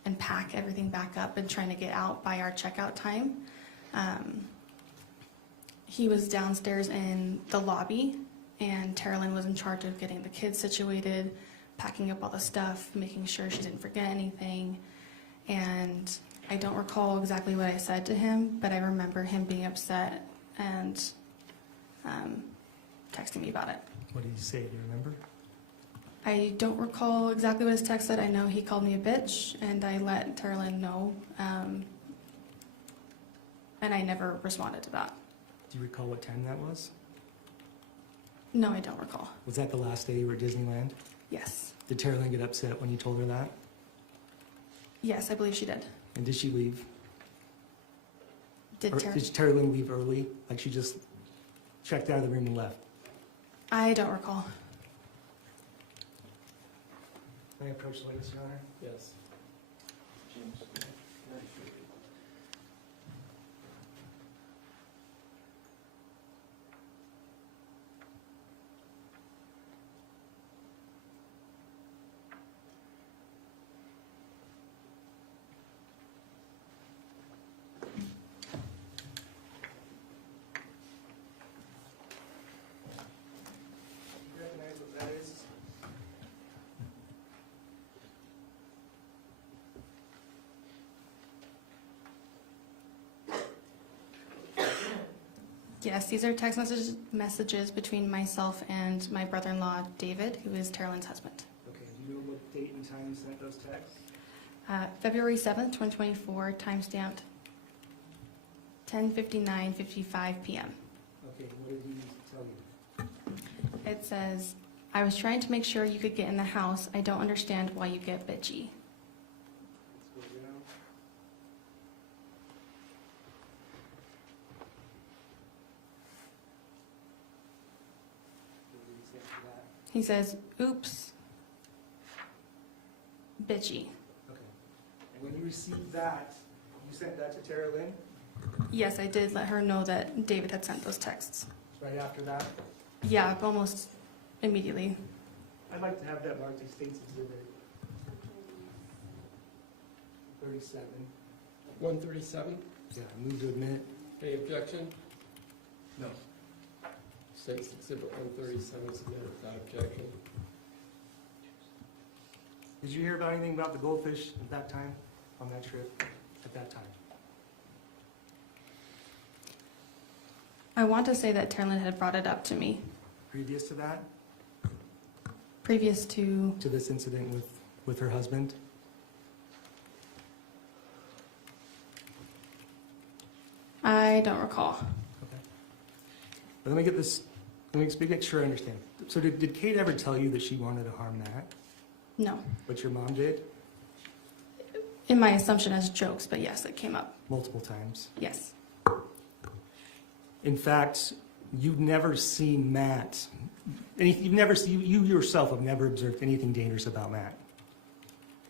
and pack everything back up and trying to get out by our checkout time. He was downstairs in the lobby, and Tara Lynn was in charge of getting the kids situated, packing up all the stuff, making sure she didn't forget anything. And I don't recall exactly what I said to him, but I remember him being upset and texting me about it. What did he say? Do you remember? I don't recall exactly what his text said. I know he called me a bitch, and I let Terlin know, and I never responded to that. Do you recall what time that was? No, I don't recall. Was that the last day you were at Disneyland? Yes. Did Terlin get upset when you told her that? Yes, I believe she did. And did she leave? Did Or did Terlin leave early? Like she just checked out of the room and left? I don't recall. Can I approach the witness, Your Honor? Yes. You recognize what that is? Yes, these are text messages between myself and my brother-in-law, David, who is Terlin's husband. Okay, do you know what date and time you sent those texts? February 7th, 2024, timestamped 10:59:55 p.m. Okay, what did he tell you? It says, I was trying to make sure you could get in the house. I don't understand why you get bitchy. Let's go down. What did he say after that? He says, oops, bitchy. Okay. And when you received that, you sent that to Terlin? Yes, I did let her know that David had sent those texts. Right after that? Yeah, almost immediately. I'd like to have that marked as State's Exhibit 37. 137. Yeah, move to admit. Any objection? No. State's Exhibit 137 submitted without objection. Did you hear about anything about the goldfish at that time, on that trip, at that time? I want to say that Terlin had brought it up to me Previous to that? previous to, To this incident with her husband? I don't recall. Okay. But let me get this, let me make sure I understand. So did Kate ever tell you that she wanted to harm Matt? No. But your mom did? In my assumption as jokes, but yes, it came up. Multiple times. Yes. In fact, you've never seen Matt, you've never seen, you yourself have never observed anything dangerous about Matt.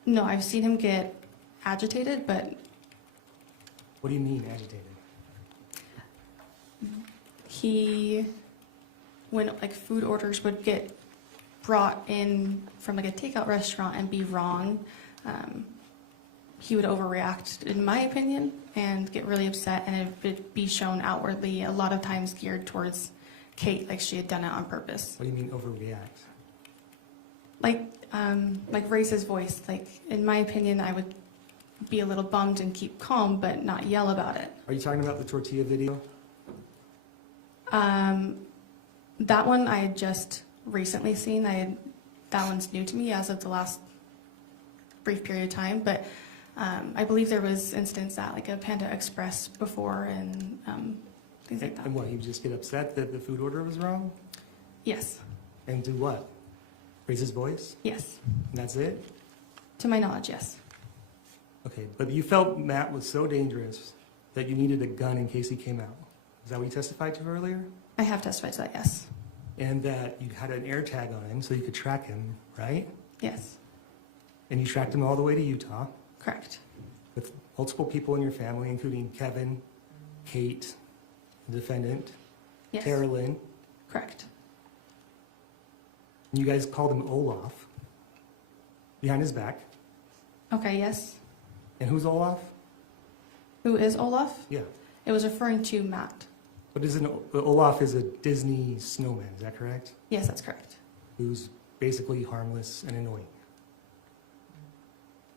No, I've seen him get agitated, but What do you mean agitated? he, when like food orders would get brought in from like a takeout restaurant and be wrong, he would overreact, in my opinion, and get really upset, and it would be shown outwardly, a lot of times geared towards Kate, like she had done it on purpose. What do you mean overreact? Like raise his voice. Like, in my opinion, I would be a little bummed and keep calm, but not yell about it. Are you talking about the tortilla video? That one I had just recently seen. That one's new to me as of the last brief period of time, but I believe there was incidents at like a Panda Express before and things like that. And what, he would just get upset that the food order was wrong? Yes. And do what? Raise his voice? Yes. And that's it? To my knowledge, yes. Okay, but you felt Matt was so dangerous that you needed a gun in case he came out. Is that what you testified to earlier? I have testified to that, yes. And that you had an air tag on him so you could track him, right? Yes. And you tracked him all the way to Utah Correct. with multiple people in your family, including Kevin, Kate, the defendant, Yes. Carolyn. Correct. And you guys called him Olaf behind his back. Okay, yes. And who's Olaf? Who is Olaf? Yeah. It was referring to Matt. But Olaf is a Disney snowman, is that correct? Yes, that's correct. Who's basically harmless and annoying.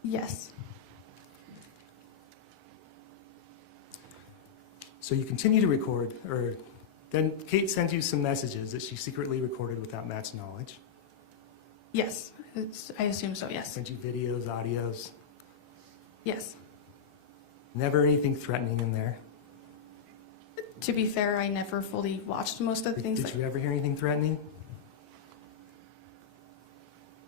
Yes. So you continue to record, or Then Kate sent you some messages that she secretly recorded without Matt's knowledge. Yes, I assume so, yes. Sent you videos, audios. Yes. Never anything threatening in there. To be fair, I never fully watched most of the things. Did you ever hear anything threatening?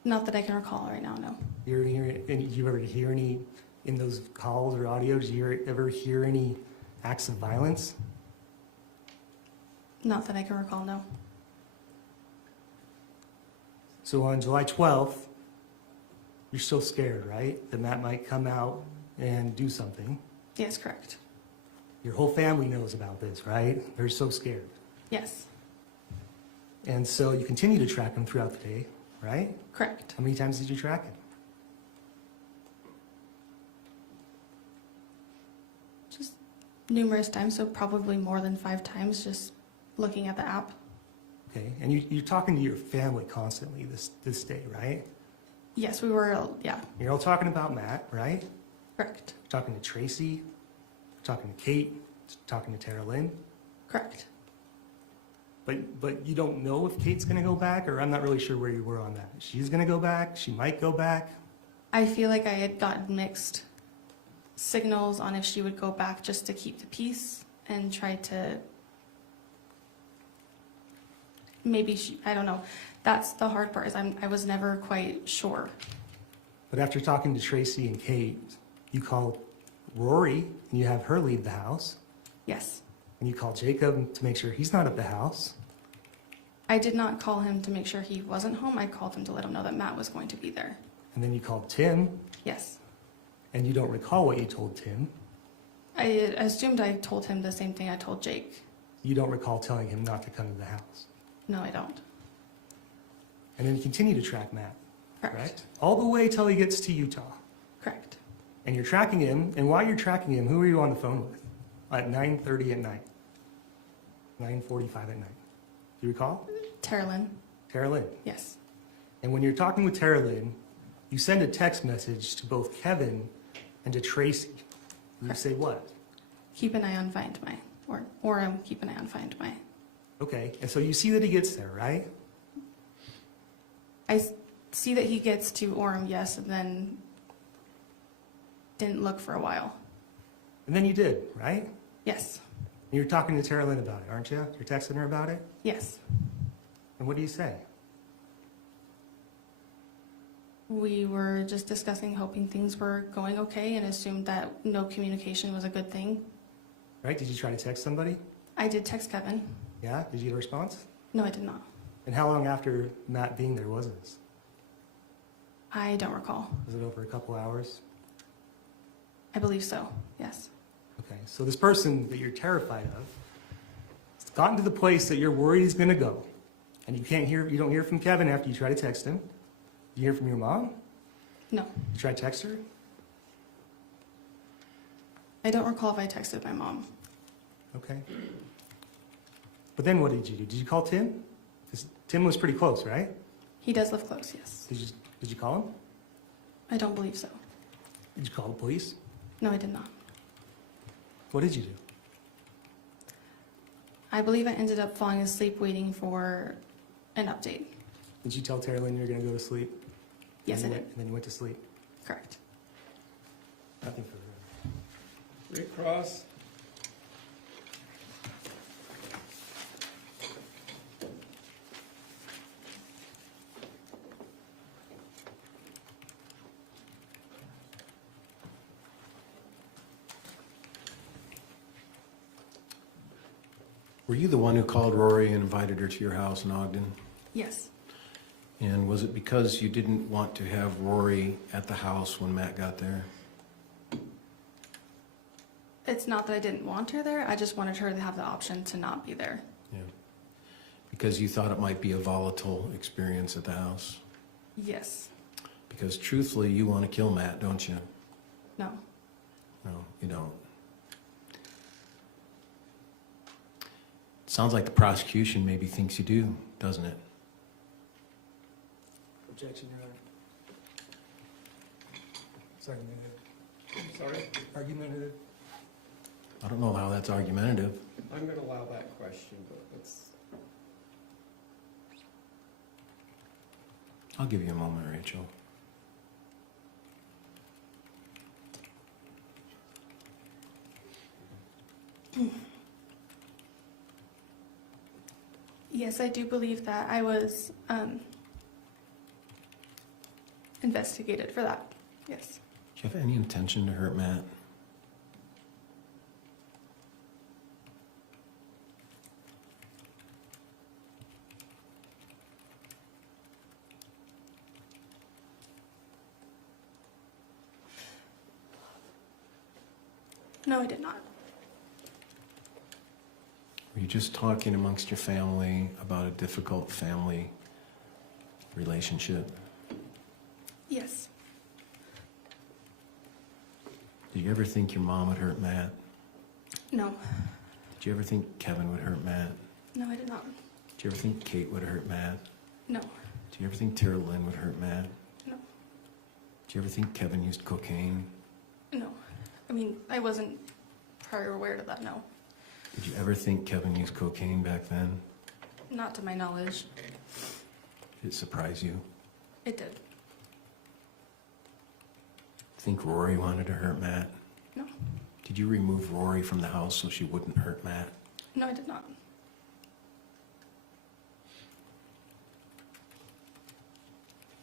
Not that I can recall right now, no. Did you ever hear any in those calls or audio? Did you ever hear any acts of violence? Not that I can recall, no. So on July 12th, you're still scared, right? That Matt might come out and do something. Yes, correct. Your whole family knows about this, right? They're so scared. Yes, And so you continue to track him throughout the day, right? correct. How many times did you track him? Just numerous times, so probably more than 5 times, just looking at the app. Okay, and you're talking to your family constantly this day, right? Yes, we were, yeah, You're all talking about Matt, right? correct, Talking to Tracy, talking to Kate, talking to Tara Lynn. correct. But you don't know if Kate's gonna go back, or I'm not really sure where you were on that. She's gonna go back, she might go back. I feel like I had gotten mixed signals on if she would go back just to keep the peace and try to, maybe she, I don't know. That's the hard part, is I was never quite sure. But after talking to Tracy and Kate, you called Rory, and you have her leave the house. Yes. And you called Jacob to make sure he's not at the house. I did not call him to make sure he wasn't home. I called him to let him know that Matt was going to be there. And then you called Tim, Yes. and you don't recall what you told Tim. I assumed I told him the same thing I told Jake. You don't recall telling him not to come to the house. No, I don't. And then you continue to track Matt, Correct. right? All the way till he gets to Utah. Correct. And you're tracking him, and while you're tracking him, who are you on the phone with? At 9:30 at night. 9:45 at night. Do you recall? Tara Lynn. Tara Lynn. Yes. And when you're talking with Tara Lynn, you send a text message to both Kevin and to Tracy. You say what? Keep an eye on Find My. Or keep an eye on Find My. Okay, and so you see that he gets there, right? I see that he gets to Orem, yes, and then didn't look for a while. And then you did, right? Yes. And you're talking to Tara Lynn about it, aren't you? You're texting her about it? Yes. And what do you say? We were just discussing, hoping things were going okay, and assumed that no communication was a good thing. Right? Did you try to text somebody? I did text Kevin. Yeah? Did you get a response? No, I did not. And how long after Matt being there was this? I don't recall. Was it over a couple hours? I believe so, yes. Okay, so this person that you're terrified of has gotten to the place that you're worried he's going to go, and you don't hear from Kevin after you try to text him. You hear from your mom? No. You try to text her? I don't recall if I texted my mom. Okay. But then what did you do? Did you call Tim? 'Cause Tim was pretty close, right? He does live close, yes. Did you call him? I don't believe so. Did you call the police? No, I did not. What did you do? I believe I ended up falling asleep waiting for an update. Did you tell Tara Lynn you were going to go to sleep? Yes, I did. And then you went to sleep? Correct. Nothing further. Recross. Were you the one who called Rory and invited her to your house in Ogden? Yes. And was it because you didn't want to have Rory at the house when Matt got there? It's not that I didn't want her there, I just wanted her to have the option to not be there. Yeah. Because you thought it might be a volatile experience at the house? Yes. Because truthfully, you want to kill Matt, don't you? No. No, you don't. Sounds like the prosecution maybe thinks you do, doesn't it? Objection, Your Honor. It's argumentative. I'm sorry? Argumentative. I don't know how that's argumentative. I'm gonna allow that question, but let's, I'll give you a moment, Rachel. Yes, I do believe that I was investigated for that. Yes. Do you have any intention to hurt Matt? No, I did not. Were you just talking amongst your family about a difficult family relationship? Yes. Did you ever think your mom would hurt Matt? No. Did you ever think Kevin would hurt Matt? No, I did not. Did you ever think Kate would hurt Matt? No. Did you ever think Tara Lynn would hurt Matt? No. Did you ever think Kevin used cocaine? No. I mean, I wasn't prior aware of that, no. Did you ever think Kevin used cocaine back then? Not to my knowledge. Did it surprise you? It did. Think Rory wanted to hurt Matt? No. Did you remove Rory from the house so she wouldn't hurt Matt? No, I did not.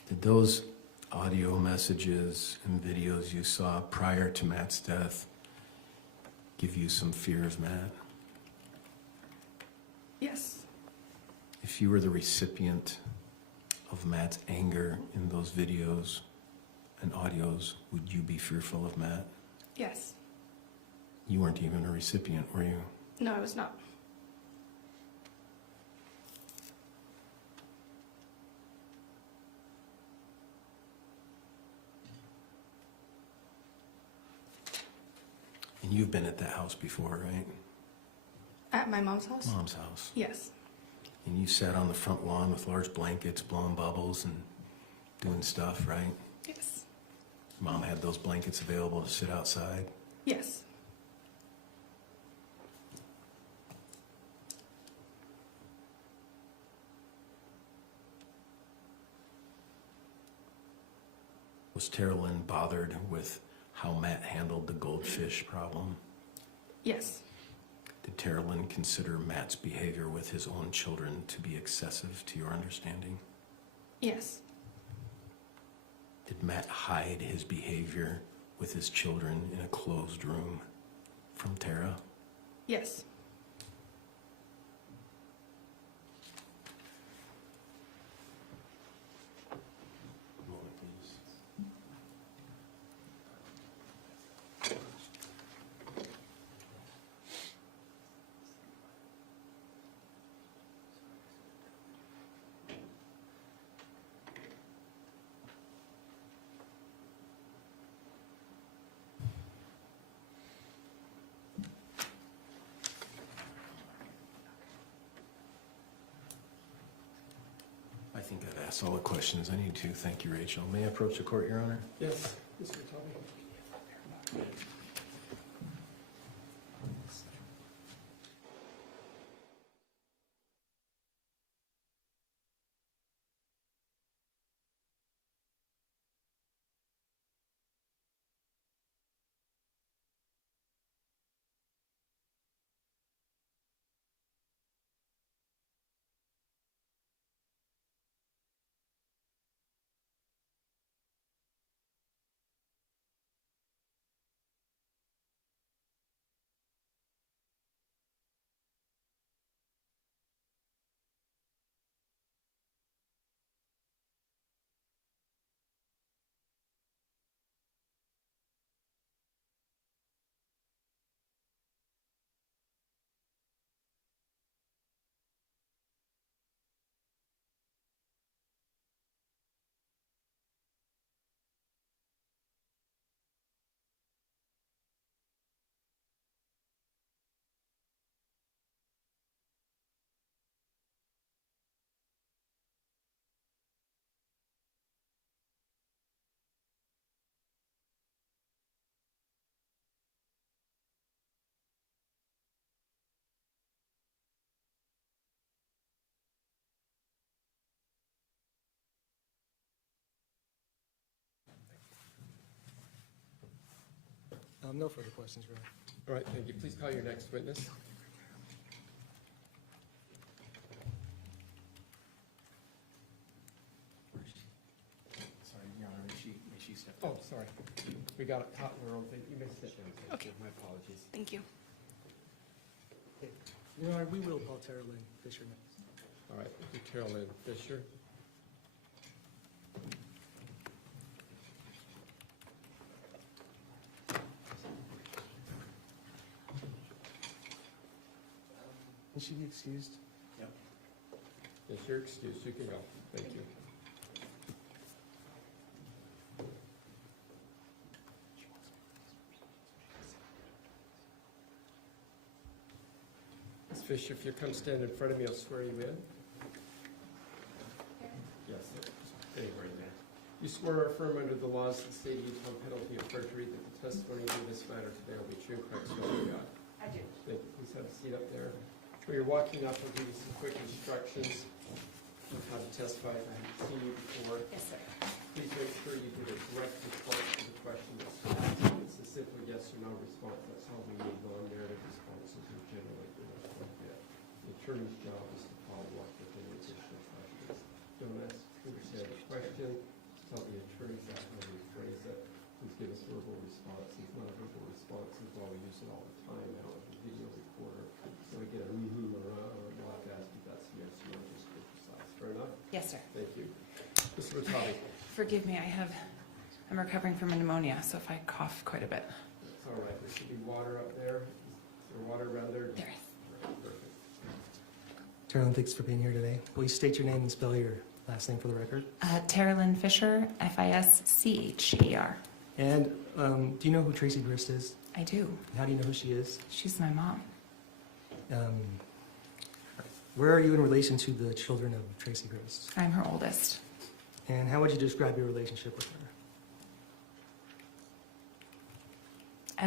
Did those audio messages and videos you saw prior to Matt's death give you some fear of Matt? Yes. If you were the recipient of Matt's anger in those videos and audios, would you be fearful of Matt? Yes. You weren't even a recipient, were you? No, I was not. And you've been at that house before, right? At my mom's house? Mom's house. Yes. And you sat on the front lawn with large blankets, blowing bubbles and doing stuff, right? Yes. Mom had those blankets available to sit outside. Yes. Was Tara Lynn bothered with how Matt handled the goldfish problem? Yes. Did Tara Lynn consider Matt's behavior with his own children to be excessive to your understanding? Yes. Did Matt hide his behavior with his children in a closed room from Tara? Yes. I think I've asked all the questions I need to. Thank you, Rachel. May I approach the court, Your Honor? yes. No further questions, Your Honor. All right, thank you. Please call your next witness. Sorry, Your Honor, she stepped Oh, sorry. We got it caught in our own thing. You may sit down. Okay. My apologies. Thank you. Your Honor, we will call Tara Lynn Fisher next. All right, thank you, Carolyn Fisher. Is she excused? Yes, you're excused. You can go. Thank you. Ms. Fisher, if you come stand in front of me, I'll swear you in. Yes, sir. Anywhere in there. You swear or affirm under the laws of the state of Utah, on penalty of perjury, that the testimony in this matter today will be true and correct, so help you God. I do. Thank you. Please have a seat up there. When you're walking up, I'll give you some quick instructions on how to testify if I haven't seen you before. Yes, sir. Please make sure you give a correct response to the question that's asked. It's a simple yes or no response. That's all we need. Non-narrative responses are generally good. The attorney's job is to follow up with any additional questions. Don't ask to understand the question. Just tell the attorney that's how we phrase it. Please give us verbal responses. Non-verbal responses, while we use it all the time now with the video recorder. So we get a or we'll have to ask you if that's yes or no, just to be precise. Fair enough? Yes, sir. Thank you. Mr. Rattali. Forgive me, I'm recovering from a pneumonia, so if I cough quite a bit. It's all right. There should be water up there. Is there water around there? There is. Perfect. Tara Lynn, thanks for being here today. Will you state your name and spell your last name for the record? Tara Lynn Fisher, Fischer. And do you know who Tracey Grist is? I do. How do you know who she is? She's my mom. Where are you in relation to the children of Tracey Grist? I'm her oldest. And how would you describe your relationship with her?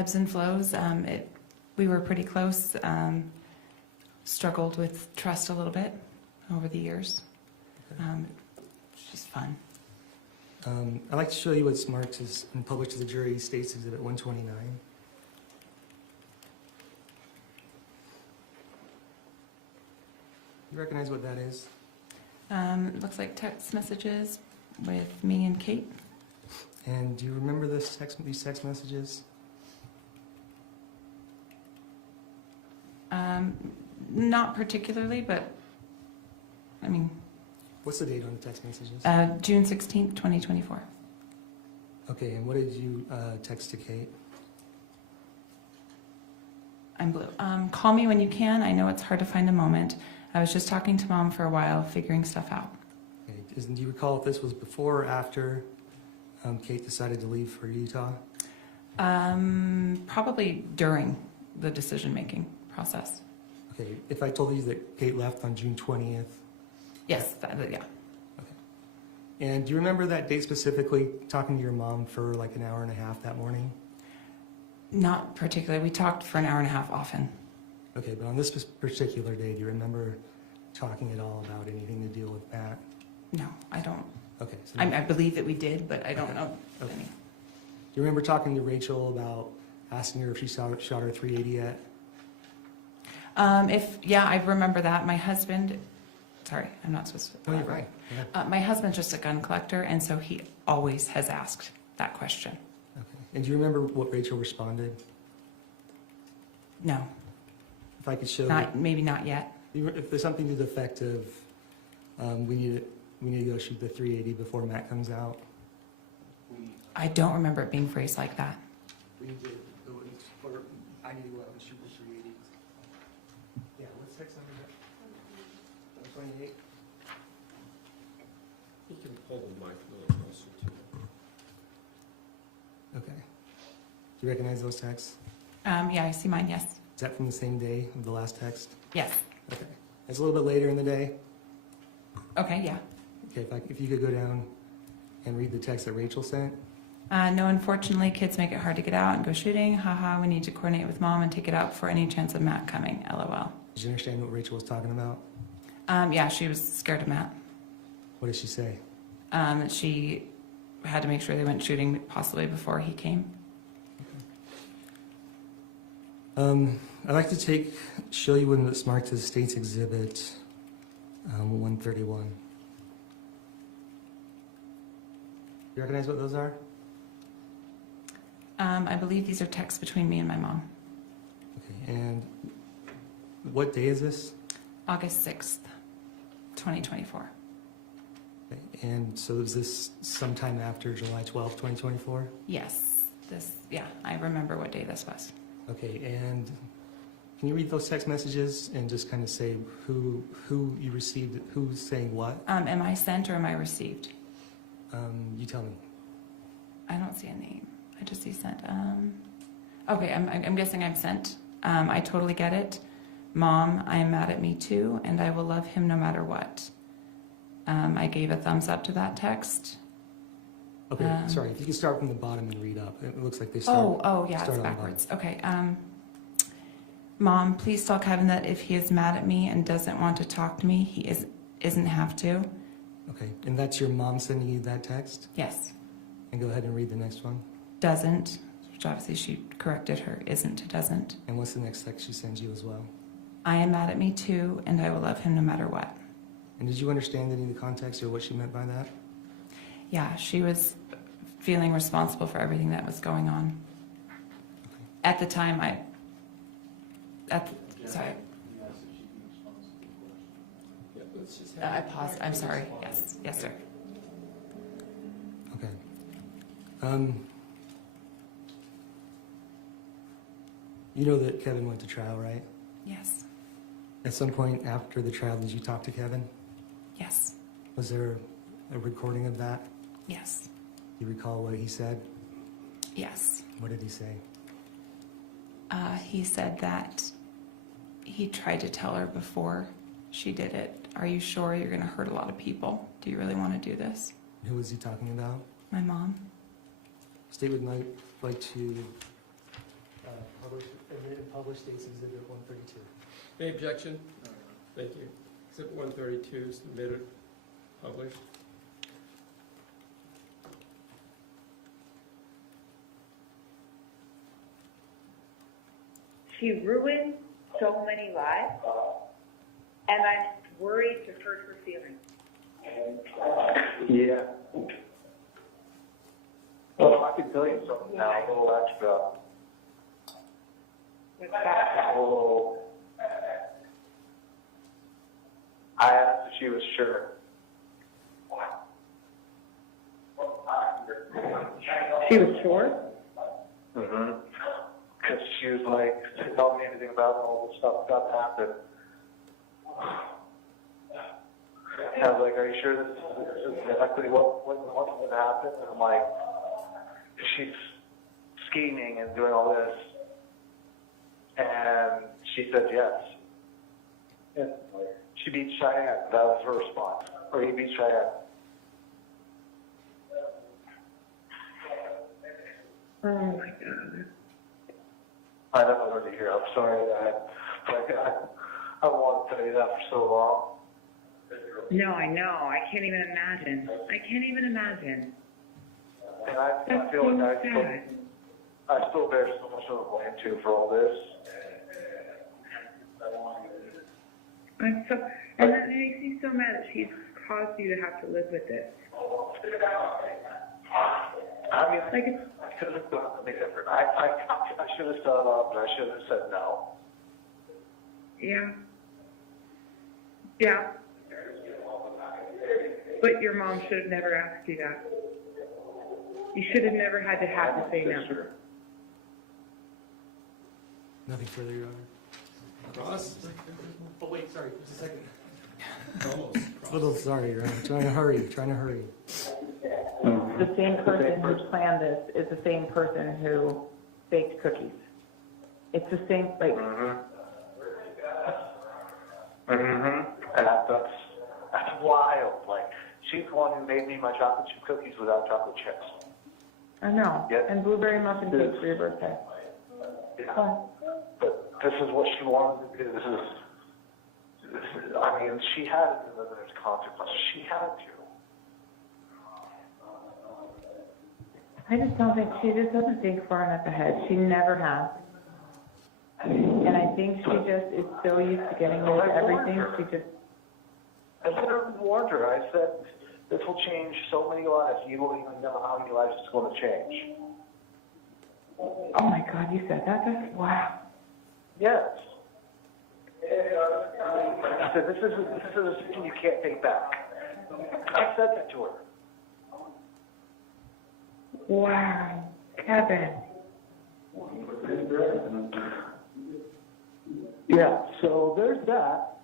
Ebbs and flows. We were pretty close. Struggled with trust a little bit over the years. She's fun. I'd like to show you what's marked as and published to the jury, State's Exhibit 129. You recognize what that is? It looks like text messages with me and Kate. And do you remember these text messages? Not particularly, but I mean. What's the date on the text messages? June 16th, 2024. Okay, and what did you text to Kate? I'm blue. Call me when you can. I know it's hard to find a moment. I was just talking to Mom for a while, figuring stuff out. Okay. Do you recall if this was before or after Kate decided to leave for Utah? Probably during the decision-making process. Okay, if I told you that Kate left on June 20th? Yes, yeah. Okay. And do you remember that date specifically, talking to your mom for like an hour and a half that morning? Not particularly. We talked for an hour and a half often. Okay, but on this particular day, do you remember talking at all about anything to deal with Matt? No, I don't. Okay. So I believe that we did, but I don't know Okay. any. Do you remember talking to Rachel about asking her if she shot her 380 yet? I remember that. My husband, sorry, I'm not supposed to. No, you're right. Yeah. My husband's just a gun collector, and so he always has asked that question. Okay. And do you remember what Rachel responded? No, If I could show. maybe not yet. If there's something to the effect of, we need to go shoot the 380 before Matt comes out. I don't remember it being phrased like that. We need to go or I need to go out and shoot the 380. Yeah, what's text number? 128. You can pull the mic a little closer to you. Okay. Do you recognize those texts? Yeah, I see mine, yes. Is that from the same day of the last text? Yes. Okay. It's a little bit later in the day. Okay, yeah. Okay, if you could go down and read the text that Rachel sent. No, unfortunately, kids make it hard to get out and go shooting. Haha, we need to coordinate with Mom and take it out for any chance of Matt coming. LOL. Did you understand what Rachel was talking about? Yeah, she was scared of Matt. What did she say? She had to make sure they went shooting possibly before he came. I'd like to show you one that's marked as State's Exhibit 131. You recognize what those are? I believe these are texts between me and my mom. Okay, and what day is this? August 6th, 2024. Okay, and so is this sometime after July 12th, 2024? Yes, I remember what day this was. Okay, and can you read those text messages and just kind of say who you received, who's saying what? Am I sent or am I received? You tell me. I don't see a name. I just see sent. Okay, I'm guessing I'm sent. I totally get it. Mom, I am mad at me too, and I will love him no matter what. I gave a thumbs up to that text. Okay, sorry, if you can start from the bottom and read up. It looks like they start. Oh, yeah, it's backwards. Okay. Mom, please tell Kevin that if he is mad at me and doesn't want to talk to me, he isn't have to. Okay, and that's your mom sending you that text? Yes. And go ahead and read the next one. Doesn't, which obviously she corrected her, isn't to doesn't. And what's the next text she sends you as well? I am mad at me too, and I will love him no matter what. And did you understand any of the context or what she meant by that? Yeah, she was feeling responsible for everything that was going on. Okay. At the time, sorry. I paused. I'm sorry. Yes, sir. Okay. You know that Kevin went to trial, right? Yes. At some point after the trial, did you talk to Kevin? Yes. Was there a recording of that? Yes. You recall what he said? Yes. What did he say? He said that he tried to tell her before she did it, are you sure you're going to hurt a lot of people? Do you really want to do this? Who was he talking about? My mom. State would like to publish State's Exhibit 132. Any objection? Thank you. Exhibit 132, submitted, published. She ruined so many lives, and I'm worried to hurt her feelings. Yeah. Well, I can tell you something now, a little extra. What's that? Oh, I asked if she was sure. She was sure? Mm-hmm. Because she was like, she didn't tell me anything about all the stuff that happened. I was like, are you sure this is exactly what's going to happen? And I'm like, she's scheming and doing all this. And she said yes. And she beat Cheyenne. That was her response. Or he beat Cheyenne. Oh my God. I know I wanted to hear. I'm sorry that I wanted to tell you that for so long. No, I know. I can't even imagine. And I feel so like sad. I still bear so much of the blame too for all this. And that makes me so mad that she's caused you to have to live with this. I mean, I could have done something different. I should have stood up and I should have said no. Yeah. Yeah. But your mom should have never asked you that. You should have never had to have to say no. Nothing further, Your Honor. Cross? Oh, wait, sorry, just a second. Almost. A little sorry, Your Honor. Trying to hurry. The same person who planned this is the same person who baked cookies. It's the same, like... And that's wild. Like, she's the one who made me my chocolate chip cookies without chocolate chips. I know. Yep. And blueberry muffin cake for your birthday. Yeah. But this is what she wanted to do. This is, I mean, she had to live in its consequences. She had to. I just don't think, she just doesn't think far enough ahead. She never has. And I think she just is so used to getting rid of everything, she just, I literally warned her. I said, this will change so many lives. You won't even know how many lives it's going to change. oh my God, you said that? Wow. Yes. I said, this is a decision you can't take back. I said that to her. Wow. Kevin. Yeah, so there's that.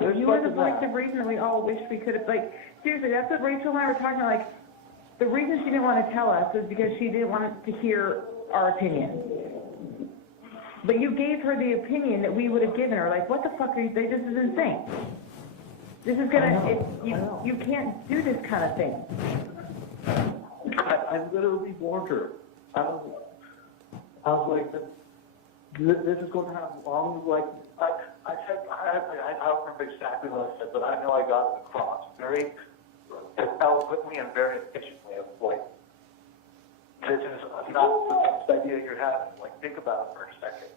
There's You were the fucking voice that. of reason, and we all wish we could have, like, seriously, that's what Rachel and I were talking about, like, the reason she didn't want to tell us is because she didn't want to hear our opinion. But you gave her the opinion that we would have given her, like, what the fuck are you, this is insane. This is gonna, you can't do this kind of thing. I literally warned her. I was like, this is going to have long, like, I said, I don't remember exactly what I said, but I know I got it across very eloquently and very efficiently. Of like, this is not the best idea you're having. Like, think about it for a second.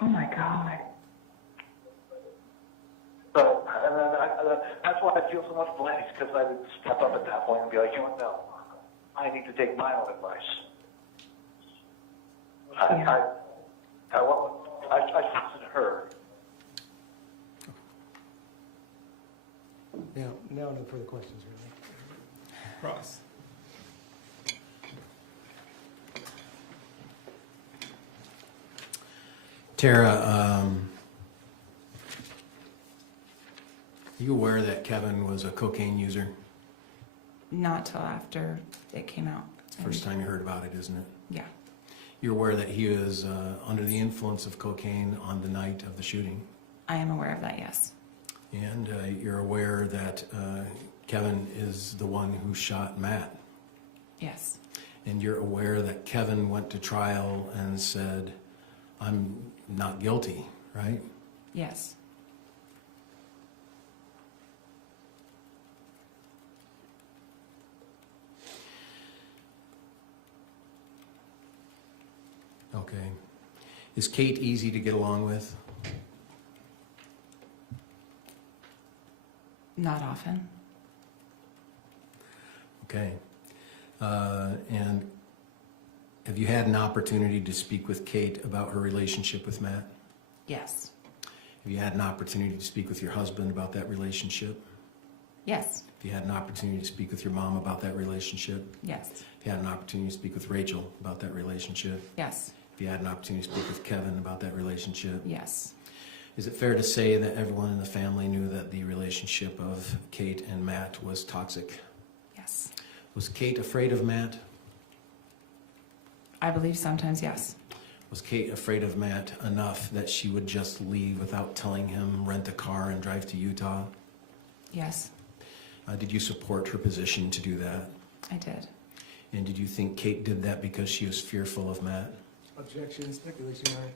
Oh my God. But that's why I feel so much blame, because I would step up at that point and be like, you know what, no, I need to take my own advice. I listened to her. Now, no further questions, really. Ross. Tara, are you aware that Kevin was a cocaine user? Not till after it came out. First time you heard about it, isn't it? Yeah. You're aware that he was under the influence of cocaine on the night of the shooting? I am aware of that, yes. And you're aware that Kevin is the one who shot Matt? Yes. And you're aware that Kevin went to trial and said, I'm not guilty, right? Yes. Okay. Is Kate easy to get along with? Not often. Okay. And have you had an opportunity to speak with Kate about her relationship with Matt? Yes. Have you had an opportunity to speak with your husband about that relationship? Yes. Have you had an opportunity to speak with your mom about that relationship? Yes. Have you had an opportunity to speak with Rachel about that relationship? Yes. Have you had an opportunity to speak with Kevin about that relationship? Yes. Is it fair to say that everyone in the family knew that the relationship of Kate and Matt was toxic? Yes. Was Kate afraid of Matt? I believe sometimes, yes. Was Kate afraid of Matt enough that she would just leave without telling him, rent a car, and drive to Utah? Yes. Did you support her position to do that? I did. And did you think Kate did that because she was fearful of Matt? Objection, speculation, Your Honor.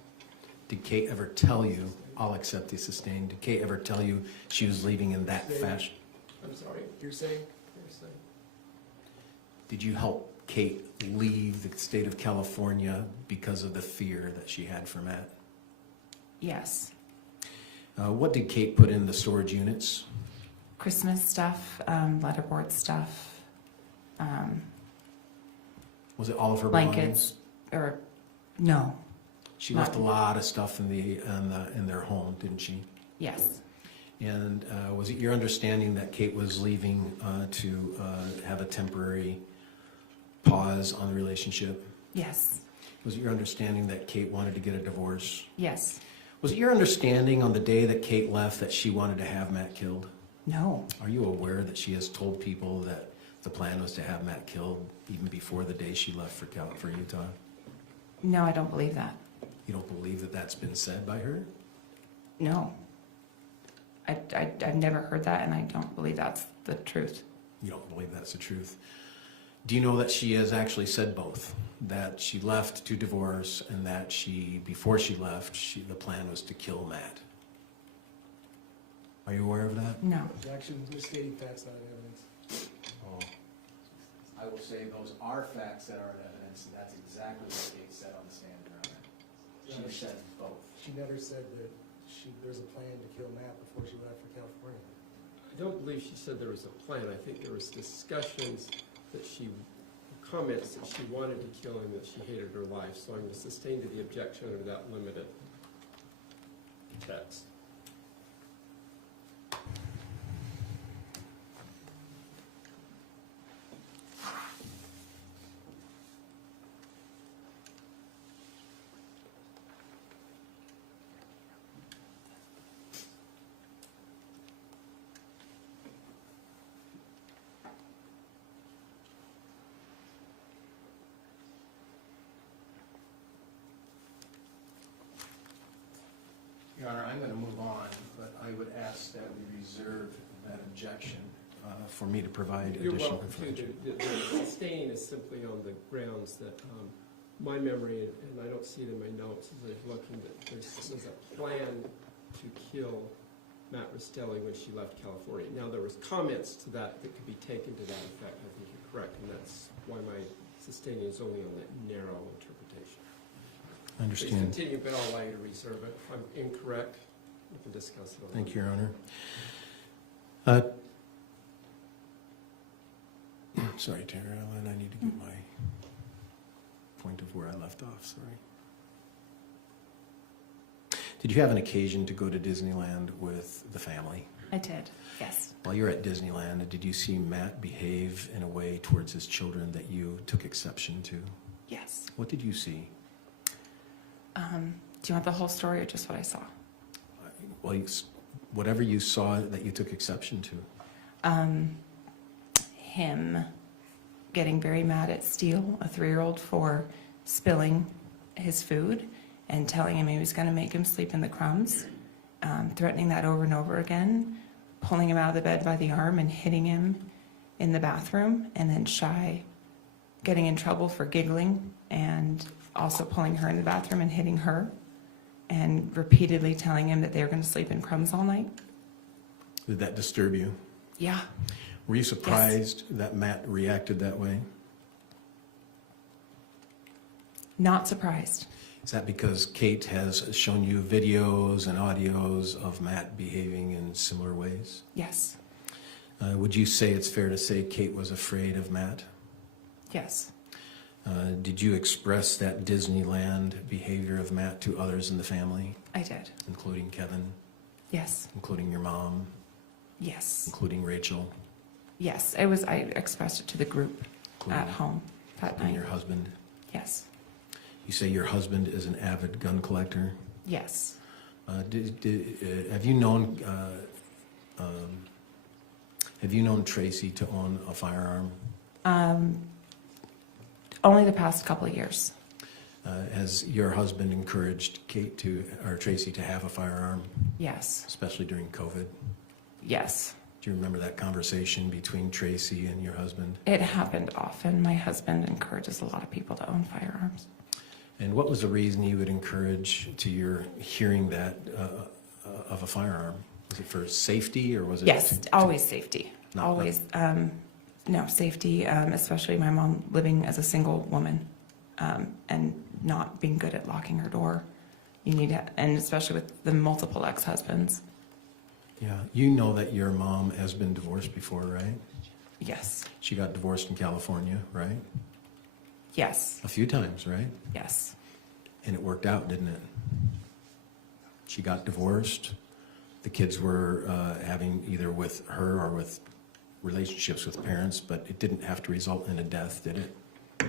Did Kate ever tell you, I'll accept the sustained, did Kate ever tell you she was leaving in that fashion? I'm sorry, you're saying? Did you help Kate leave the state of California because of the fear that she had for Matt? Yes. What did Kate put in the storage units? Christmas stuff, letterboard stuff. Was it all of her blankets? No. She left a lot of stuff in their home, didn't she? Yes. And was it your understanding that Kate was leaving to have a temporary pause on the relationship? Yes. Was it your understanding that Kate wanted to get a divorce? Yes. Was it your understanding on the day that Kate left that she wanted to have Matt killed? No. Are you aware that she has told people that the plan was to have Matt killed even before the day she left for Utah? No, I don't believe that. You don't believe that that's been said by her? No. I've never heard that, and I don't believe that's the truth. You don't believe that's the truth. Do you know that she has actually said both? That she left to divorce and that before she left, the plan was to kill Matt. Are you aware of that? No. Objection, misstating facts, not evidence. Oh. I will say those are facts that are in evidence, and that's exactly what Kate said on the stand, Your Honor. She said both. She never said that there's a plan to kill Matt before she left for California. I don't believe she said there was a plan. I think there was discussions that comments that she wanted to kill him, that she hated her life. So I'm going to sustain to the objection under that limited text. Your Honor, I'm going to move on, but I would ask that we reserve that objection for me to provide You're additional welcome to. information. The sustaining is simply on the grounds that my memory, and I don't see it in my notes as I'm looking, that there's a plan to kill Matt Restelli when she left California. Now, there was comments to that that could be taken to that effect. I think you're correct, and that's why my sustaining is only on that narrow interpretation. I understand. Please continue, but I'll allow you to reserve it. If I'm incorrect, we can discuss it. Thank you, Your Honor. Sorry, Tara Ellen, I need to get my point of where I left off, sorry. Did you have an occasion to go to Disneyland with the family? I did, yes. While you were at Disneyland, did you see Matt behave in a way towards his children that you took exception to? Yes. What did you see? Do you want the whole story or just what I saw? Well, whatever you saw that you took exception to. Him getting very mad at Steele, a 3-year-old, for spilling his food and telling him he was going to make him sleep in the crumbs, threatening that over and over again, pulling him out of the bed by the arm and hitting him in the bathroom, and then Shy getting in trouble for giggling and also pulling her in the bathroom and hitting her and repeatedly telling him that they were going to sleep in crumbs all night. Did that disturb you? Yeah. Were you surprised that Matt reacted that way? Not surprised. Is that because Kate has shown you videos and audios of Matt behaving in similar ways? Yes. Would you say it's fair to say Kate was afraid of Matt? Yes. Did you express that Disneyland behavior of Matt to others in the family? I did. Including Kevin? Yes. Including your mom? Yes. Including Rachel? Yes. I expressed it to the group at home that night. And your husband? Yes. You say your husband is an avid gun collector? Yes. Have you known Tracey to own a firearm? Only the past couple of years. Has your husband encouraged Tracey to have a firearm? Yes. Especially during COVID? Yes. Do you remember that conversation between Tracey and your husband? It happened often. My husband encourages a lot of people to own firearms. And what was the reason you would encourage to your hearing that of a firearm? Was it for safety or was it? Yes, always safety. Always. No, safety, especially my mom living as a single woman and not being good at locking her door. You need to, and especially with the multiple ex-husbands. Yeah, you know that your mom has been divorced before, right? Yes. She got divorced in California, right? Yes. A few times, right? Yes. And it worked out, didn't it? She got divorced. The kids were having either with her or with relationships with parents, but it didn't have to result in a death, did it?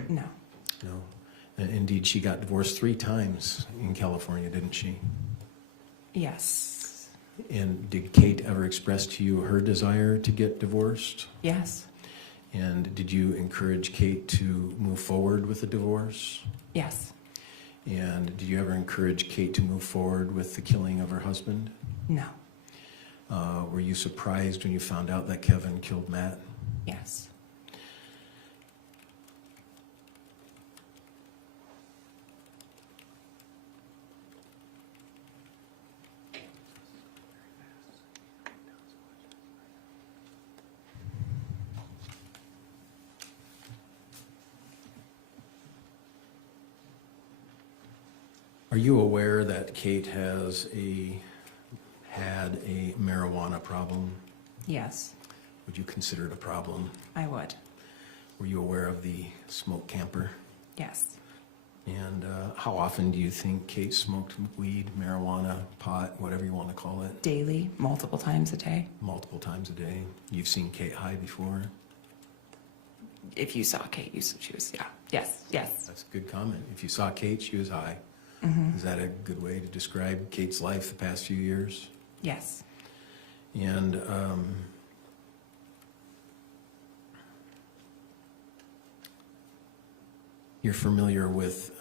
No. No. And indeed, she got divorced 3 times in California, didn't she? Yes. And did Kate ever express to you her desire to get divorced? Yes. And did you encourage Kate to move forward with the divorce? Yes. And did you ever encourage Kate to move forward with the killing of her husband? No. Were you surprised when you found out that Kevin killed Matt? Yes. Are you aware that Kate had a marijuana problem? Yes, Would you consider it a problem? I would. Were you aware of the smoke camper? Yes. And how often do you think Kate smoked weed, marijuana, pot, whatever you want to call it? Daily, multiple times a day. Multiple times a day. You've seen Kate high before? If you saw Kate, she was, yeah. Yes, yes. That's a good comment. If you saw Kate, she was high. Mm-hmm. Is that a good way to describe Kate's life the past few years? Yes. And you're familiar with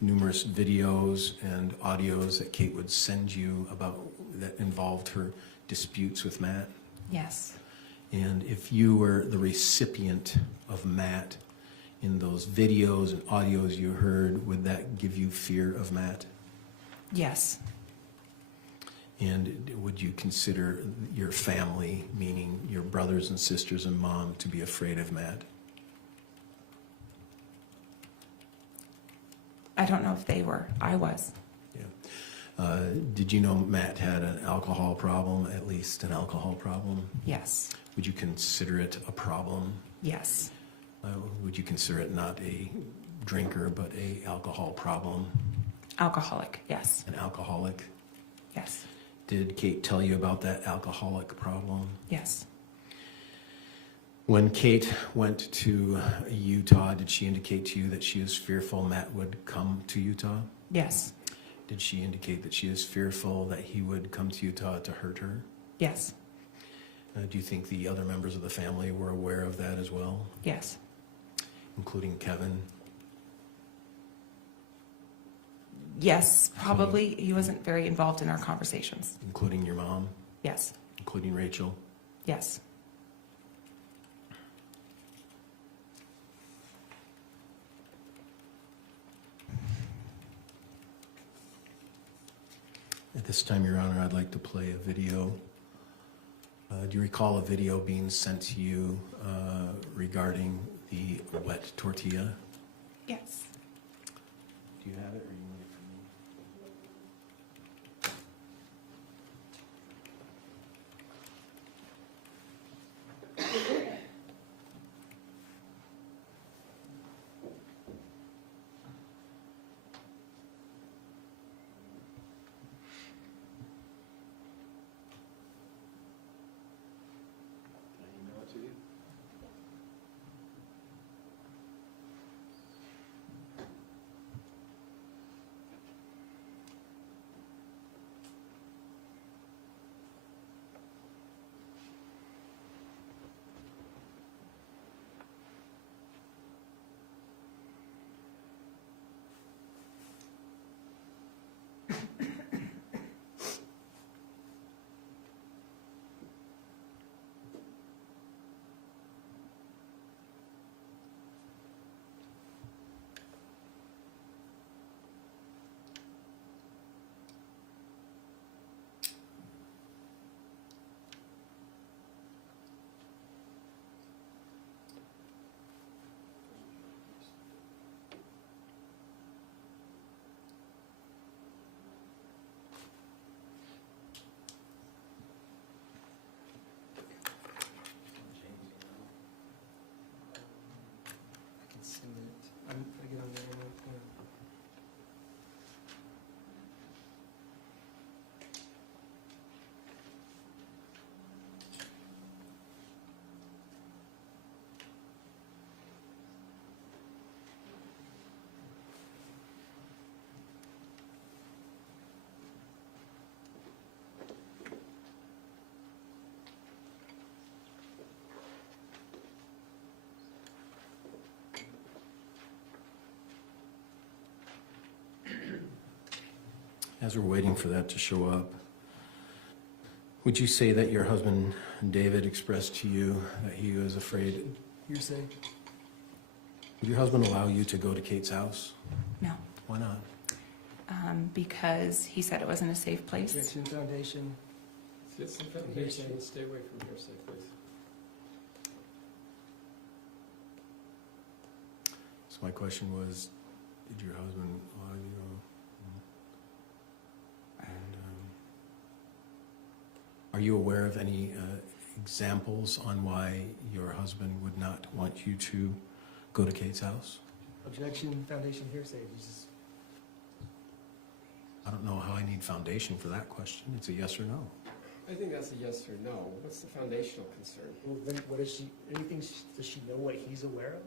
numerous videos and audios that Kate would send you about that involved her disputes with Matt? Yes. And if you were the recipient of Matt in those videos and audios you heard, would that give you fear of Matt? Yes. And would you consider your family, meaning your brothers and sisters and mom, to be afraid of Matt? I don't know if they were. I was. Yeah. Did you know Matt had an alcohol problem, at least an alcohol problem? Yes. Would you consider it a problem? Yes. Would you consider it not a drinker, but a alcohol problem? Alcoholic, yes. An alcoholic? Yes. Did Kate tell you about that alcoholic problem? Yes. When Kate went to Utah, did she indicate to you that she is fearful Matt would come to Utah? Yes. Did she indicate that she is fearful that he would come to Utah to hurt her? Yes. Do you think the other members of the family were aware of that as well? Yes. Including Kevin? Yes, probably. He wasn't very involved in our conversations. Including your mom? Yes. Including Rachel? Yes. At this time, Your Honor, I'd like to play a video. Do you recall a video being sent to you regarding the wet tortilla? Yes. Do you have it, or you want it from me? Can I email it to you? I can send it. I get on there real quick. As we're waiting for that to show up, would you say that your husband, David, expressed to you that he was afraid? You're saying? Would your husband allow you to go to Kate's house? No. Why not? Because he said it wasn't a safe place. Objection foundation. It's some Hearsay. foundation. Stay away from hearsay, please. So my question was, did your husband allow you to go? Are you aware of any examples on why your husband would not want you to go to Kate's house? Objection, foundation, hearsay. I don't know how I need foundation for that question. It's a yes or no. I think that's a yes or no. What's the foundational concern? Well, then what is she, does she know what he's aware of?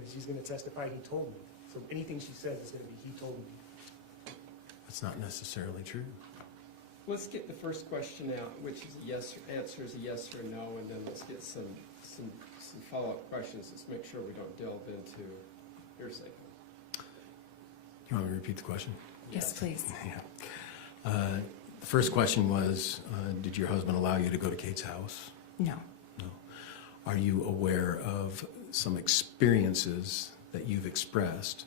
And she's gonna testify, he told me. So anything she says is gonna be, he told me. That's not necessarily true. Let's get the first question out, which is a yes, answer is a yes or no, and then let's get some follow-up questions. Let's make sure we don't delve into hearsay. You want me to repeat the question? Yes, please. Yeah. The first question was, did your husband allow you to go to Kate's house? No. No. Are you aware of some experiences that you've expressed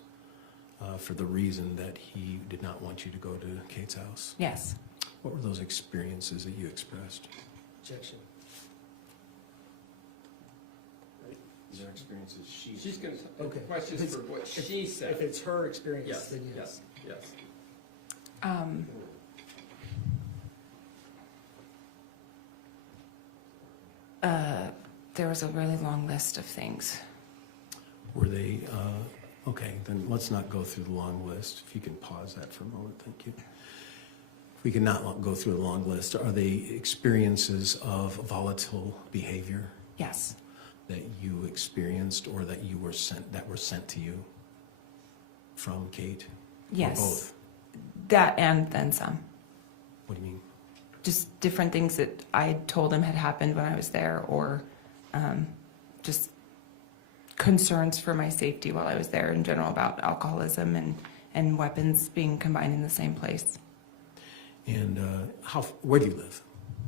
for the reason that he did not want you to go to Kate's house? Yes. What were those experiences that you expressed? Objection. Right? These are experiences She's going to, Okay. questions for what she said. If it's her experience, Yes, then yes, yes. There was a really long list of things. Were they, okay, then let's not go through the long list. If you can pause that for a moment, thank you. If we can not go through the long list, are they experiences of volatile behavior? Yes. That you experienced or that you were sent to you from Kate? Yes. Or both? That and then some. What do you mean? Just different things that I told him had happened when I was there, or just concerns for my safety while I was there in general about alcoholism and weapons being combined in the same place. And where do you live?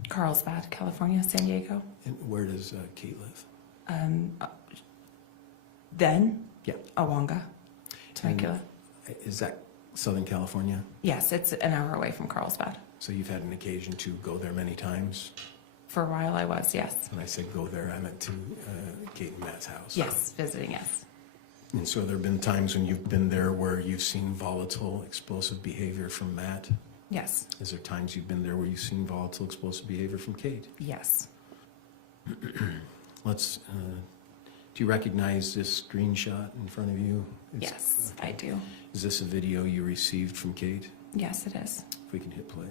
Carlsbad, California, San Diego. And where does Kate live? Then? Yeah. Awanga, Temecula. Is that Southern California? Yes, it's an hour away from Carlsbad. So you've had an occasion to go there many times? For a while I was, yes. When I said go there, I meant to Kate and Matt's house. Yes, visiting, yes. And so there have been times when you've been there where you've seen volatile, explosive behavior from Matt? Yes. Is there times you've been there where you've seen volatile, explosive behavior from Kate? Yes. Let's, do you recognize this screenshot in front of you? Yes, I do. Is this a video you received from Kate? Yes, it is. If we can hit play.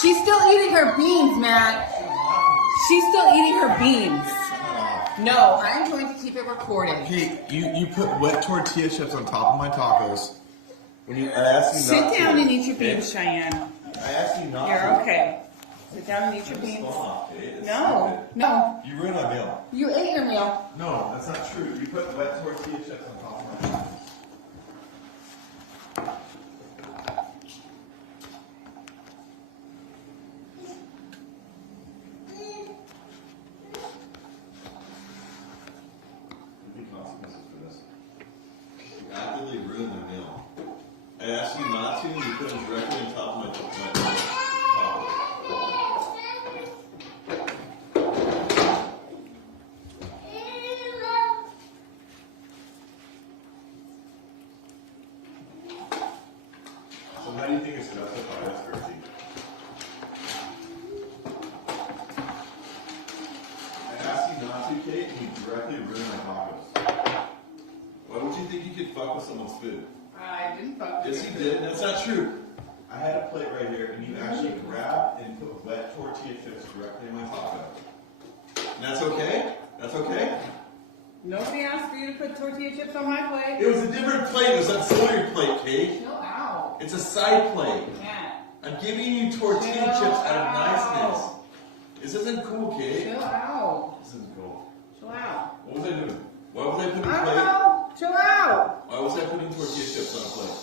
She's still eating her beans, Matt. She's still eating her beans. No, I'm going to keep it recorded. Kate, you put wet tortilla chips on top of my tacos. I asked you Sit not down to. and eat your beans, Cheyenne. I asked you not to. You're okay. Sit down and eat your beans. Stop, Kate. It's No, no. You ruined my meal. You ate your meal. No, that's not true. You put wet tortilla chips on top of my tacos. Consequences for this. You actively ruined my meal. I asked you not to, and you put them directly on top of my taco. So how do you think it's justified as Tracey? I asked you not to, Kate, and you directly ruined my tacos. Why would you think you could fuck with someone's food? I didn't fuck with Yes, you did. That's not true. I had a plate right here, and you actually grabbed and put wet tortilla chips directly in my taco. And that's okay? That's okay? Nobody asked for you to put tortilla chips on my plate. It was a different plate. It was that celery plate, Kate. Chill out. It's a side plate. Matt. I'm giving you tortilla Chill chips out of niceness. out. This isn't cool, Kate. Chill out. This isn't cool. Chill out. What was I doing? Why was I putting I don't plate? know. Chill out. Why was I putting tortilla chips on a plate?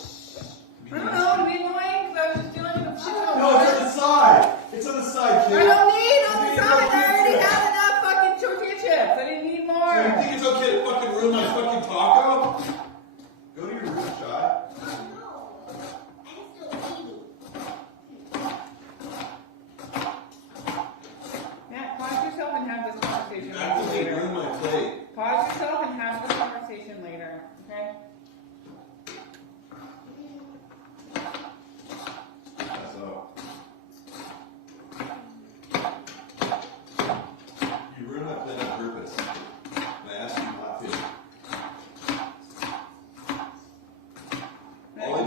I don't know. To be annoying because I was just dealing with a shit ton of No, it's on the side. It's on the side, Kate. I don't need on the You need side. I tortilla already chips. have enough fucking tortilla chips. I didn't need more. So you think it's okay to fucking ruin my fucking taco? Go to your room, Shy. Matt, pause yourself and have this conversation You actively later. ruined my plate. Pause yourself and have this conversation later, okay?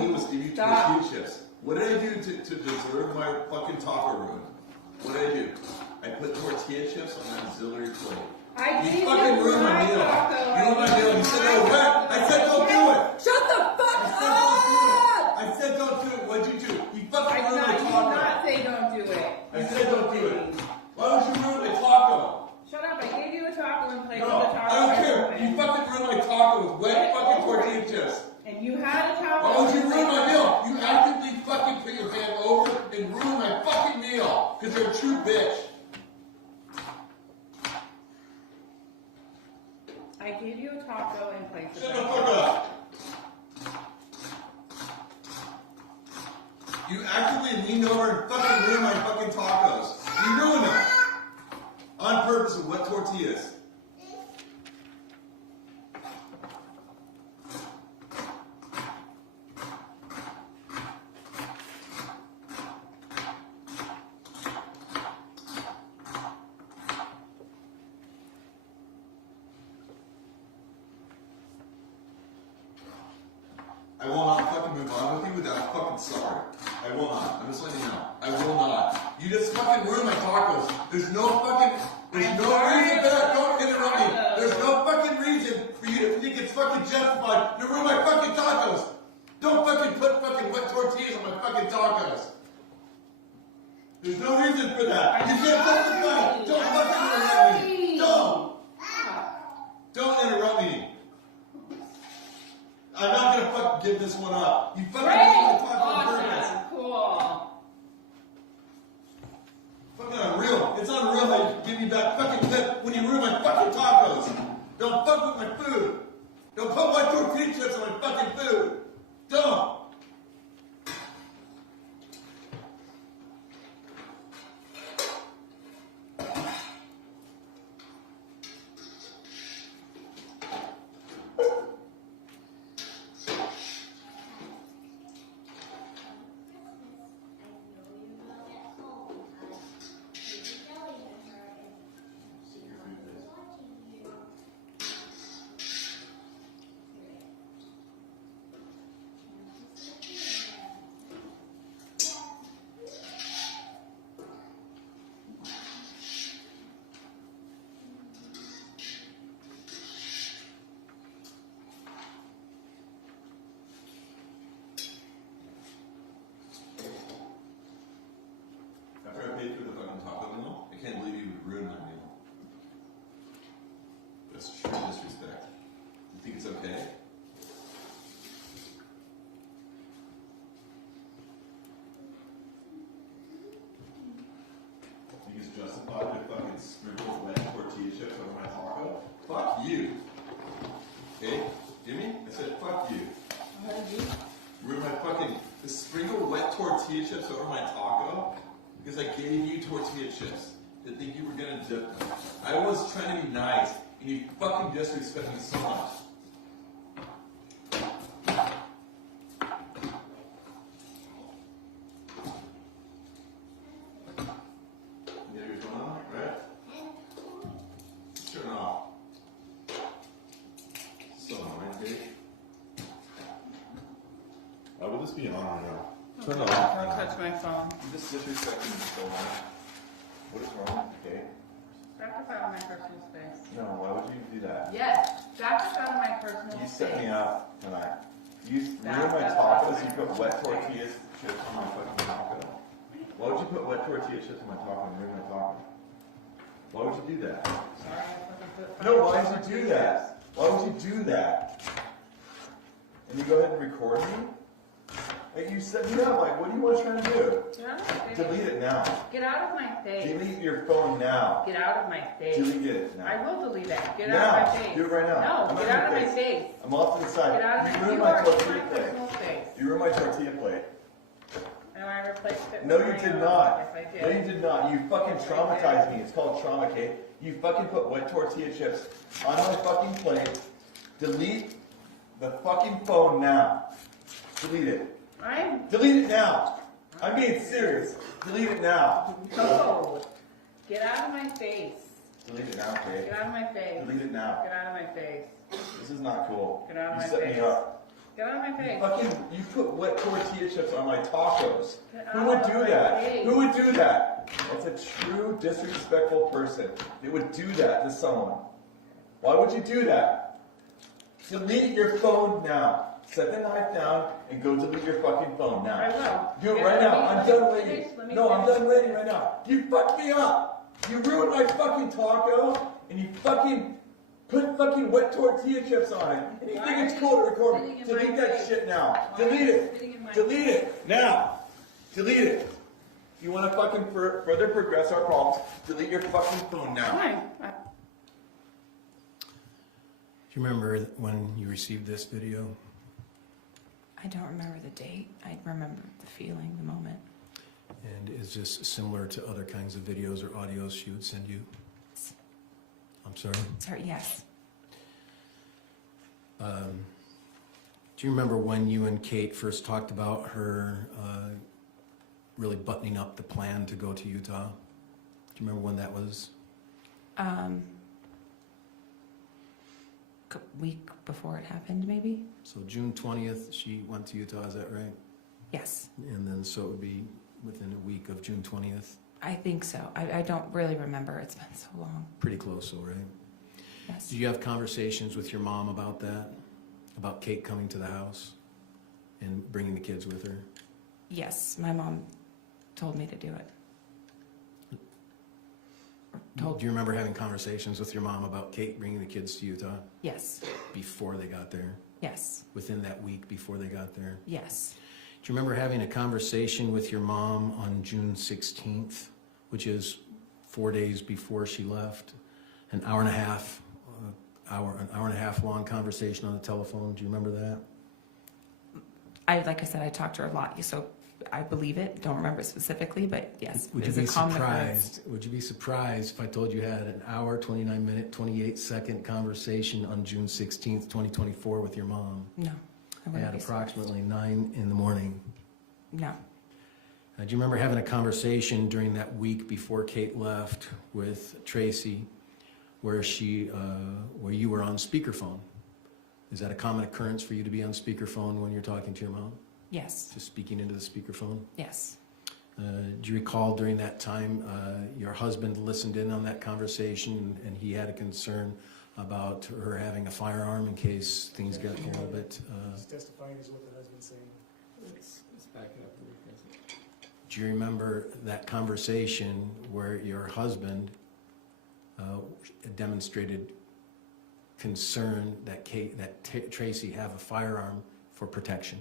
did was give you tortilla chips. What did I do to deserve my fucking taco ruin? What did I do? I put tortilla chips on my auxiliary plate. You fucking ruined my meal. You ruined my meal. You said, oh, wet. I said, don't do it. Shut the fuck up! I said, don't do it. What'd you do? You fucking ruined my taco. I did not say don't do it. I said, don't do it. Why would you ruin my taco? Shut up, I gave you a taco and played No, with the taco. I don't care. You fucking ruined my taco with wet fucking tortilla chips. And you had a taco. Why would you ruin my meal? You actively fucking put your hand over and ruin my fucking meal. Because you're a true bitch. I gave you a taco and played with Shut the the fuck up. You actively leaned over and fucking ruined my fucking tacos. You ruined them. On purpose with wet tortillas. I will not fucking move on with you without fucking sorry. I will not. I'm just letting you know. I will not. You just fucking ruined my tacos. There's no fucking reason for that. Don't interrupt me. There's no fucking reason for you to think it's fucking justified to ruin my fucking tacos. Don't fucking put fucking wet tortillas on my fucking tacos. There's no reason for that. You can't justify it. Don't fucking interrupt me. Don't interrupt me. I'm not gonna fucking give this one up. You fucking ruined the taco on purpose. Cool. Fucking unreal. It's unreal how you give me back fucking clip when you ruin my fucking tacos. Don't fuck with my food. Don't put white tortilla chips on my fucking food. Don't. After I paid for the fucking taco meal, I can't believe you would ruin my meal. That's true disrespect. You think it's okay? You think it's justified to fucking sprinkle wet tortilla chips over my taco? Fuck you. Okay? Jimmy? I said fuck you. Ruin my fucking sprinkle wet tortilla chips over my taco? Because I gave you tortilla chips to think you were gonna dip them. I was trying to be nice, and you fucking disrespect me so much. You got yours going on, right? Turn it off. So annoying, Dave. Will this be on or no? Turn it off. Don't touch my phone. You just disrespecting me so much. What is wrong, okay? Back up out of my personal space. No, why would you do that? Yes, back up out of my personal You space. set me up tonight. You ruined Back my up out of tacos, you my put personal wet space. tortilla chips on my fucking taco. Why would you put wet tortilla chips on my taco and ruin my taco? Why would you do that? Sorry, I fucking put No, why would you do that? Why would you do that? And you go ahead and record me? Like, you set me up, like, what do you want trying to do? Get out of my face. Delete it now. Get out of my face. Delete your phone now. Get out of my face. Delete it now. I will delete it. Get Now. out of my face. Do it right now. No, I'm get not out of in my your face. I'm off to the side. Get out of You my ruined You my are in tortilla my plate. personal space. You ruined my tortilla plate. And I replaced it No, with you my did own. not. Yes, I did. No, you did not. You fucking traumatized me. It's called trauma, okay? You fucking put wet tortilla chips on my fucking plate. Delete the fucking phone now. Delete it. Delete it now. I'm being serious. Delete it now. No. Get out of my face. Delete it now, okay? Get out of my face. Delete it now. Get out of my face. This is not cool. Get out of You my set face. me up. Get out of my face. Fucking, you put wet tortilla chips on my tacos. Get Who would out do of my that? face. Who would do that? That's a true disrespectful person. They would do that to someone. Why would you do that? Delete your phone now. Set the knife down and go delete your fucking phone now. I will. Do it Yeah, right let now. me- I'm let me done finish, waiting. let me No, I'm finish. done waiting right now. You fucked me up. You ruined my fucking taco and you fucking put fucking wet tortilla chips on it. And you Why think are it's you cool to record spitting it. in my Delete that face? shit now. Why are Delete you it. spitting in my Delete face? it. Now. Delete it. You want to fucking further progress our problems, delete your fucking phone now. Fine. Do you remember when you received this video? I don't remember the date. I remember the feeling, the moment. And is this similar to other kinds of videos or audios she would send you? I'm sorry? Sorry, yes. Do you remember when you and Kate first talked about her really buttoning up the plan to go to Utah? Do you remember when that was? Week before it happened, maybe? So June 20th, she went to Utah, is that right? Yes. And then so it would be within a week of June 20th? I think so. I don't really remember. It's been so long. Pretty close, though, right? Yes. Did you have conversations with your mom about that? About Kate coming to the house and bringing the kids with her? Yes, my mom told me to do it. Do you remember having conversations with your mom about Kate bringing the kids to Utah? Yes. Before they got there? Yes. Within that week before they got there? Yes. Do you remember having a conversation with your mom on June 16th, which is 4 days before she left? An hour and a half long conversation on the telephone. Do you remember that? Like I said, I talked to her a lot, so I believe it. Don't remember specifically, but yes. Would you be surprised? Would you be surprised if I told you had an hour, 29-minute, 28-second conversation on June 16th, 2024 with your mom? No. At approximately 9 in the morning. No. Do you remember having a conversation during that week before Kate left with Tracey, where you were on speakerphone? Is that a common occurrence for you to be on speakerphone when you're talking to your mom? Yes. Just speaking into the speakerphone? Yes. Do you recall during that time your husband listened in on that conversation and he had a concern about her having a firearm in case things got a little bit... He's testifying is what the husband's saying. Let's back it up really fast. Do you remember that conversation where your husband demonstrated concern that Tracey have a firearm for protection?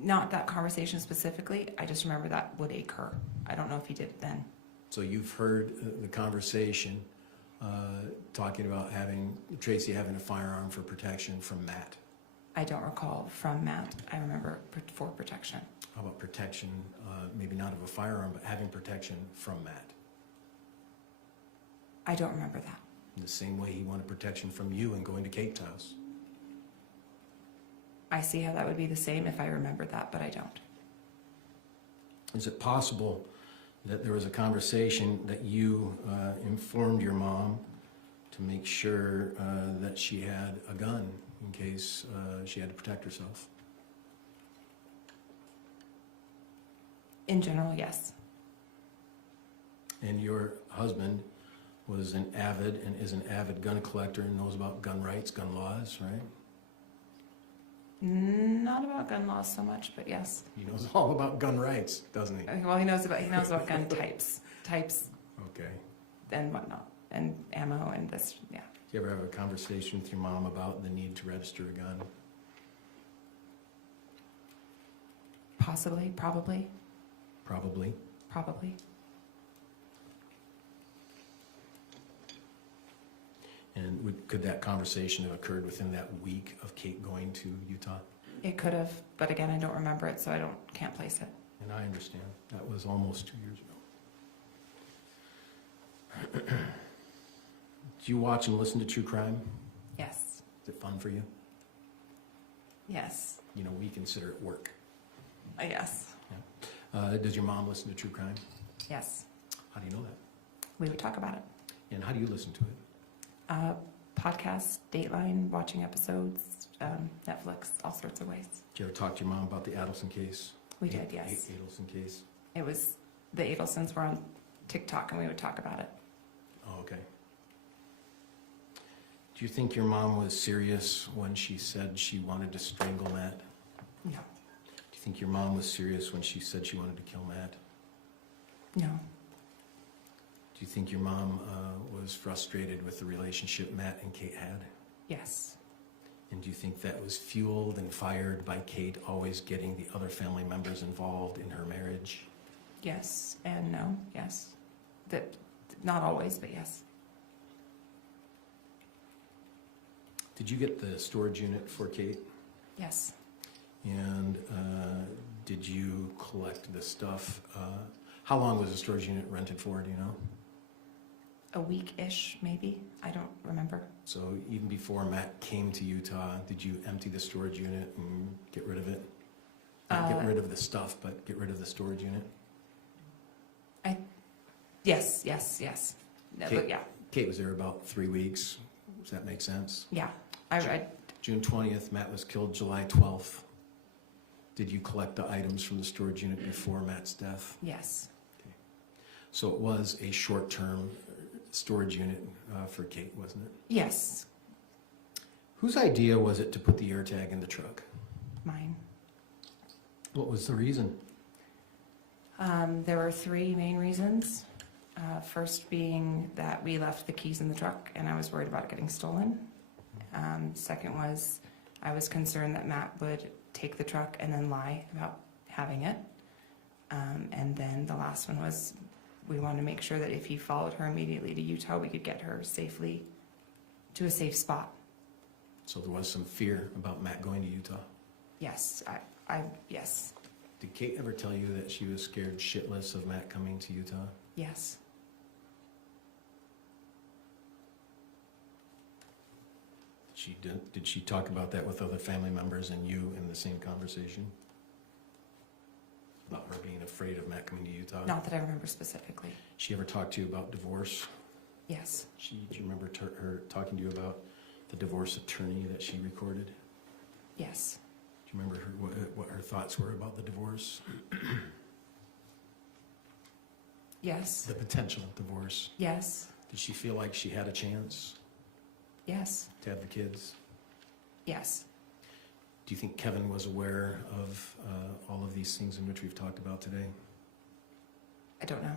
Not that conversation specifically. I just remember that would occur. I don't know if he did it then. So you've heard the conversation talking about Tracey having a firearm for protection from Matt. I don't recall from Matt. I remember for protection. How about protection, maybe not of a firearm, but having protection from Matt? I don't remember that. In the same way he wanted protection from you and going to Kate's house. I see how that would be the same if I remembered that, but I don't. Is it possible that there was a conversation that you informed your mom to make sure that she had a gun in case she had to protect herself? In general, yes. And your husband was an avid and is an avid gun collector and knows about gun rights, gun laws, right? Not about gun laws so much, but yes. He knows all about gun rights, doesn't he? Well, he knows about gun types, Okay. and whatnot, and ammo, and this. Yeah. Do you ever have a conversation with your mom about the need to register a gun? Possibly, probably. Probably. Probably. And could that conversation have occurred within that week of Kate going to Utah? It could have, but again, I don't remember it, so I can't place it. And I understand. That was almost 2 years ago. Do you watch and listen to true crime? Yes. Is it fun for you? Yes. You know, we consider it work. Yes. Yeah. Does your mom listen to true crime? Yes. How do you know that? We would talk about it. And how do you listen to it? podcasts, Dateline, watching episodes, Netflix, all sorts of ways. Did you ever talk to your mom about the Adelson case? We did, yes. Adelson case? It was, the Adelsons were on TikTok and we would talk about it. Oh, okay. Do you think your mom was serious when she said she wanted to strangle Matt? No. Do you think your mom was serious when she said she wanted to kill Matt? No. Do you think your mom was frustrated with the relationship Matt and Kate had? Yes. And do you think that was fueled and fired by Kate always getting the other family members involved in her marriage? Yes and no, yes. That, not always, but yes. Did you get the storage unit for Kate? Yes. And did you collect the stuff? How long was the storage unit rented for, do you know? A week-ish, maybe. I don't remember. So even before Matt came to Utah, did you empty the storage unit and get rid of it? Not get rid of the stuff, but get rid of the storage unit? Yes. No, but yeah. Kate was there about 3 weeks. Does that make sense? Yeah. June 20th, Matt was killed July 12th. Did you collect the items from the storage unit before Matt's death? Yes. Okay. So it was a short-term storage unit for Kate, wasn't it? Yes. Whose idea was it to put the AirTag in the truck? Mine. What was the reason? There were three main reasons. First being that we left the keys in the truck and I was worried about it getting stolen. Second was I was concerned that Matt would take the truck and then lie about having it. And then the last one was we wanted to make sure that if he followed her immediately to Utah, we could get her safely to a safe spot. So there was some fear about Matt going to Utah? Yes, yes. Did Kate ever tell you that she was scared shitless of Matt coming to Utah? Yes. Did she talk about that with other family members and you in the same conversation? About her being afraid of Matt coming to Utah? Not that I remember specifically. She ever talked to you about divorce? Yes. Do you remember her talking to you about the divorce attorney that she recorded? Yes. Do you remember what her thoughts were about the divorce? Yes. The potential divorce? Yes. Did she feel like she had a chance? Yes. To have the kids? Yes. Do you think Kevin was aware of all of these things in which we've talked about today? I don't know.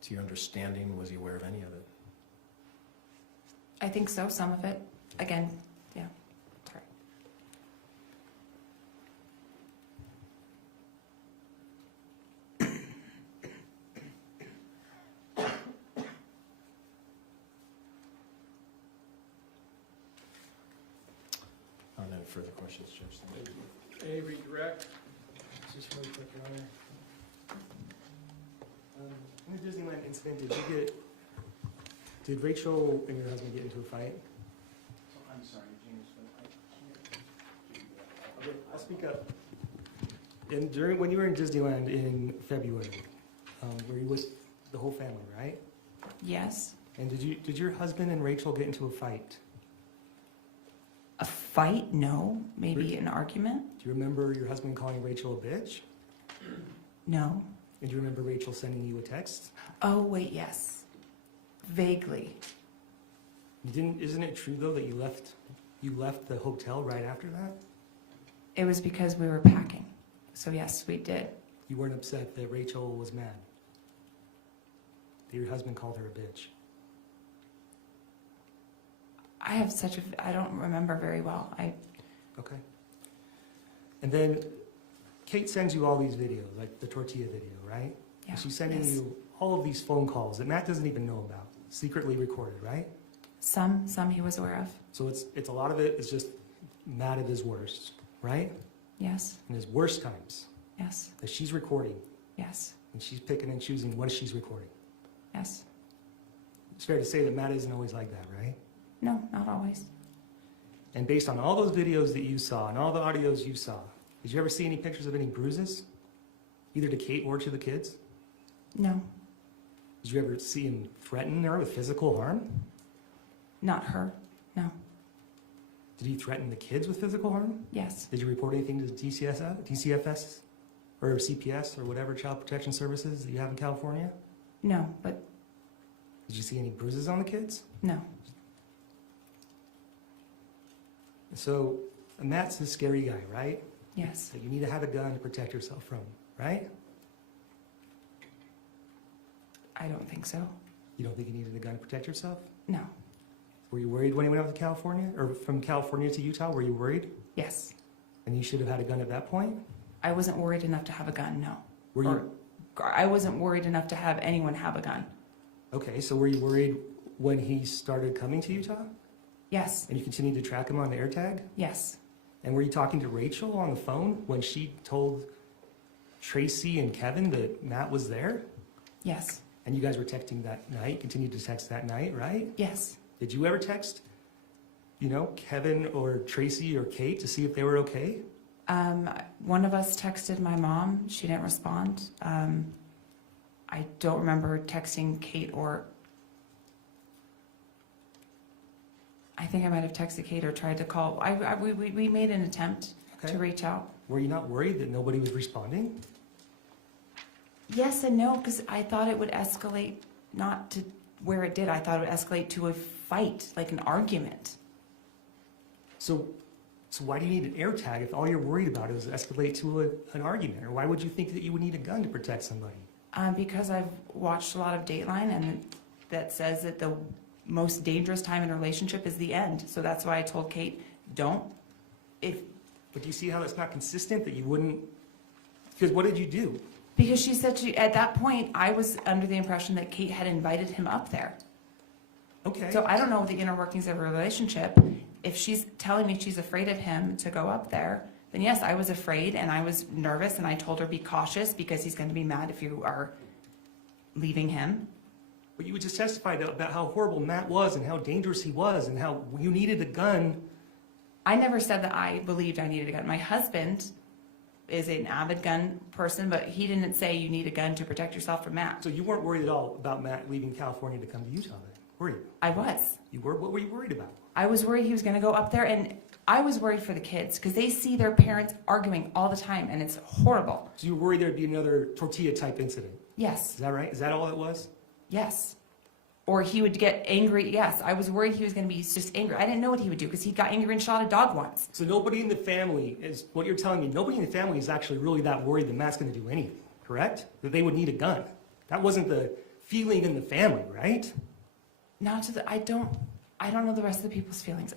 To your understanding, was he aware of any of it? I think so, some of it. Again, yeah. Sorry. I don't have further questions, Judge. A redirect. Just really quick, Your Honor. In the Disneyland incident, did Rachel and your husband get into a fight? I'm sorry, James, but I can't. Okay, I'll speak up. And when you were in Disneyland in February, were you with the whole family, right? Yes. And did your husband and Rachel get into a fight? A fight? No. Maybe an argument? Do you remember your husband calling Rachel a bitch? No. And do you remember Rachel sending you a text? Oh, wait, yes. Vaguely. Isn't it true though that you left the hotel right after that? It was because we were packing. So yes, we did. You weren't upset that Rachel was mad? That your husband called her a bitch? I don't remember very well. Okay. And then Kate sends you all these videos, like the tortilla video, right? Yeah. And she's sending you all of these phone calls that Matt doesn't even know about, secretly recorded, right? Some he was aware of. So it's a lot of it is just Matt at his worst, right? Yes. In his worst times. Yes. That she's recording. Yes. And she's picking and choosing what she's recording. Yes. It's fair to say that Matt isn't always like that, right? No, not always. And based on all those videos that you saw and all the audios you saw, did you ever see any pictures of any bruises? Either to Kate or to the kids? No. Did you ever see him threaten her with physical harm? Not her. No. Did he threaten the kids with physical harm? Yes. Did you report anything to DCFS or CPS or whatever child protection services that you have in California? No, but Did you see any bruises on the kids? no. So Matt's a scary guy, right? Yes. That you need to have a gun to protect yourself from, right? I don't think so. You don't think you needed a gun to protect yourself? No. Were you worried when you went out to California, or from California to Utah? Were you worried? Yes. And you should have had a gun at that point? I wasn't worried enough to have a gun, no. Were you? I wasn't worried enough to have anyone have a gun. Okay, so were you worried when he started coming to Utah? Yes. And you continued to track him on the AirTag? Yes. And were you talking to Rachel on the phone when she told Tracey and Kevin that Matt was there? Yes. And you guys were texting that night, continued to text that night, right? Yes. Did you ever text, Kevin or Tracey or Kate to see if they were okay? One of us texted my mom. She didn't respond. I don't remember texting Kate or... I think I might have texted Kate or tried to call. We made an attempt to reach out. Were you not worried that nobody was responding? Yes and no, because I thought it would escalate not to where it did. I thought it would escalate to a fight, like an argument. So why do you need an AirTag if all you're worried about is escalate to an argument? Or why would you think that you would need a gun to protect somebody? Because I've watched a lot of Dateline, and that says that the most dangerous time in a relationship is the end. So that's why I told Kate, don't. But do you see how that's not consistent, that you wouldn't? Because what did you do? Because she said at that point, I was under the impression that Kate had invited him up there. Okay. So I don't know the inner workings of a relationship. If she's telling me she's afraid of him to go up there, then yes, I was afraid and I was nervous, and I told her be cautious because he's going to be mad if you are leaving him. But you just testified about how horrible Matt was and how dangerous he was and how you needed a gun. I never said that I believed I needed a gun. My husband is an avid gun person, but he didn't say you need a gun to protect yourself from Matt. So you weren't worried at all about Matt leaving California to come to Utah then, were you? I was. You were? What were you worried about? I was worried he was going to go up there, and I was worried for the kids because they see their parents arguing all the time, and it's horrible. So you were worried there'd be another tortilla type incident? Yes. Is that right? Is that all it was? Yes. Or he would get angry. Yes, I was worried he was going to be just angry. I didn't know what he would do because he got angry and shot a dog once. So nobody in the family, is what you're telling me, nobody in the family is actually really that worried that Matt's going to do anything, correct? That they would need a gun. That wasn't the feeling in the family, right? Not to the, I don't know the rest of the people's feelings.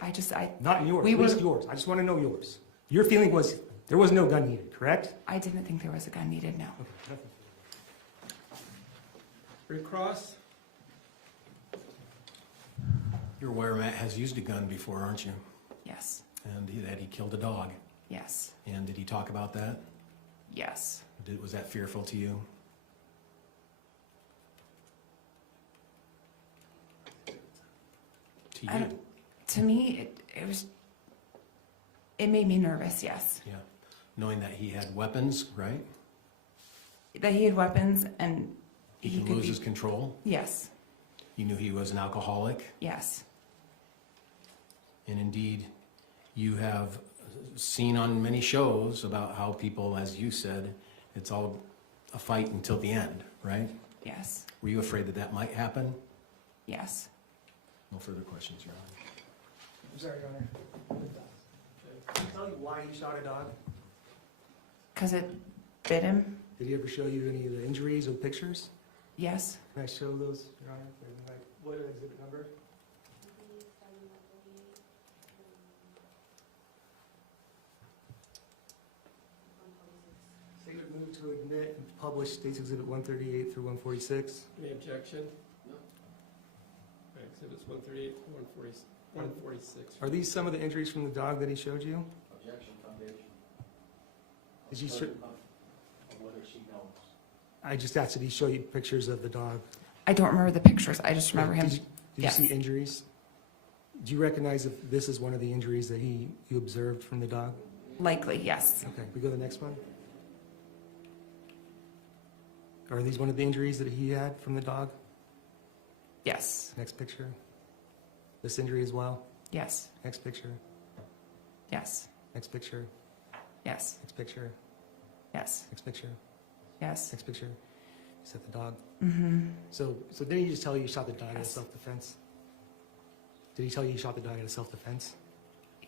Not in yours, at least yours. I just want to know yours. Your feeling was there was no gun needed, correct? I didn't think there was a gun needed, no. Okay. Recross? You're aware Matt has used a gun before, aren't you? Yes. And that he killed a dog. Yes. And did he talk about that? Yes. Was that fearful to you? To you? To me, it made me nervous, yes. Yeah. Knowing that he had weapons, right? That he had weapons and He can lose his control? Yes. You knew he was an alcoholic? Yes. And indeed, you have seen on many shows about how people, as you said, it's all a fight until the end, right? Yes. Were you afraid that that might happen? Yes. No further questions, Your Honor. I'm sorry, Your Honor. Can you tell me why he shot a dog? Because it bit him? Did he ever show you any of the injuries or pictures? Yes. Can I show those, Your Honor? What exhibit number? Statement moved to admit and publish State's Exhibit 138 through 146. Any objection? No. Exhibits 138, 146. Are these some of the injuries from the dog that he showed you? Objection, foundation. Did he show? I just asked, did he show you pictures of the dog? I don't remember the pictures. I just remember him. Did you see injuries? Do you recognize if this is one of the injuries that you observed from the dog? Likely, yes. Okay, we go to the next one. Are these one of the injuries that he had from the dog? Yes. Next picture. This injury as well? Yes. Next picture. Yes. Next picture. Yes. Next picture. Yes. Next picture. Yes. Next picture. You said the dog. Mm-hmm. So didn't he just tell you shot the dog out of Yes. self-defense? Did he tell you he shot the dog out of self-defense?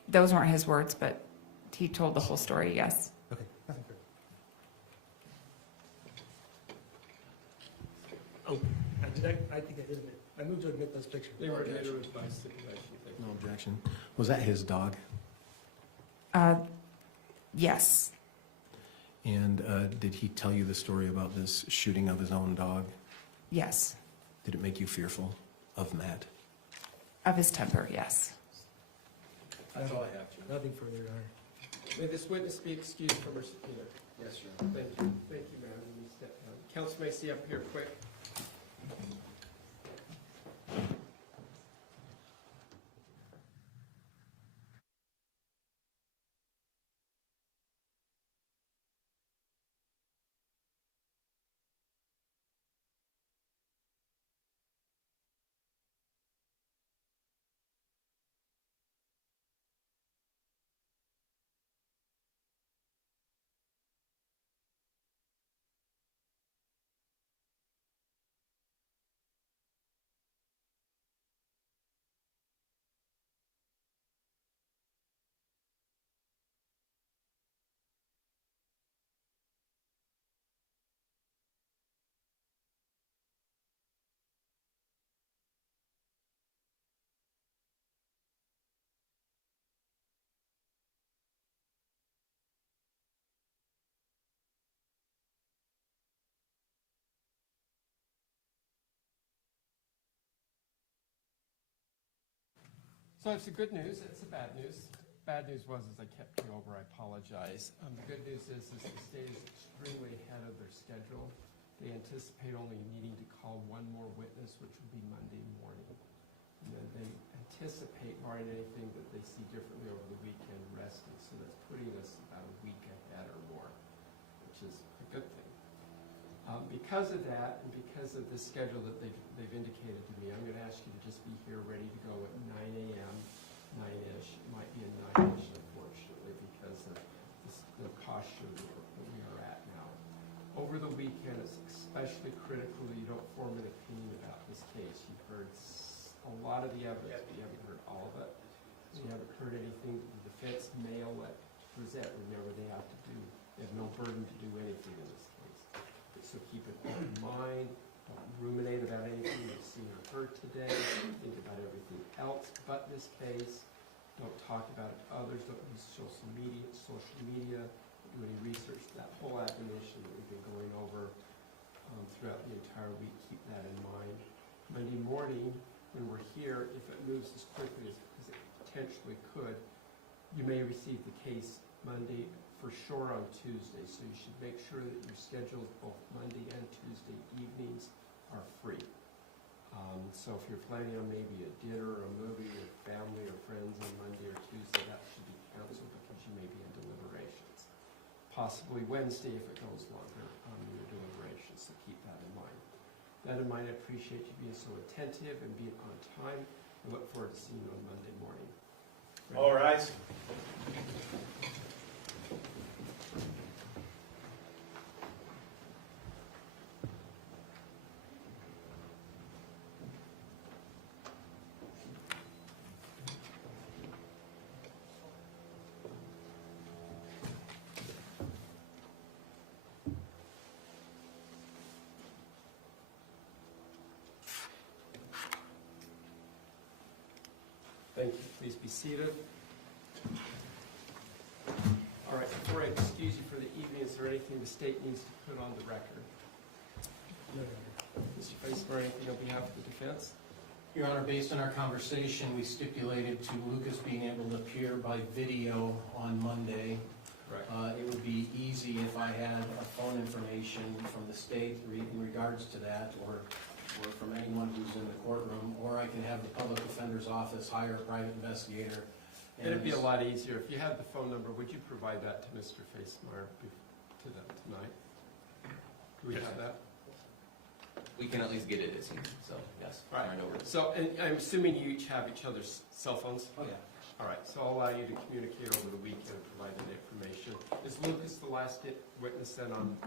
Those weren't his words, but he told the whole story, yes. Okay, nothing further. Oh, I think I did admit. I moved to admit those pictures. They were admitted by stipulation. Thank you. No objection. Was that his dog? Yes. And did he tell you the story about this shooting of his own dog? Yes. Did it make you fearful of Matt? Of his temper, yes. That's all I have, Jim. Nothing further, Your Honor. May this witness be excused from her subpoena? Yes, Your Honor. Thank you. Thank you, ma'am. You may step down. Counsel may see up here quick. So it's the good news, it's the bad news. Bad news was I kept you over, I apologize. The good news is the state is extremely ahead of their schedule. They anticipate only needing to call one more witness, which will be Monday morning. And then they anticipate, barring anything that they see differently over the weekend, resting. So that's putting us about a week ahead or more, which is a good thing. Because of that, and because of the schedule that they've indicated to me, I'm going to ask you to just be here ready to go at 9 a.m., 9-ish. It might be a 9-ish, unfortunately, because of the posture that we are at now. Over the weekend, it's especially critical that you don't form an opinion about this case. You've heard a lot of the evidence, but you haven't heard all of it. You haven't heard anything that the defense may elect to present. Remember, they have no burden to do anything in this case. So keep an open mind, don't ruminate about anything you've seen or heard today, think about everything else but this case, don't talk about it to others, don't use social media, don't do any research. That whole admonition that we've been going over throughout the entire week, keep that in mind. Monday morning, when we're here, if it moves as quickly as it potentially could, you may receive the case Monday, for sure on Tuesday, so you should make sure that your schedules both Monday and Tuesday evenings are free. So if you're planning on maybe a dinner or a movie with family or friends on Monday or Tuesday, that should be canceled because you may be in deliberations. Possibly Wednesday if it goes longer on your deliberations, so keep that in mind. That in mind, I appreciate you being so attentive and being on time. I look forward to seeing you on Monday morning. All rise. Thank you. Please be seated. All right, before I excuse you for the evening, is there anything the state needs to put on the record? Mr. Facemer, anything on behalf of the defense? Your Honor, based on our conversation, we stipulated to Lucas being able to appear by video on Monday. Correct. It would be easy if I had a phone information from the state in regards to that, or from anyone who's in the courtroom, or I can have the public defender's office hire a private investigator. It'd be a lot easier. If you had the phone number, would you provide that to Mr. Facemeyer to them tonight? Do we have that? We can at least get it as here, so, yes. Right. Turn it over. So, and I'm assuming you each have each other's cell phones? Oh, yeah. All right, so I'll allow you to communicate over the weekend and provide that information. Is Lucas the last witness then on?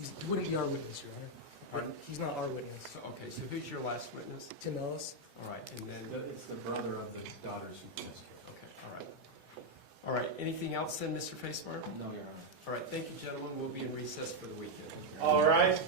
He wouldn't be our witness, Your Honor. Pardon? He's not our witness. So, okay, so who's your last witness? Tim Ellis. All right, and then, It's the brother of the daughters who passed here. okay, all right. All right, anything else then, Mr. Facemark? No, Your Honor. All right, thank you, gentlemen. We'll be in recess for the weekend. All right.